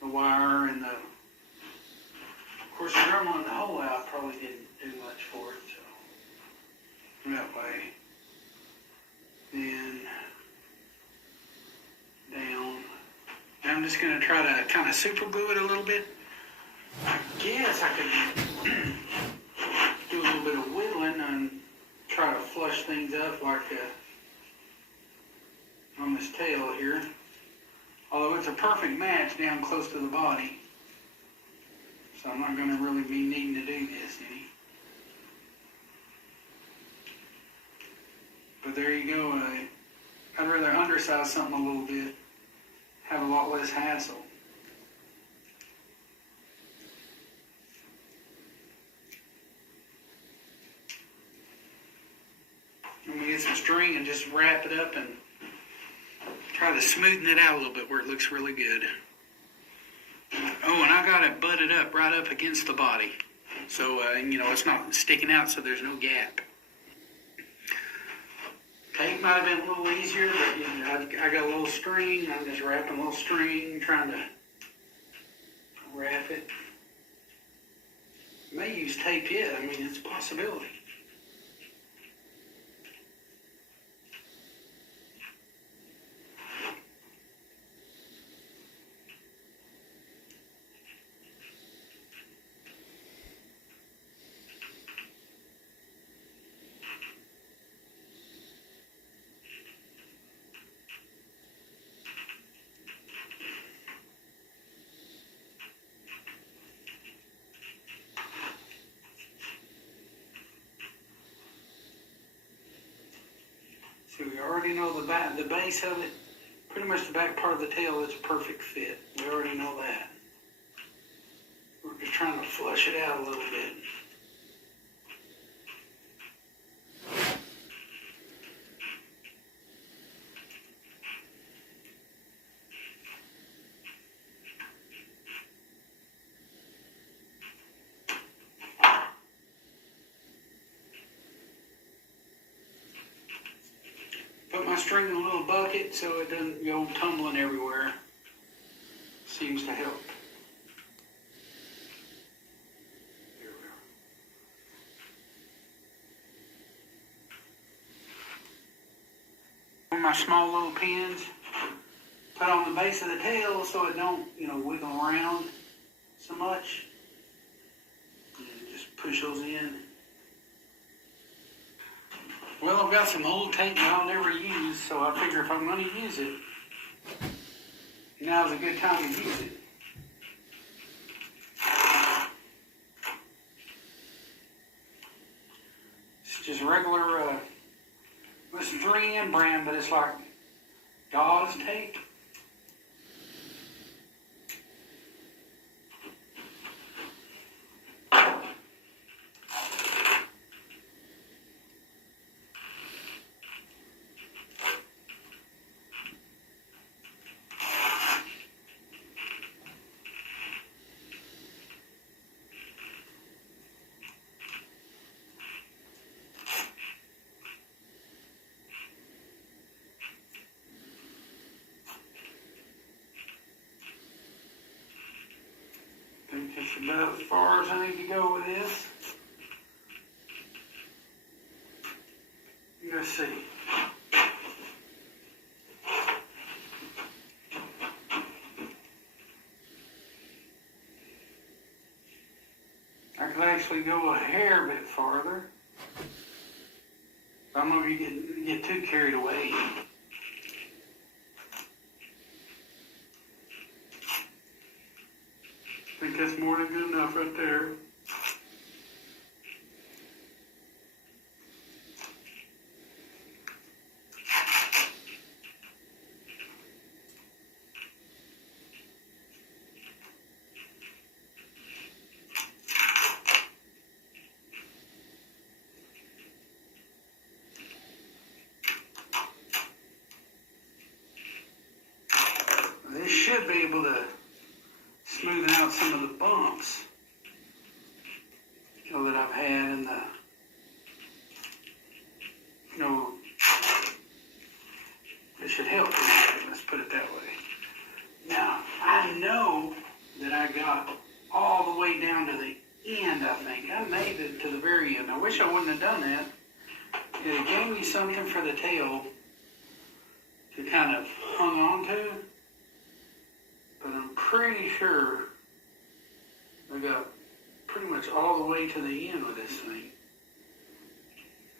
The wire and the, of course, the drum on the hole out probably didn't do much for it, so that way. Then down. Now I'm just going to try to kind of super glue it a little bit. I guess I could do a little bit of whittling and try to flush things up like on this tail here. Although it's a perfect match down close to the body. So I'm not going to really be needing to do this any. But there you go. I'd rather undersize something a little bit. Have a lot less hassle. I'm going to get some string and just wrap it up and try to smoothen it out a little bit where it looks really good. Oh, and I got it butted up right up against the body. So, you know, it's not sticking out, so there's no gap. Tape might have been a little easier, but you know, I got a little string. I'm just wrapping a little string, trying to wrap it. May use tape yet. I mean, it's a possibility. So we already know the base of it, pretty much the back part of the tail is a perfect fit. We already know that. We're just trying to flush it out a little bit. Put my string in a little bucket so it doesn't go tumbling everywhere. Seems to help. There we are. My small little pins, put on the base of the tail so it don't, you know, wiggle around so much. And just push those in. Well, I've got some old tape that I'll never use, so I figure if I'm going to use it, now's a good time to use it. It's just regular, this 3M brand, but it's like gauze tape. That's about as far as I need to go with this. Let's see. I could actually go a hair bit farther. I'm going to get too carried away. I think that's more than good enough right there. This should be able to smoothen out some of the bumps, that I've had in the, it should help. Let's put it that way. Now, I know that I got all the way down to the end, I think. I made it to the very end. I wish I wouldn't have done that. It gave me something for the tail to kind of hung on to. But I'm pretty sure I got pretty much all the way to the end with this thing.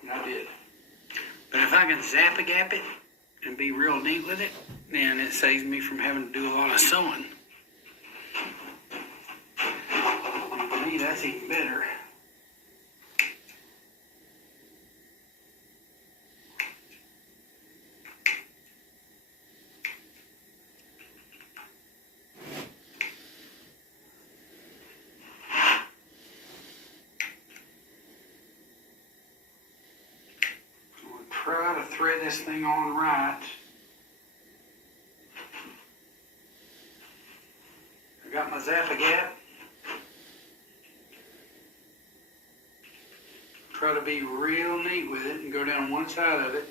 And I did. But if I can zap-a-gap it and be real neat with it, then it saves me from having to do a lot of sewing. And for me, that's even better. Try to thread this thing on right. I got my zap-a-gap. Try to be real neat with it and go down one side of it.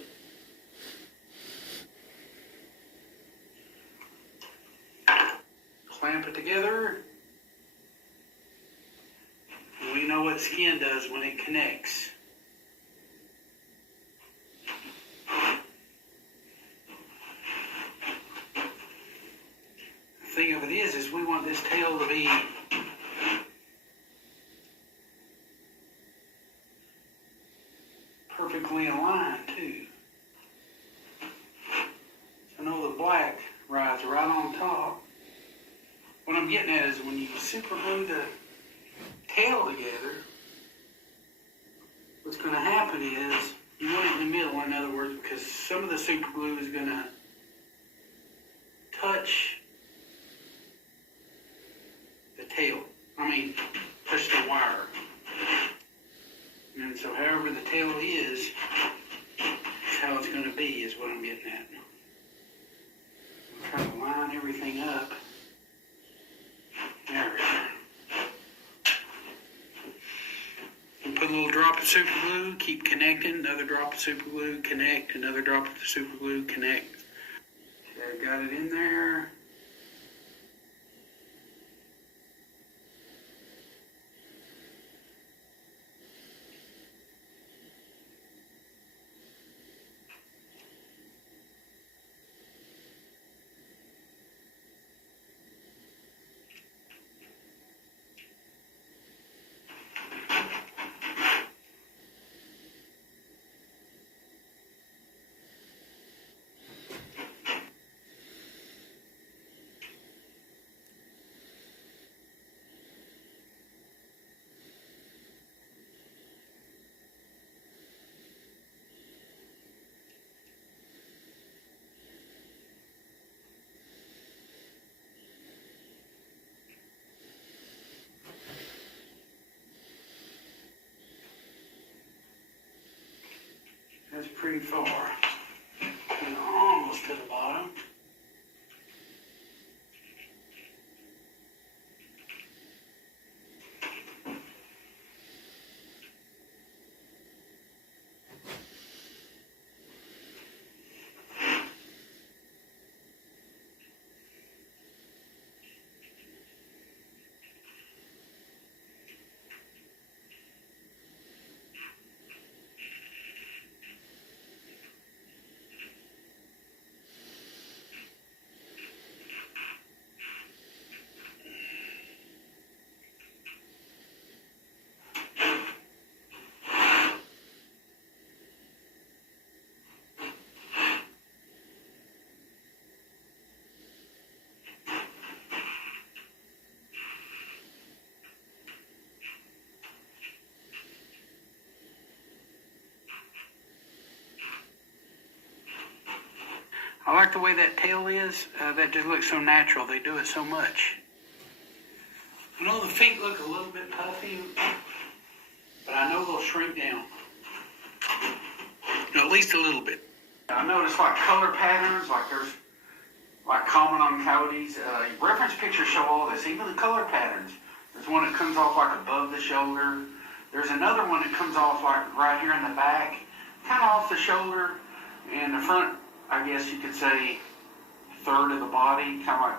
Clamp it together. And we know what skin does when it connects. The thing of it is we want this tail to be perfectly aligned too. I know the black rides right on top. What I'm getting at is when you super glue the tail together, what's going to happen is you want it in the middle, in other words, because some of the super glue is going to touch the tail. Touch the wire. And so however the tail is how it's going to be is what I'm getting at. I'm trying to line everything up. There we are. And put a little drop of super glue, keep connecting, another drop of super glue, connect, another drop of super glue, connect. Okay, got it in there. That's pretty far. And almost to the bottom. I like the way that tail is. That just looks so natural. They do it so much. I know the feet look a little bit puffy, but I know they'll shrink down. At least a little bit. I noticed like color patterns, like there's like common on coyotes. Reference pictures show all this, even the color patterns. There's one that comes off like above the shoulder. There's another one that comes off like right here in the back, kind of off the shoulder, and the front, I guess you could say, third of the body, kind of like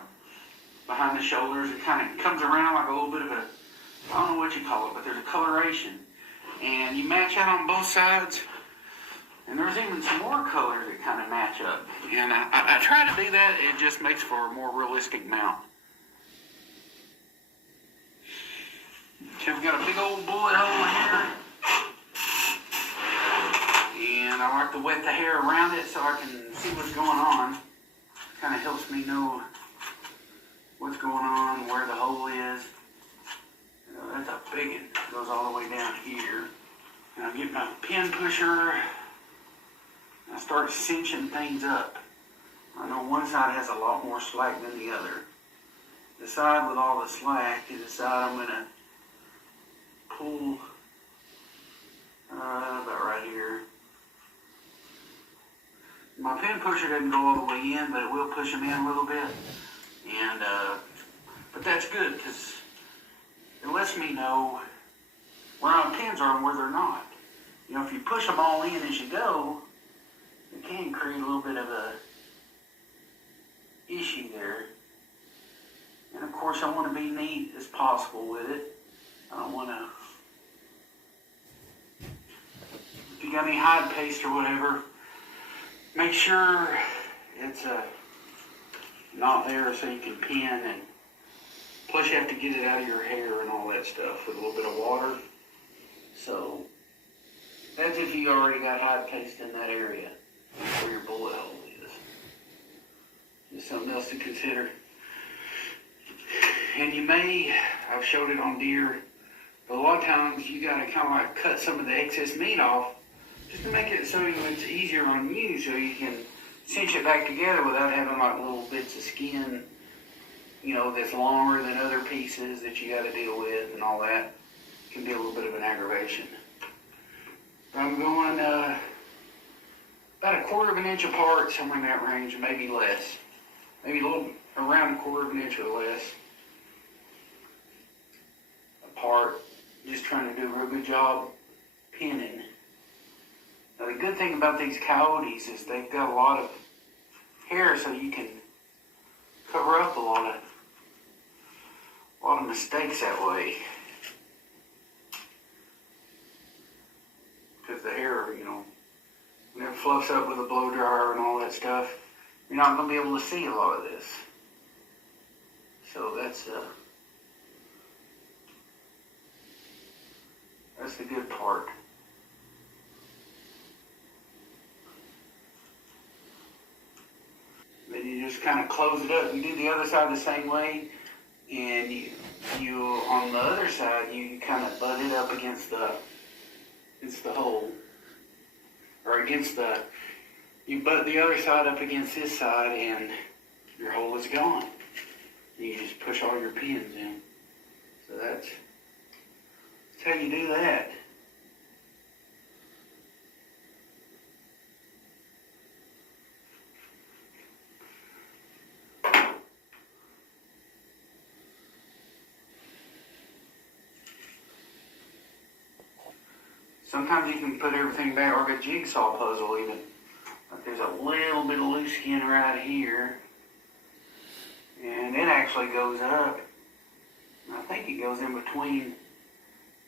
behind the shoulders. It kind of comes around like a little bit of a, I don't know what you call it, but there's a coloration. And you match that on both sides, and there's even some more colors that kind of match up. And I try to do that. It just makes for a more realistic mount. So we've got a big old bullet hole here. And I like to wet the hair around it so I can see what's going on. Kind of helps me know what's going on, where the hole is. That's a big one. It goes all the way down here. And I get my pin pusher. I start cinching things up. I know one side has a lot more slack than the other. The side with all the slack is the side I'm going to pull about right here. My pin pusher doesn't go all the way in, but it will push them in a little bit. And but that's good because it lets me know where my pins are and where they're not. You know, if you push them all in as you go, it can create a little bit of a issue there. And of course, I want to be neat as possible with it. I don't want to. If you got any hide paste or whatever, make sure it's not there so you can pin, and plus you have to get it out of your hair and all that stuff with a little bit of water. So that's if you already got hide paste in that area where your bullet hole is. Just something else to consider. And you may, I've showed it on deer, but a lot of times you got to kind of like cut some of the excess meat off just to make it so it's easier on you, so you can cinch it back together without having like little bits of skin, you know, that's longer than other pieces that you got to deal with and all that. It can be a little bit of an aggravation. But I'm going about 1/4 of an inch apart, somewhere in that range, maybe less. Maybe a little around 1/4 of an inch or less apart. Just trying to do a real good job pinning. Now the good thing about these coyotes is they've got a lot of hair, so you can cover up a lot of mistakes that way. Because the hair, you know, when it fluffs up with a blow dryer and all that stuff, you're not going to be able to see a lot of this. So that's the good part. Then you just kind of close it up. You do the other side the same way, and you on the other side you kind of butt it up against the hole, or against you butt the other side up against this side, and your hole is gone. You just push all your pins in. So that's how you do that. Sometimes you can put everything back, or a jigsaw puzzle even. Like there's a little bit of loose skin right here. And it actually goes up. I think it goes in between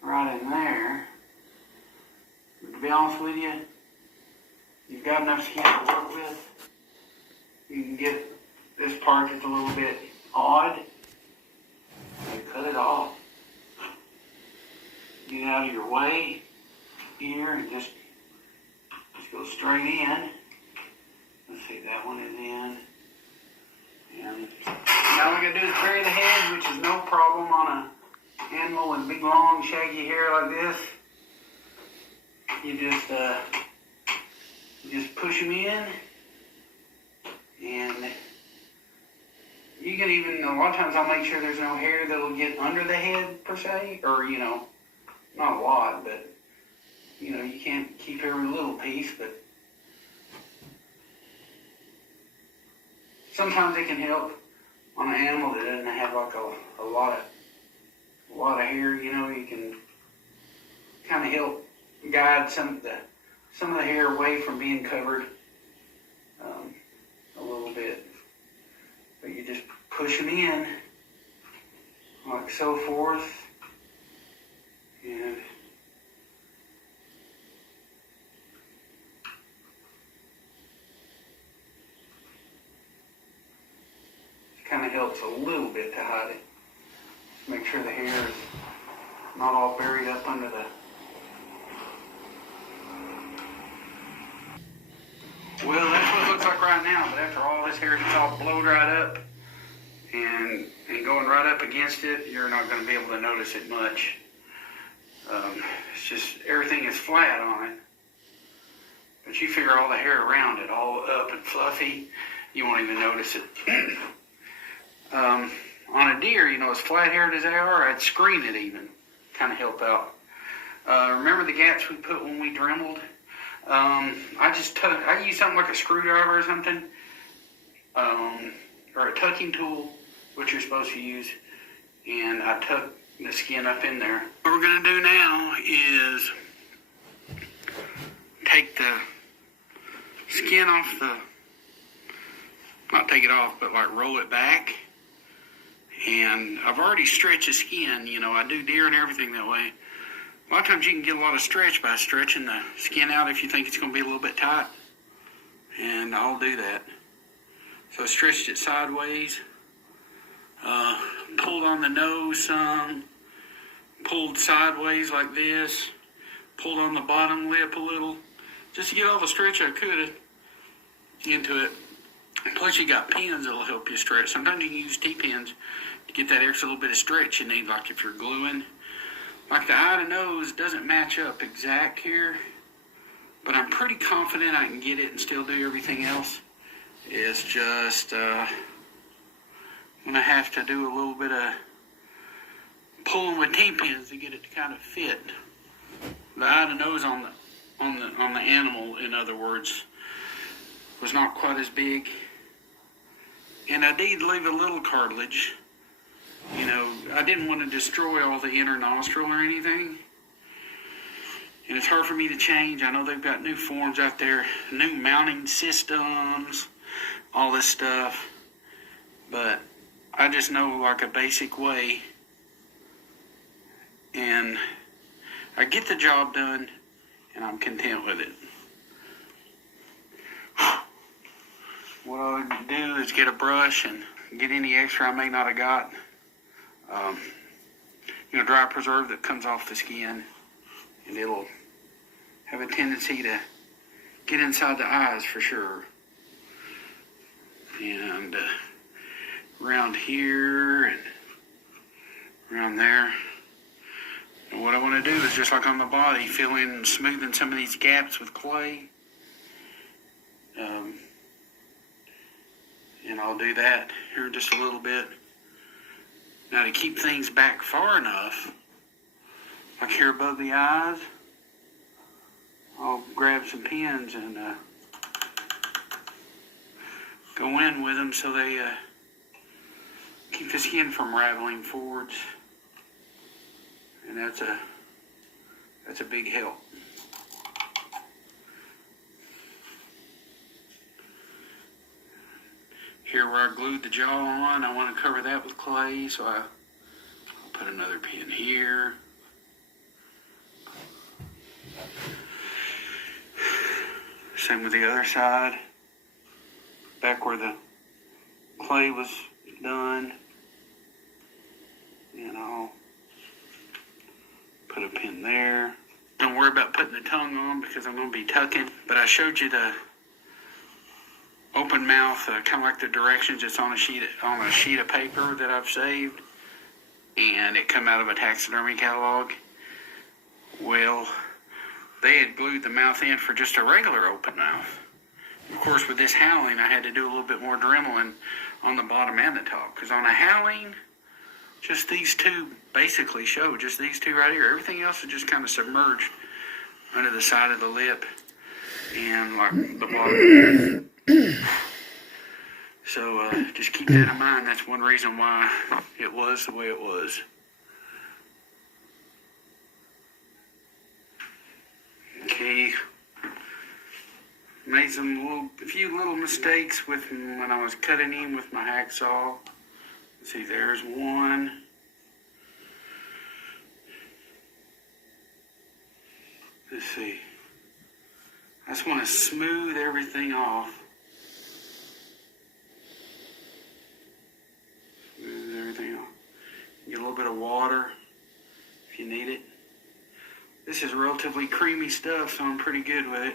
right in there. But to be honest with you, you've got enough skin to work with. You can get this part that's a little bit odd and cut it off. Get it out of your way here and just go straight in. Let's see, that one is in. And now all we gotta do is bury the head, which is no problem on an animal with big, long, shaggy hair like this. You just push them in, And you can even, a lot of times I'll make sure there's no hair that'll get under the head per se, or, you know, not a lot, but, you know, you can't keep every little piece, but sometimes it can help on an animal that doesn't have like a lot of hair. You know, you can kind of help guide some of the hair away from being covered a little bit. But you just push them in like so forth, and kind of helps a little bit to hide it. Make sure the hair is not all buried up under the... Well, that's what it looks like right now, but after all this hair gets all blow dried up and going right up against it, you're not going to be able to notice it much. It's just everything is flat on it. But you figure all the hair around it, all up and fluffy, you won't even notice it. On a deer, you know, as flat-haired as they are, I'd screen it even, kind of help out. Remember the gaps we put when we dremeled? I use something like a screwdriver or something, or a tucking tool, which you're supposed to use, and I tuck the skin up in there. What we're going to do now is take the skin off not take it off, but like roll it back. And I've already stretched the skin, you know, I do deer and everything that way. A lot of times you can get a lot of stretch by stretching the skin out if you think it's going to be a little bit tight. And I'll do that. So I stretched it sideways, pulled on the nose some, pulled sideways like this, pulled on the bottom lip a little, just to get all the stretch I could into it. Plus you got pins that'll help you stretch. Sometimes you can use T-pins to get that extra little bit of stretch you need, like if you're gluing. Like the eye to nose doesn't match up exact here, but I'm pretty confident I can get it and still do everything else. It's just, I'm going to have to do a little bit of pulling with T-pins to get it to kind of fit. The eye to nose on the animal, in other words, was not quite as big. And I did leave a little cartilage. You know, I didn't want to destroy all the inner nostril or anything. And it's hard for me to change. I know they've got new forms out there, new mounting systems, all this stuff. But I just know like a basic way. And I get the job done, and I'm content with it. What I'll do is get a brush and get any extra I may not have got. You know, dry preserve that comes off the skin, and it'll have a tendency to get inside the eyes for sure. And around here and around there. And what I want to do is just like on the body, fill in and smoothing some of these gaps with clay. And I'll do that here in just a little bit. Now to keep things back far enough, like here above the eyes, I'll grab some pins and go in with them so they keep the skin from raveling forwards. And that's a big help. Here where I glued the jaw on, I want to cover that with clay, so I'll put another pin here. Same with the other side. Back where the clay was done. And I'll put a pin there. Don't worry about putting the tongue on because I'm going to be tucking. But I showed you the open mouth, kind of like the directions. It's on a sheet of paper that I've saved, and it come out of a taxidermy catalog. Well, they had glued the mouth in for just a regular open mouth. Of course, with this Howling, I had to do a little bit more dremeling on the bottom and the top. Because on a Howling, just these two basically show, just these two right here. Everything else is just kind of submerged under the side of the lip and like the bottom. So just keep that in mind. That's one reason why it was the way it was. Okay. Made a few little mistakes with when I was cutting him with my hacksaw. Let's see, there's one. Let's see. I just want to smooth everything off. Smooth everything off. Get a little bit of water if you need it. This is relatively creamy stuff, so I'm pretty good with it.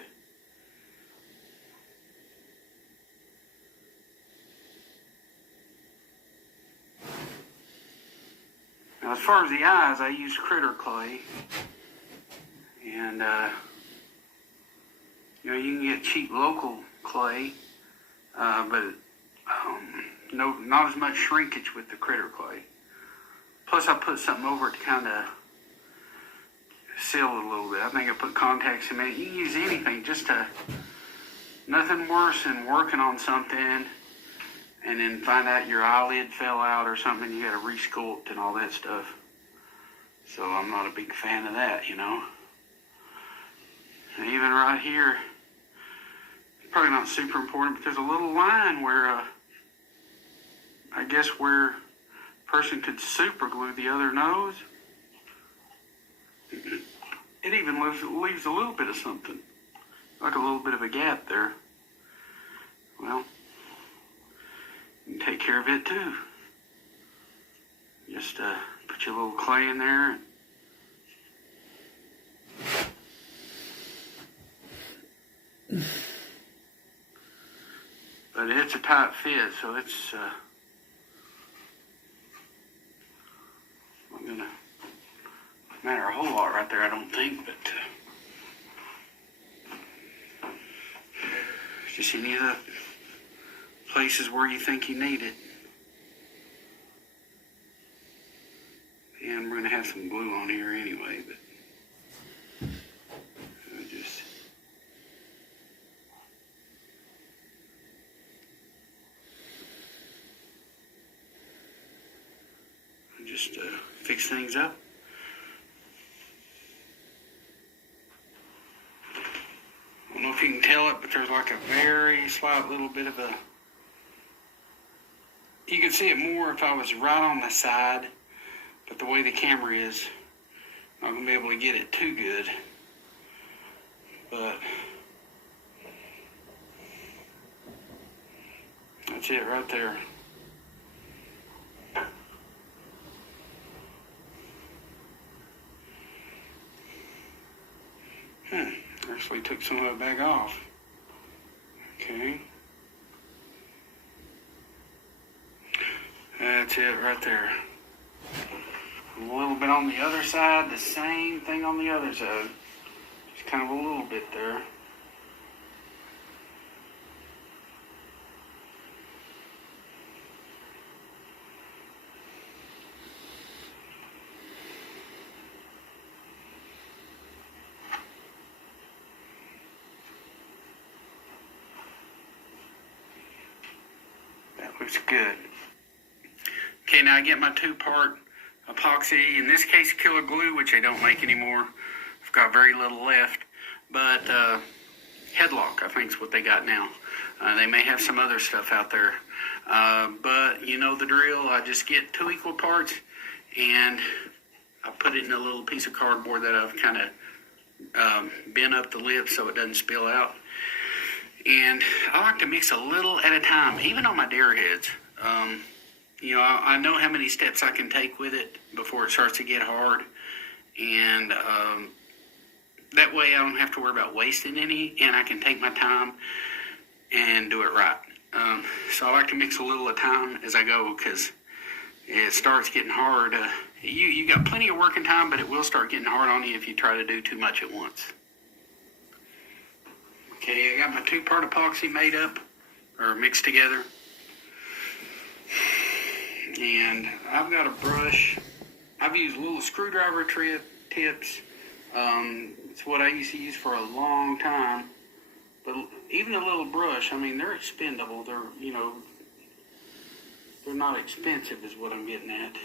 Now, as far as the eyes, I use critter clay. And, you know, you can get cheap local clay, but not as much shrinkage with the critter clay. Plus, I put something over it to kind of seal it a little bit. I think I put contact cement. You can use anything, nothing worse than working on something and then find out your eyelid fell out or something. You got to resculpt and all that stuff. So I'm not a big fan of that, you know. And even right here, probably not super important, but there's a little line where, I guess where a person could super glue the other nose. It even leaves a little bit of something, like a little bit of a gap there. Well, you can take care of it too. Just put your little clay in there. But it's a tight fit, so it's not gonna matter a whole lot right there, I don't think, but just any of the places where you think you need it. And we're gonna have some glue on here anyway, but just fix things up. I don't know if you can tell it, but there's like a very slight little bit of a... You could see it more if I was right on the side, but the way the camera is, I'm not going to be able to get it too good. But that's it right there. Actually took some of it back off. Okay. That's it right there. A little bit on the other side, the same thing on the other side. Just kind of a little bit there. Looks good. Okay, now I get my 2-part epoxy, in this case killer glue, which they don't make anymore. I've got very little left, but headlock I think is what they got now. They may have some other stuff out there, but you know the drill. I just get 2 equal parts and I put it in a little piece of cardboard that I've kind of bent up the lip so it doesn't spill out. And I like to mix a little at a time, even on my deer heads. You know, I know how many steps I can take with it before it starts to get hard. And that way I don't have to worry about wasting any, and I can take my time and do it right. So I like to mix a little at a time as I go, because it starts getting hard. You got plenty of working time, but it will start getting hard on you if you try to do too much at once. Okay, I got my 2-part epoxy made up, or mixed together. And I've got a brush. I've used little screwdriver tips. It's what I used to use for a long time. But even a little brush, I mean, they're expendable. They're, they're not expensive is what I'm getting at.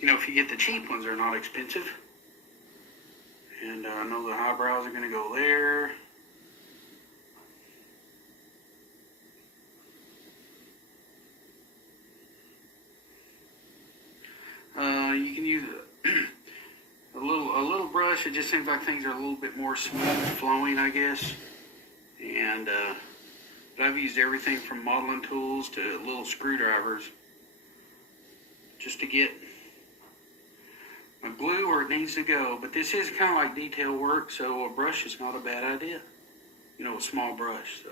If you get the cheap ones, they're not expensive. And I know the eyebrows are going to go there. You can use a little brush. It just seems like things are a little bit more smooth flowing, I guess. And but I've used everything from modeling tools to little screwdrivers just to get my glue where it needs to go. But this is kind of like detail work, so a brush is not a bad idea. A small brush. So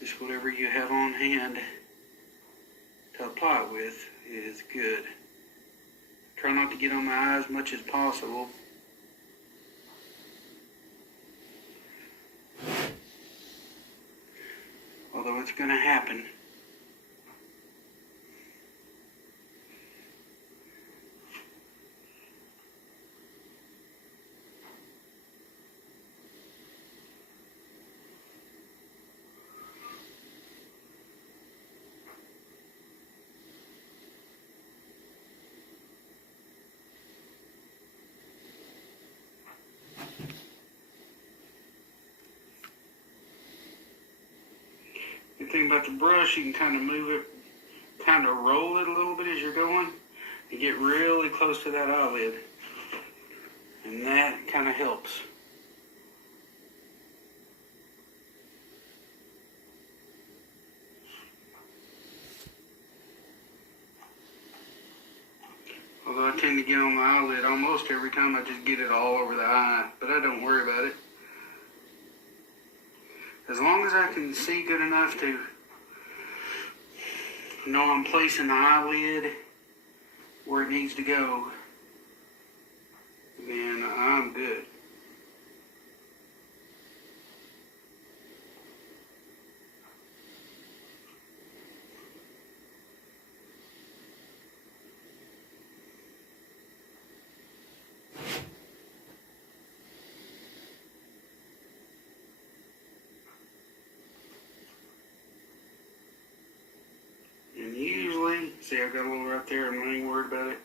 just whatever you have on hand to apply it with is good. Try not to get on my eye as much as possible. Although it's going to happen. The thing about the brush, you can kind of move it, kind of roll it a little bit as you're going, and get really close to that eyelid. And that kind of helps. Although I tend to get on the eyelid almost every time, I just get it all over the eye, but I don't worry about it. As long as I can see good enough to know I'm placing the eyelid where it needs to go, then I'm good. And usually, see, I've got a little right there, I'm not even worried about it.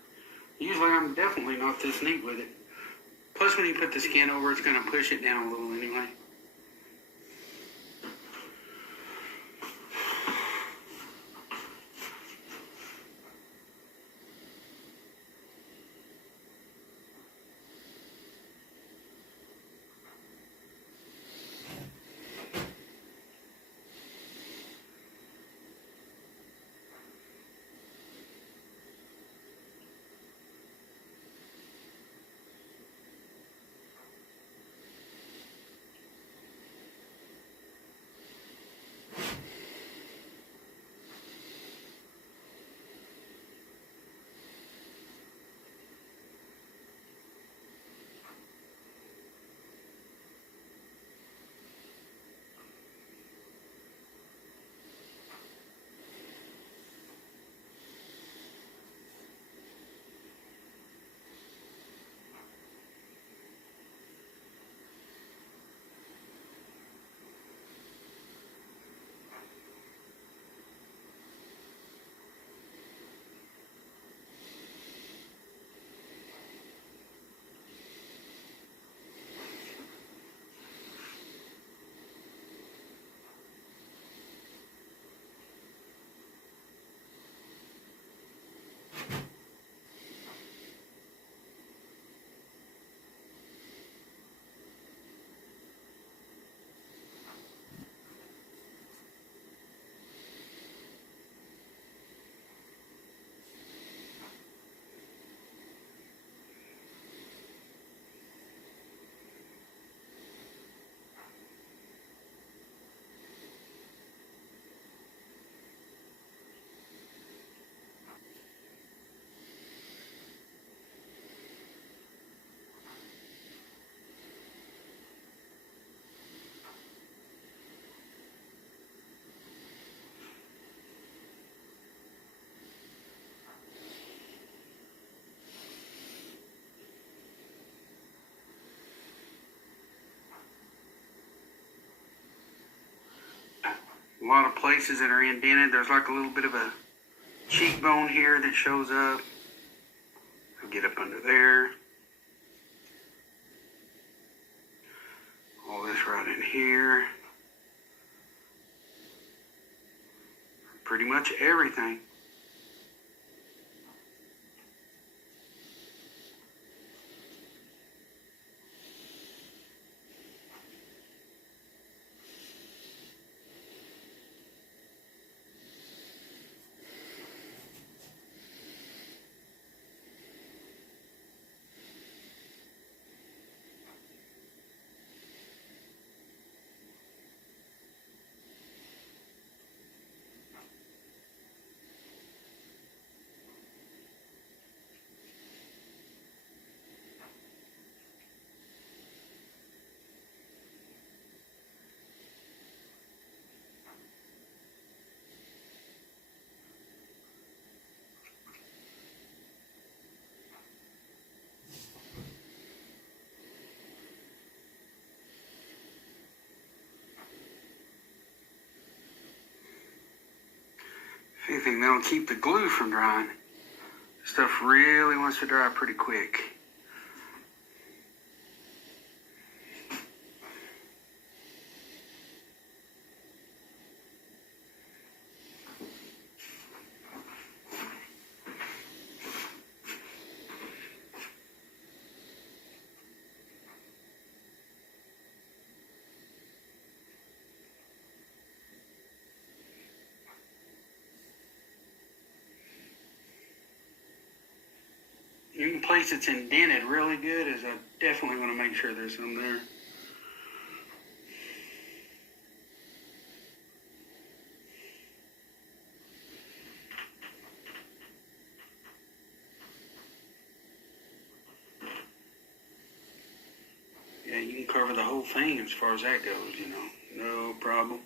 Usually I'm definitely not this neat with it. Plus when you put the skin over, it's going to push it down a little anyway. lot of places that are indented. There's like a little bit of a cheekbone here that shows up. I'll get up under there. All this right in here. Pretty much everything. If anything, that'll keep the glue from drying. Stuff really wants to dry pretty quick. Any place that's indented really good is I definitely want to make sure there's some there. Yeah, you can cover the whole thing as far as that goes, you know, no problem.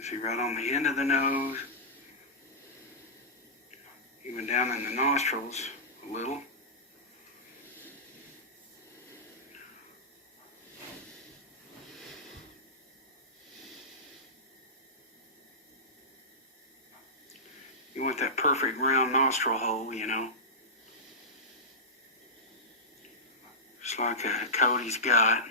See right on the end of the nose, even down in the nostrils a little. You want that perfect round nostril hole, you know. Just like Cody's got.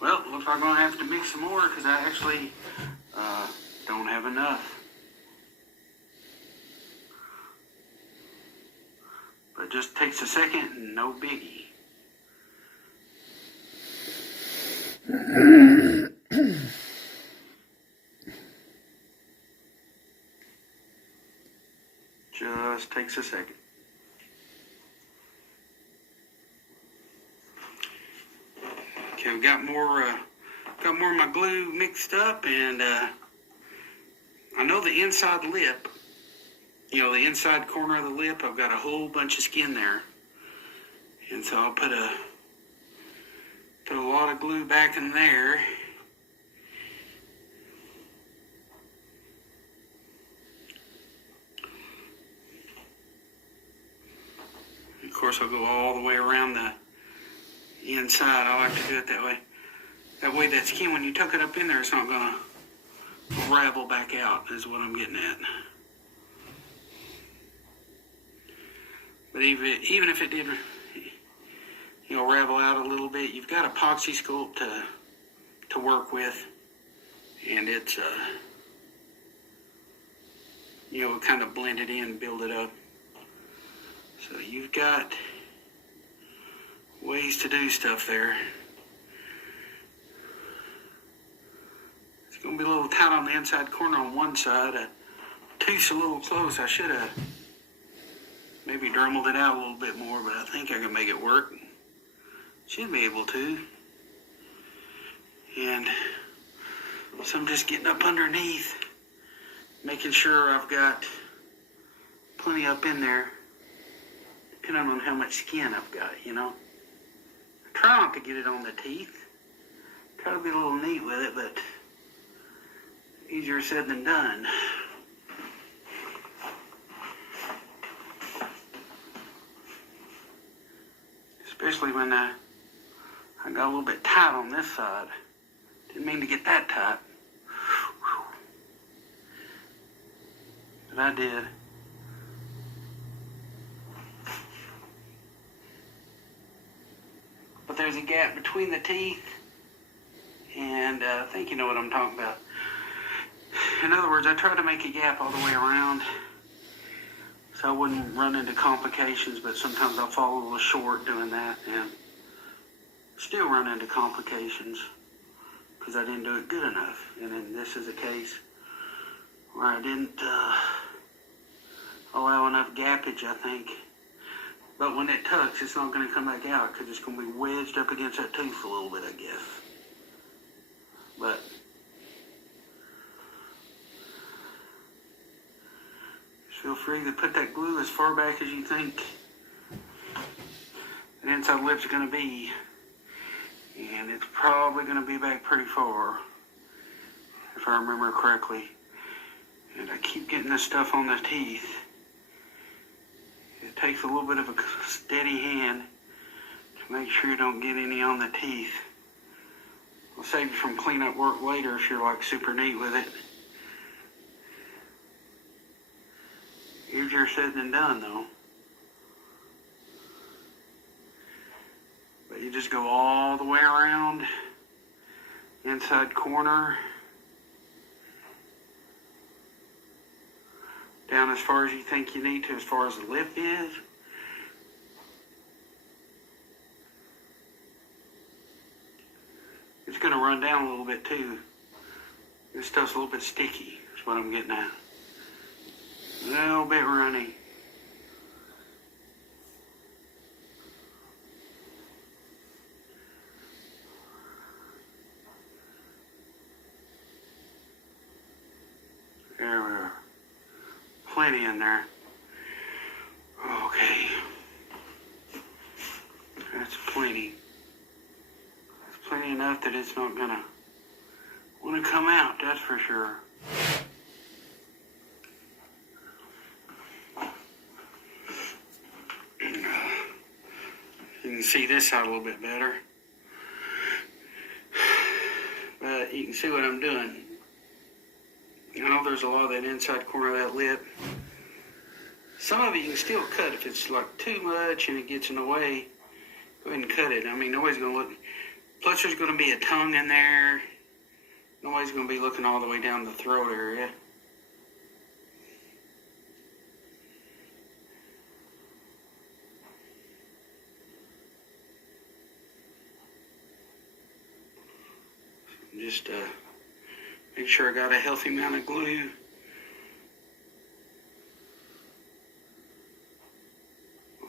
Well, looks like I'm going to have to mix some more because I actually don't have enough. But it just takes a second and no biggie. Just takes a second. Okay, we got more of my glue mixed up, and I know the inside lip, the inside corner of the lip, I've got a whole bunch of skin there. And so I'll put a lot of glue back in there. Of course, I'll go all the way around the inside. I like to do it that way. That way that skin, when you tuck it up in there, it's not going to ravel back out, is what I'm getting at. But even if it did, ravel out a little bit, you've got epoxy sculpt to work with. And it's, kind of blend it in, build it up. So you've got ways to do stuff there. It's going to be a little tight on the inside corner on one side. Tooth's a little close. I should have maybe dremelled it out a little bit more, but I think I can make it work. Should be able to. And so I'm just getting up underneath, making sure I've got plenty up in there, depending on how much skin I've got, I try not to get it on the teeth. Try to be a little neat with it, but easier said than done. Especially when I got a little bit tight on this side. Didn't mean to get that tight. But I did. But there's a gap between the teeth, and I think you know what I'm talking about. In other words, I try to make a gap all the way around so I wouldn't run into complications, but sometimes I'll fall a little short doing that and still run into complications because I didn't do it good enough. And then this is a case where I didn't allow enough gappage, I think. But when it tucks, it's not going to come back out because it's going to be wedged up against that tooth a little bit, I guess. But feel free to put that glue as far back as you think the inside lip's going to be. And it's probably going to be back pretty far, if I remember correctly. And I keep getting this stuff on the teeth. It takes a little bit of a steady hand to make sure you don't get any on the teeth. It'll save you from cleanup work later if you're like super neat with it. Easier said than done, though. But you just go all the way around, inside corner, down as far as you think you need to, as far as the lip is. It's going to run down a little bit, too. This stuff's a little bit sticky, is what I'm getting at. A little bit runny. There we are. Plenty in there. Okay. That's plenty. That's plenty enough that it's not gonna want to come out, that's for sure. You can see this side a little bit better. But you can see what I'm doing. You know, there's a lot of that inside corner of that lip. Some of it you can still cut if it's like too much and it gets in the way. Go ahead and cut it. I mean, nobody's going to look. Plus, there's going to be a tongue in there. Nobody's going to be looking all the way down the throat area. Just make sure I got a healthy amount of glue.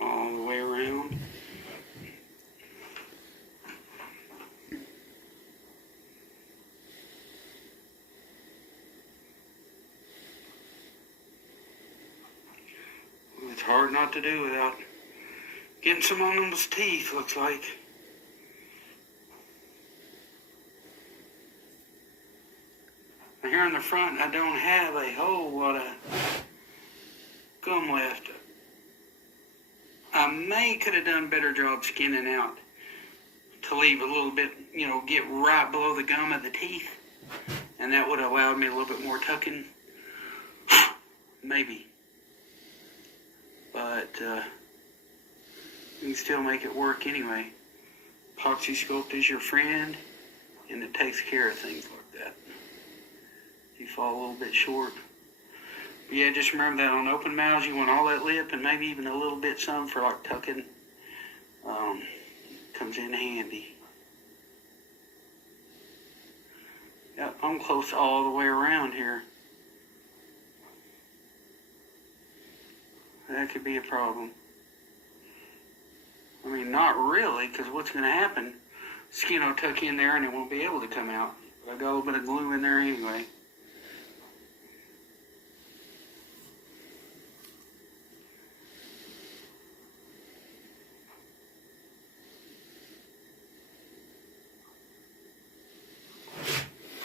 All the way around. It's hard not to do without getting some on those teeth, looks like. Now here in the front, I don't have a whole lot of gum left. I could have done a better job skinning out to leave a little bit, get right below the gum of the teeth. And that would have allowed me a little bit more tucking. Maybe. But you can still make it work anyway. Epoxy Sculpt is your friend, and it takes care of things like that. You fall a little bit short. But yeah, just remember that on open mouths, you want all that lip and maybe even a little bit some for like tucking. Comes in handy. Yep, I'm close all the way around here. That could be a problem. I mean, not really, because what's going to happen, skin will tuck in there and it won't be able to come out. But I got a little bit of glue in there anyway.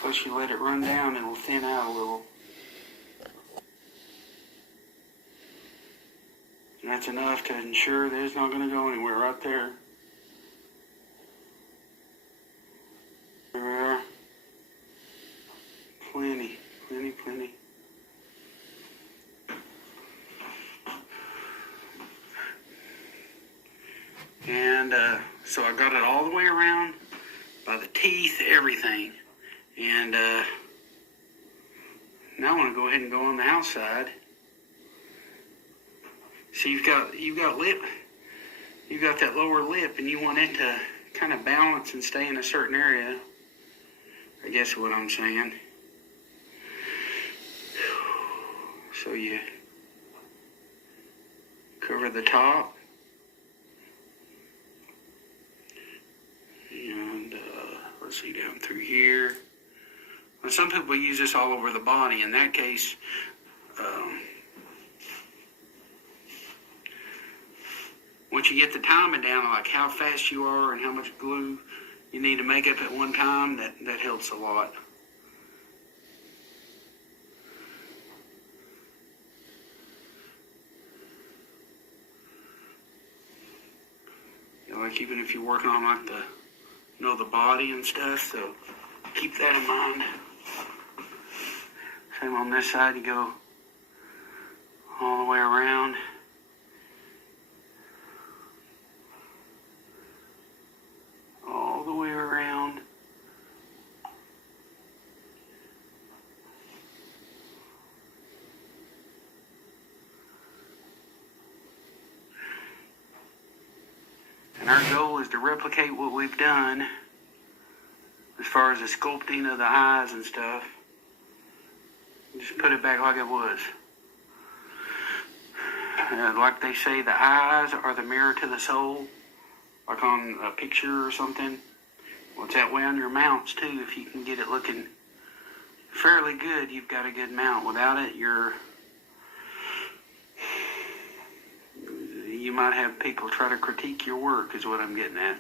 Plus you let it run down and it'll thin out a little. And that's enough to ensure that it's not going to go anywhere right there. There we are. Plenty. And so I got it all the way around by the teeth, everything. And now I want to go ahead and go on the outside. So you've got lip, you've got that lower lip, and you want it to kind of balance and stay in a certain area. I guess what I'm saying. So you cover the top, and let's see, down through here. Now, some people use this all over the body. In that case, once you get the timing down, like how fast you are and how much glue you need to make up at one time, that helps a lot. Like even if you're working on like the body and stuff, so keep that in mind. Same on this side, you go all the way around. All the way around. And our goal is to replicate what we've done as far as the sculpting of the eyes and stuff. Just put it back like it was. Like they say, the eyes are the mirror to the soul. Like on a picture or something. Well, it's that way on your mounts too. If you can get it looking fairly good, you've got a good mount. Without it, you might have people try to critique your work, is what I'm getting at.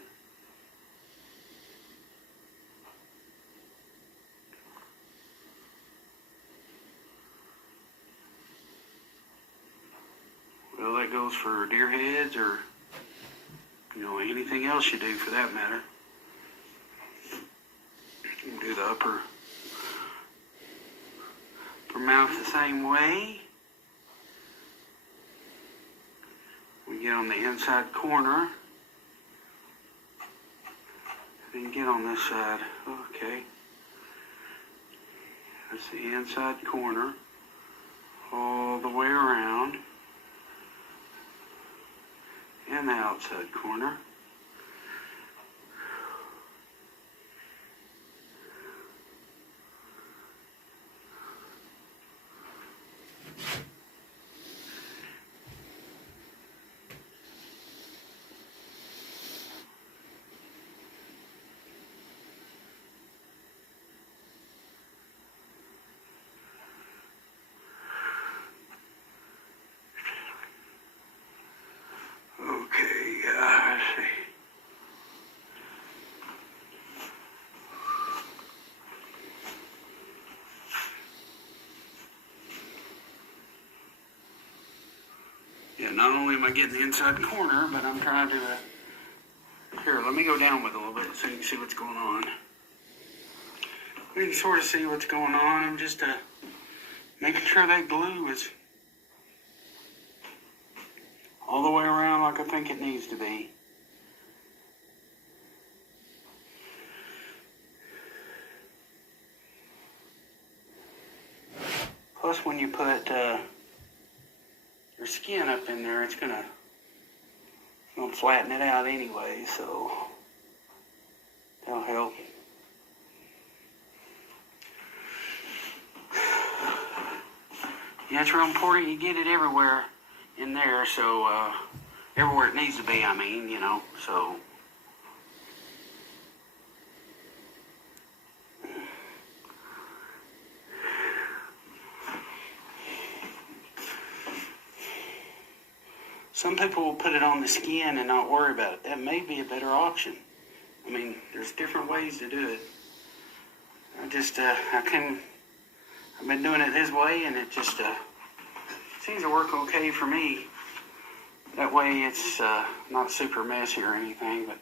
Well, that goes for deer heads or, anything else you do for that matter. You can do the upper mouth the same way. We get on the inside corner. And get on this side. Okay. That's the inside corner. All the way around. And the outside corner. And not only am I getting the inside corner, but I'm trying to, here, let me go down with it a little bit so you can see what's going on. You can sort of see what's going on. I'm just making sure that glue is all the way around like I think it needs to be. Plus, when you put your skin up in there, it's gonna flatten it out anyway, so that'll help. Yeah, it's real important you get it everywhere in there, so everywhere it needs to be, I mean, you know, so. Some people will put it on the skin and not worry about it. That may be a better option. I mean, there's different ways to do it. I've been doing it this way, and it just seems to work okay for me. That way it's not super messy or anything, but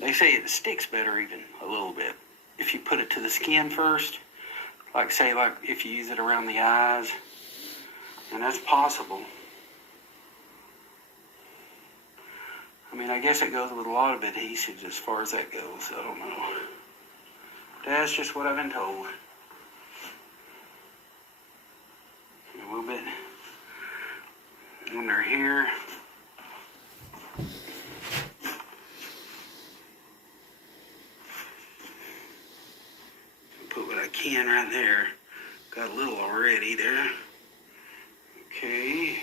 they say it sticks better even a little bit if you put it to the skin first. Like if you use it around the eyes, and that's possible. I mean, I guess it goes with a lot of adhesives as far as that goes. I don't know. That's just what I've been told. A little bit under here. Put what I can right there. Got a little already there. Okay.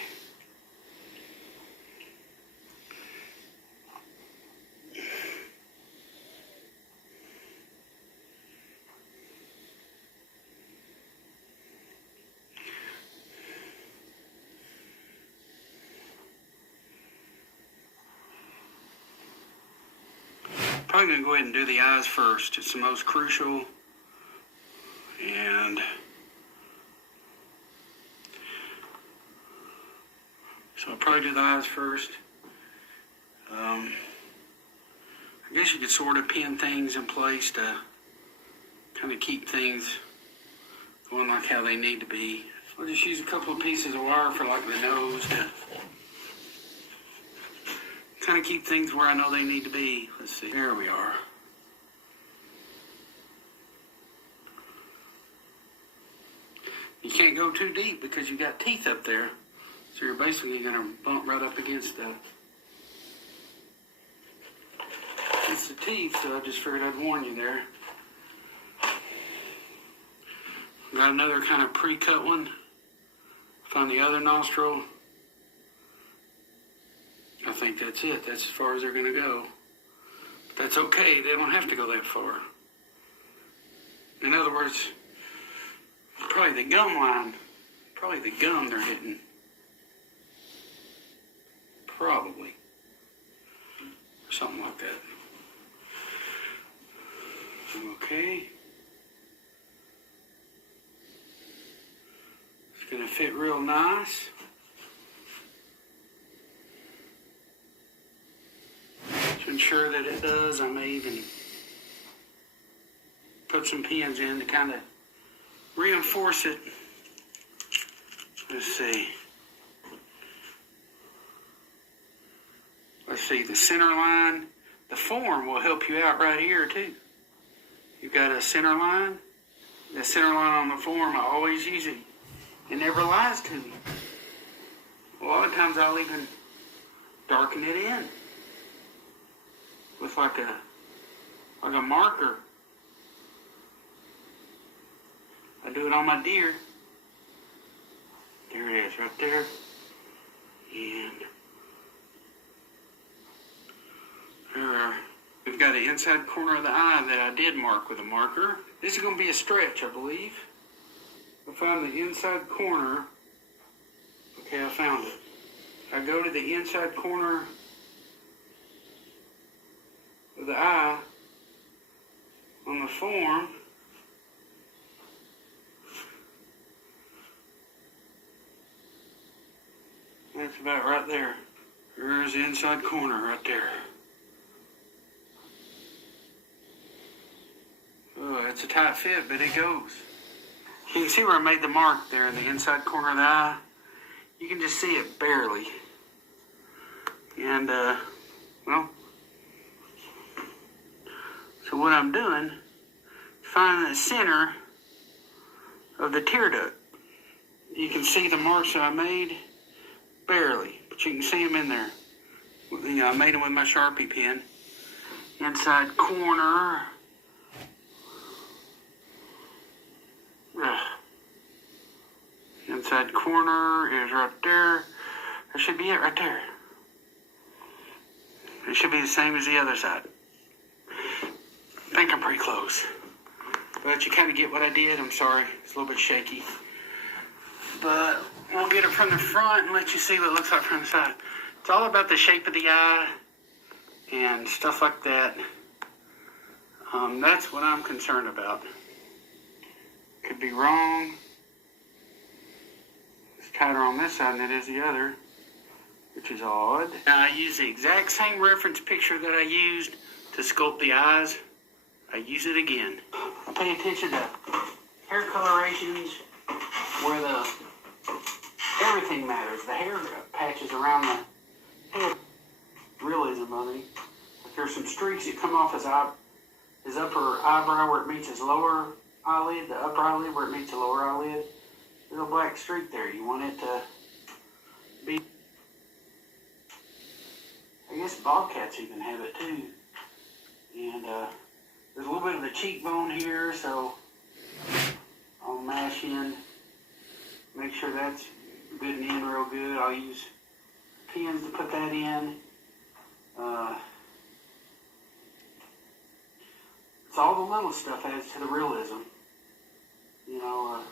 Probably going to go ahead and do the eyes first. It's the most crucial. And so I'll probably do the eyes first. I guess you could sort of pin things in place to kind of keep things going like how they need to be. I'll just use a couple of pieces of wire for like the nose to kind of keep things where I know they need to be. Let's see, there we are. You can't go too deep because you got teeth up there. So you're basically going to bump right up against the teeth, so I just figured I'd warn you there. Got another kind of pre-cut one. Find the other nostril. I think that's it. That's as far as they're going to go. But that's okay. They don't have to go that far. In other words, probably the gum line, probably the gum they're hitting. Probably. Something like that. Okay. It's going to fit real nice. To ensure that it does, I may even put some pins in to kind of reinforce it. Let's see. Let's see, the center line. The form will help you out right here too. You've got a center line. The center line on the form, I always use it. It never lies to me. A lot of times I'll even darken it in with like a marker. I do it on my deer. There it is, right there. And there. We've got the inside corner of the eye that I did mark with a marker. This is going to be a stretch, I believe. I found the inside corner. Okay, I found it. I go to the inside corner of the eye on the form. That's It's about right there. There's the inside corner right there. Oh, it's a tight fit, but it goes. You can see where I made the mark there in the inside corner of the eye. You can just see it barely. And, well, so what I'm doing is finding the center of the tear duct. You can see the marks that I made barely, but you can see them in there. You know, I made them with my Sharpie pen. Inside corner. Inside corner is right there. That should be it right there. It should be the same as the other side. I think I'm pretty close. But you kind of get what I did. I'm sorry. It's a little bit shaky. But we'll get it from the front and let you see what it looks like from the side. It's all about the shape of the eye and stuff like that. That's what I'm concerned about. Could be wrong. It's tighter on this side than it is the other, which is odd. Now, I use the exact same reference picture that I used to sculpt the eyes. I use it again. I pay attention to hair colorations where everything matters. The hair patches around the head, realism of it. Like there's some streaks that come off his upper eyebrow where it meets his lower eyelid, the upper eyelid where it meets the lower eyelid. There's a black streak there. You want it to be... I guess bobcats even have it too. And there's a little bit of the cheekbone here, so I'll mash in, make sure that's good and in real good. I'll use pins to put that in. It's all the little stuff adds to the realism. You know,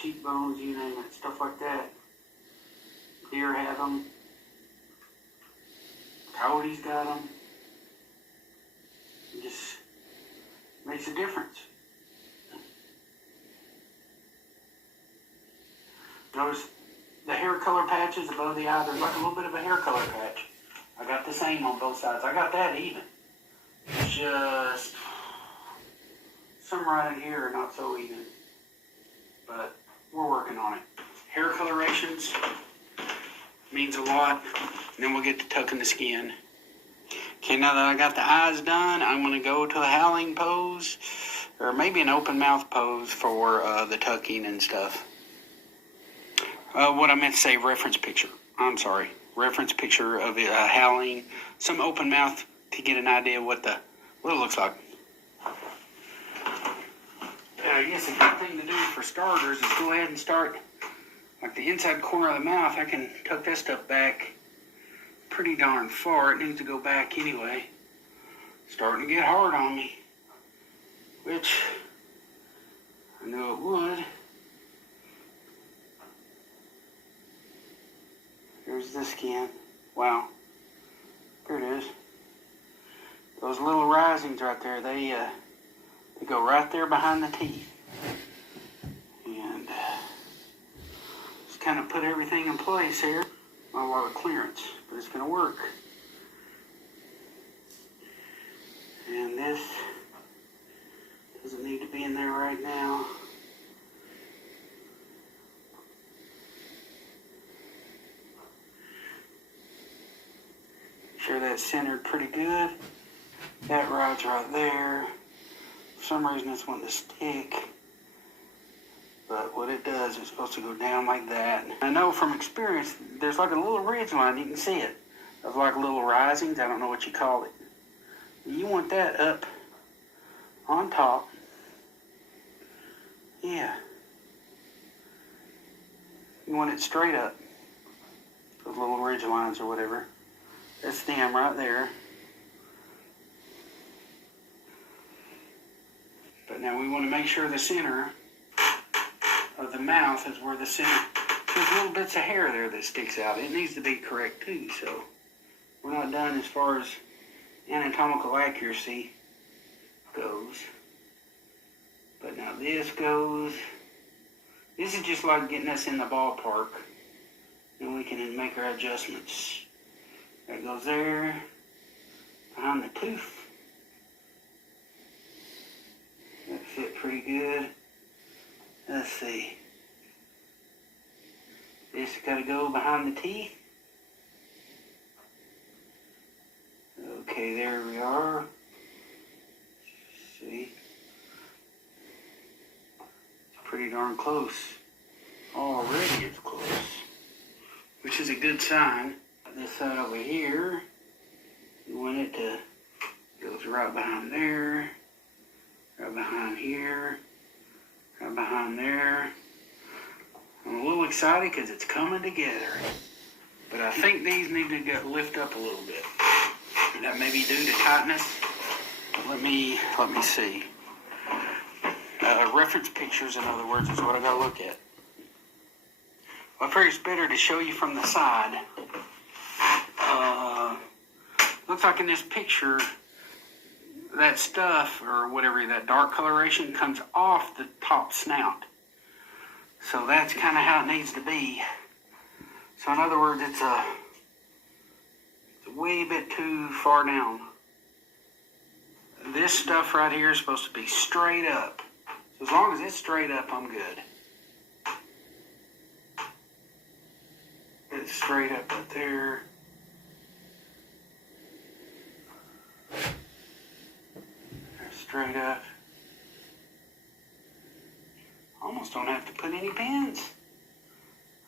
cheekbones, you name it, stuff like that. Deer have them. Coyote's got them. It just makes a difference. Notice the hair color patches above the eye. There's like a little bit of a hair color patch. I got the same on both sides. I got that even. It's just some right in here are not so even. But we're working on it. Hair colorations means a lot. And then we'll get to tucking the skin. Okay, now that I got the eyes done, I'm going to go to a howling pose, or maybe an open mouth pose for the tucking and stuff. What I meant to say, reference picture. I'm sorry. Reference picture of howling, some open mouth to get an idea of what it looks like. I guess a good thing to do for starters is go ahead and start, like the inside corner of the mouth, I can tuck that stuff back pretty darn far. It needs to go back anyway. Starting to get hard on me, which I knew it would. Here's the skin. Wow. There it is. Those little risings right there, they go right there behind the teeth. And just kind of put everything in place here. Not a lot of clearance, but it's going to work. And this doesn't need to be in there right now. Sure that's centered pretty good. That rides right there. For some reason it's wanting to stick. But what it does, it's supposed to go down like that. I know from experience, there's like a little ridge line, you can see it, of like little risings, I don't know what you call it. You want that up on top. Yeah. You want it straight up. Those little ridge lines or whatever. That's them right there. But now we want to make sure the center of the mouth is where the center. There's little bits of hair there that sticks out. It needs to be correct too, so we're not done as far as anatomical accuracy goes. But now this This is just like getting us in the ballpark. And we can make our adjustments. That goes there, behind the tooth. That fit pretty good. Let's see. This got to go behind the teeth. Okay, there we are. See? It's pretty darn close. Already it's close. Which is a good sign. This side over here, you want it to goes right behind there, right behind here, right behind there. I'm a little excited because it's coming together. But I think these need to get lift up a little bit. That may be due to tightness. Let me see. Reference pictures, in other words, is what I gotta look at. Well, I figure it's better to show you from the side. Looks like in this picture, that stuff, or whatever, that dark coloration comes off the top snout. So that's kind of how it needs to be. So in other words, it's a way bit too far down. This stuff right here is supposed to be straight up. So as long as it's straight up, I'm good. It's straight up right there. Straight up. Almost don't have to put any pins.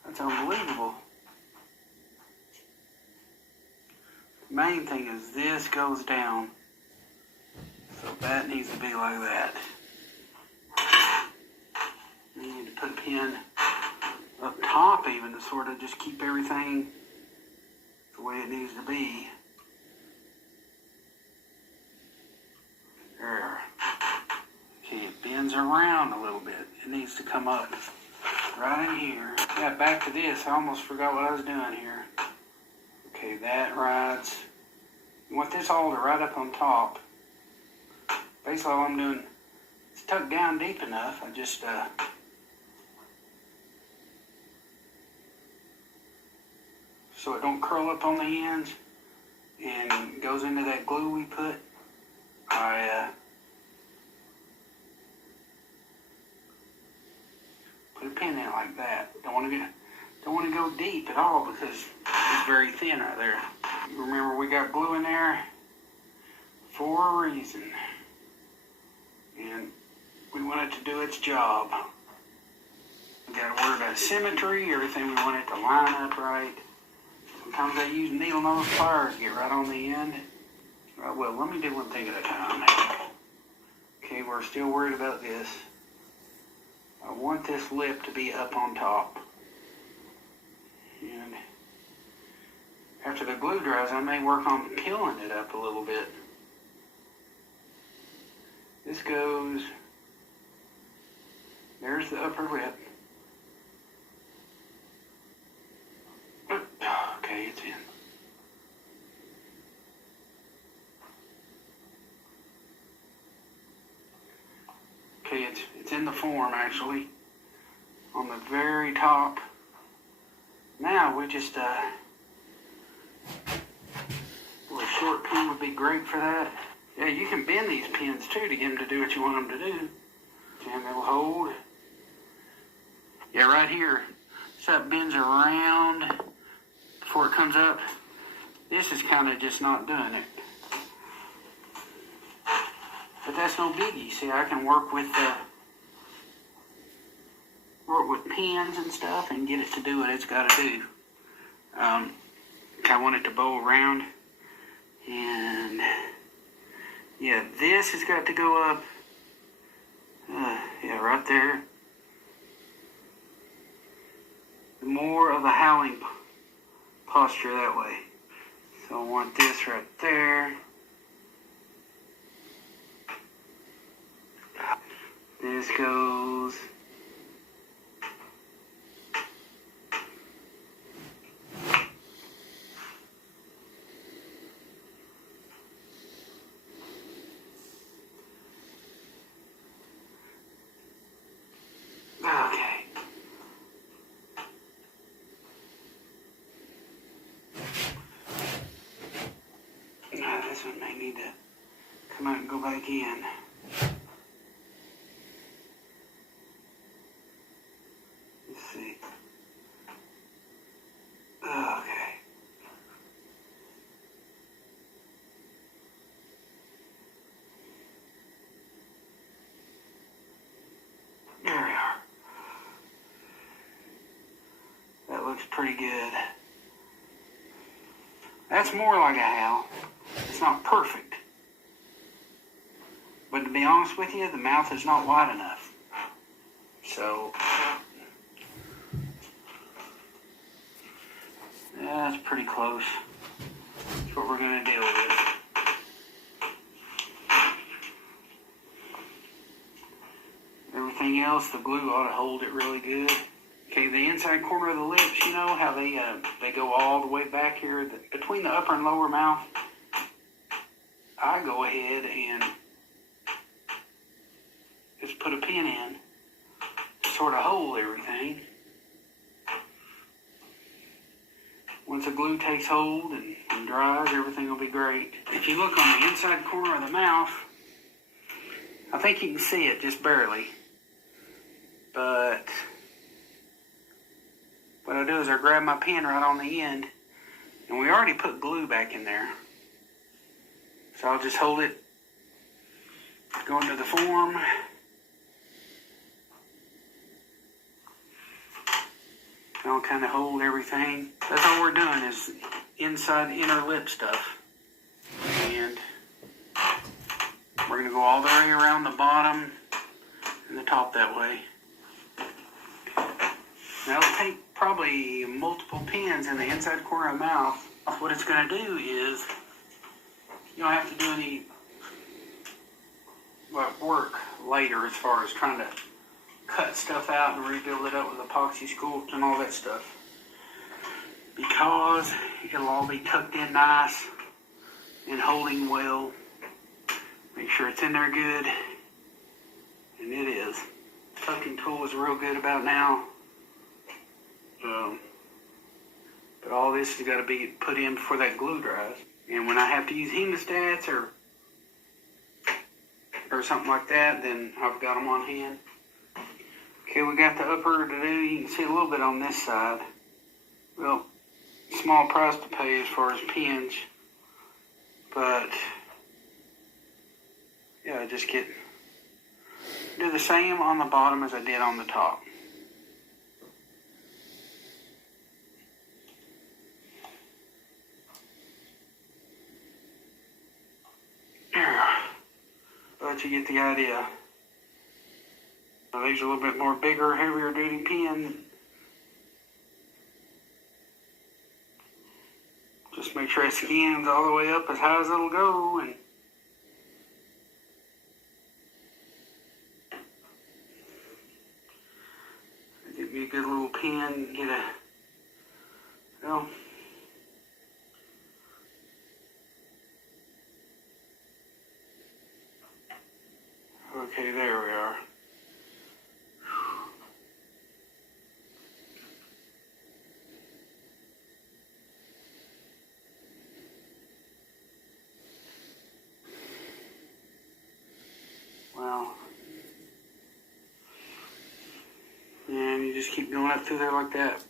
That's unbelievable. The main thing is this goes down. So that needs to be like that. You need to put a pin up top even to sort of just keep everything the way it needs to be. There. Okay, it bends around a little bit. It needs to come up right in here. Yeah, back to this. I almost forgot what I was doing here. Okay, that rides. You want this all to ride up on top. Basically all I'm doing, it's tucked down deep enough. I just, so it don't curl up on the ends and goes into that glue we put. I put a pin in it like that. Don't want to go deep at all because it's very thin right there. Remember, we got glue in there for a reason, and we want it to do its job. We got to worry about symmetry. Everything we want it to line up right. Sometimes I use needle nose pliers to get right on the end. Right, well, let me do one thing at a time. Okay, we're still worried about this. I want this lip to be up on top. And after the glue dries, I may work on peeling it up a little bit. This goes, there's the upper lip. Okay, it's in. Okay, it's in the form actually, on the very top. Now we just, a short pin would be great for that. Yeah, you can bend these pins too to get them to do what you want them to do. And they'll hold. Yeah, right here. So that bends around before it comes up. This is kind of just not doing it. But that's no biggie. See, I can work with pins and stuff and get it to do what it's got to do. I want it to bow around, and yeah, this has got to go up. Yeah, right there. More of a howling posture that way. So I want this right there. This goes. Okay. so I may need to come out and go back in. Let's see. Okay. There we are. That looks pretty good. That's more like a howl. It's not perfect. But to be honest with you, the mouth is not wide enough. So, that's pretty close. That's what we're going to deal with. Everything else, the glue ought to hold it really good. Okay, the inside corner of the lips, you know how they go all the way back here between the upper and lower mouth. I go ahead and just put a pin in to sort of hold everything. Once the glue takes hold and dries, everything will be great. If you look on the inside corner of the mouth, I think you can see it just barely. But what I do is I grab my pin right on the end, and we already put glue back in there. So I'll just hold it, go into the form, and I'll kind of hold everything. That's all we're doing is inside inner lip stuff. And we're going to go all the way around the bottom and the top that way. Now it'll take probably multiple pins in the inside corner of the mouth. What it's going to do is you don't have to do any work later as far as trying to cut stuff out and rebuild it up with epoxy sculpt and all that stuff, because it'll all be tucked in nice and holding well. Make sure it's in there good, and it is. Tucking tool is real good about now. But all this has got to be put in before that glue dries. And when I have to use hemostats or something like that, then I've got them on hand. Okay, we got the upper to do. You can see a little bit on this side. Well, small price to pay as far as pins. But, yeah, just do the same on the bottom as I did on the top. But you get the idea. Now, these are a little bit more bigger, heavier duty pin. Just make sure it skins all the way up as high as it'll go, and get me a good little pin, Okay, there we are. Well, and you just keep going up through there like that.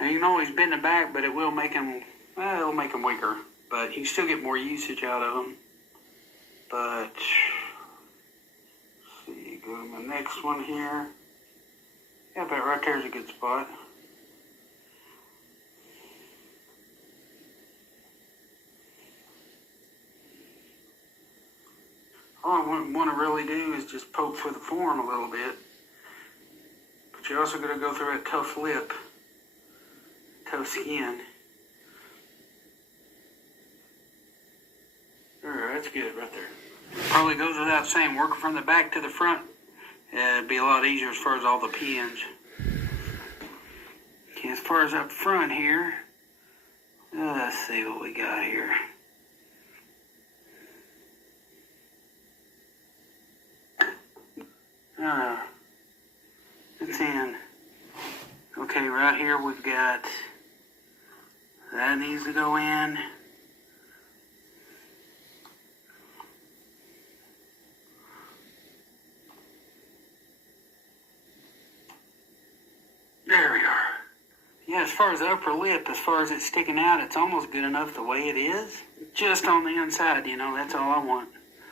Now you can always bend it back, but it will make them, it'll make them weaker. But you can still get more usage out of them. But go to my next one here. Yeah, about right there's a good spot. All I want to really do is just poke for the form a little bit. But you're also going to go through that tough lip, tough skin. There, that's good right there. Probably goes without saying, working from the back to the front, it'd be a lot easier as far as all the pins. Okay, as far as up front here, let's see what we got here. It's in. Okay, right here we've got, that needs to go in. far as the upper lip, as far as it's sticking out, it's almost good enough the way it is. Just on the inside, you know, that's all I want.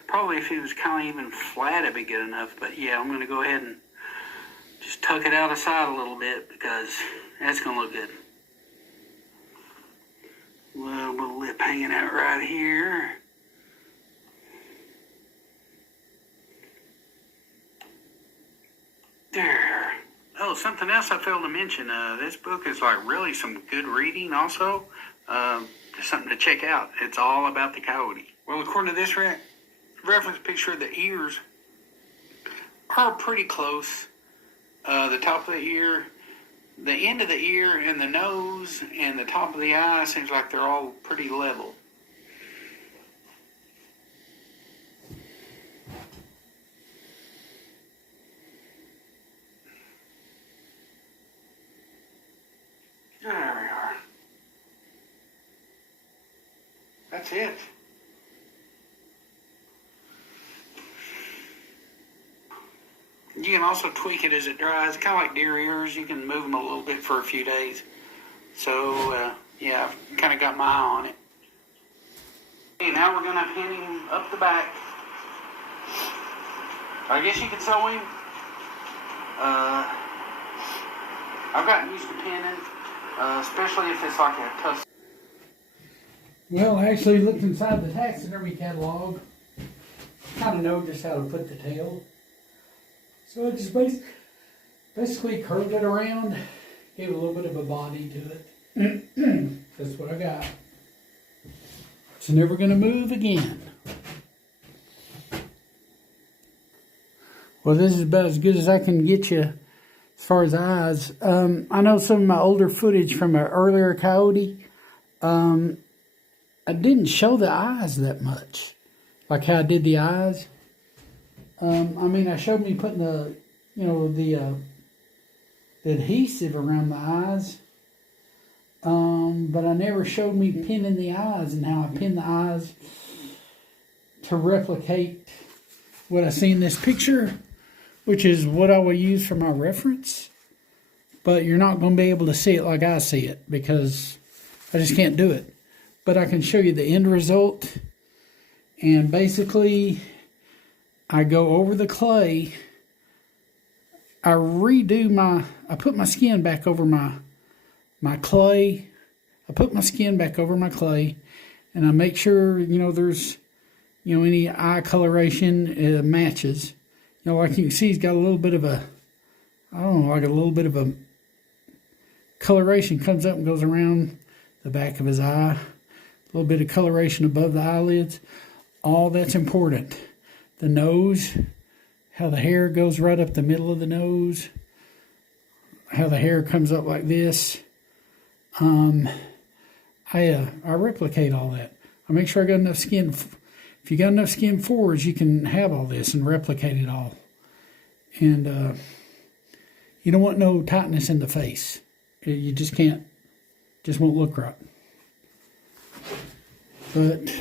Probably if it was kind of even flat, it'd be good enough. But yeah, I'm going to go ahead and just tuck it out aside a little bit because that's going to look good. Little lip hanging out right here. There. Oh, something else I failed to mention. This book is like really some good reading also. Just something to check out. It's all about the coyote. Well, according to this reference picture, the ears are pretty close. The top of the ear, the end of the ear, and the nose, and the top of the eye seems like they're all pretty level. There we are. That's it. You can also tweak it as it dries, kind of like deer ears. You can move them a little bit for a few days. So, yeah, I've kind of got my eye on it. Okay, now we're going to pin him up the back. I guess you could sew him. I've gotten used to pinning, especially if it's like a tough. Well, I actually looked inside the taxidermy catalog. Kind of know just how to put the tail. So I just basically curved it around, gave a little bit of a body to it. That's what I got. It's never going to move again. Well, this is about as good as I can get you as far as eyes. I know some of my older footage from an earlier coyote. I didn't show the eyes that much, like how I did the eyes. I mean, I showed me putting the, you know, the adhesive around the eyes, but I never showed me pinning the eyes and how I pin the eyes to replicate what I see in this picture, which is what I will use for my reference. But you're not going to be able to see it like I see it because I just can't do it. But I can show you the end result, and basically I go over the clay. I put my skin back over my clay. I put my skin back over my clay, and I make sure, you know, there's, you know, any eye coloration matches. You know, like you can see, he's got a little bit of a, I don't know, like a little bit of a coloration comes up and goes around the back of his eye. A little bit of coloration above the eyelids. All that's important. The nose, how the hair goes right up the middle of the nose, how the hair comes up like this. I replicate all that. I make sure I got enough skin. If you got enough skin forwards, you can have all this and replicate it all. And you don't want no tightness in the face. You just can't, just won't look right. But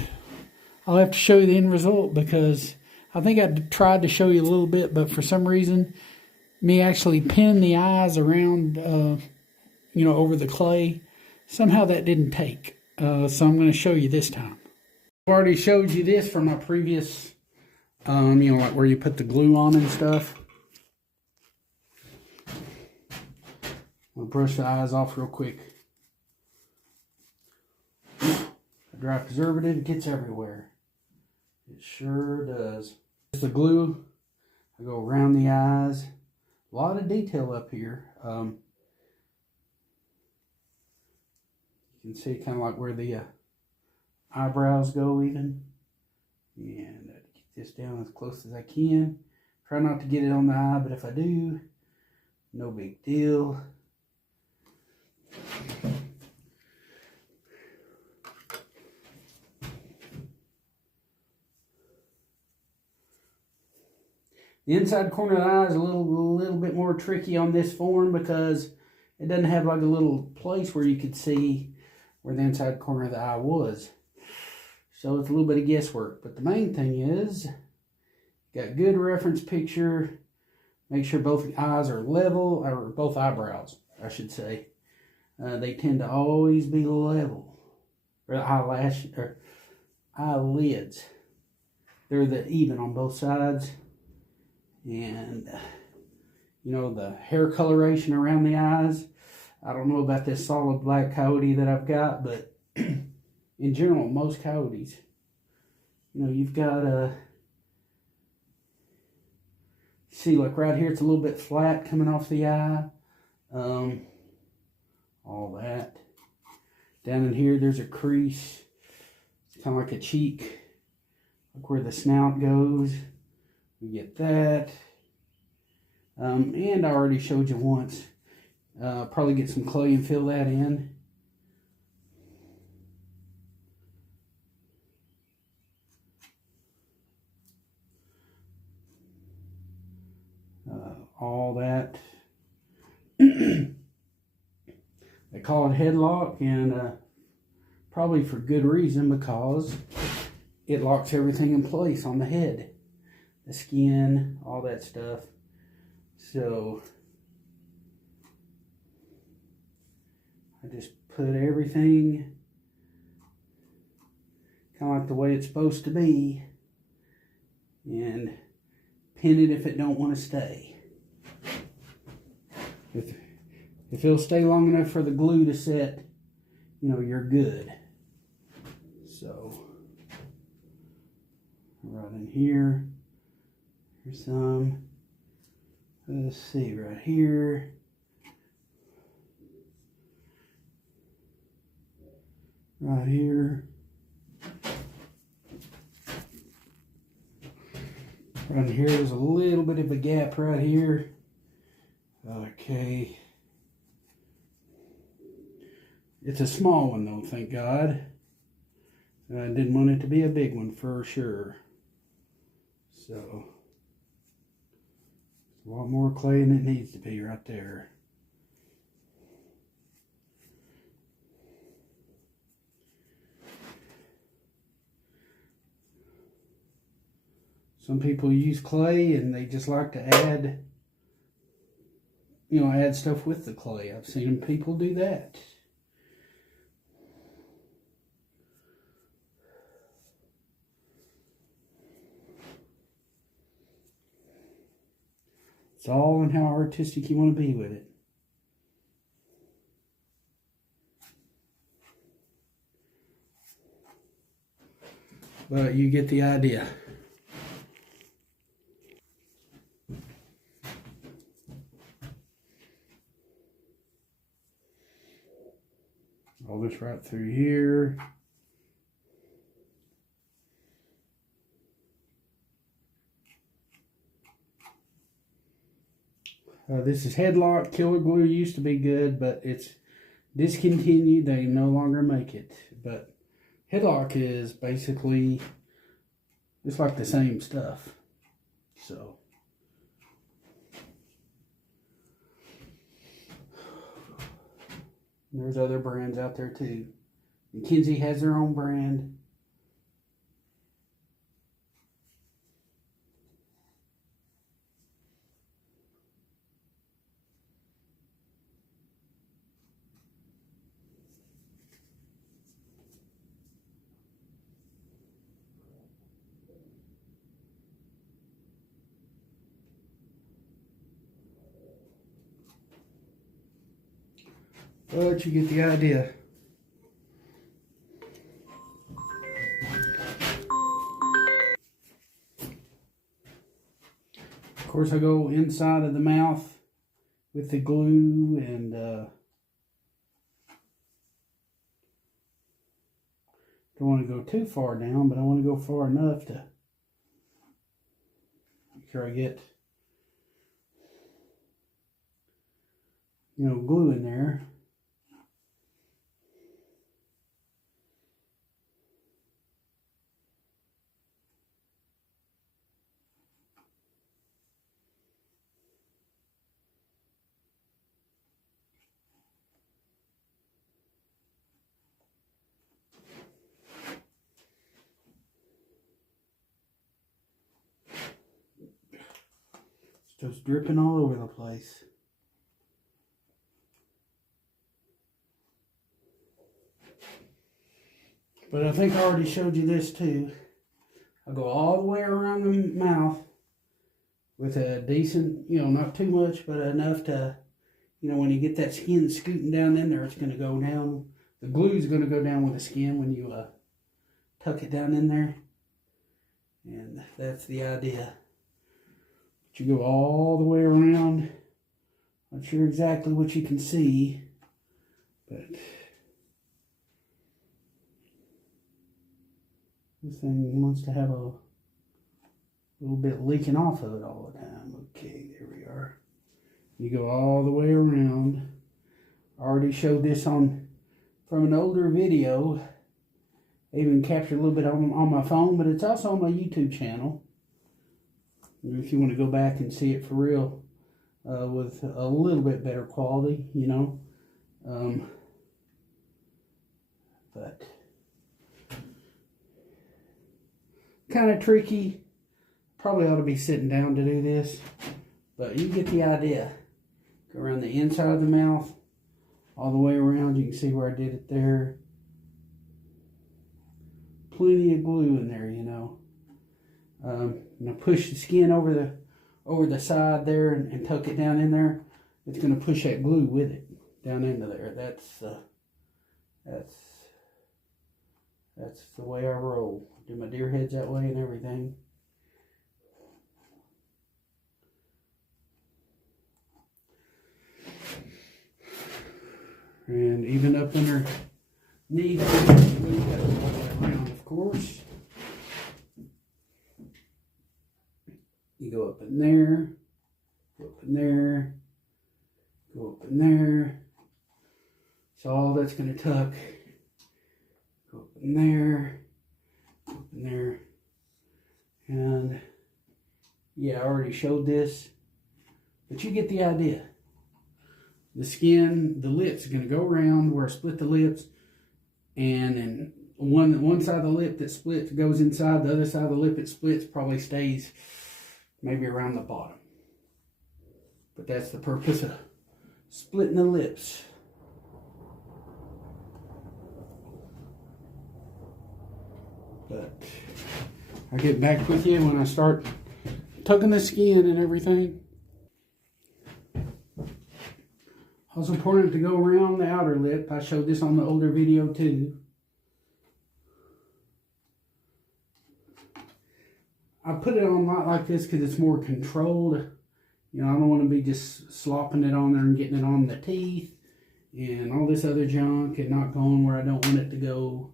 I'll have to show you the end result because I think I tried to show you a little bit, but for some reason, me actually pinning the eyes around, you know, over the clay, somehow that didn't take. So I'm going to show you this time. I've already showed you this from my previous, you know, like where you put the glue on and stuff. I'll brush the eyes off real quick. Dry preservative, it gets everywhere. It sure does. Just the glue, I go around the eyes. A lot of detail up here. You can see kind of like where the eyebrows go even. And get this down as close as I can. Try not to get it on the eye, but if I do, no big deal. The inside corner of the eye is a little bit more tricky on this form because it doesn't have like a little place where you could see where the inside corner of the eye was. So it's a little bit of guesswork. But the main thing is, got good reference picture. Make sure both eyes are level, or both eyebrows, I should say. they tend to always be level. Or eyelids. They're even on both sides. And, you know, the hair coloration around the eyes. I don't know about this solid black coyote that I've got, but in general, most coyotes, you know, you've got see, like right here, it's a little bit flat coming off the eye. All that. Down in here, there's a crease. It's kind of like a cheek, like where the snout goes. We get that. And I already showed you once. Probably get some clay and fill that in. All that. They call it headlock, and probably for good reason, because it locks everything in place on the head. The skin, all that stuff. So I just put everything kind of like the way it's supposed to be, and pin it if it don't want to stay. If it'll stay long enough for the glue to set, you know, you're good. So right in here, here's some. Let's see, right here. Right here. Right here, there's a little bit of a gap right here. Okay. It's a small one though, thank God. I didn't want it to be a big one for sure. So, a lot more clay than it needs to be right there. Some people use clay and they just like to add, you know, add stuff with the clay. I've seen people do that. It's all in how artistic you want to be with it. But you get the idea. All this right through here. This is headlock. Killer glue used to be good, but it's discontinued. They no longer make it. But headlock is basically just like the same stuff. So there's other brands out there too. McKinsey has their own brand. But you get the idea. Of course, I go inside of the mouth with the glue, and don't want to go too far down, but I want to go far enough to make sure I get, you know, glue in there. Stuff's dripping all over the place. But I think I already showed you this too. I go all the way around the mouth with a decent, not too much, but enough to, when you get that skin scooting down in there, it's going to go down. The glue is going to go down with the skin when you tuck it down in there. And that's the idea. But you go all the way around. Not sure exactly what you can see, but this thing wants to have a little bit leaking off of it all the time. Okay, there we are. You go all the way around. I already showed this from an older video. I even captured a little bit on my phone, but it's also on my YouTube channel. If you want to go back and see it for real, with a little bit better quality, but kind of tricky. Probably ought to be sitting down to do this, but you get the idea. Go around the inside of the mouth, all the way around. You can see where I did it there. Plenty of glue in there, Now push the skin over the side there and tuck it down in there. It's going to push that glue with it down into there. That's the way I roll. Do my deer heads that way and everything. And even up underneath, we got it all the way around, of course. You go up in there, go up in there, go up in there. So all that's going to tuck. Go up in there, go up in there. And yeah, I already showed this, but you get the idea. The skin, the lips are going to go around where I split the lips, and then one side of the lip that splits goes inside, the other side of the lip that splits probably stays maybe around the bottom. But that's the purpose of splitting the lips. But I'll get back with you when I start tucking the skin and everything. Also important to go around the outer lip. I showed this on the older video too. I put it on like this because it's more controlled. I don't want to be just slopping it on there and getting it on the teeth and all this other junk and not going where I don't want it to go.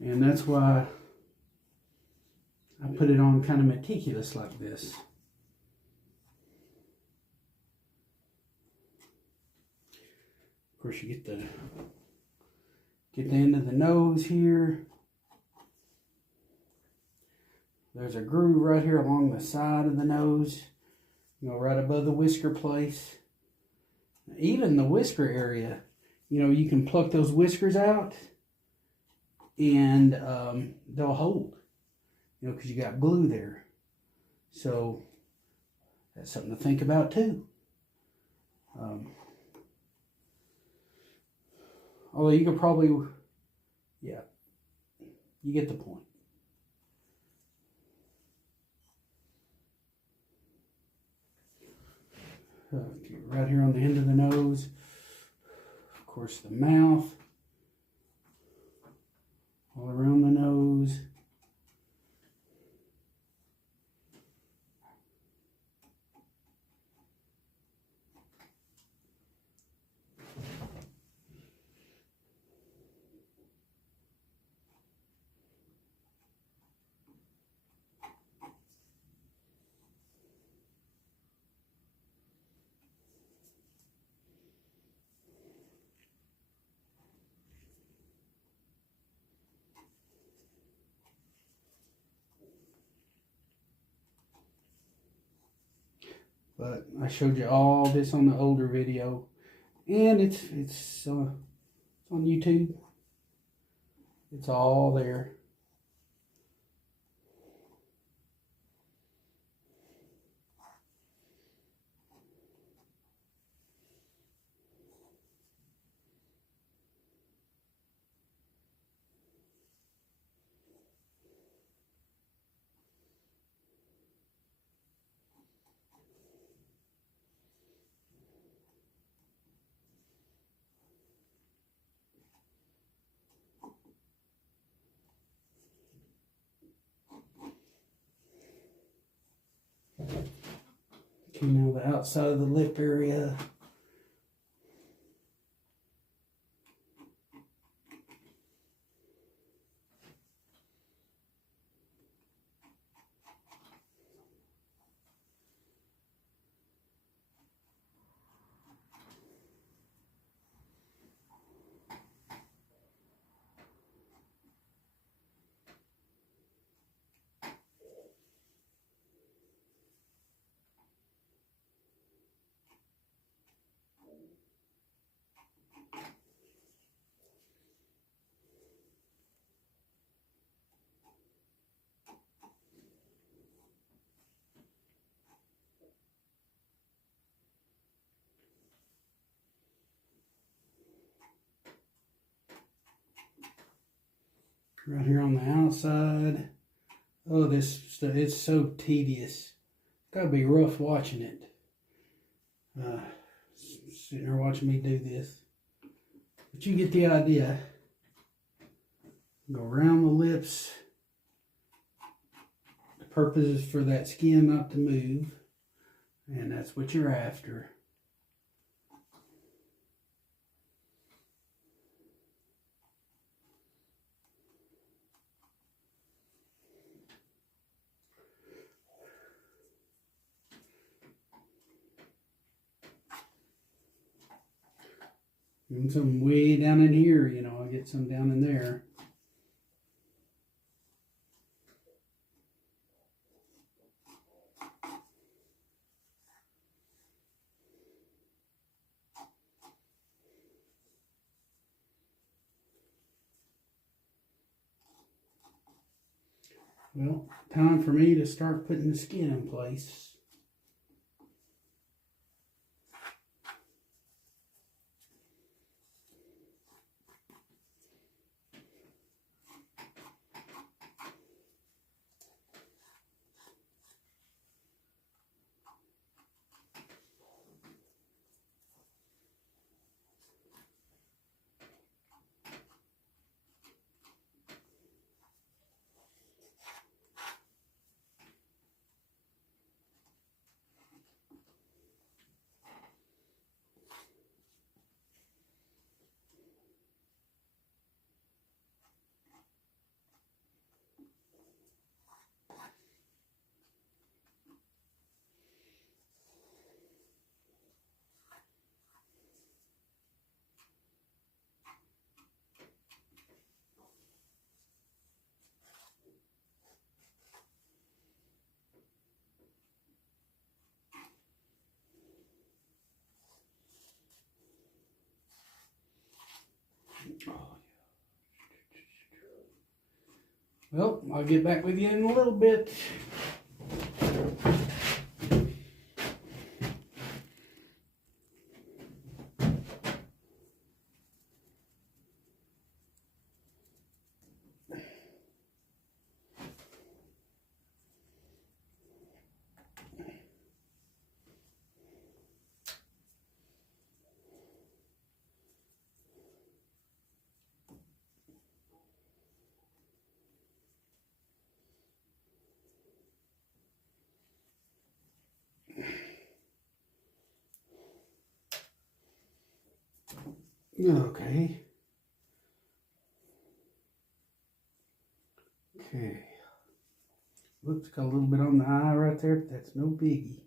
And that's why I put it on kind of meticulous like this. Of course, you get the end of the nose here. There's a groove right here along the side of the nose, right above the whisker place. Even the whisker area, you can pluck those whiskers out and they'll hold, because you got glue there. So that's something to think about too. Although you could probably, yeah, you get the point. Right here on the end of the nose. Of course, the mouth. All around the nose. But I showed you all this on the older video, and it's on YouTube. It's all there. you know, the outside of the lip area. Right here on the outside. Oh, this stuff, it's so tedious. It's gotta be rough watching it. Sitting there watching me do this. But you get the idea. Go around the lips. The purpose is for that skin not to move. And that's what you're after. And some way down in here, you know, I'll get some down in there. Well, time for me to start putting the skin in place. Well, I'll get back with you in a little bit. Okay. Okay. Looks got a little bit on the eye right there, but that's no biggie.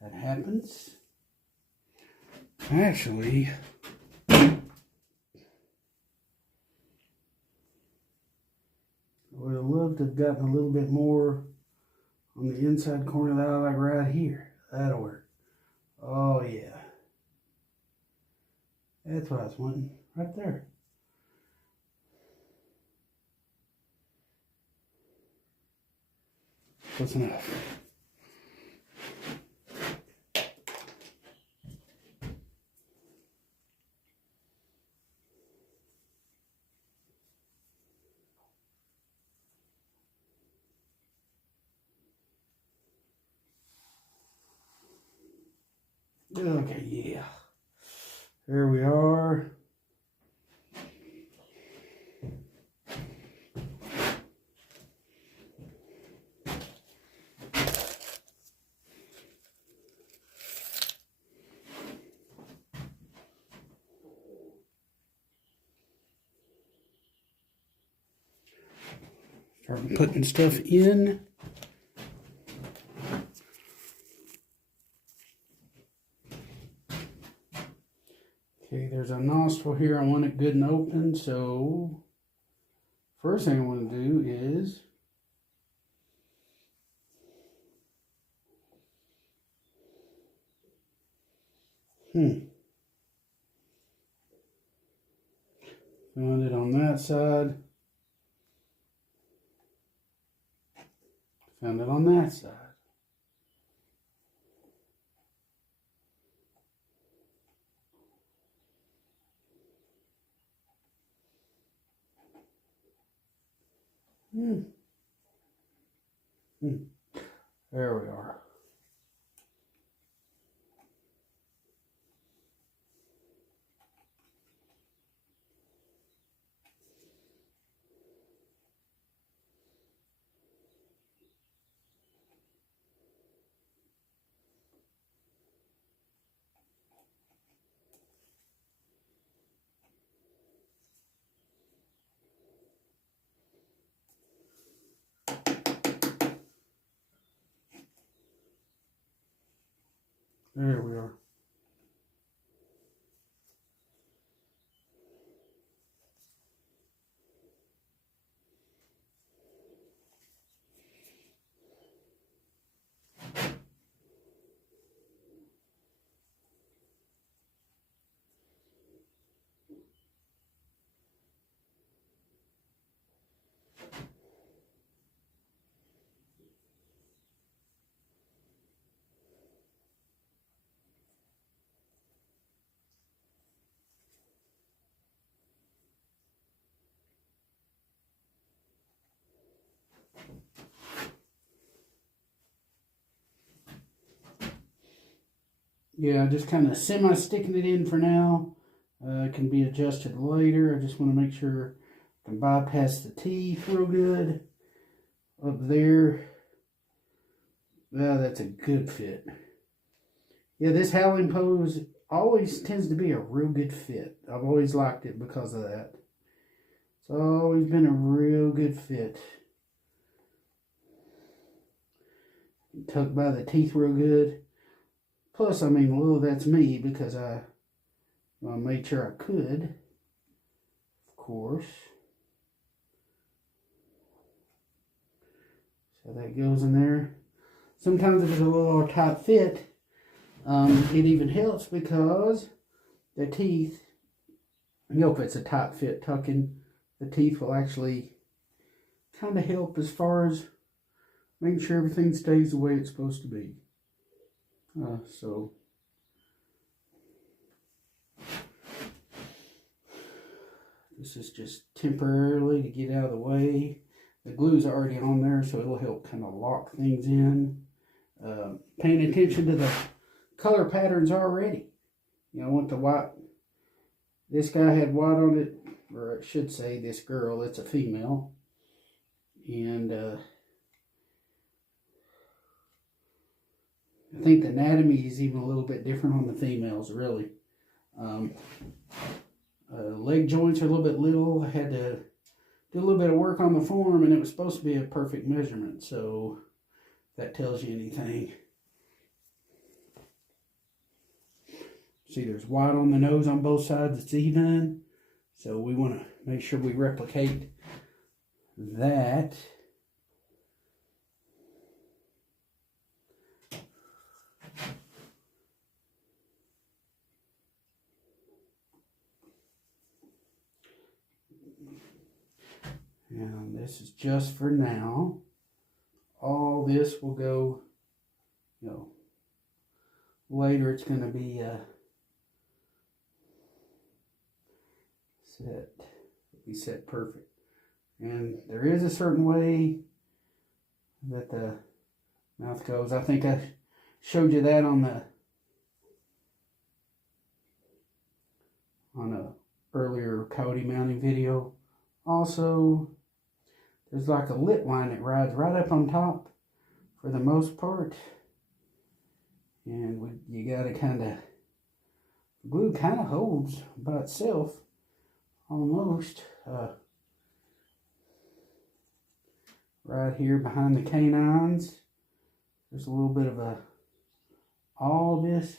That happens. Actually, I would have loved to have gotten a little bit more on the inside corner of the eye, like right here. That'll work. Oh, yeah. That's what I was wanting. Right there. Close enough. Okay, yeah. There we are. Start putting stuff in. Okay, there's a nostril here. I want it good and open, so first thing I want to do is found it on that side. Found it on that side. There we are. There we are. Yeah, just kind of semi-sticking it in for now. It can be adjusted later. I just want to make sure I can bypass the teeth real good. Up there. Well, that's a good fit. Yeah, this Howling pose always tends to be a real good fit. I've always liked it because of that. It's always been a real good fit. Tucked by the teeth real good. Plus, I mean, well, that's me because I made sure I could, of course. So that goes in there. Sometimes if it's a little tight fit, it even helps because the teeth, you know, if it's a tight fit tucking, the teeth will actually kind of help as far as making sure everything stays the way it's supposed to be. So this is just temporarily to get out of the way. The glue's already on there, so it'll help kind of lock things in. Paying attention to the color patterns already. You know, I want the white. This guy had white on it, or it should say this girl, it's a female. And I think the anatomy is even a little bit different on the females, really. Leg joints are a little bit little. I had to do a little bit of work on the form, and it was supposed to be a perfect measurement, so if that tells you anything. See, there's white on the nose on both sides. It's even. So we want to make sure we replicate that. And this is just for now. All this will go, you know, later it's going to be set perfect. And there is a certain way that the mouth goes. I think I showed you that on a earlier coyote mounting video. Also, there's like a lip line that rides right up on top for the most part. And you got to kind of, glue kind of holds by itself almost. right here behind the canines. There's a little bit of a, all this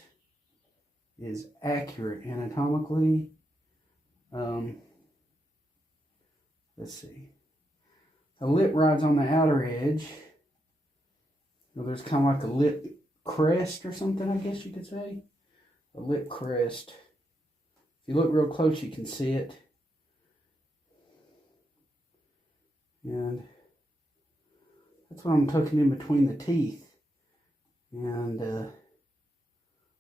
is accurate anatomically. Let's see. The lip rides on the outer edge. So there's kind of like a lip crest or something, I guess you could say. A lip crest. If you look real close, you can see it. And that's what I'm tucking in between the teeth. And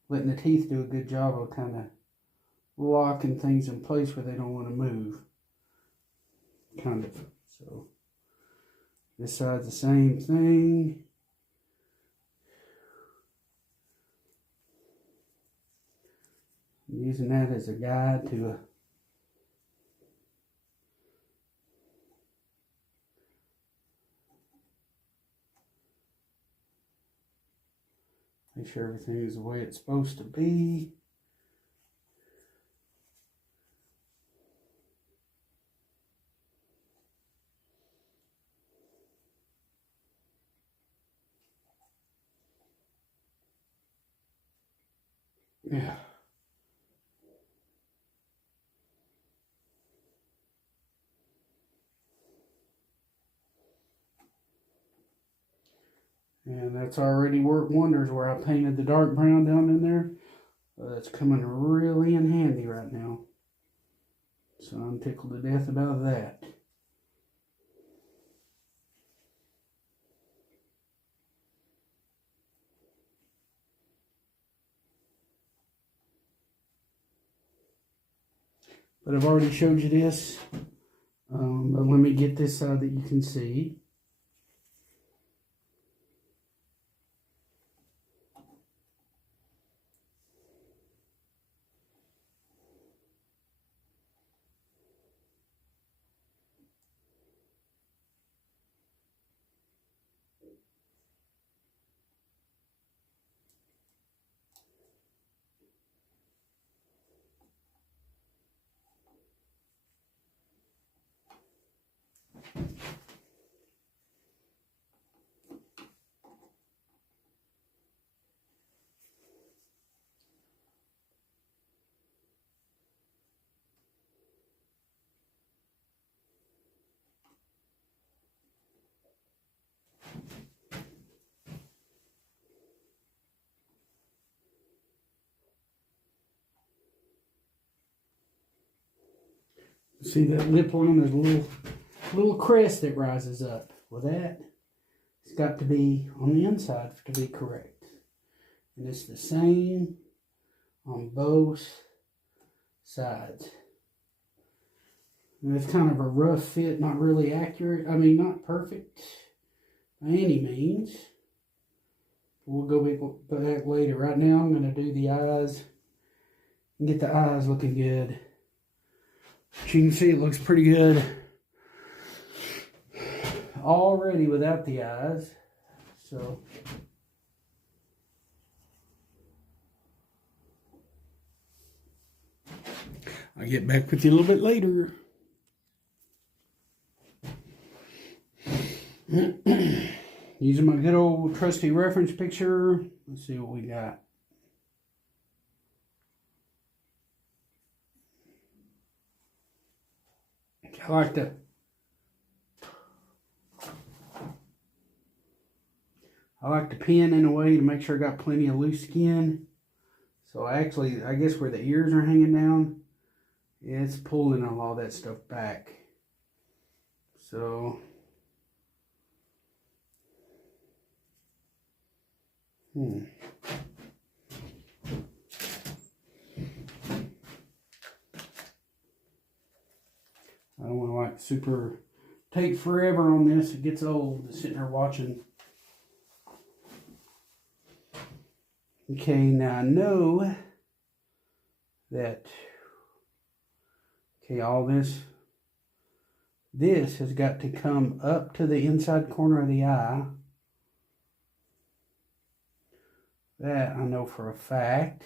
letting the teeth do a good job of kind of locking things in place where they don't want to move. Kind of. So this side's the same thing. I'm using that as a guide to make sure everything is the way it's supposed to be. Yeah. And that's already worked wonders where I painted the dark brown down in there. It's coming really in handy right now. So I'm tickled to death about that. But I've already showed you this. But let me get this side that you can see. See that lip line? There's a little crest that rises up. Well, that it's got to be on the inside to be correct. And it's the same on both sides. And it's kind of a rough fit, not really accurate. I mean, not perfect by any means. We'll go back later. Right now, I'm going to do the eyes and get the eyes looking good. As you can see, it looks pretty good already without the eyes. So I'll get back with you a little bit later. Using my good old trusty reference picture. Let's see what we got. I like to pin in a way to make sure I got plenty of loose skin. So I guess where the ears are hanging down, it's pulling all that stuff back. So, I don't want to like super take forever on this. It gets old sitting there watching. Okay, now I know that, okay, all this has got to come up to the inside corner of the eye. That I know for a fact.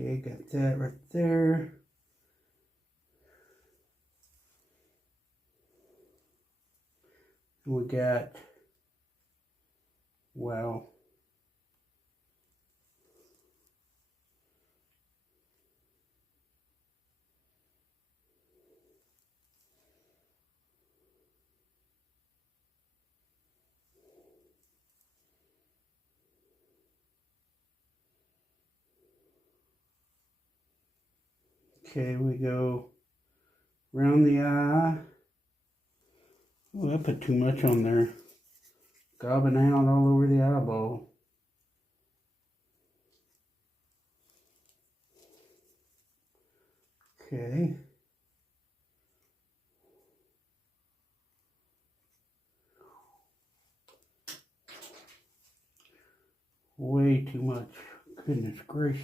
Okay, got that right there. We got, wow. Okay, we go around the eye. Oh, I put too much on there. Gobbing out all over the eyeball. Okay. Way too much. Goodness gracious.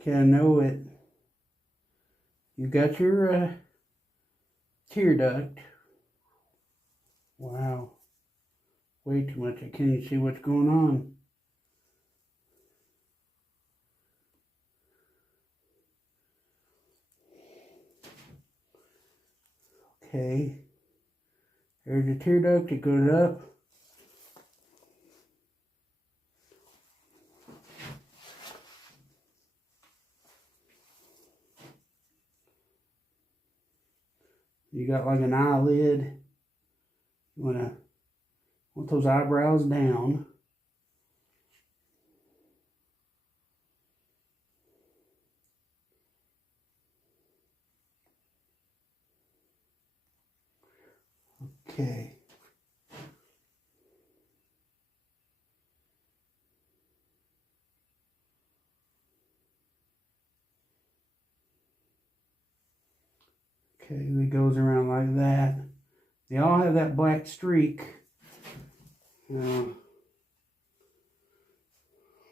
Okay, I know it. You got your tear duct. Wow. Way too much. I can't even see what's going on. Okay. There's your tear duct. It goes up. You got like an eyelid. You want those eyebrows down. Okay. Okay, it goes around like that. They all have that black streak. Well,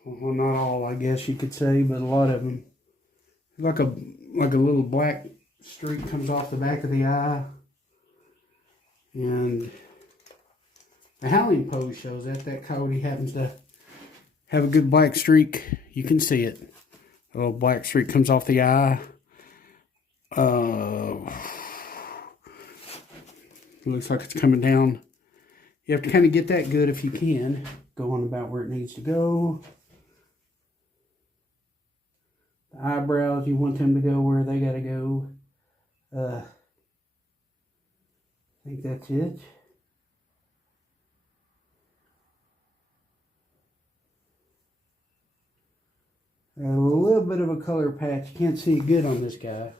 not all, I guess you could say, but a lot of them. Like a little black streak comes off the back of the eye. And the Howling pose shows that. That coyote happens to have a good black streak. You can see it. A little black streak comes off the eye. Looks like it's coming down. You have to kind of get that good if you can. Go on about where it needs to go. The eyebrows, you want them to go where they got to go. I think that's it. A little bit of a color patch. Can't see it good on this guy.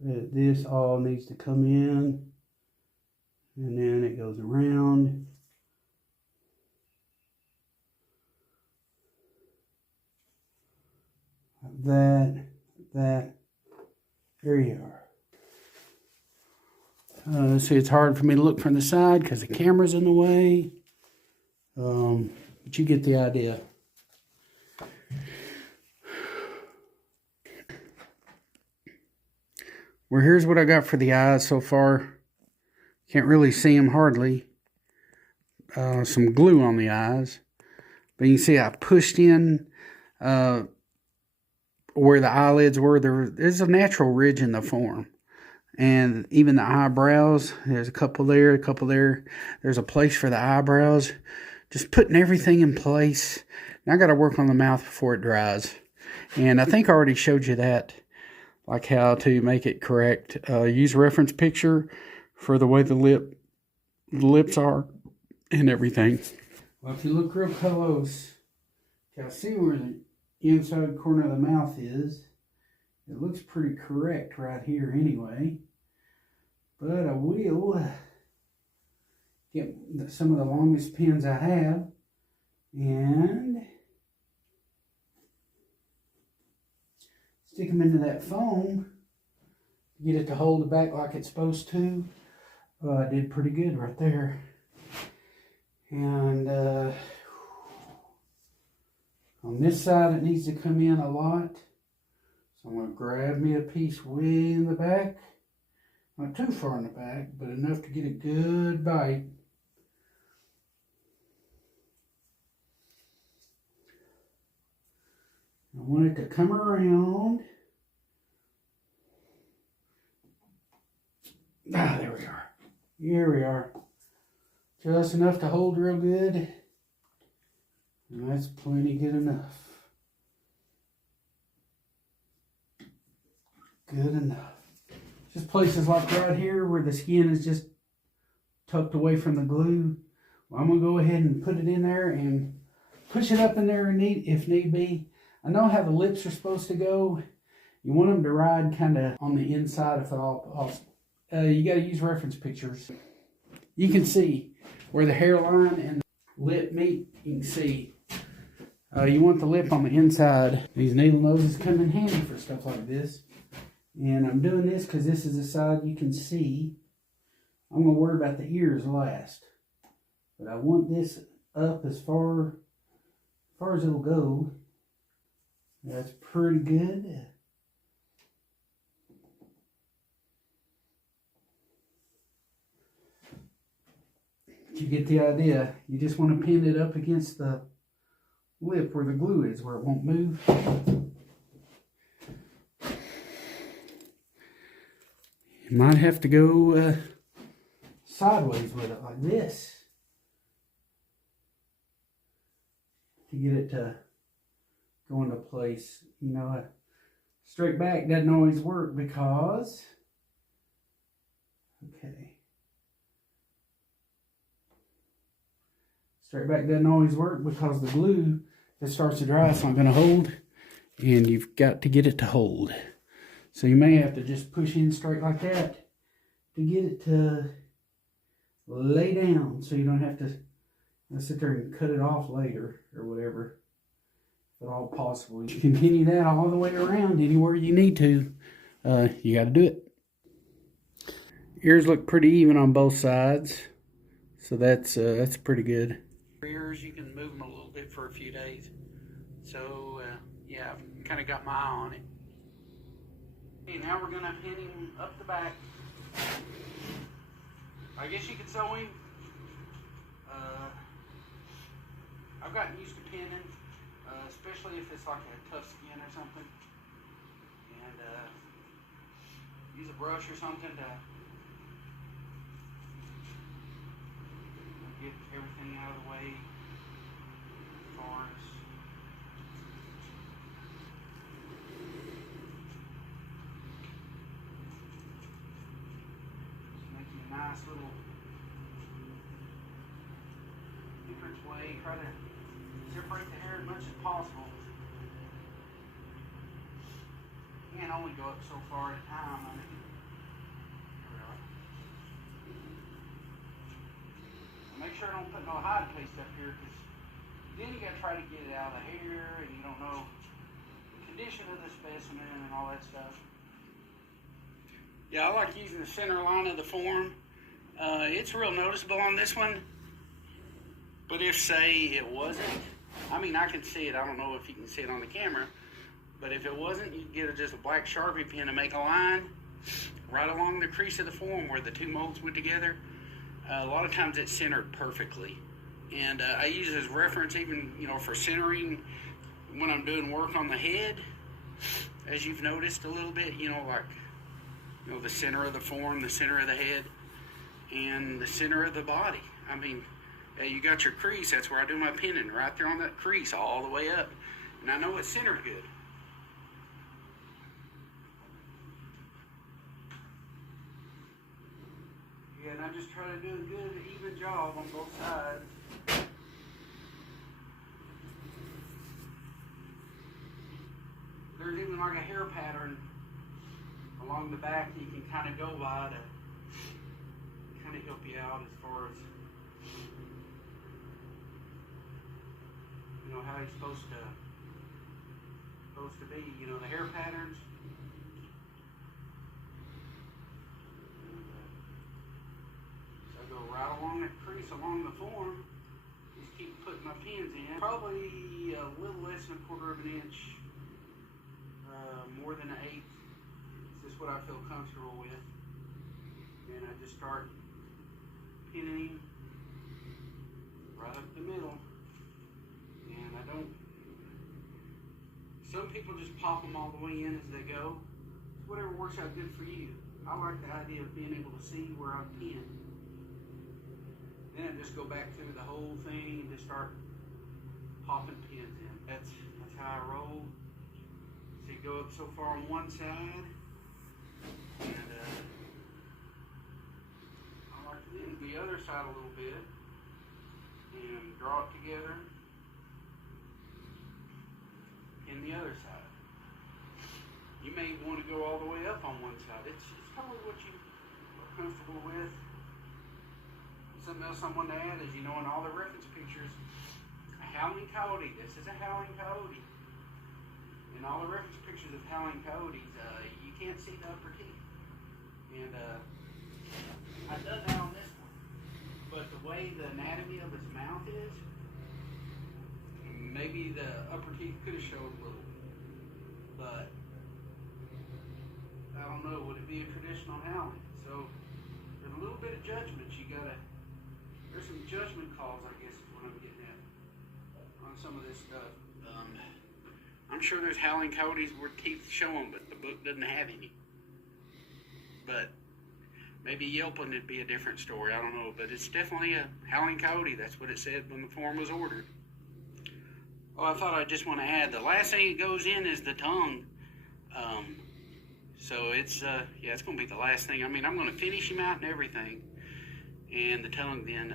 But this all needs to come in. And then it goes around. That. There you are. See, it's hard for me to look from the side because the camera's in the way. But you get the idea. Well, here's what I got for the eyes so far. Can't really see them hardly. Some glue on the eyes. But you can see I pushed in where the eyelids were. There's a natural ridge in the form. And even the eyebrows, there's a couple there, a couple there. There's a place for the eyebrows. Just putting everything in place. Now I got to work on the mouth before it dries. And I think I already showed you that. Like how to make it correct. Use reference picture for the way the lips are and everything. Well, if you look real close, you'll see where the inside corner of the mouth is. It looks pretty correct right here anyway. But I will get some of the longest pins I have and stick them into that foam. Get it to hold it back like it's supposed to. I did pretty good right there. And On this side, it needs to come in a lot. So I'm going to grab me a piece way in the back. Not too far in the back, but enough to get a good bite. I want it to come around. Ah, there we are. Here we are. Just enough to hold real good. And that's plenty good enough. Good enough. Just places like right here where the skin is just tucked away from the glue. Well, I'm going to go ahead and put it in there and push it up in there if need be. I know how the lips are supposed to go. You want them to ride kind of on the inside if at all possible. You got to use reference pictures. You can see where the hairline and the lip meet. You can see. You want the lip on the inside. These needle noses come in handy for stuff like this. And I'm doing this because this is the side you can see. I'm going to worry about the ears last. But I want this up as far as it'll go. That's pretty good. You get the idea. You just want to pin it up against the lip where the glue is, where it won't move. You might have to go sideways with it like this to get it to go into place. You know, straight back doesn't always work because, okay. Straight back doesn't always work because the glue, it starts to dry, it's not going to hold, and you've got to get it to hold. So you may have to just push in straight like that to get it to lay down so you don't have to sit there and cut it off later or whatever, if at all possible. You continue that all the way around anywhere you need to. You got to do it. Ears look pretty even on both sides, so that's pretty good. Ears, you can move them a little bit for a few days. So yeah, I've kind of got my eye on it. Okay, now we're gonna pin him up the back. I guess you could sew him. I've gotten used to pinning, especially if it's like a tough skin or something. And use a brush or something to get everything out of the way as far as making a nice little entrance way. Try to separate the hair as much as possible. You can only go up so far at a time. I mean, make sure I don't put no hide paste up here, because then you got to try to get it out of the hair, and you don't know the condition of the specimen and all that stuff. Yeah, I like using the center line of the form. It's real noticeable on this one, but if, say, it wasn't, I mean, I can see it. I don't know if you can see it on the camera, but if it wasn't, you could get just a black Sharpie pen and make a line right along the crease of the form where the two molds went together. A lot of times it's centered perfectly, and I use it as reference even, you know, for centering when I'm doing work on the head, as you've noticed a little bit, you know, like, you know, the center of the form, the center of the head, and the center of the body. I mean, you got your crease, that's where I do my pinning, right there on that crease all the way up, and I know it's centered good. Yeah, and I just try to do a good, even job on both sides. There's even like a hair pattern along the back that you can kind of go by to kind of help you out as far as, you know, how he's supposed to be. You know, the hair patterns. Go right along that crease along the form. Just keep putting my pins in. Probably a little less than 1/4 of an inch, more than 1/8. It's just what I feel comfortable with. And I just start pinning right up the middle. And I don't, some people just pop them all the way in as they go. It's whatever works out good for you. I like the idea of being able to see where I'm pinned. Then I just go back through the whole thing and just start popping pins in. That's how I roll. So you go up so far on one side, and I like to leave the other side a little bit and draw it together. Pin the other side. You may want to go all the way up on one side. It's probably what you are comfortable with. Something else I want to add is, in all the reference pictures, a Howling Coyote. This is a Howling Coyote. In all the reference pictures of Howling Coyotes, you can't see the upper teeth. And I've done that on this one. But the way the anatomy of his mouth is, maybe the upper teeth could have showed a little. But I don't know, would it be a traditional howling? So there's a little bit of judgment. There's some judgment calls, I guess, is what I'm getting at on some of this stuff. I'm sure there's Howling Coyotes where teeth show them, but the book doesn't have any. But maybe yelping would be a different story. I don't know, but it's definitely a Howling Coyote. That's what it said when the form was ordered. Oh, I thought I just want to add, the last thing that goes in is the tongue. So it's it's going to be the last thing. I mean, I'm going to finish him out and everything. And the tongue then,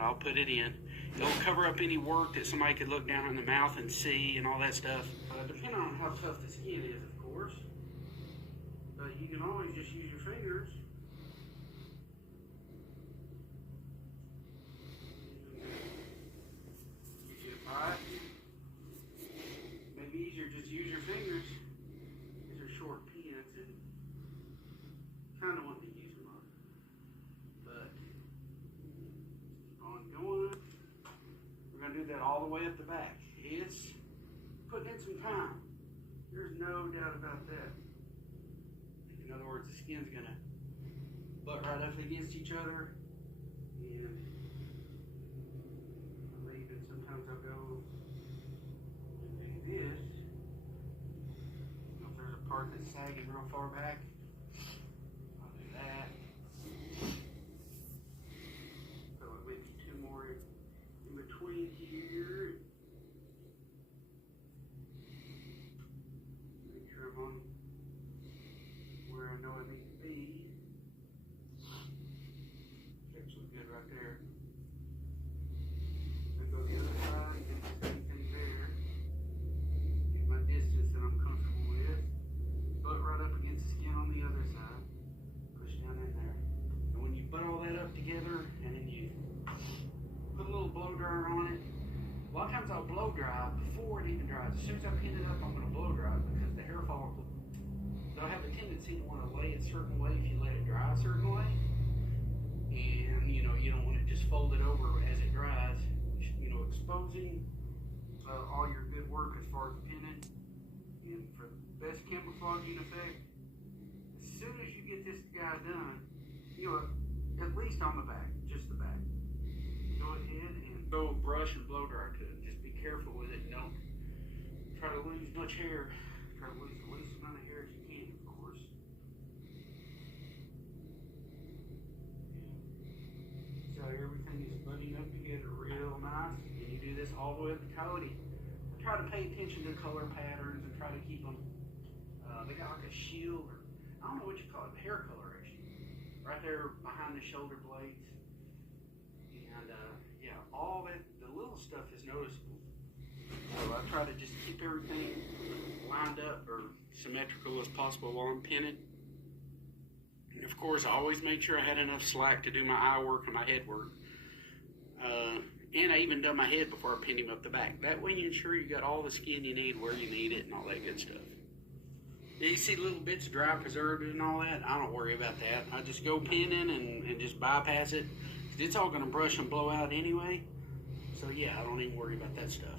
I'll put it in. It'll cover up any work that somebody could look down in the mouth and see and all that stuff. Depending on how tough the skin is, of course. But you can always just use your fingers. Get you a pipe. Maybe easier just use your fingers. These are short pins and kind of want to use them up. But on going, we're going to do that all the way up the back. It's putting in some time. There's no doubt about that. In other words, the skin's going to butt right up against each other. And I'll leave it. Sometimes I'll go and do this. If there's a part that's sagging real far back, I'll do that. So maybe two more in between here. Make sure I'm on where I know I need to be. That's good right there. Then go to the other side, get the same thing there. Get my distance that I'm comfortable with. Butt right up against the skin on the other side. Push down in there. And when you butt all that up together, and then you put a little blow dryer on it. A lot of times I'll blow dry before it even dries. As soon as I pin it up, I'm going to blow dry it because the hair follicle, they'll have a tendency to want to lay it a certain way if you let it dry a certain way. And, you don't want to just fold it over as it dries. Exposing all your good work as far as pinning. And for the best camouflaging effect, as soon as you get this guy done, at least on the back, just the back, go ahead and go brush and blow dry to it. Just be careful with it. Don't try to lose much hair. Try to lose the least amount of hair as you can, of course. So everything is butting up together real nice. And you do this all the way up the coyote. I try to pay attention to color patterns and try to keep them. They got like a shield, or I don't know what you call it, hair color actually, right there behind the shoulder blades. And all that, the little stuff is noticeable. So I try to just keep everything lined up or symmetrical as possible while I'm pinning. And of course, I always make sure I had enough slack to do my eye work and my head work. And I even done my head before I pinned him up the back. That way you ensure you got all the skin you need where you need it and all that good stuff. You see little bits of dry preservative and all that? I don't worry about that. I just go pinning and just bypass it. It's all going to brush and blow out anyway. So yeah, I don't even worry about that stuff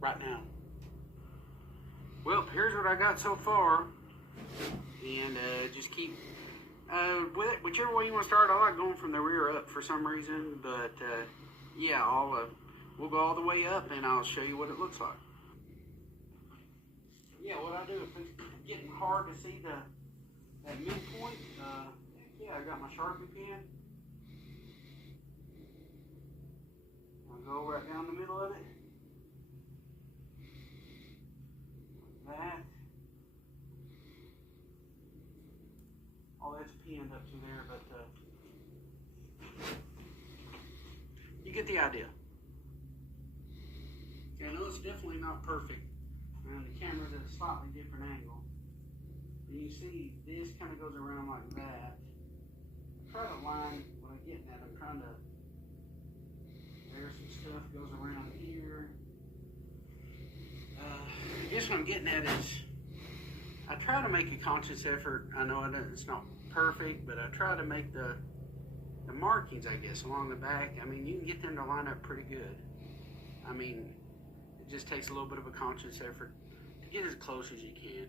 right now. Well, here's what I got so far, and just keep with it. Whichever way you want to start, I like going from the rear up for some reason, but yeah, we'll go all the way up, and I'll show you what it looks like. Yeah, what I do if it's getting hard to see that midpoint, yeah, I got my Sharpie pen. I'll go right down the middle of it. Like that. All that's pinned up to there, but you get the idea. Okay, I know it's definitely not perfect, and the camera's at a slightly different angle. And you see this kind of goes around like that. I try to line what I'm getting at. I'm trying to, there's some stuff goes around here. I guess what I'm getting at is I try to make a conscious effort. I know it's not perfect, but I try to make the markings, I guess, along the back. I mean, you can get them to line up pretty good. I mean, it just takes a little bit of a conscious effort to get as close as you can.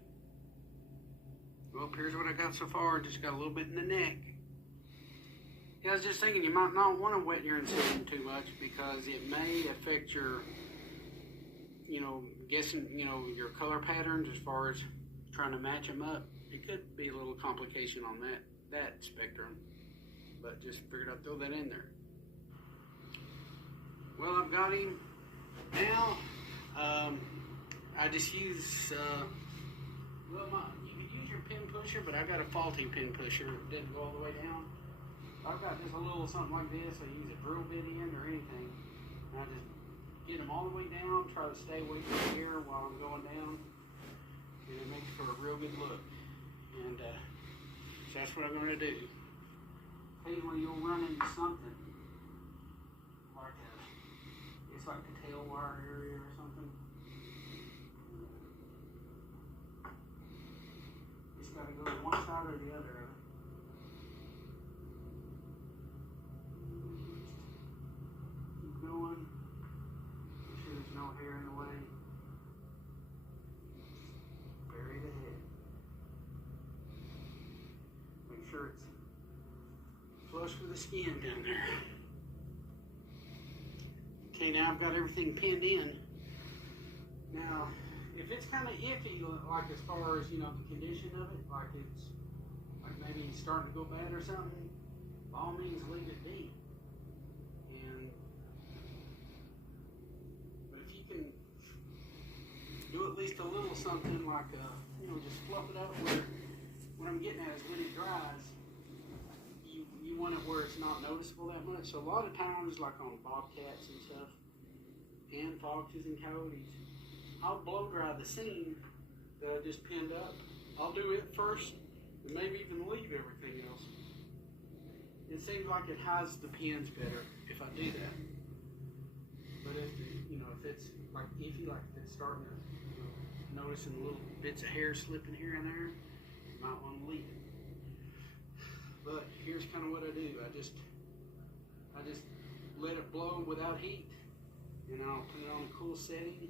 Well, here's what I got so far. Just got a little bit in the neck. Yeah, I was just thinking you might not want to wet your incision too much because it may affect your, guessing, your color patterns as far as trying to match them up. It could be a little complication on that spectrum, but just figured I'd throw that in there. Well, I've got him now. I just use, you could use your pin pusher, but I got a faulty pin pusher. It didn't go all the way down. I've got just a little something like this. I use a drill bit in or anything. And I just get them all the way down, try to stay away from here while I'm going down. And it makes for a real good look. And so that's what I'm going to do. Occasionally you'll run into something like it's like the tail wire area or something. It's got to go to one side or the other of it. Keep going. Make sure there's no hair in the way. Bury the head. Make sure it's flush with the skin down there. Okay, now I've got everything pinned in. Now, if it's kind of iffy, like as far as, the condition of it, like it's, like maybe it's starting to go bad or something, by all means leave it be. But if you can do at least a little something like, just fluff it up where, what I'm getting at is when it dries, you want it where it's not noticeable that much. So a lot of times, like on bobcats and stuff, and foxes and coyotes, I'll blow dry the seam that I just pinned up. I'll do it first, and maybe even leave everything else. It seems like it hides the pins better if I do that. But if it's like iffy, like if it's starting to noticing little bits of hair slipping here and there, you might want to leave it. But here's kind of what I do. I just let it blow without heat, and I'll put it on a cool setting.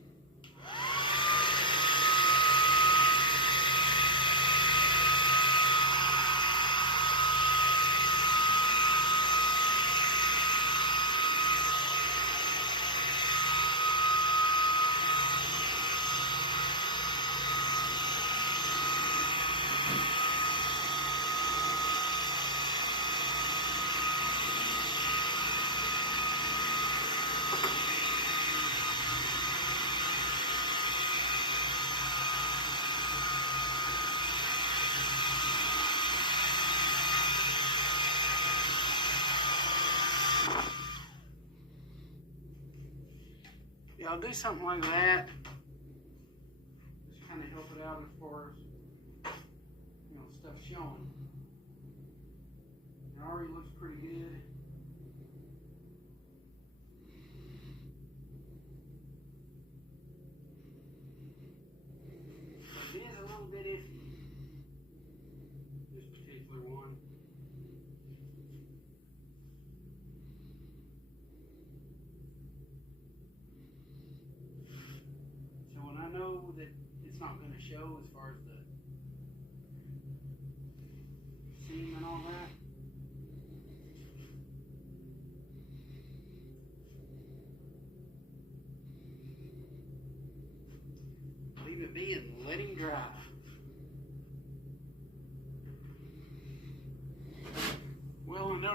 Yeah, I'll do something like that. Just kind of help it out as far as, stuff showing. It already looks pretty good. But it is a little bit iffy, this particular one.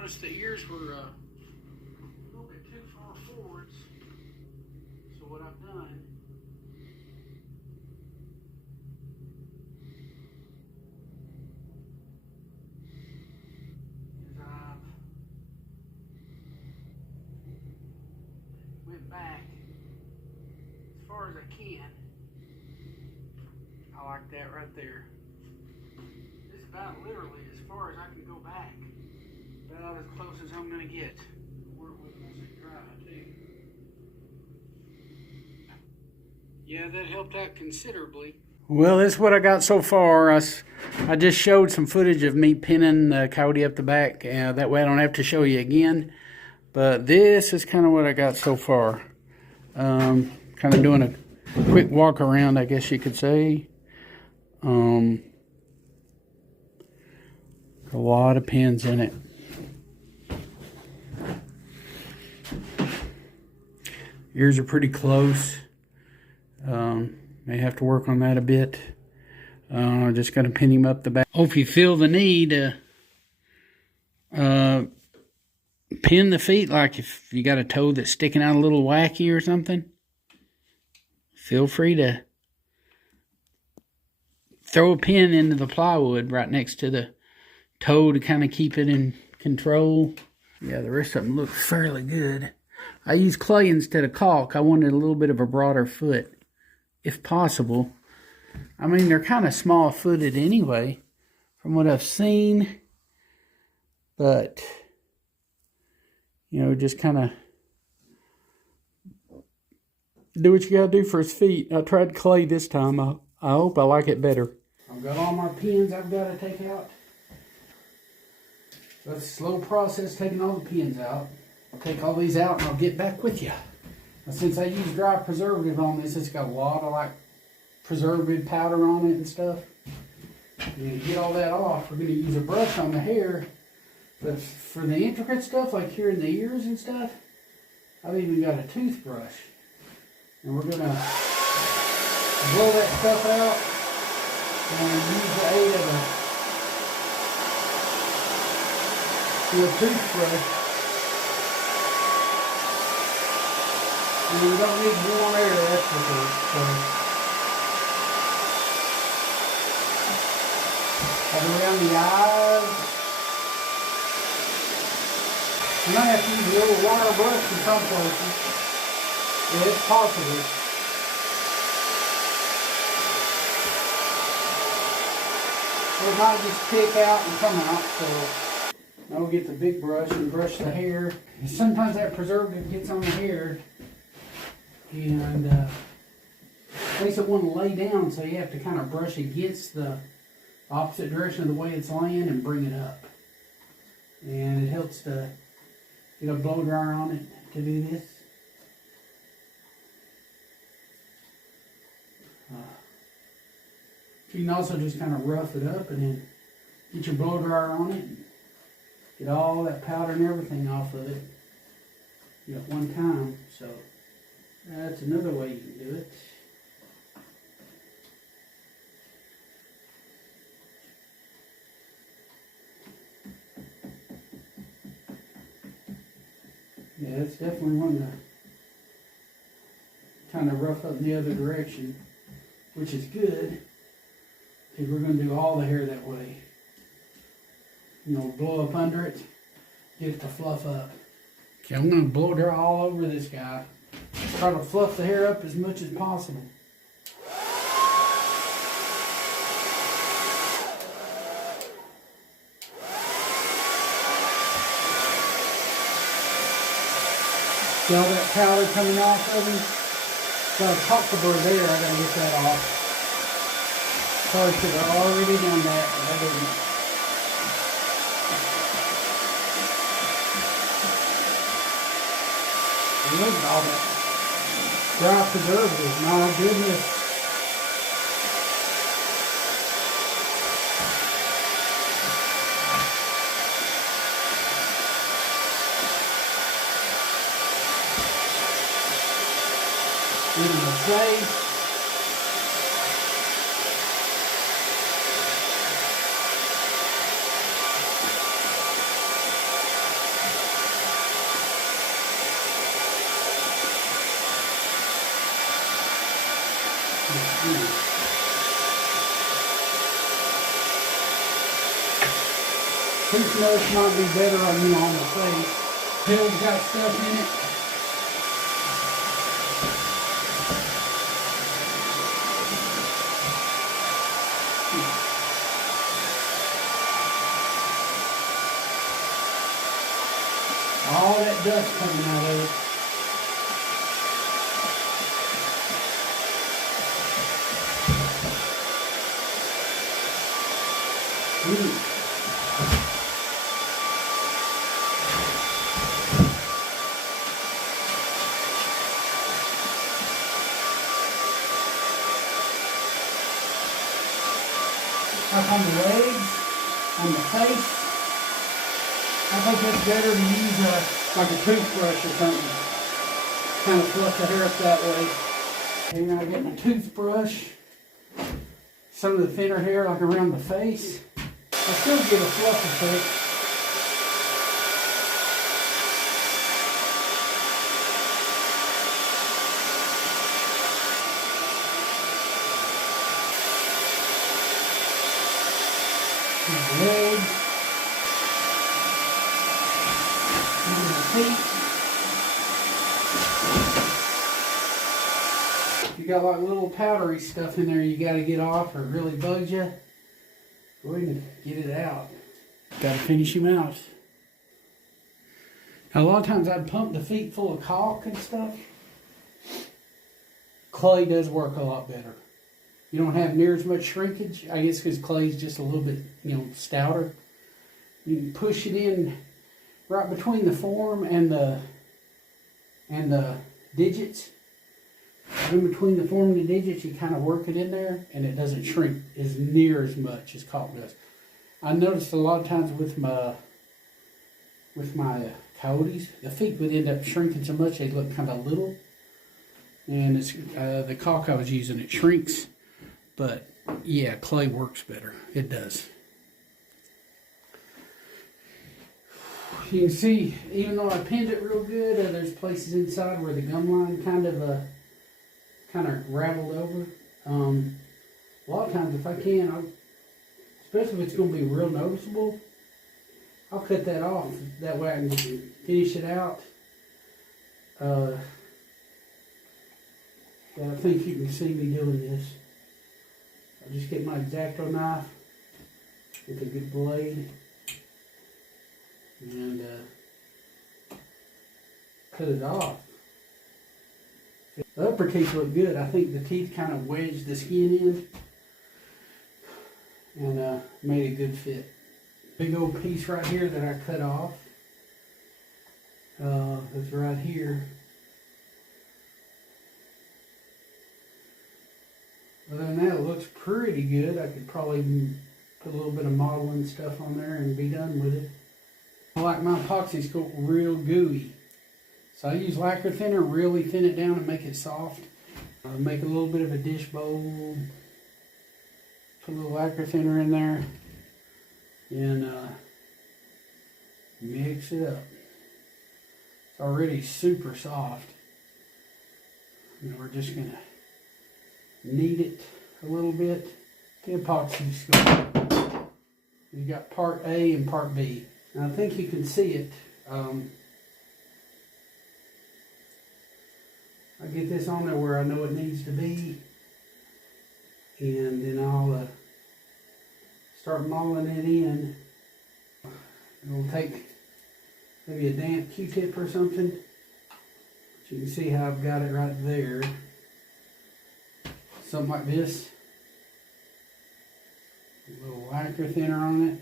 noticed the ears were a little bit too far forwards. So what I've done is I've went back as far as I can. I like that right there. This is about literally as far as I can go back. About as close as I'm going to get. Work with my drive too. Yeah, that helped out considerably. Well, this is what I got so far. I just showed some footage of me pinning the Coyote up the back. That way I don't have to show you again. But this is kind of what I got so far. Kind of doing a quick walk around, I guess you could say. A lot of pins in it. Ears are pretty close. May have to work on that a bit. Just going to pin him up the back. Hope you feel the need to pin the feet, like if you got a toe that's sticking out a little wacky or something. Feel free to throw a pin into the plywood right next to the toe to kind of keep it in control. Yeah, the rest of them look fairly good. I use clay instead of caulk. I wanted a little bit of a broader foot, if possible. I mean, they're kind of small-footed anyway, from what I've seen. But, you know, just kind of do what you got to do for his feet. I tried clay this time. I hope I like it better. I've got all my pins I've got to take out. So it's a slow process taking all the pins out. I'll take all these out and I'll get back with you. Now, since I use dry preservative on this, it's got a lot of like preservative powder on it and stuff. And to get all that off, we're going to use a brush on the hair. But for the intricate stuff, like here in the ears and stuff, I've even got a toothbrush. And we're going to blow that stuff out and use the aid of a toothbrush. And we don't need warm air, that's for sure. So, around the eyes. You might have to use a little wire brush in some places. Yeah, it's possible. Or it might just pick out and come out. So I'll get the big brush and brush the hair. And sometimes that preservative gets on the hair and makes it want to lay down, so you have to kind of brush against the opposite direction of the way it's laying and bring it up. And it helps to get a blow dryer on it to do this. You can also just kind of rough it up and then get your blow dryer on it and get all that powder and everything off of it at one time. So that's another way you can do it. Yeah, it's definitely one to kind of rough up in the other direction, which is good, because we're going to do all the hair that way. You know, blow up under it, get it to fluff up. Okay, I'm going to blow dry all over this guy. Try to fluff the hair up as much as possible. See all that powder coming off of him? Got a popsicle there, I gotta get that off. Sorry, should have already done that, but I didn't. Look at all that dry preservative, my goodness. Give him a face. Toothbrush might be better on you on the face. Pill's got stuff in it. All that dust coming out of it. Like on the legs, on the face. I think it's better to use like a toothbrush or something. Kind of fluff the hair up that way. Here I get my toothbrush. Some of the thinner hair like around the face. I still get a fluff effect. Legs. Feet. You got like little powdery stuff in there you got to get off or it really bugs you. Go ahead and get it out. Got to finish him out. Now, a lot of times I'd pump the feet full of caulk and stuff. Clay does work a lot better. You don't have near as much shrinkage. I guess because clay's just a little bit, stouter. You can push it in right between the form and the digits. In between the form and the digits, you kind of work it in there, and it doesn't shrink as near as much as caulk does. I noticed a lot of times with my coyotes, the feet would end up shrinking so much they look kind of little. And it's the caulk I was using, it shrinks, but yeah, clay works better. It does. You can see, even though I pinned it real good, there's places inside where the gum line kind of raveled over. A lot of times, if I can, especially if it's going to be real noticeable, I'll cut that off. That way I can just finish it out. I think you can see me doing this. I'll just get my X-Acto knife with a good blade and cut it off. The upper teeth look good. I think the teeth kind of wedged the skin in and made a good fit. Big old piece right here that I cut off is right here. Other than that, it looks pretty good. I could probably put a little bit of modeling stuff on there and be done with it. I like my epoxy sculpt real gooey. So I use lacquer thinner, really thin it down and make it soft. Make a little bit of a dish bowl. Put a little lacquer thinner in there. And mix it up. It's already super soft. And we're just going to knead it a little bit. The epoxy sculpt. You got part A and part B. And I think you can see it. I get this on there where I know it needs to be, and then I'll start modeling it in. It'll take maybe a damp Q-tip or something. But you can see how I've got it right there. Something like this. A little lacquer thinner on it.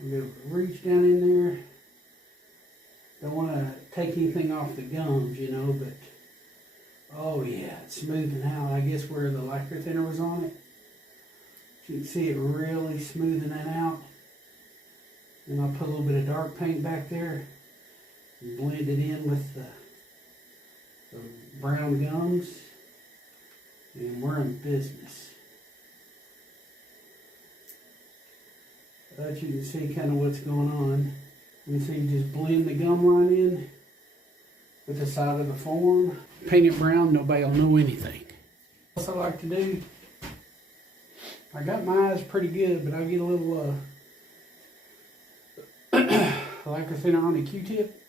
I'm going to reach down in there. Don't want to take anything off the gums, but oh yeah, it's smoothing out. I guess where the lacquer thinner was on it. You can see it really smoothing that out. And I'll put a little bit of dark paint back there and blend it in with the brown gums. And we're in business. But you can see kind of what's going on. You see, you just blend the gum line in with the side of the form. Paint it brown, nobody will know anything. What else I like to do, I got my eyes pretty good, but I get a little lacquer thinner on a Q-tip.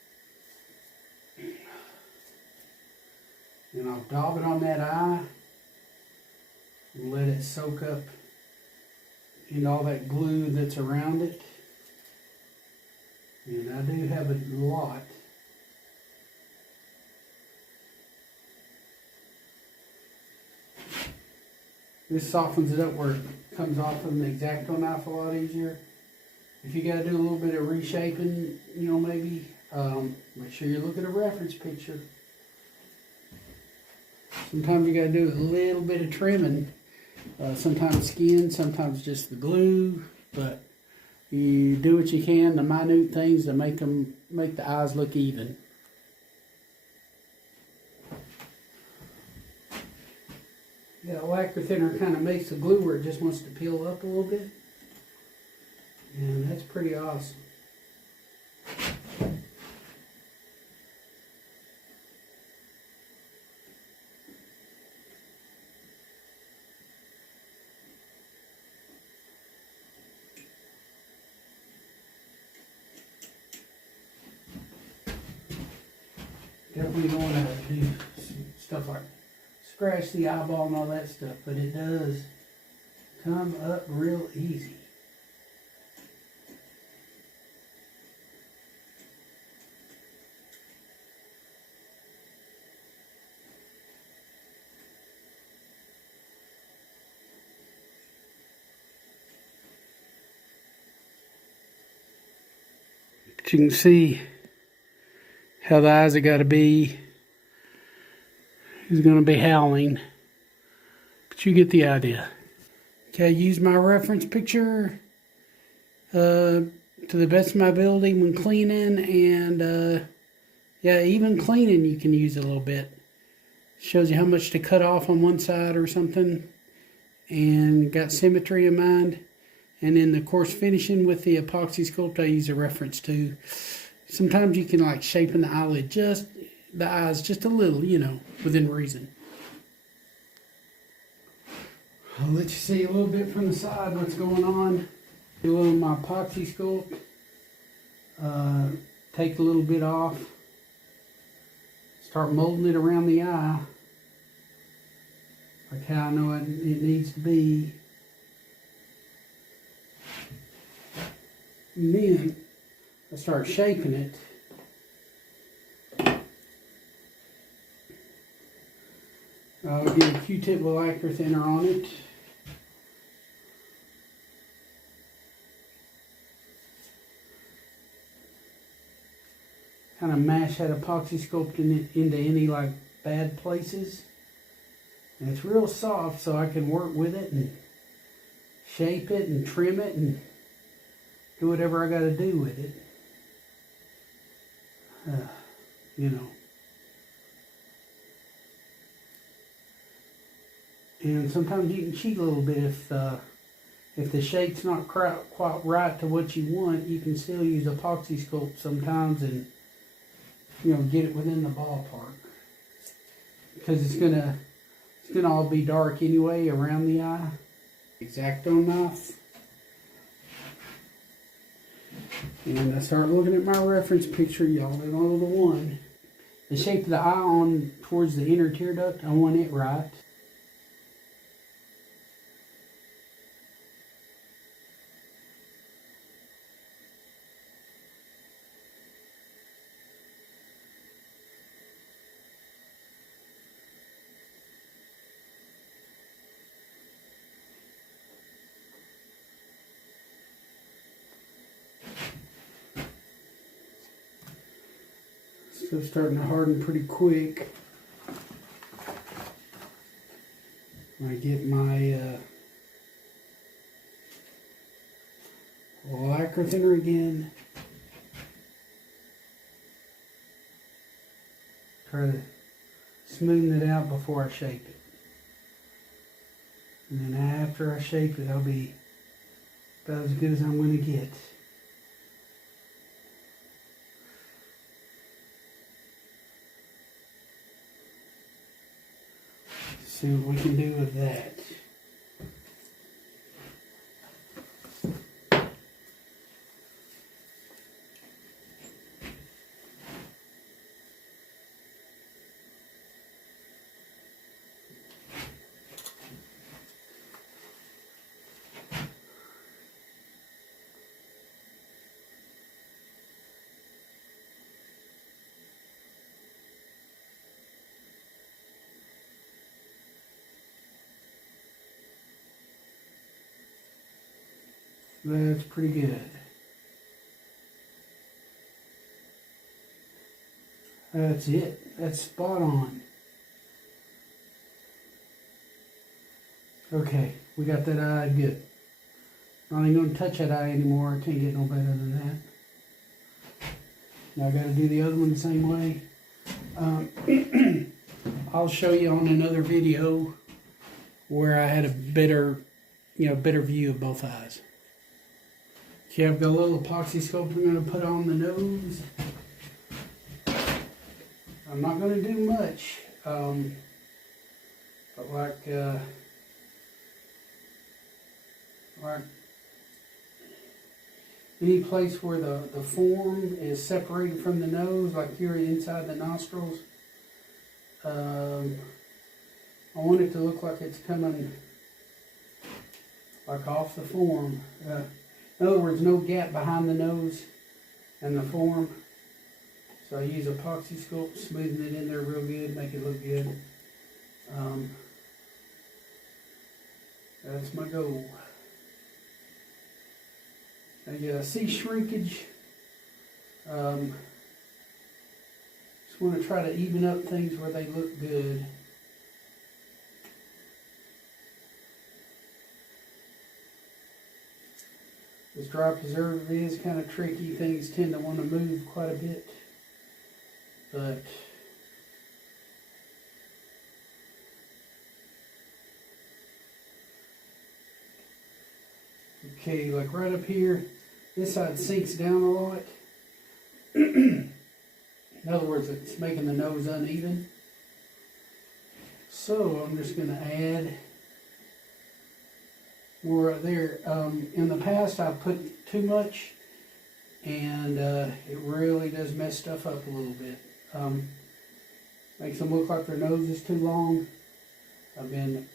And I'll daub it on that eye and let it soak up in all that glue that's around it. And I do have a lot. This softens it up where it comes off of an X-Acto knife a lot easier. If you gotta do a little bit of reshaping, you know, maybe, make sure you look at a reference picture. Sometimes you gotta do a little bit of trimming. Sometimes skin, sometimes just the glue, but you do what you can, the minute things to make the eyes look even. Yeah, lacquer thinner kind of makes the glue where it just wants to peel up a little bit. And that's pretty awesome. Definitely don't want to do stuff like scratch the eyeball and all that stuff, but it does come up real easy. But you can see how the eyes have got to be. He's going to be howling, but you get the idea. Okay, use my reference picture to the best of my ability when cleaning, and yeah, even cleaning you can use a little bit. Shows you how much to cut off on one side or something, and got symmetry in mind. And then the course finishing with the epoxy sculpt I use a reference to. Sometimes you can like shapen the eyelid, just the eyes just a little, you know, within reason. I'll let you see a little bit from the side what's going on. Do a little of my epoxy sculpt. Take a little bit off. Start molding it around the eye. Like how I know it needs to be. And then I start shaping it. I'll get a Q-tip with lacquer thinner on it. Kind of mash that epoxy sculpt into any like bad places. And it's real soft, so I can work with it and shape it and trim it and do whatever I got to do with it. You know. And sometimes you can cheat a little bit if the shape's not quite right to what you want. You can still use epoxy sculpt sometimes and, you know, get it within the ballpark, because it's gonna all be dark anyway around the eye. X-Acto knife, and I start looking at my reference picture. Y'all know the one. The shape of the eye on towards the inner tear duct, I want it right. So starting to harden pretty quick. I get my lacquer thinner again. Try to smoothen it out before I shape it. And then after I shape it, I'll be about as good as I'm going to get. See what we can do with that. That's pretty good. That's it. That's spot on. Okay, we got that eye good. Not even going to touch that eye anymore. I can't get no better than that. Now I got to do the other one the same way. I'll show you on another video where I had a better, better view of both eyes. Okay, I've got a little epoxy sculpt I'm going to put on the nose. I'm not going to do much, but like any place where the form is separated from the nose, like here inside the nostrils, I want it to look like it's coming like off the form. In other words, no gap behind the nose and the form. So I use epoxy sculpt, smoothing it in there real good, make it look good. That's my goal. Now you see shrinkage. Just want to try to even up things where they look good. This dry preservative is kind of tricky. Things tend to want to move quite a bit. But okay, like right up here, this side sinks down a lot. In other words, it's making the nose uneven. So I'm just going to add more up there. In the past, I put too much, and it really does mess stuff up a little bit. Makes them look like their nose is too long. I've been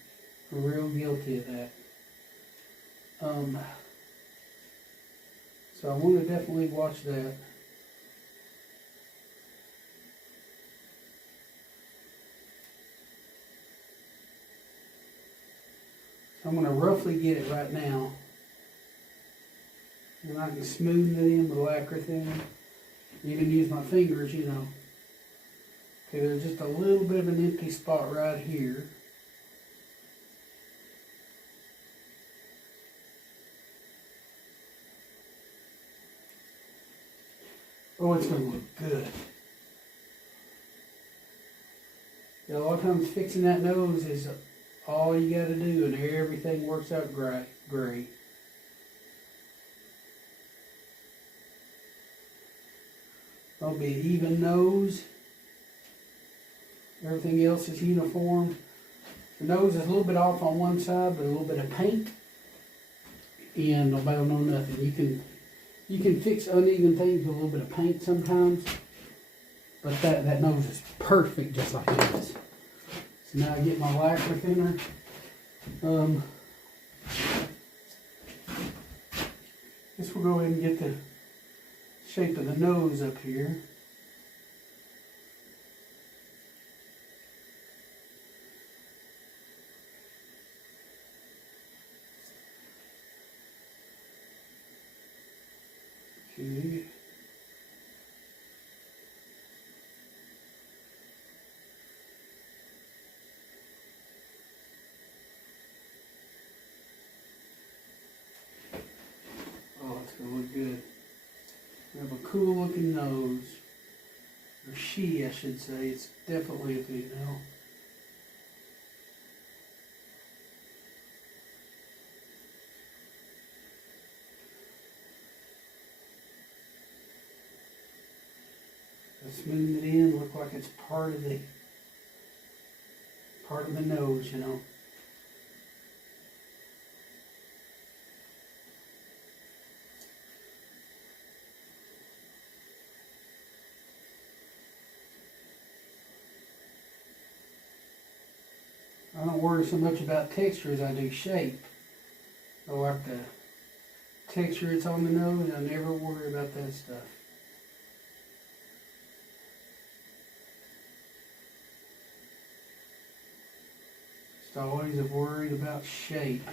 real guilty of that. So I want to definitely watch that. So I'm going to roughly get it right now. And I can smooth it in with lacquer thinner. Even use my fingers, Okay, there's just a little bit of an empty spot right here. Oh, it's going to look good. Yeah, a lot of times fixing that nose is all you got to do, and everything works out great. There'll be an even nose. Everything else is uniform. The nose is a little bit off on one side, but a little bit of paint, and nobody will know nothing. You can fix uneven things with a little bit of paint sometimes, but that nose is perfect just like this. So now I get my lacquer thinner. Guess we'll go ahead and get the shape of the nose up here. Okay. Oh, it's gonna look good. We have a cool looking nose. Or she, I should say. It's definitely a female. Smooth it in, look like it's part of the nose, I don't worry so much about texture as I do shape. I like the texture it's on the nose. I never worry about that stuff. Always have worried about shape.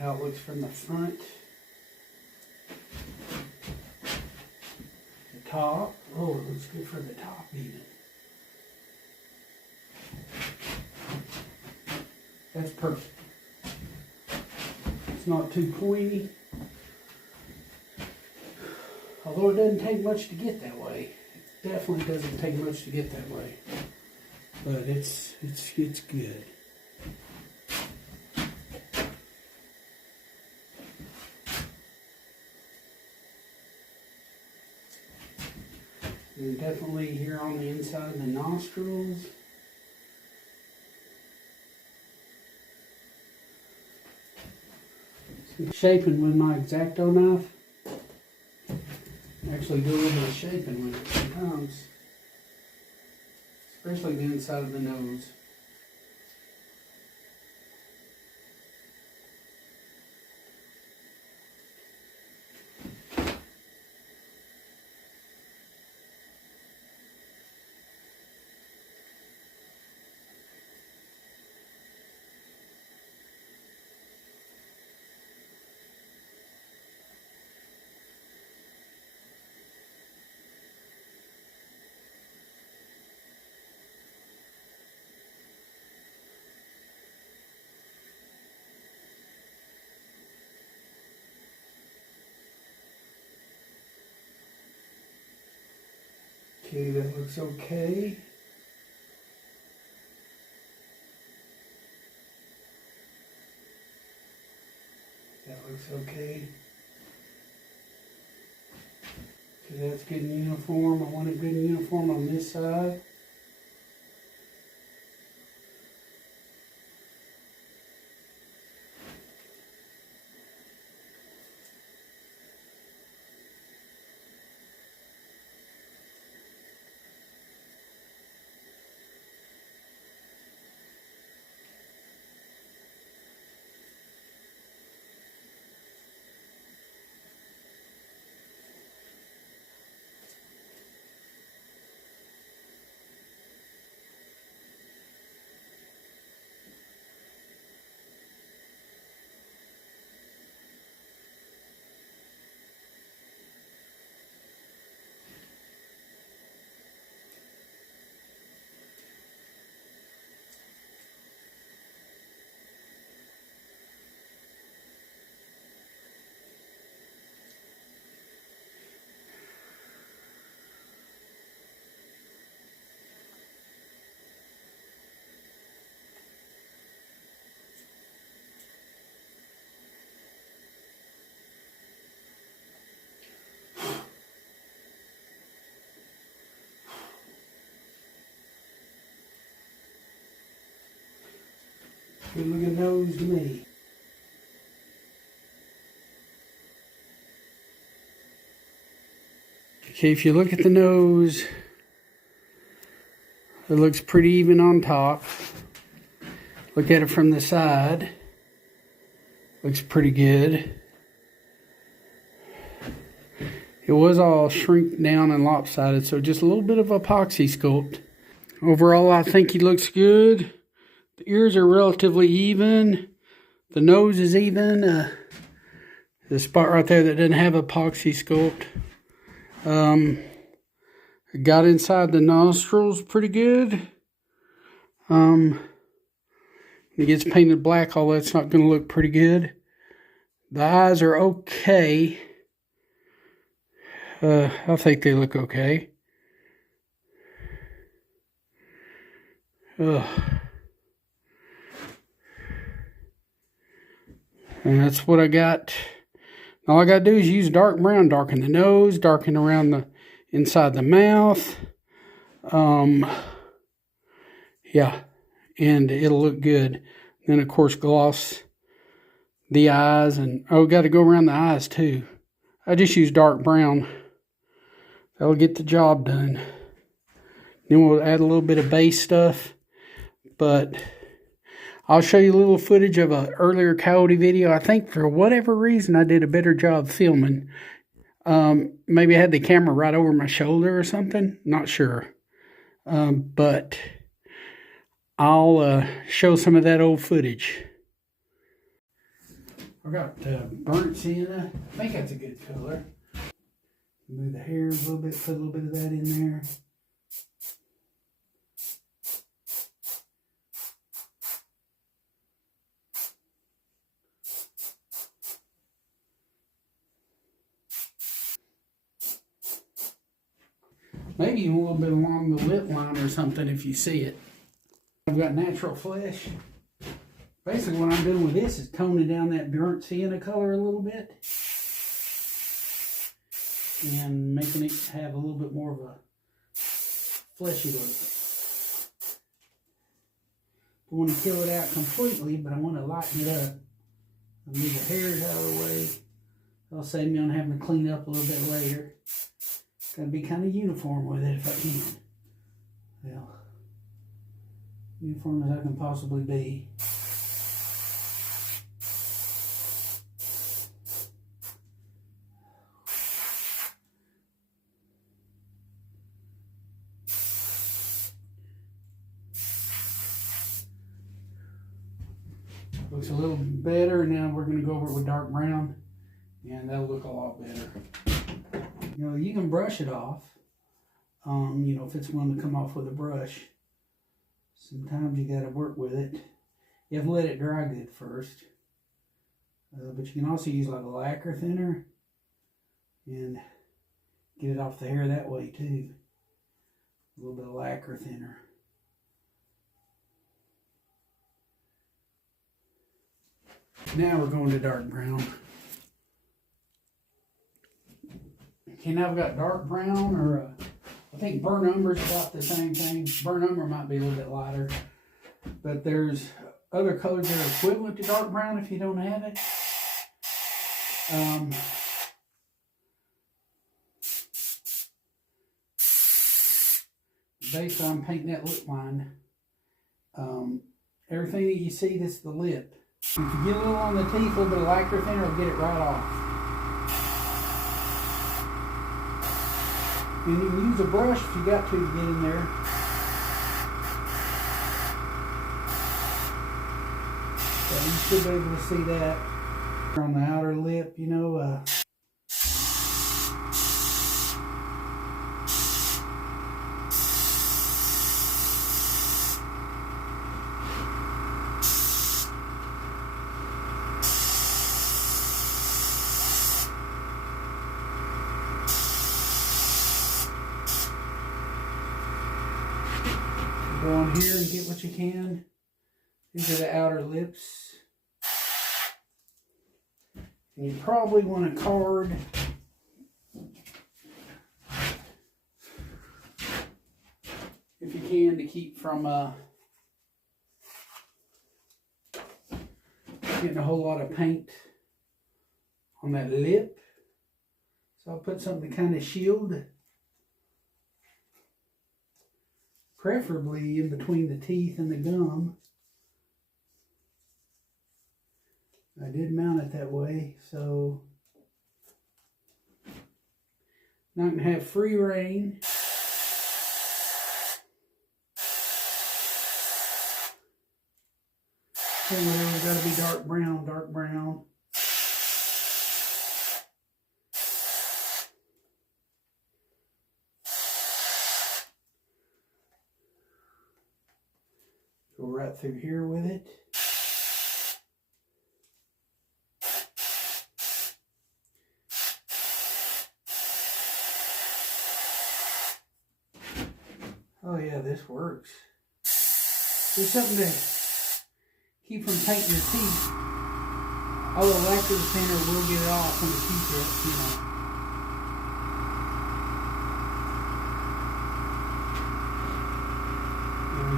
how it looks from the front. The top. Oh, it looks good for the top even. That's perfect. It's not too pointy. Although it doesn't take much to get that way. It definitely doesn't take much to get that way. But it's good. And definitely here on the inside of the nostrils. Shaping with my X-Acto knife. Actually do a little bit of shaping with it sometimes. Especially the inside of the nose. Okay, that looks okay. That looks okay. Okay, that's good and uniform. I want it good and uniform on this side. Good looking nose to me. Okay, if you look at the nose, it looks pretty even on top. Look at it from the side. Looks pretty good. It was all shrink down and lopsided, so just a little bit of epoxy sculpt. Overall, I think he looks good. The ears are relatively even. The nose is even. The spot right there that doesn't have epoxy sculpt. Got inside the nostrils pretty good. When it gets painted black, all that's not going to look pretty good. The eyes are okay. I think they look okay. And that's what I got. All I got to do is use dark brown, darken the nose, darken around the inside the mouth. Yeah, and it'll look good. Then, of course, gloss the eyes. And, oh, got to go around the eyes, too. I just use dark brown. That'll get the job done. Then we'll add a little bit of base stuff. But I'll show you a little footage of an earlier Coyote video. I think for whatever reason I did a better job filming. Maybe I had the camera right over my shoulder or something. Not sure. But I'll show some of that old footage. I got burnt sienna. I think that's a good color. Move the hair a little bit, put a little bit of that in there. Maybe a little bit along the lip line or something if you see it. I've got natural flesh. Basically what I'm doing with this is toning down that burnt sienna color a little bit. And making it have a little bit more of a fleshy look. Don't want to kill it out completely, but I want to lighten it up. I'll move the hairs out of the way. That'll save me on having to clean up a little bit later. Got to be kind of uniform with it if I can. Well, uniform as I can possibly be. Looks a little better. Now we're going to go over it with dark brown, and that'll look a lot better. You know, you can brush it off, you know, if it's one to come off with a brush. Sometimes you got to work with it. You have to let it dry good first. But you can also use like a lacquer thinner and get it off the hair that way too. A little bit of lacquer thinner. Now we're going to dark brown. Okay, now I've got dark brown, or I think burnt umber is about the same thing. Burnt umber might be a little bit lighter, but there's other colors that are equivalent to dark brown if you don't have it. Based on painting that lip line, everything that you see, this is the lip. If you get a little on the teeth, a little bit of lacquer thinner will get it right off. And you can use a brush if you got to get in there. So you should be able to see that on the outer lip, you know. Go on here and get what you can. These are the outer lips. And you probably want a card. If you can, to keep from getting a whole lot of paint on that lip. So I'll put something to kind of shield. Preferably in between the teeth and the gum. I did mount it that way, so now I can have free reign. Okay, whatever, gotta be dark brown, dark brown. Go right through here with it. Oh yeah, this works. There's something to keep from painting your teeth. All the lacquer thinner will get it off when the teeth are, you know.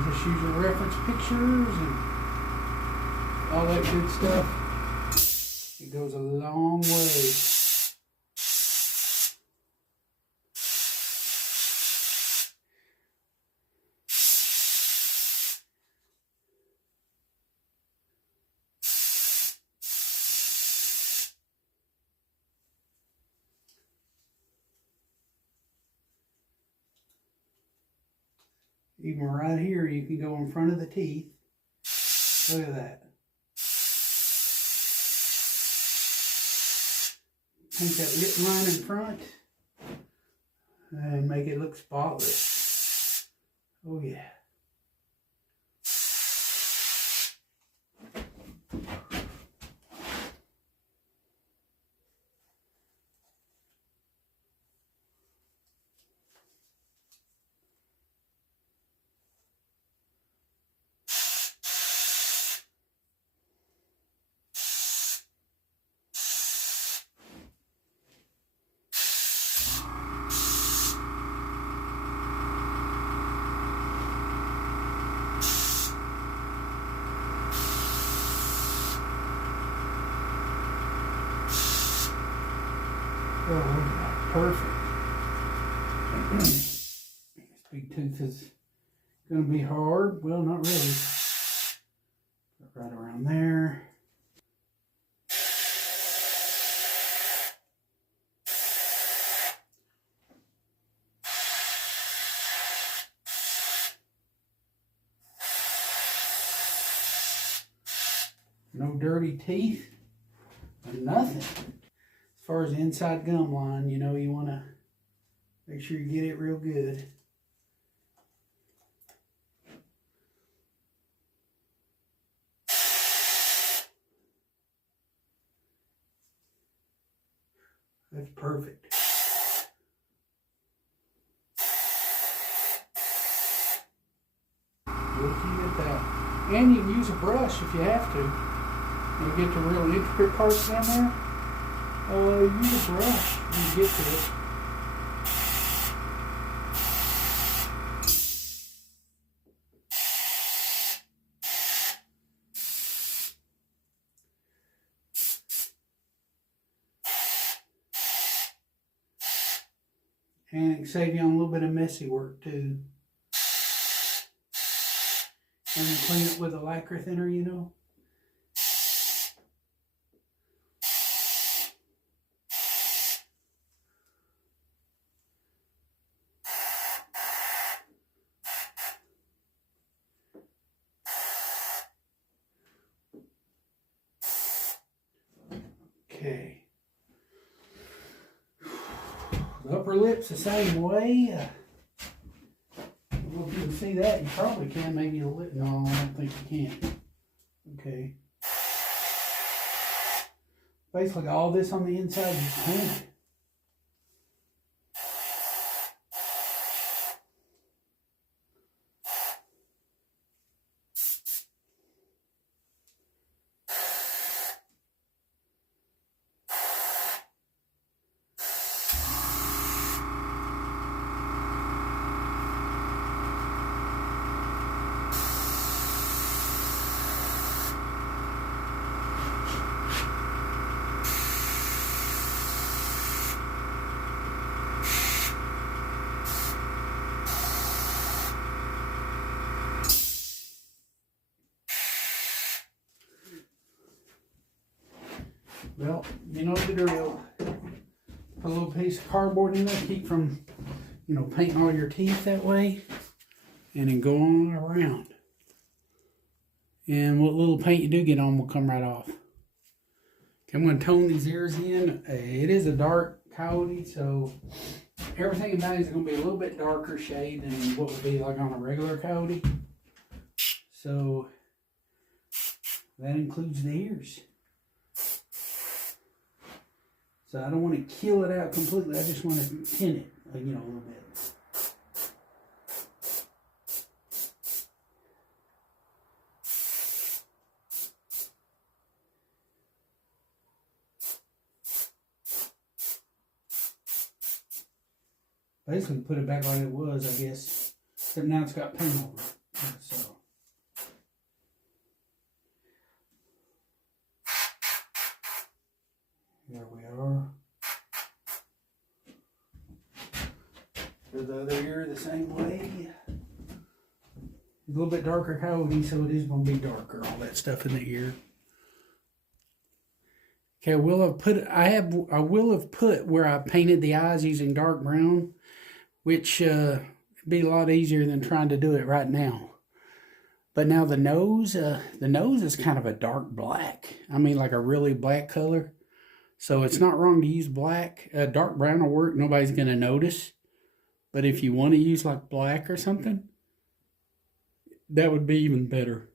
Just use your reference pictures and all that good stuff. It goes a long way. Even right here, you can go in front of the teeth. Look at that. paint that lip line in front and make it look spotless. Oh yeah. Oh, look at that. Perfect. This big tooth is going to be hard. Well, not really. Right around there. No dirty teeth. Nothing. As far as the inside gum line, you know, you want to make sure you get it real good. That's perfect. Looking at that. And you can use a brush if you have to. You get the real intricate parts down there. Use a brush when you get to it. And it can save you on a little bit of messy work too. And then clean it with a lacquer thinner, you know. Okay. The upper lip's the same way. I don't know if you can see that. You probably can. Maybe a lip. No, I don't think you can. Okay. Basically, all this on the inside is painted. Well, you know the drill. Put a little piece of cardboard in there, keep from, you know, painting all your teeth that way. And then go on around. And what little paint you do get on will come right off. Okay, I'm going to tone these ears in. It is a dark coyote, so everything about it is going to be a little bit darker shade than what would be like on a regular coyote. So that includes the ears. So I don't want to kill it out completely. I just want to tint it, like, you know, a little bit. Basically put it back like it was, I guess. Except now it's got paint over it. So. There we are. Do the other ear the same way. A little bit darker coyote, so it is going to be darker, all that stuff in the ear. Okay, I will have put where I painted the eyes using dark brown, which would be a lot easier than trying to do it right now. But now the nose is kind of a dark black. I mean, like a really black color. So it's not wrong to use black. Dark brown will work. Nobody's going to notice. But if you want to use like black or something, that would be even better.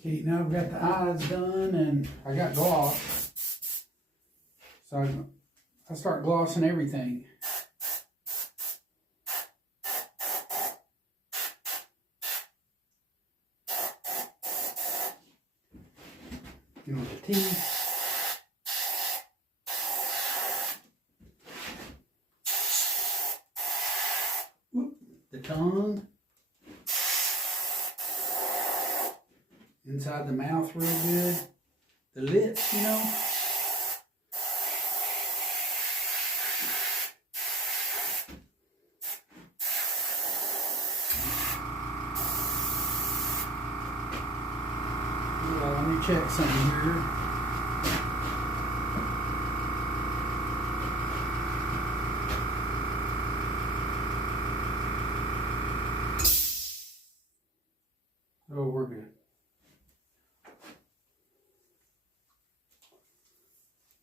Okay, now I've got the eyes done and I got gloss. So I start glossing everything. You know, the teeth. The tongue. Inside the mouth real good. The lips, you know. Well, let me check something here. Oh, we're good.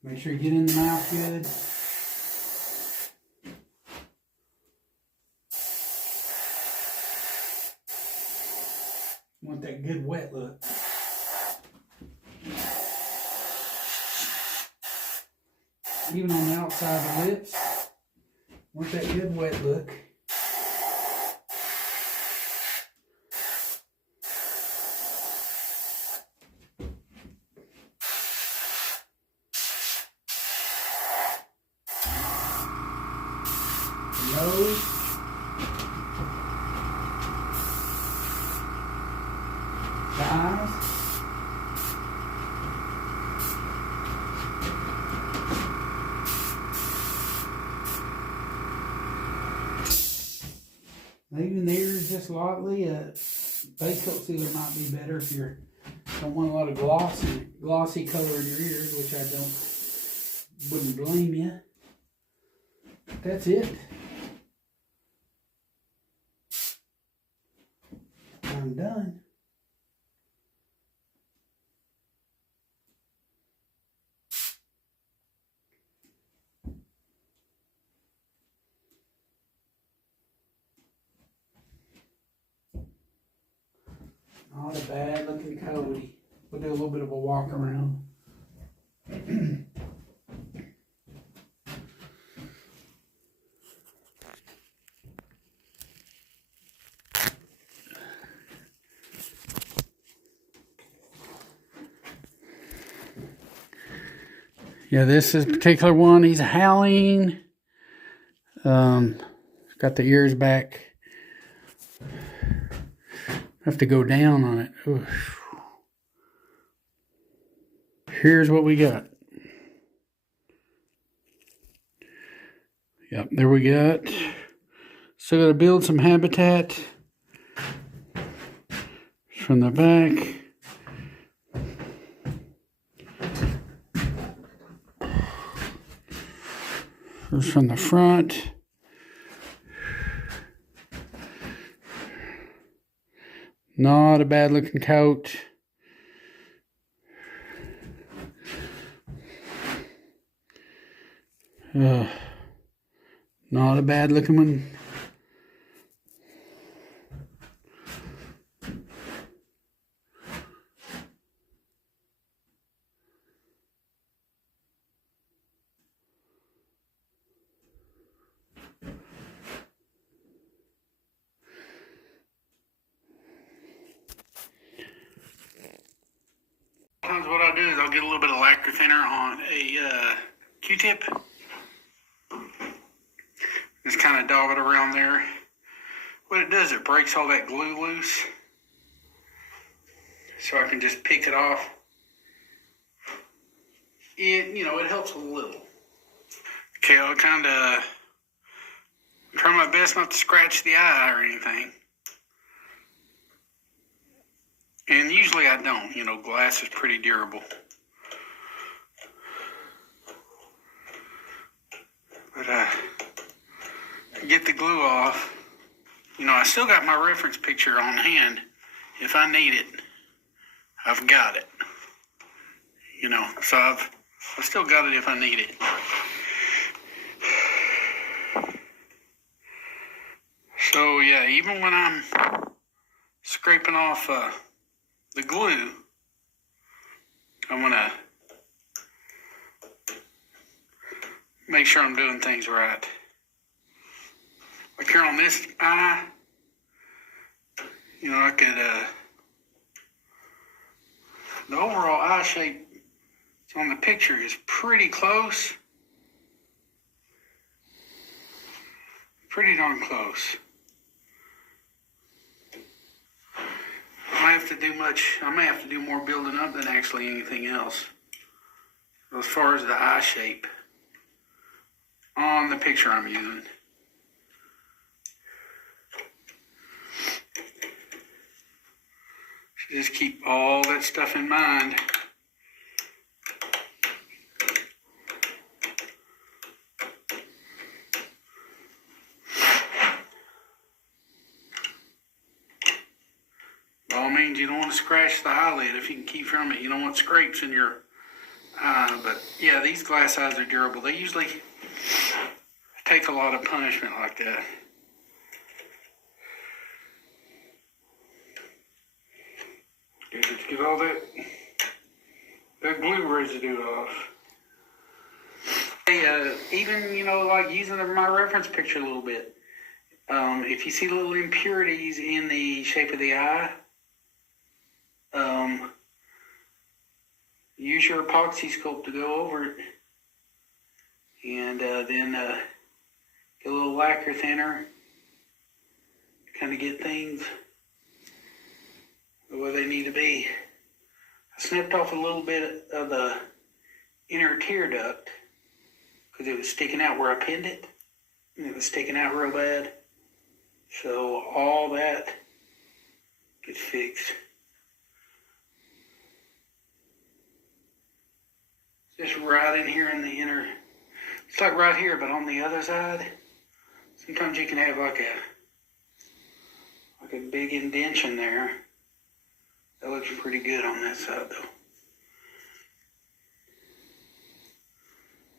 Make sure you get in the mouth good. Want that good wet look. Even on the outside of the lips, want that good wet look. Nose. The eyes. Even the ears just lightly. Base coat sealer might be better if you don't want a lot of glossy color in your ears, which I wouldn't blame you. That's it. I'm done. Not a bad looking coyote. We'll do a little bit of a walk around. Yeah, this is a particular one. He's a howling. Got the ears back. Have to go down on it. Oof. Here's what we got. Yep, there we got. Still got to build some habitat from the back. Here's from the front. Not a bad looking coat. Not a bad looking one. Sometimes what I'll do is I'll get a little bit of lacquer thinner on a Q-tip. Just kind of daub it around there. What it does, it breaks all that glue loose. So I can just pick it off. It helps a little. Okay, I'll kind of try my best not to scratch the eye or anything. And usually I don't. Glass is pretty durable. But get the glue off. I still got my reference picture on hand. If I need it, I've got it. you know, so I've still got it if I need it. So yeah, even when I'm scraping off the glue, I'm gonna make sure I'm doing things right. Like here on this eye, you know, I could, the overall eye shape on the picture is pretty close. Pretty darn close. I may have to do more building up than actually anything else. As far as the eye shape on the picture I'm using. So just keep all that stuff in mind. By all means, you don't want to scratch the eyelid if you can keep from it. You don't want scrapes in your eye. But yeah, these glass eyes are durable. They usually take a lot of punishment like that. Get all that glue residue off. Hey, even, you know, like using my reference picture a little bit. If you see little impurities in the shape of the eye, use your epoxy sculpt to go over it. And then get a little lacquer thinner to kind of get things the way they need to be. I snipped off a little bit of the inner tear duct because it was sticking out where I pinned it, and it was sticking out real bad. So all that gets fixed. Just right in here in the inner, it's like right here, but on the other side, sometimes you can have like a big indentation there. That looks pretty good on that side though.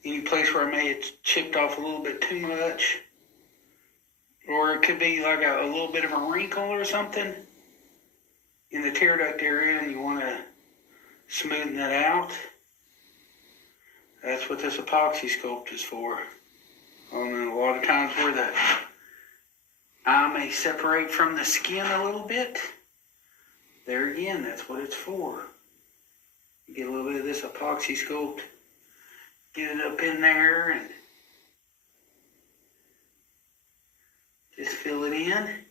Any place where I may have chipped off a little bit too much, or it could be like a little bit of a wrinkle or something in the tear duct area and you want to smoothen that out. That's what this epoxy sculpt is for. And a lot of times where the eye may separate from the skin a little bit, there again, that's what it's for. You get a little bit of this epoxy sculpt, get it up in there, and just fill it in.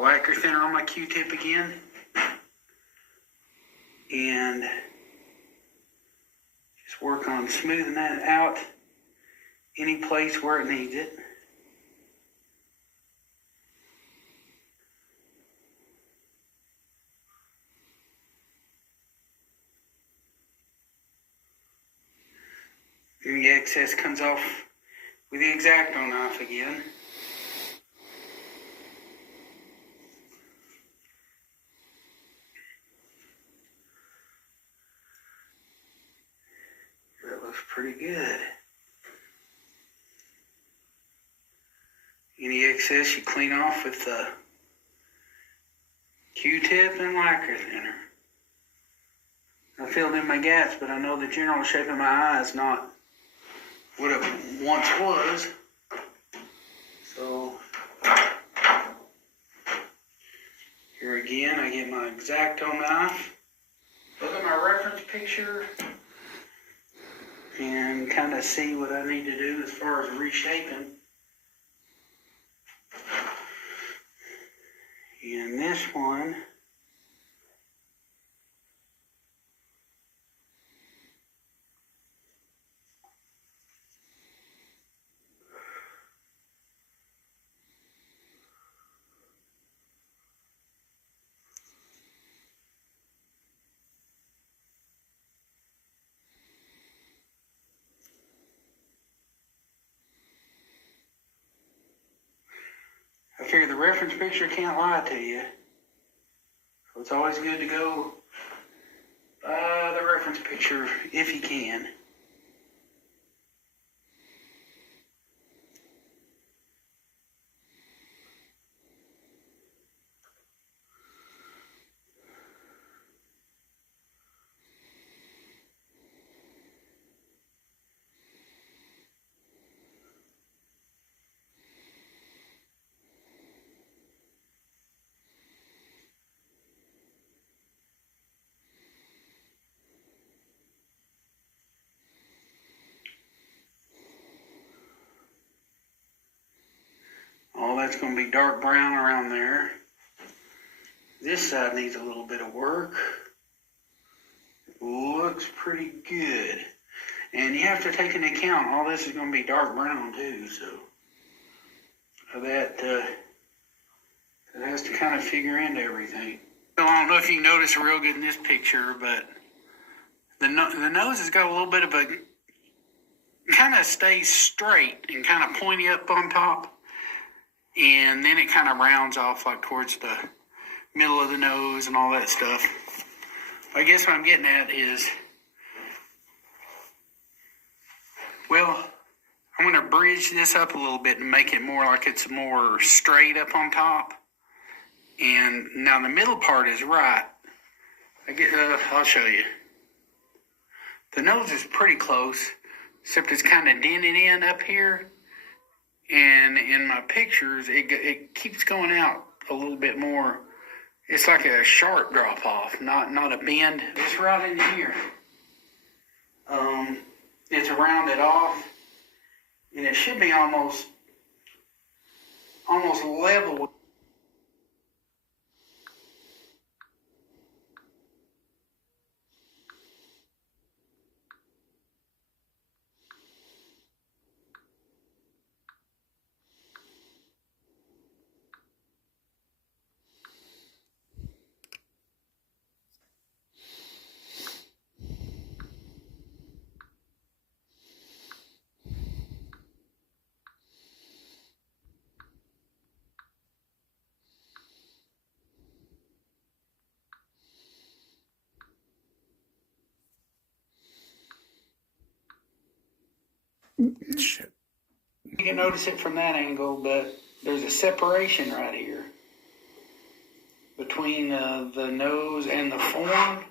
Lacquer thinner on my Q-tip again. And just work on smoothing that out any place where it needs it. And the excess comes off with the X-Acto knife again. That looks pretty good. Any excess you clean off with the Q-tip and lacquer thinner. I filled in my gaps, but I know the general shape of my eye is not what it once was. So here again, I get my X-Acto knife, look at my reference picture, and kind of see what I need to do as far as reshaping. And this one, I figure the reference picture can't lie to you. So it's always good to go The reference picture, if you can. All that's going to be dark brown around there. This side needs a little bit of work. Looks pretty good. And you have to take into account all this is going to be dark brown too, so that it has to kind of figure into everything. So I don't know if you can notice real good in this picture, but the nose has got a little bit of a, kind of stays straight and kind of pointy up on top. And then it kind of rounds off like towards the middle of the nose and all that stuff. I guess what I'm getting at is, well, I'm going to bridge this up a little bit and make it more like it's more straight up on top. And now the middle part is right. I'll show you. The nose is pretty close, except it's kind of dented in up here. And in my pictures, it keeps going out a little bit more. It's like a sharp drop off, not a bend. It's right in here. It's rounded off, and it should be almost level with. Shit. You can notice it from that angle, but there's a separation right here between the nose and the form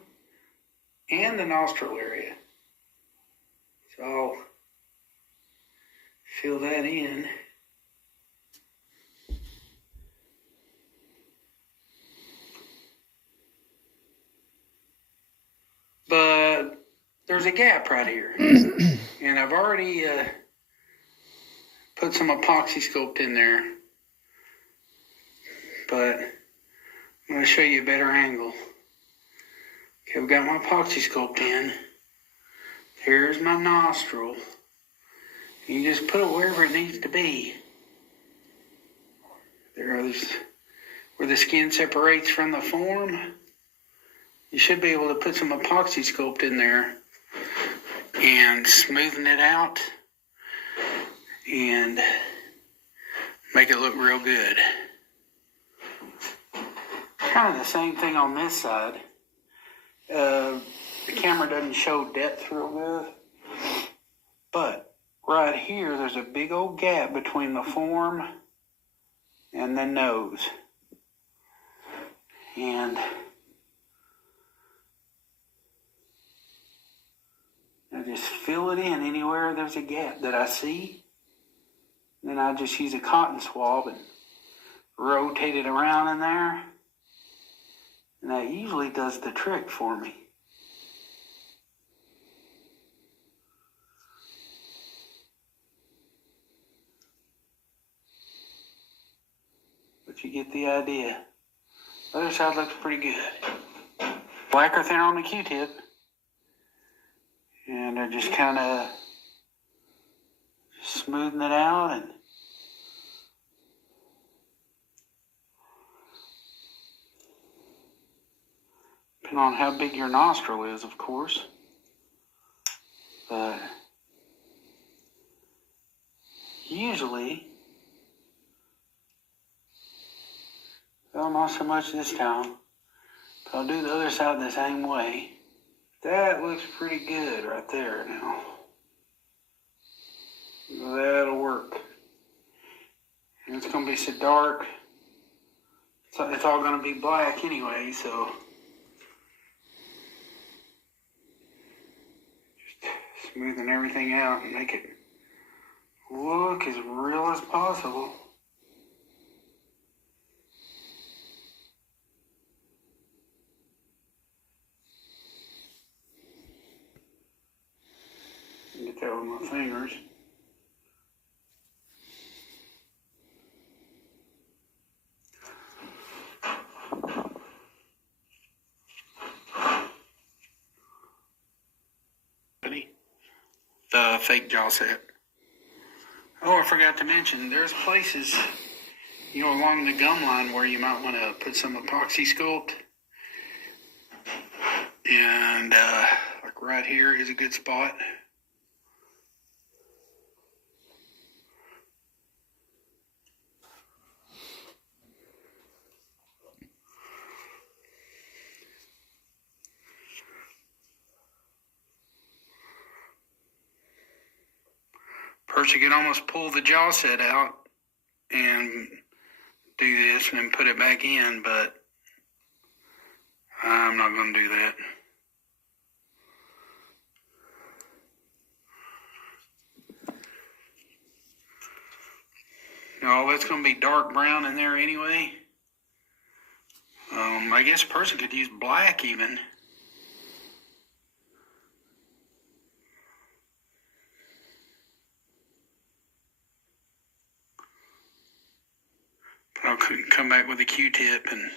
and the nostril area. So I'll fill that in. But there's a gap right here. And I've already put some epoxy sculpt in there. But I'm going to show you a better angle. Okay, I've got my epoxy sculpt in. Here's my nostril. You just put it wherever it needs to be. There's where the skin separates from the form. You should be able to put some epoxy sculpt in there and smoothen it out and make it look real good. Kind of the same thing on this side. The camera doesn't show depth real good, but right here there's a big old gap between the form and the nose. And I just fill it in anywhere there's a gap that I see. Then I just use a cotton swab and rotate it around in there. And that usually does the trick for me. But you get the idea. The other side looks pretty good. Blacker thinner on the Q-tip. And they're just kind of smoothing it out, and depending on how big your nostril is, of course. But usually, well, not so much this time, but I'll do the other side the same way. That looks pretty good right there now. That'll work. And it's going to be so dark. It's all going to be black anyway, so just smoothing everything out and make it look as real as possible. Get that with my fingers. The fake jaw set. Oh, I forgot to mention, there's places, along the gum line where you might want to put some epoxy sculpt. And, like right here is a good spot. First, you can almost pull the jaw set out and do this and then put it back in, but I'm not going to do that. No, that's going to be dark brown in there anyway. I guess a person could use black even. I'll come back with a Q-tip and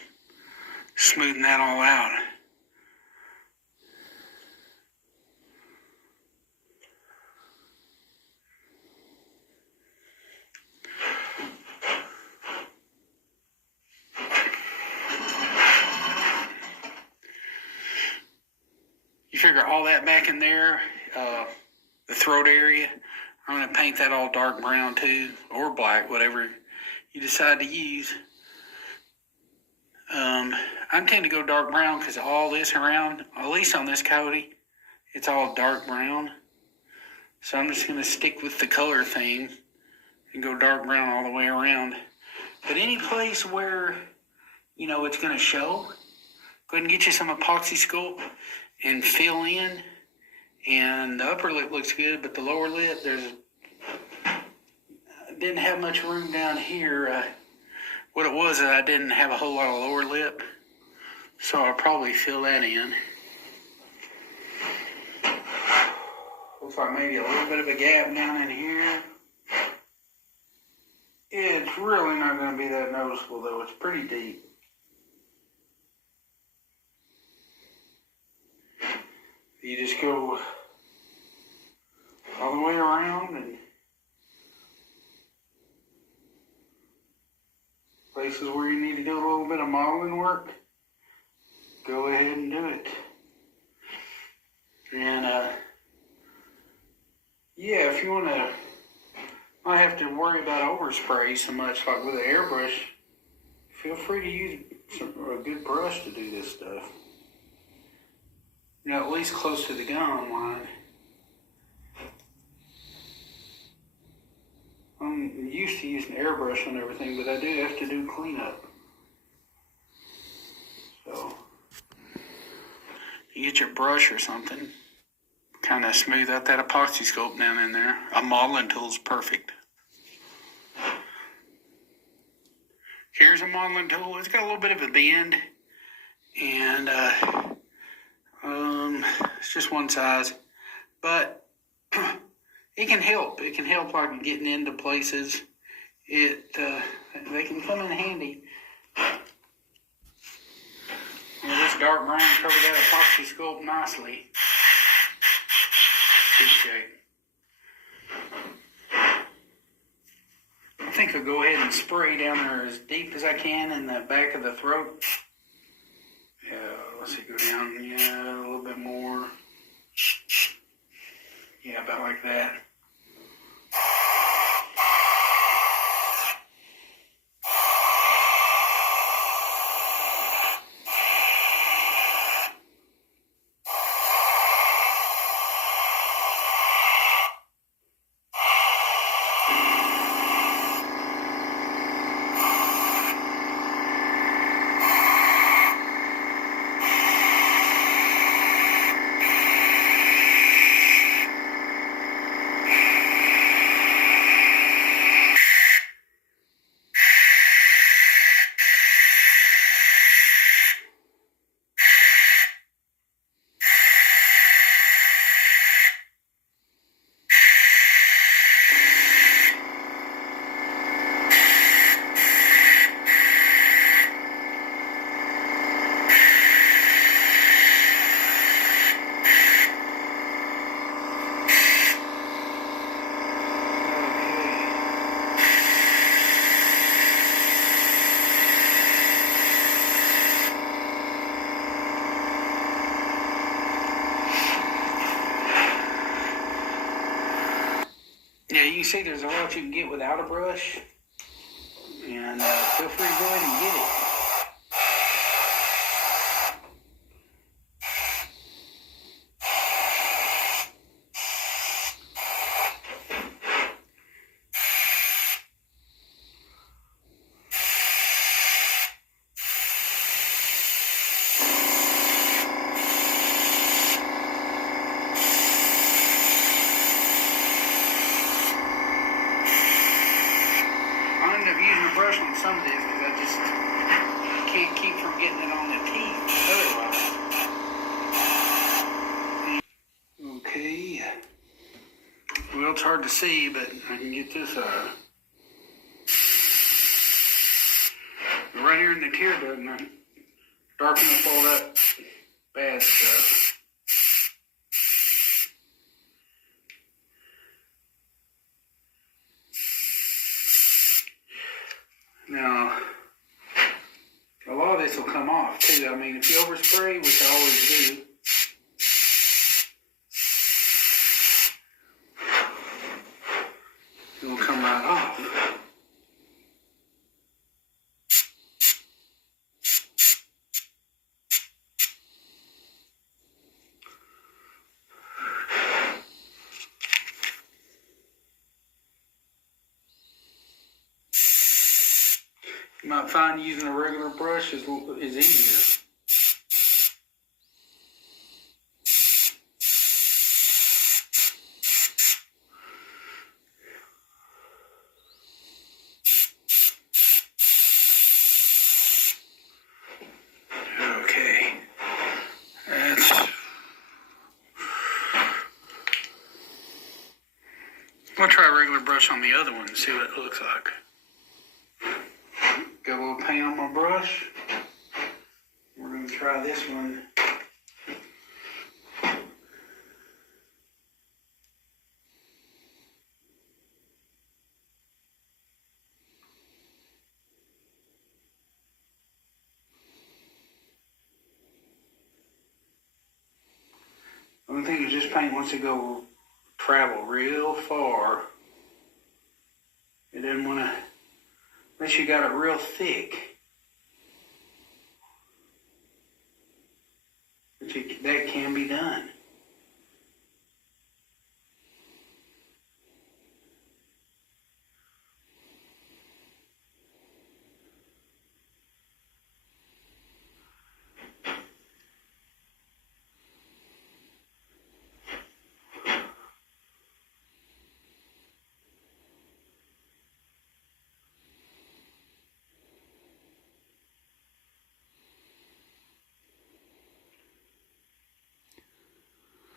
smoothen that all out. You figure all that back in there, the throat area, I'm going to paint that all dark brown too, or black, whatever you decide to use. I tend to go dark brown because all this around, at least on this coyote, it's all dark brown. So I'm just going to stick with the color theme and go dark brown all the way around. But any place where, it's going to show, go ahead and get you some epoxy sculpt and fill in. And the upper lip looks good, but the lower lip, didn't have much room down here. What it was, I didn't have a whole lot of lower lip, so I'll probably fill that in. Looks like maybe a little bit of a gap down in here. It's really not going to be that noticeable, though. It's pretty deep. You just go all the way around and places where you need to do a little bit of modeling work, go ahead and do it. And if you want to not have to worry about overspray so much like with an airbrush, feel free to use a good brush to do this stuff. At least close to the gum line. I'm used to using airbrush on everything, but I do have to do cleanup. So, you get your brush or something, kind of smooth out that epoxy sculpt down in there. A modeling tool is perfect. Here's a modeling tool. It's got a little bit of a bend, and it's just one size, but it can help. It can help like getting into places. They can come in handy. This dark brown covered that epoxy sculpt nicely. Good shape. I think I'll go ahead and spray down there as deep as I can in the back of the throat. Yeah, let's see, go down, a little bit more. Yeah, about like that. can see there's a lot you can get without a brush. And feel free to go ahead and get it. I end up using a brush on some of this because I just can't keep from getting it on the teeth otherwise. Okay. Well, it's hard to see, but I can get this right here in the tear duct, and I darken up all that bad stuff. Now, a lot of this will come off too. I mean, if you overspray, which I always do, it will come right off. You might find using a regular brush is easier. Okay. I'll try a regular brush on the other one and see what it looks like. Got a little paint on my brush. We're going to try this one. The only thing is this paint wants to go travel real far. It doesn't want to, unless you got it real thick. But that can be done.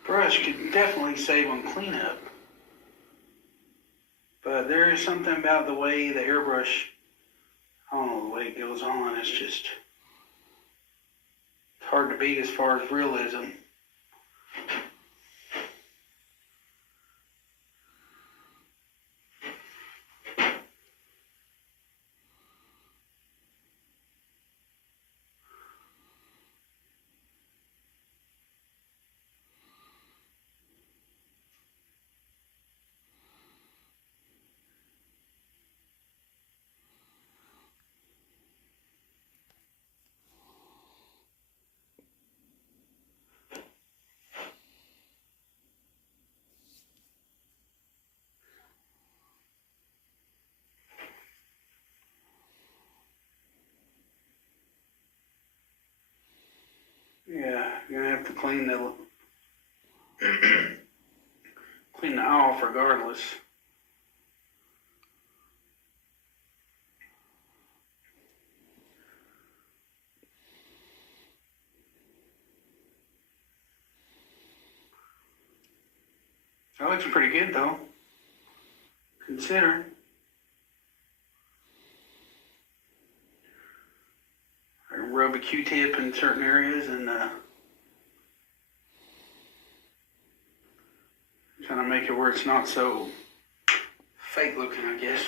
Brush could definitely save on cleanup, but there is something about the way the airbrush, I don't know, the way it goes on, it's just hard to beat as far as realism. Yeah, you're gonna have to clean the clean the eye off regardless. That looks pretty good though, considering. I rub a Q-tip in certain areas and kind of make it where it's not so fake looking, I guess.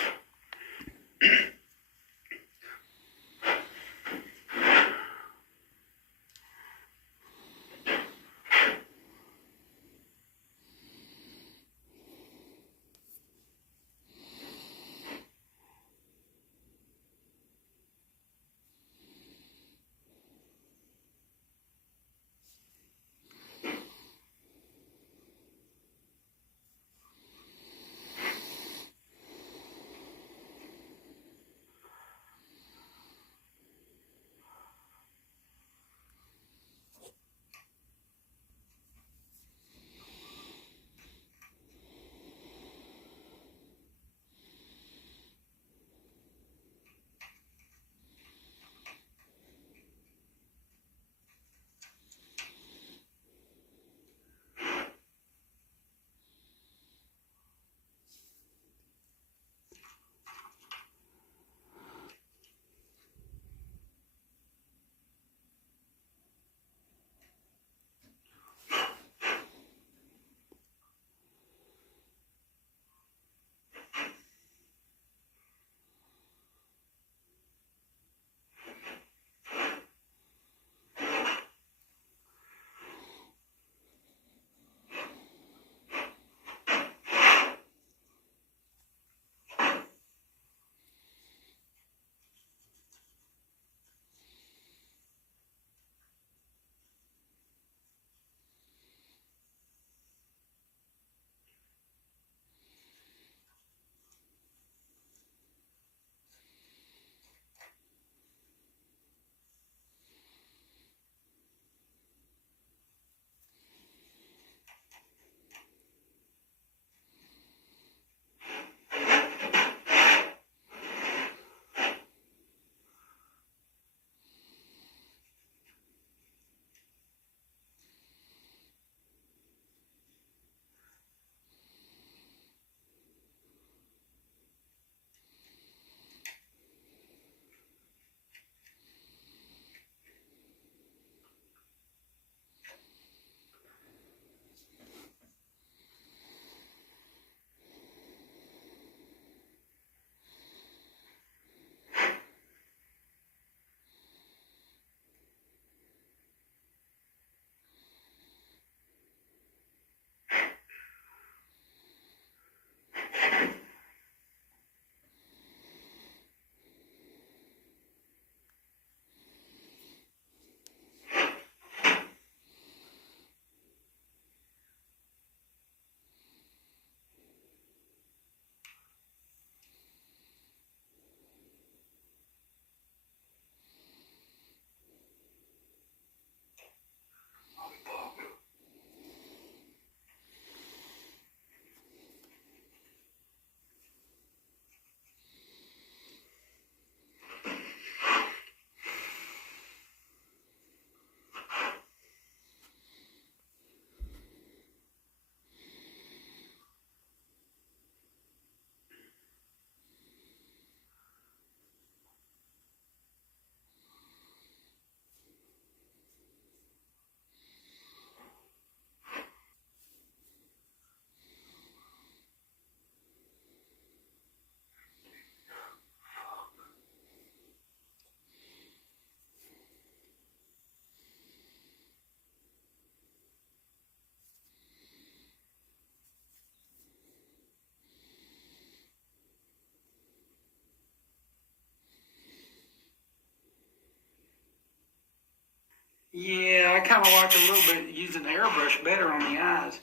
Yeah, I kind of like a little bit using the airbrush better on the eyes.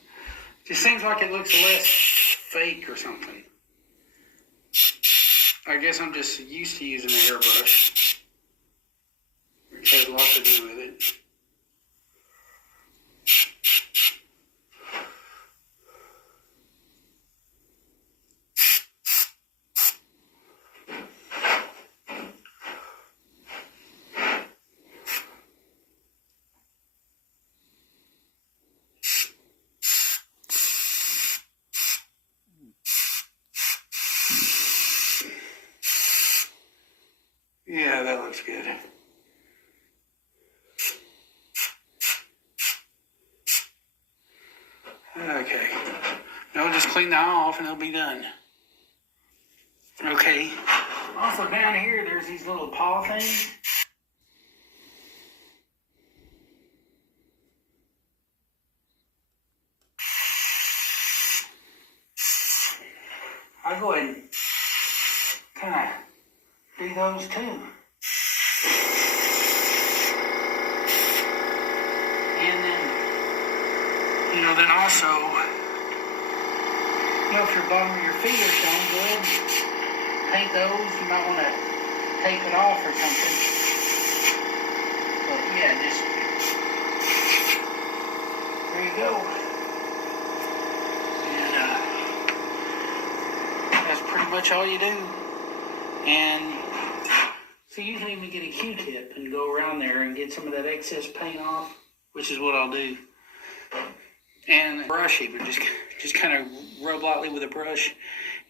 Just seems like it looks less fake or something. I guess I'm just used to using the airbrush. It has a lot to do with it. Yeah, that looks good. Okay. Now we'll just clean that off and it'll be done. Okay. Also down here, there's these little paw things. I'll go ahead and kind of do those too. And then, then also, if your bottom of your feet are showing good, paint those. You might want to tape it off or something. But yeah, just, there you go. And that's pretty much all you do. And so usually we get a Q-tip and go around there and get some of that excess paint off, which is what I'll do. And brush even, just kind of rub lightly with a brush,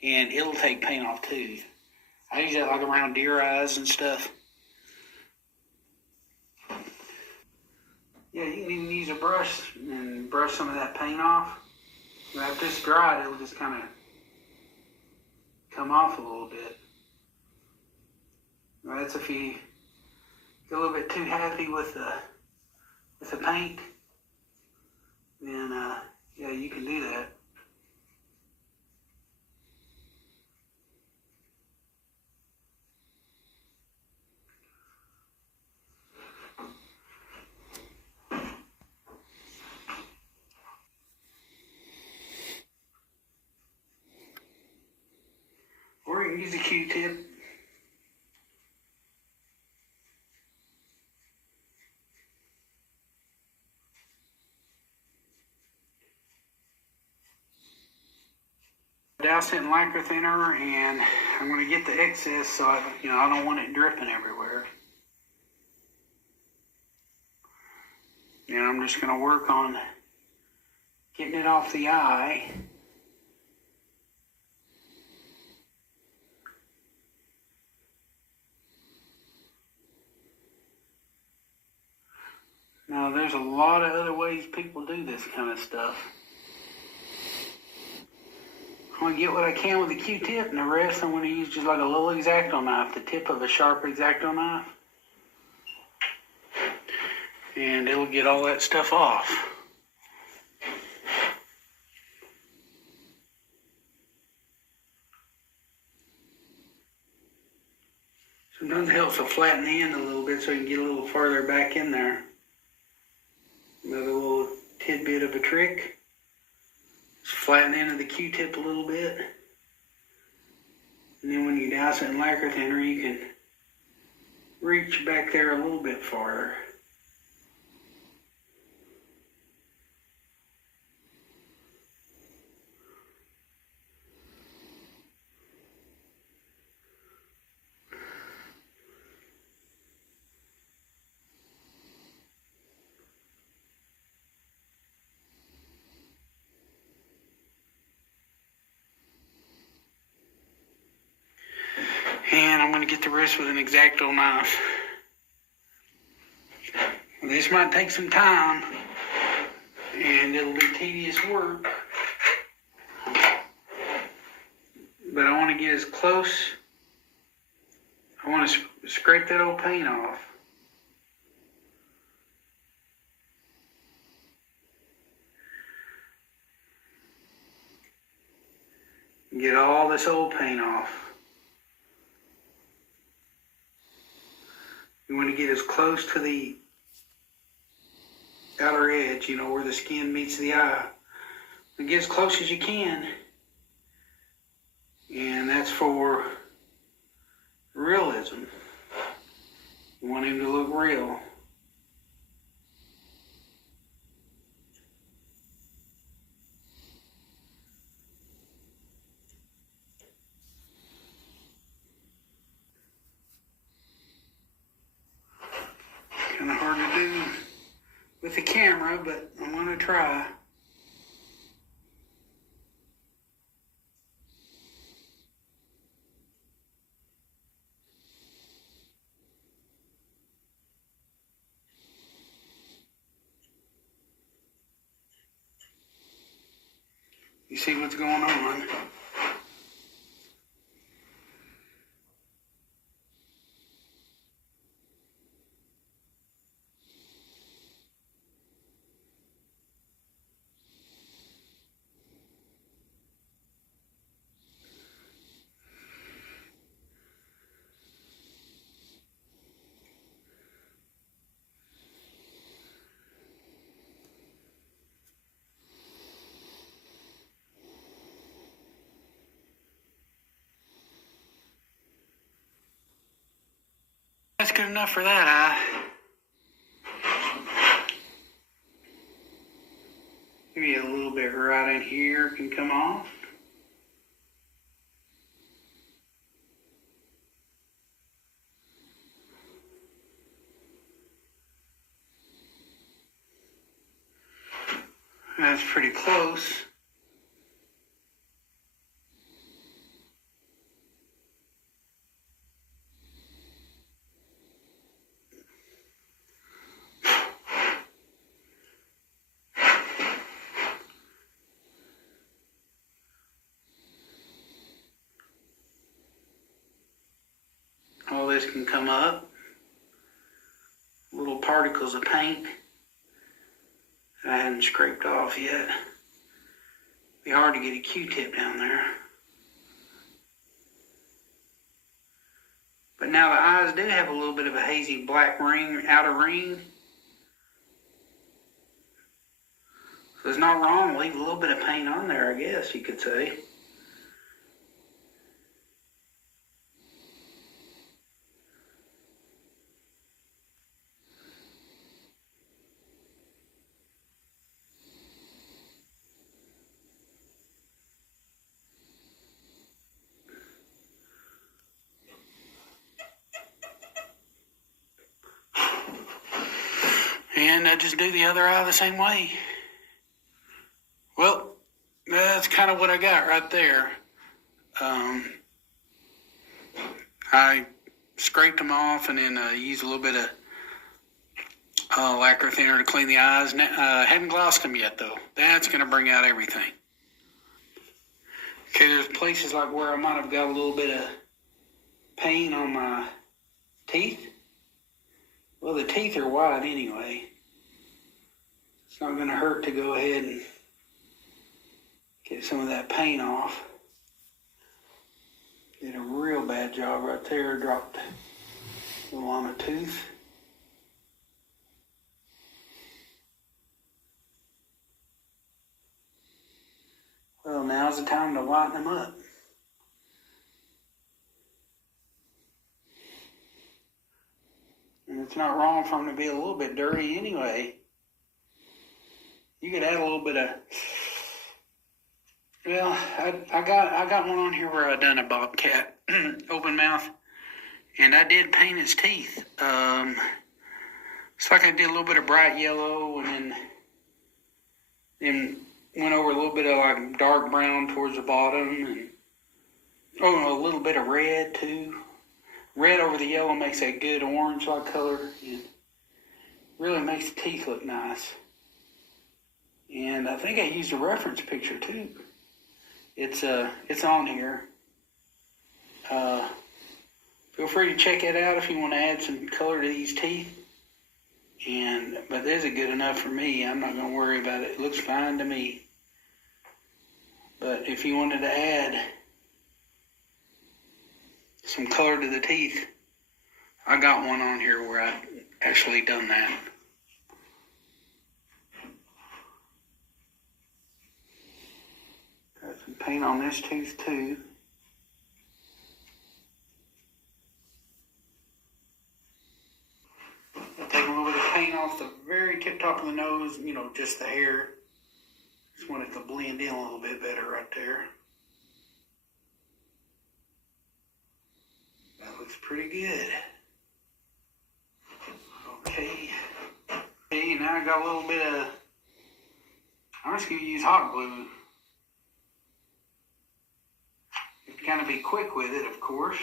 and it'll take paint off too. I use that like around deer eyes and stuff. Yeah, you can even use a brush and brush some of that paint off. But after it's dried, it'll just kind of come off a little bit. Well, that's if you get a little bit too happy with the paint, then yeah, you can do that. Or you can use a Q-tip. Douse it in lacquer thinner, and I'm going to get the excess so I don't want it dripping everywhere. And I'm just going to work on getting it off the eye. Now, there's a lot of other ways people do this kind of stuff. I'm going to get what I can with a Q-tip, and the rest I'm going to use just like a little X-Acto knife, the tip of a sharp X-Acto knife. And it'll get all that stuff off. Sometimes it helps to flatten the end a little bit so you can get a little farther back in there. Another little tidbit of a trick. Just flatten the end of the Q-tip a little bit. And then when you douse it in lacquer thinner, you can reach back there a little bit farther. And I'm going to get the rest with an X-Acto knife. This might take some time, and it'll be tedious work. But I want to get as close. I want to scrape that old paint off. Get all this old paint off. You want to get as close to the outer edge, where the skin meets the eye. Get as close as you can. And that's for realism. You want him to look real. Kind of hard to do with the camera, but I'm going to try. You see what's going on. That's good enough for that eye. Maybe a little bit right in here can come off. That's pretty close. All this can come up. Little particles of paint that I hadn't scraped off yet. Be hard to get a Q-tip down there. But now the eyes do have a little bit of a hazy black ring, outer ring. So it's not wrong to leave a little bit of paint on there, I guess you could say. And I just do the other eye the same way. Well, that's kind of what I got right there. I scraped them off and then used a little bit of lacquer thinner to clean the eyes. Haven't glossed them yet, though. That's going to bring out everything. Okay, there's places like where I might have got a little bit of paint on my teeth. Well, the teeth are white anyway. It's not going to hurt to go ahead and get some of that paint off. Did a real bad job right there. Dropped a little on a tooth. Well, now's the time to whiten them up. And it's not wrong for them to be a little bit dirty anyway. You could add a little bit of... Well, I got one on here where I done a bobcat, open mouth, and I did paint its teeth. It's like I did a little bit of bright yellow, and then went over a little bit of like dark brown towards the bottom, and a little bit of red too. Red over the yellow makes a good orange-like color, and really makes the teeth look nice. And I think I used a reference picture too. It's on here. Feel free to check it out if you want to add some color to these teeth. But this is good enough for me. I'm not going to worry about it. It looks fine to me. But if you wanted to add some color to the teeth, I got one on here where I actually done that. paint on this tooth too. Take a little bit of paint off the very tip top of the nose, you know, just the hair. Just want it to blend in a little bit better right there. That looks pretty good. Okay. Okay, now I got a little bit of, I'm just going to use hot glue. You have to kind of be quick with it, of course.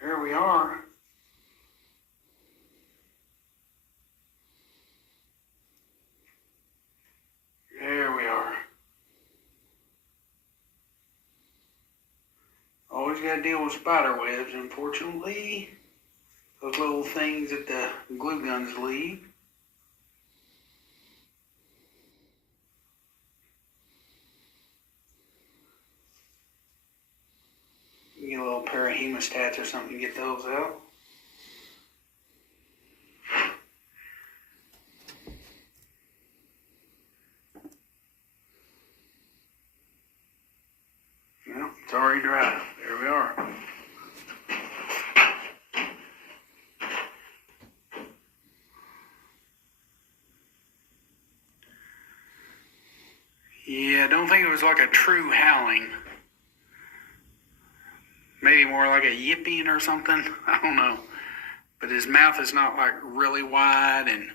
There we are. There we are. Always got to deal with spider webs, unfortunately. Those little things that the glue guns leave. Get a little pair of hemostats or something to get those out. Well, it's already dry. There we are. Yeah, I don't think it was like a true howling. Maybe more like a yipping or something. I don't know. But his mouth is not like really wide, and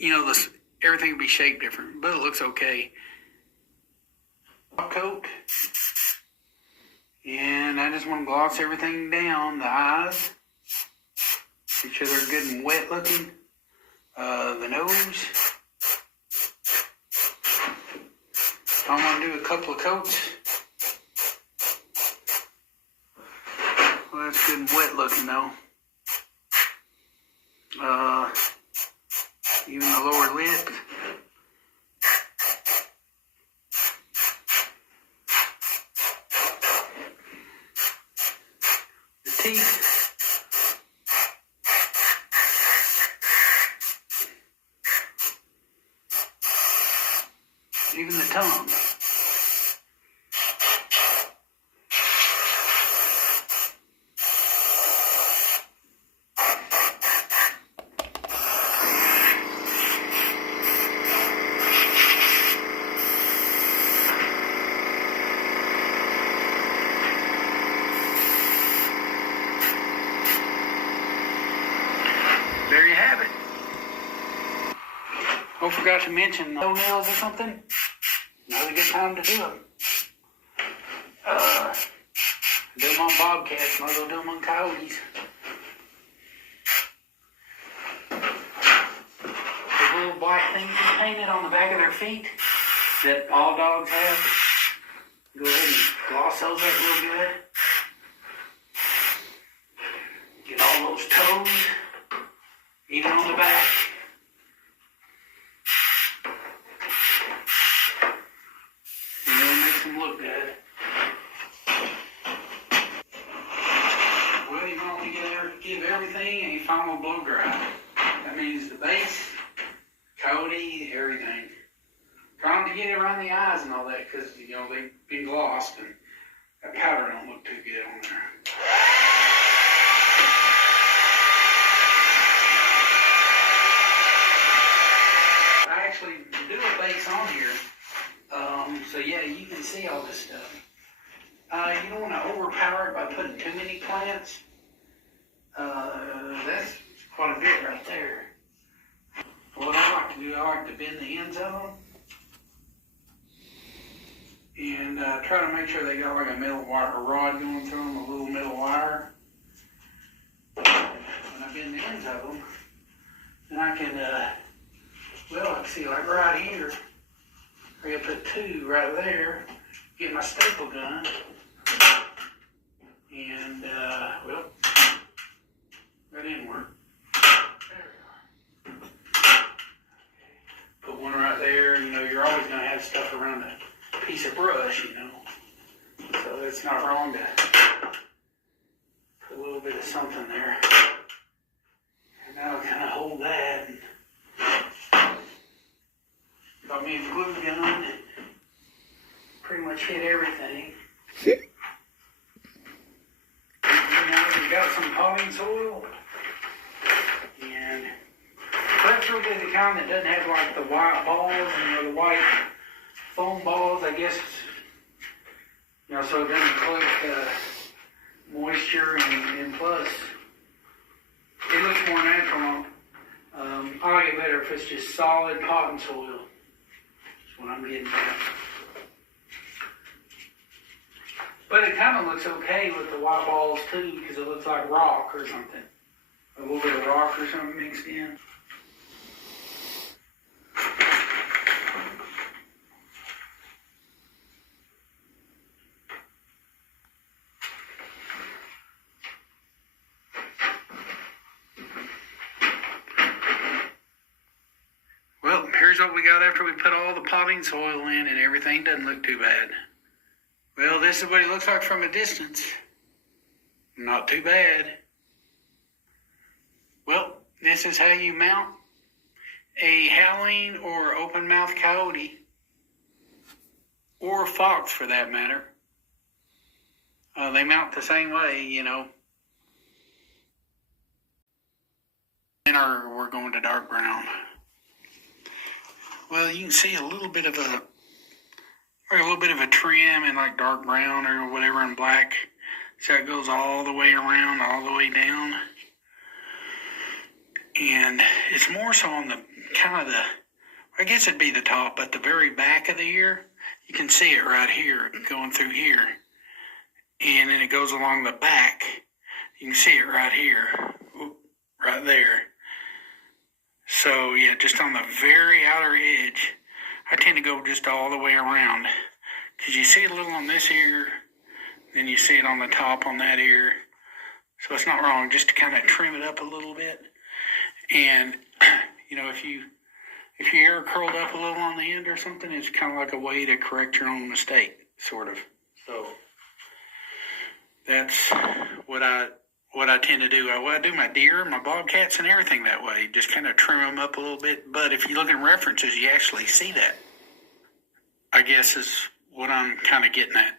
you know, everything will be shaped different, but it looks okay. Top coat. And I just want to gloss everything down. The eyes. Make sure they're good and wet looking. The nose. I'm going to do a couple of coats. Well, that's good and wet looking though. Even the lower lip. The teeth. Even the tongue. There you have it. Oh, forgot to mention toenails or something. Another good time to do them. Do them on bobcats, might as well do them on coyotes. The little black things painted on the back of their feet that all dogs have. Go ahead and gloss those up real good. Get all those toes, even on the back. And then it makes them look good. Well, you want to give everything a final blow dry. That means the base, coyote, everything. Trying to get it around the eyes and all that because, you know, they've been glossed and that powder don't look too good on there. I actually do a base on here. So yeah, you can see all this stuff. You don't want to overpower it by putting too many plants. That's quite a bit right there. What I like to do, I like to bend the ends of them. And try to make sure they got like a metal wire, a rod going through them, a little metal wire. When I bend the ends of them, then I can, well, I can see like right here, I can put two right there, get my staple gun, and, well, that inward. Put one right there. You know, you're always going to have stuff around a piece of brush, you know. So it's not wrong to put a little bit of something there. And now I kind of hold that. And got me a glue gun. Pretty much hit everything. We got some potting soil. And preferably the kind that doesn't have like the white balls and the white foam balls, I guess. You know, so it doesn't collect moisture and plus it looks more natural. I like it better if it's just solid potting soil. That's what I'm getting at. But it kind of looks okay with the white balls too, because it looks like rock or something. A little bit of rock or something mixed in. Well, here's what we got after we put all the potting soil in and everything. Doesn't look too bad. Well, this is what it looks like from a distance. Not too bad. Well, this is how you mount a howling or open mouth coyote, or fox for that matter. They mount the same way, you know. And we're going to dark brown. Well, you can see a little bit of a trim in like dark brown or whatever in black. So it goes all the way around, all the way down. And it's more so on the I guess it'd be the top, but the very back of the ear, you can see it right here going through here. And then it goes along the back. You can see it right here, right there. So yeah, just on the very outer edge. I tend to go just all the way around. Because you see it a little on this ear, then you see it on the top on that ear. So it's not wrong, just to kind of trim it up a little bit. And, you know, if your hair curled up a little on the end or something, it's kind of like a way to correct your own mistake, sort of. So that's what I tend to do. I do my deer, my bobcats, and everything that way. Just kind of trim them up a little bit. But if you look at references, you actually see that. I guess is what I'm kind of getting at.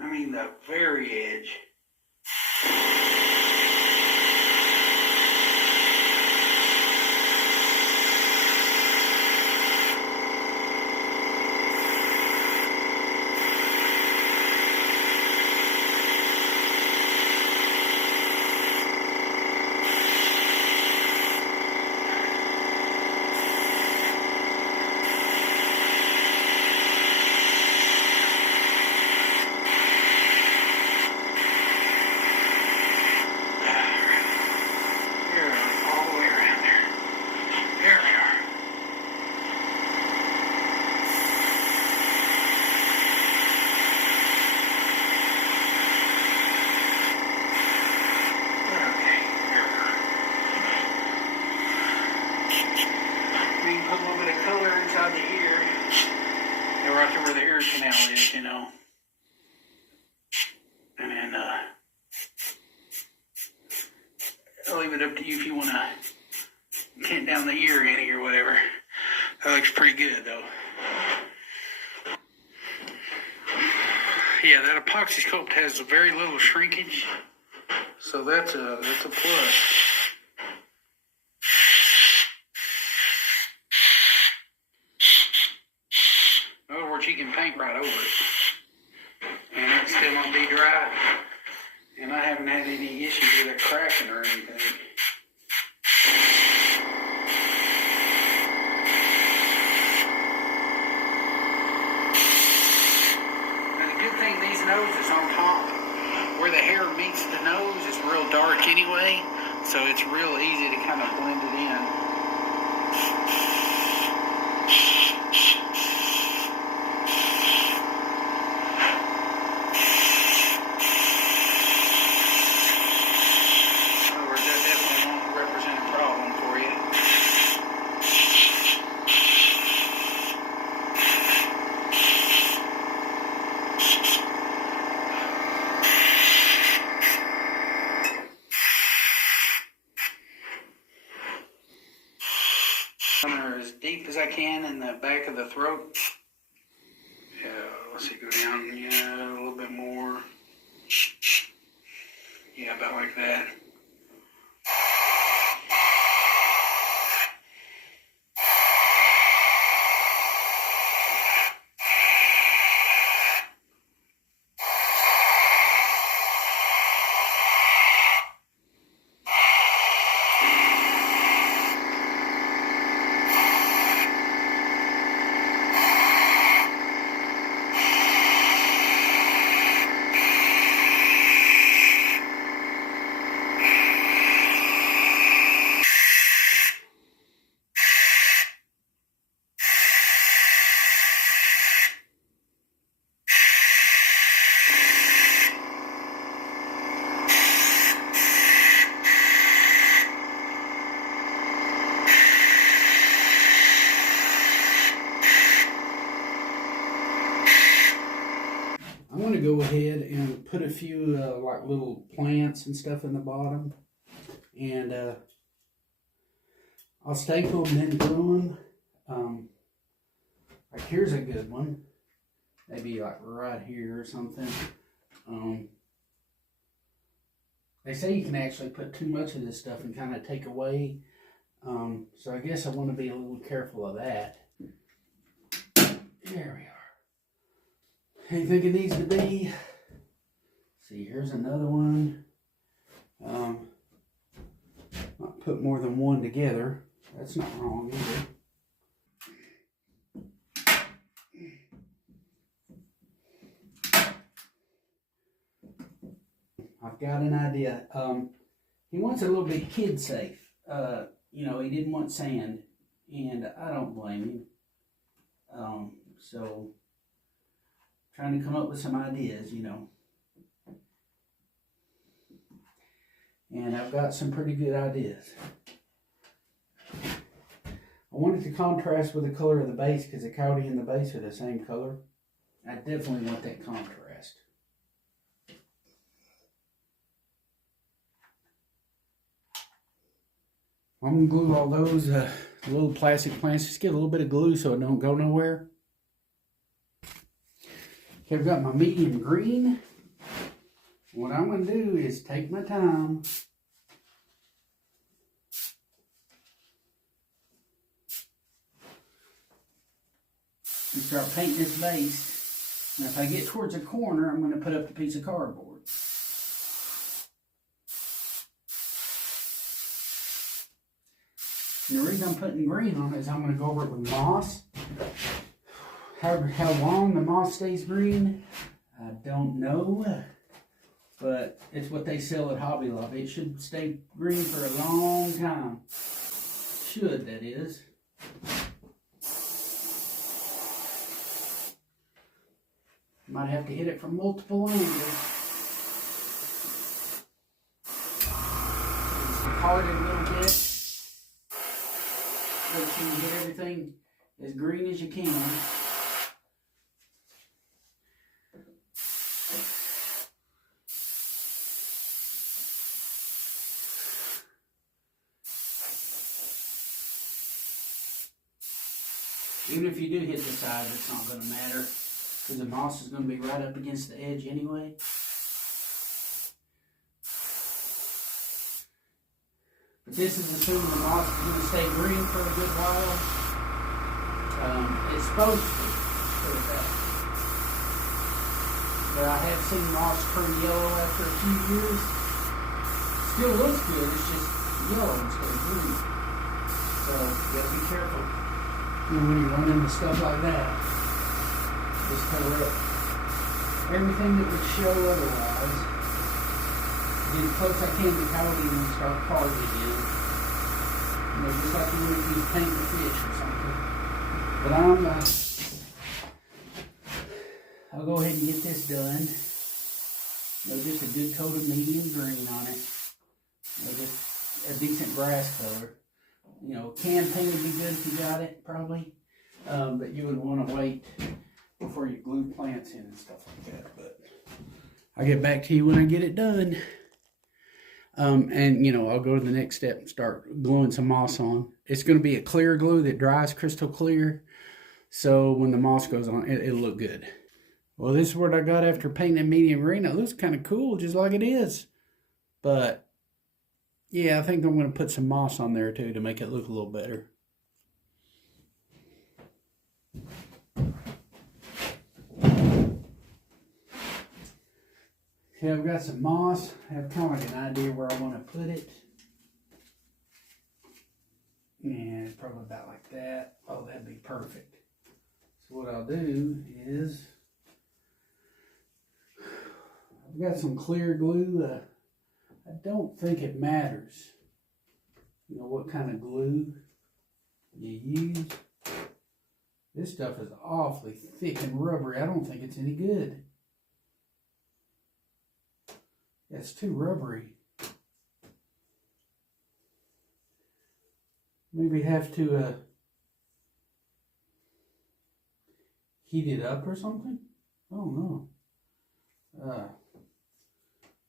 I mean, the very edge. Put a little bit of color inside the ear. And right there where the ear canal is, you know. And then I'll leave it up to you if you want to tint down the ear any or whatever. That looks pretty good though. Yeah, that epoxy sculpt has very little shrinkage. So that's a plus. You can paint right over it, and it still won't be dry, and I haven't had any issues with it cracking or anything. Now the good thing, these noses on top, where the hair meets the nose, is real dark anyway, so it's real easy to kind of blend it in. as deep as I can in the back of the throat. Yeah, let's see, go down, yeah, a little bit more. Yeah, about like that. I'm going to go ahead and put a few like little plants and stuff in the bottom, and I'll staple them and glue them. Like here's a good one, maybe like right here or something. They say you can actually put too much of this stuff and kind of take away, so I guess I want to be a little careful of that. There we are. Anything it needs to be. See, here's another one. Not put more than one together. That's not wrong either. I've got an idea. He wants a little bit kid safe. You know, he didn't want sand, and I don't blame him. So trying to come up with some ideas, you know. And I've got some pretty good ideas. I want it to contrast with the color of the base because the coyote and the base are the same color. I definitely want that contrast. I'm going to glue all those little plastic plants. Just get a little bit of glue so it don't go nowhere. Okay, I've got my medium green. What I'm going to do is take my time. And start painting this base. Now if I get towards a corner, I'm going to put up a piece of cardboard. And the reason I'm putting green on it is I'm going to go over it with moss. How long the moss stays green, I don't know, but it's what they sell at Hobby Lobby. It should stay green for a long time. Should, that is. Might have to hit it from multiple angles. Just card it a little bit so that you can get everything as green as you can. Even if you do hit the sides, it's not going to matter because the moss is going to be right up against the edge anyway. But this is assuming the moss is going to stay green for a good while. It's supposed to, put it that. But I have seen moss turn yellow after a few years. Still looks good, it's just yellow instead of green. So you gotta be careful. When you run into stuff like that, just cover up everything that would show otherwise. Get as close as I can to coyote and start carving again. You know, just like you would if you paint the fish or something. But I'll go ahead and get this done. You know, just a good coat of medium green on it. You know, just a decent grass color. You know, can paint would be good if you got it, probably. But you would want to wait before you glue plants in and stuff like that. But I'll get back to you when I get it done. And, you know, I'll go to the next step and start gluing some moss on. It's going to be a clear glue that dries crystal clear. So when the moss goes on, it'll look good. Well, this is what I got after painting medium green. It looks kind of cool, just like it is. But, yeah, I think I'm going to put some moss on there, too, to make it look a little better. Okay, I've got some moss. I have kind of like an idea where I want to put it. Yeah, probably about like that. Oh, that'd be perfect. So what I'll do is, I've got some clear glue. I don't think it matters, you know, what kind of glue you use. This stuff is awfully thick and rubbery. I don't think it's any good. It's too rubbery. Maybe have to heat it up or something. I don't know.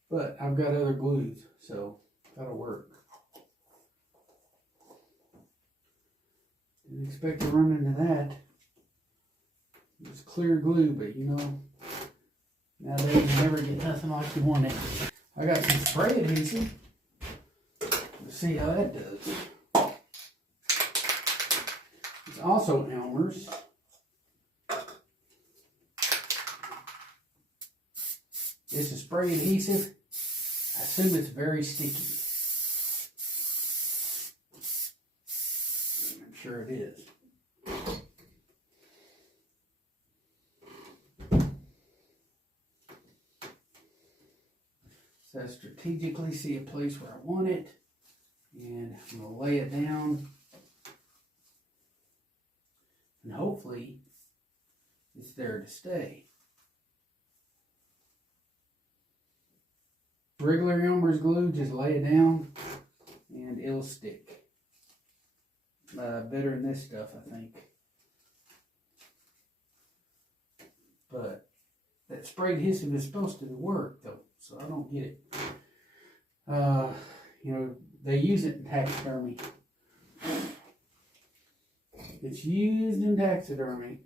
But I've got other glues, so that'll work. Didn't expect to run into that. It's clear glue, but you know, nowadays you never get nothing like you want it. I got some spray adhesive. Let's see how that does. It's also Elmer's. It's a spray adhesive. I assume it's very sticky. I'm sure it is. So I strategically see a place where I want it, and I'm going to lay it down, and hopefully it's there to stay. Regular Elmer's glue, just lay it down and it'll stick. Better than this stuff, I think. But that spray adhesive is supposed to work though, so I don't get it. You know, they use it in taxidermy. It's used in taxidermy.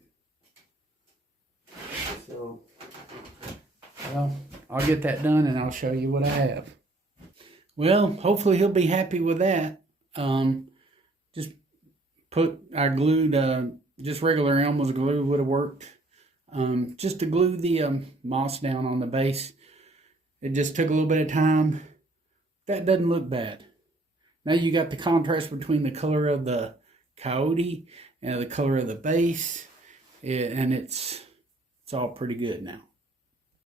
So, well, I'll get that done and I'll show you what I have. Well, hopefully he'll be happy with that. I glued, just regular Elmer's glue would have worked. Just to glue the moss down on the base. It just took a little bit of time. That doesn't look bad. Now you got the contrast between the color of the coyote and the color of the base. And it's all pretty good now.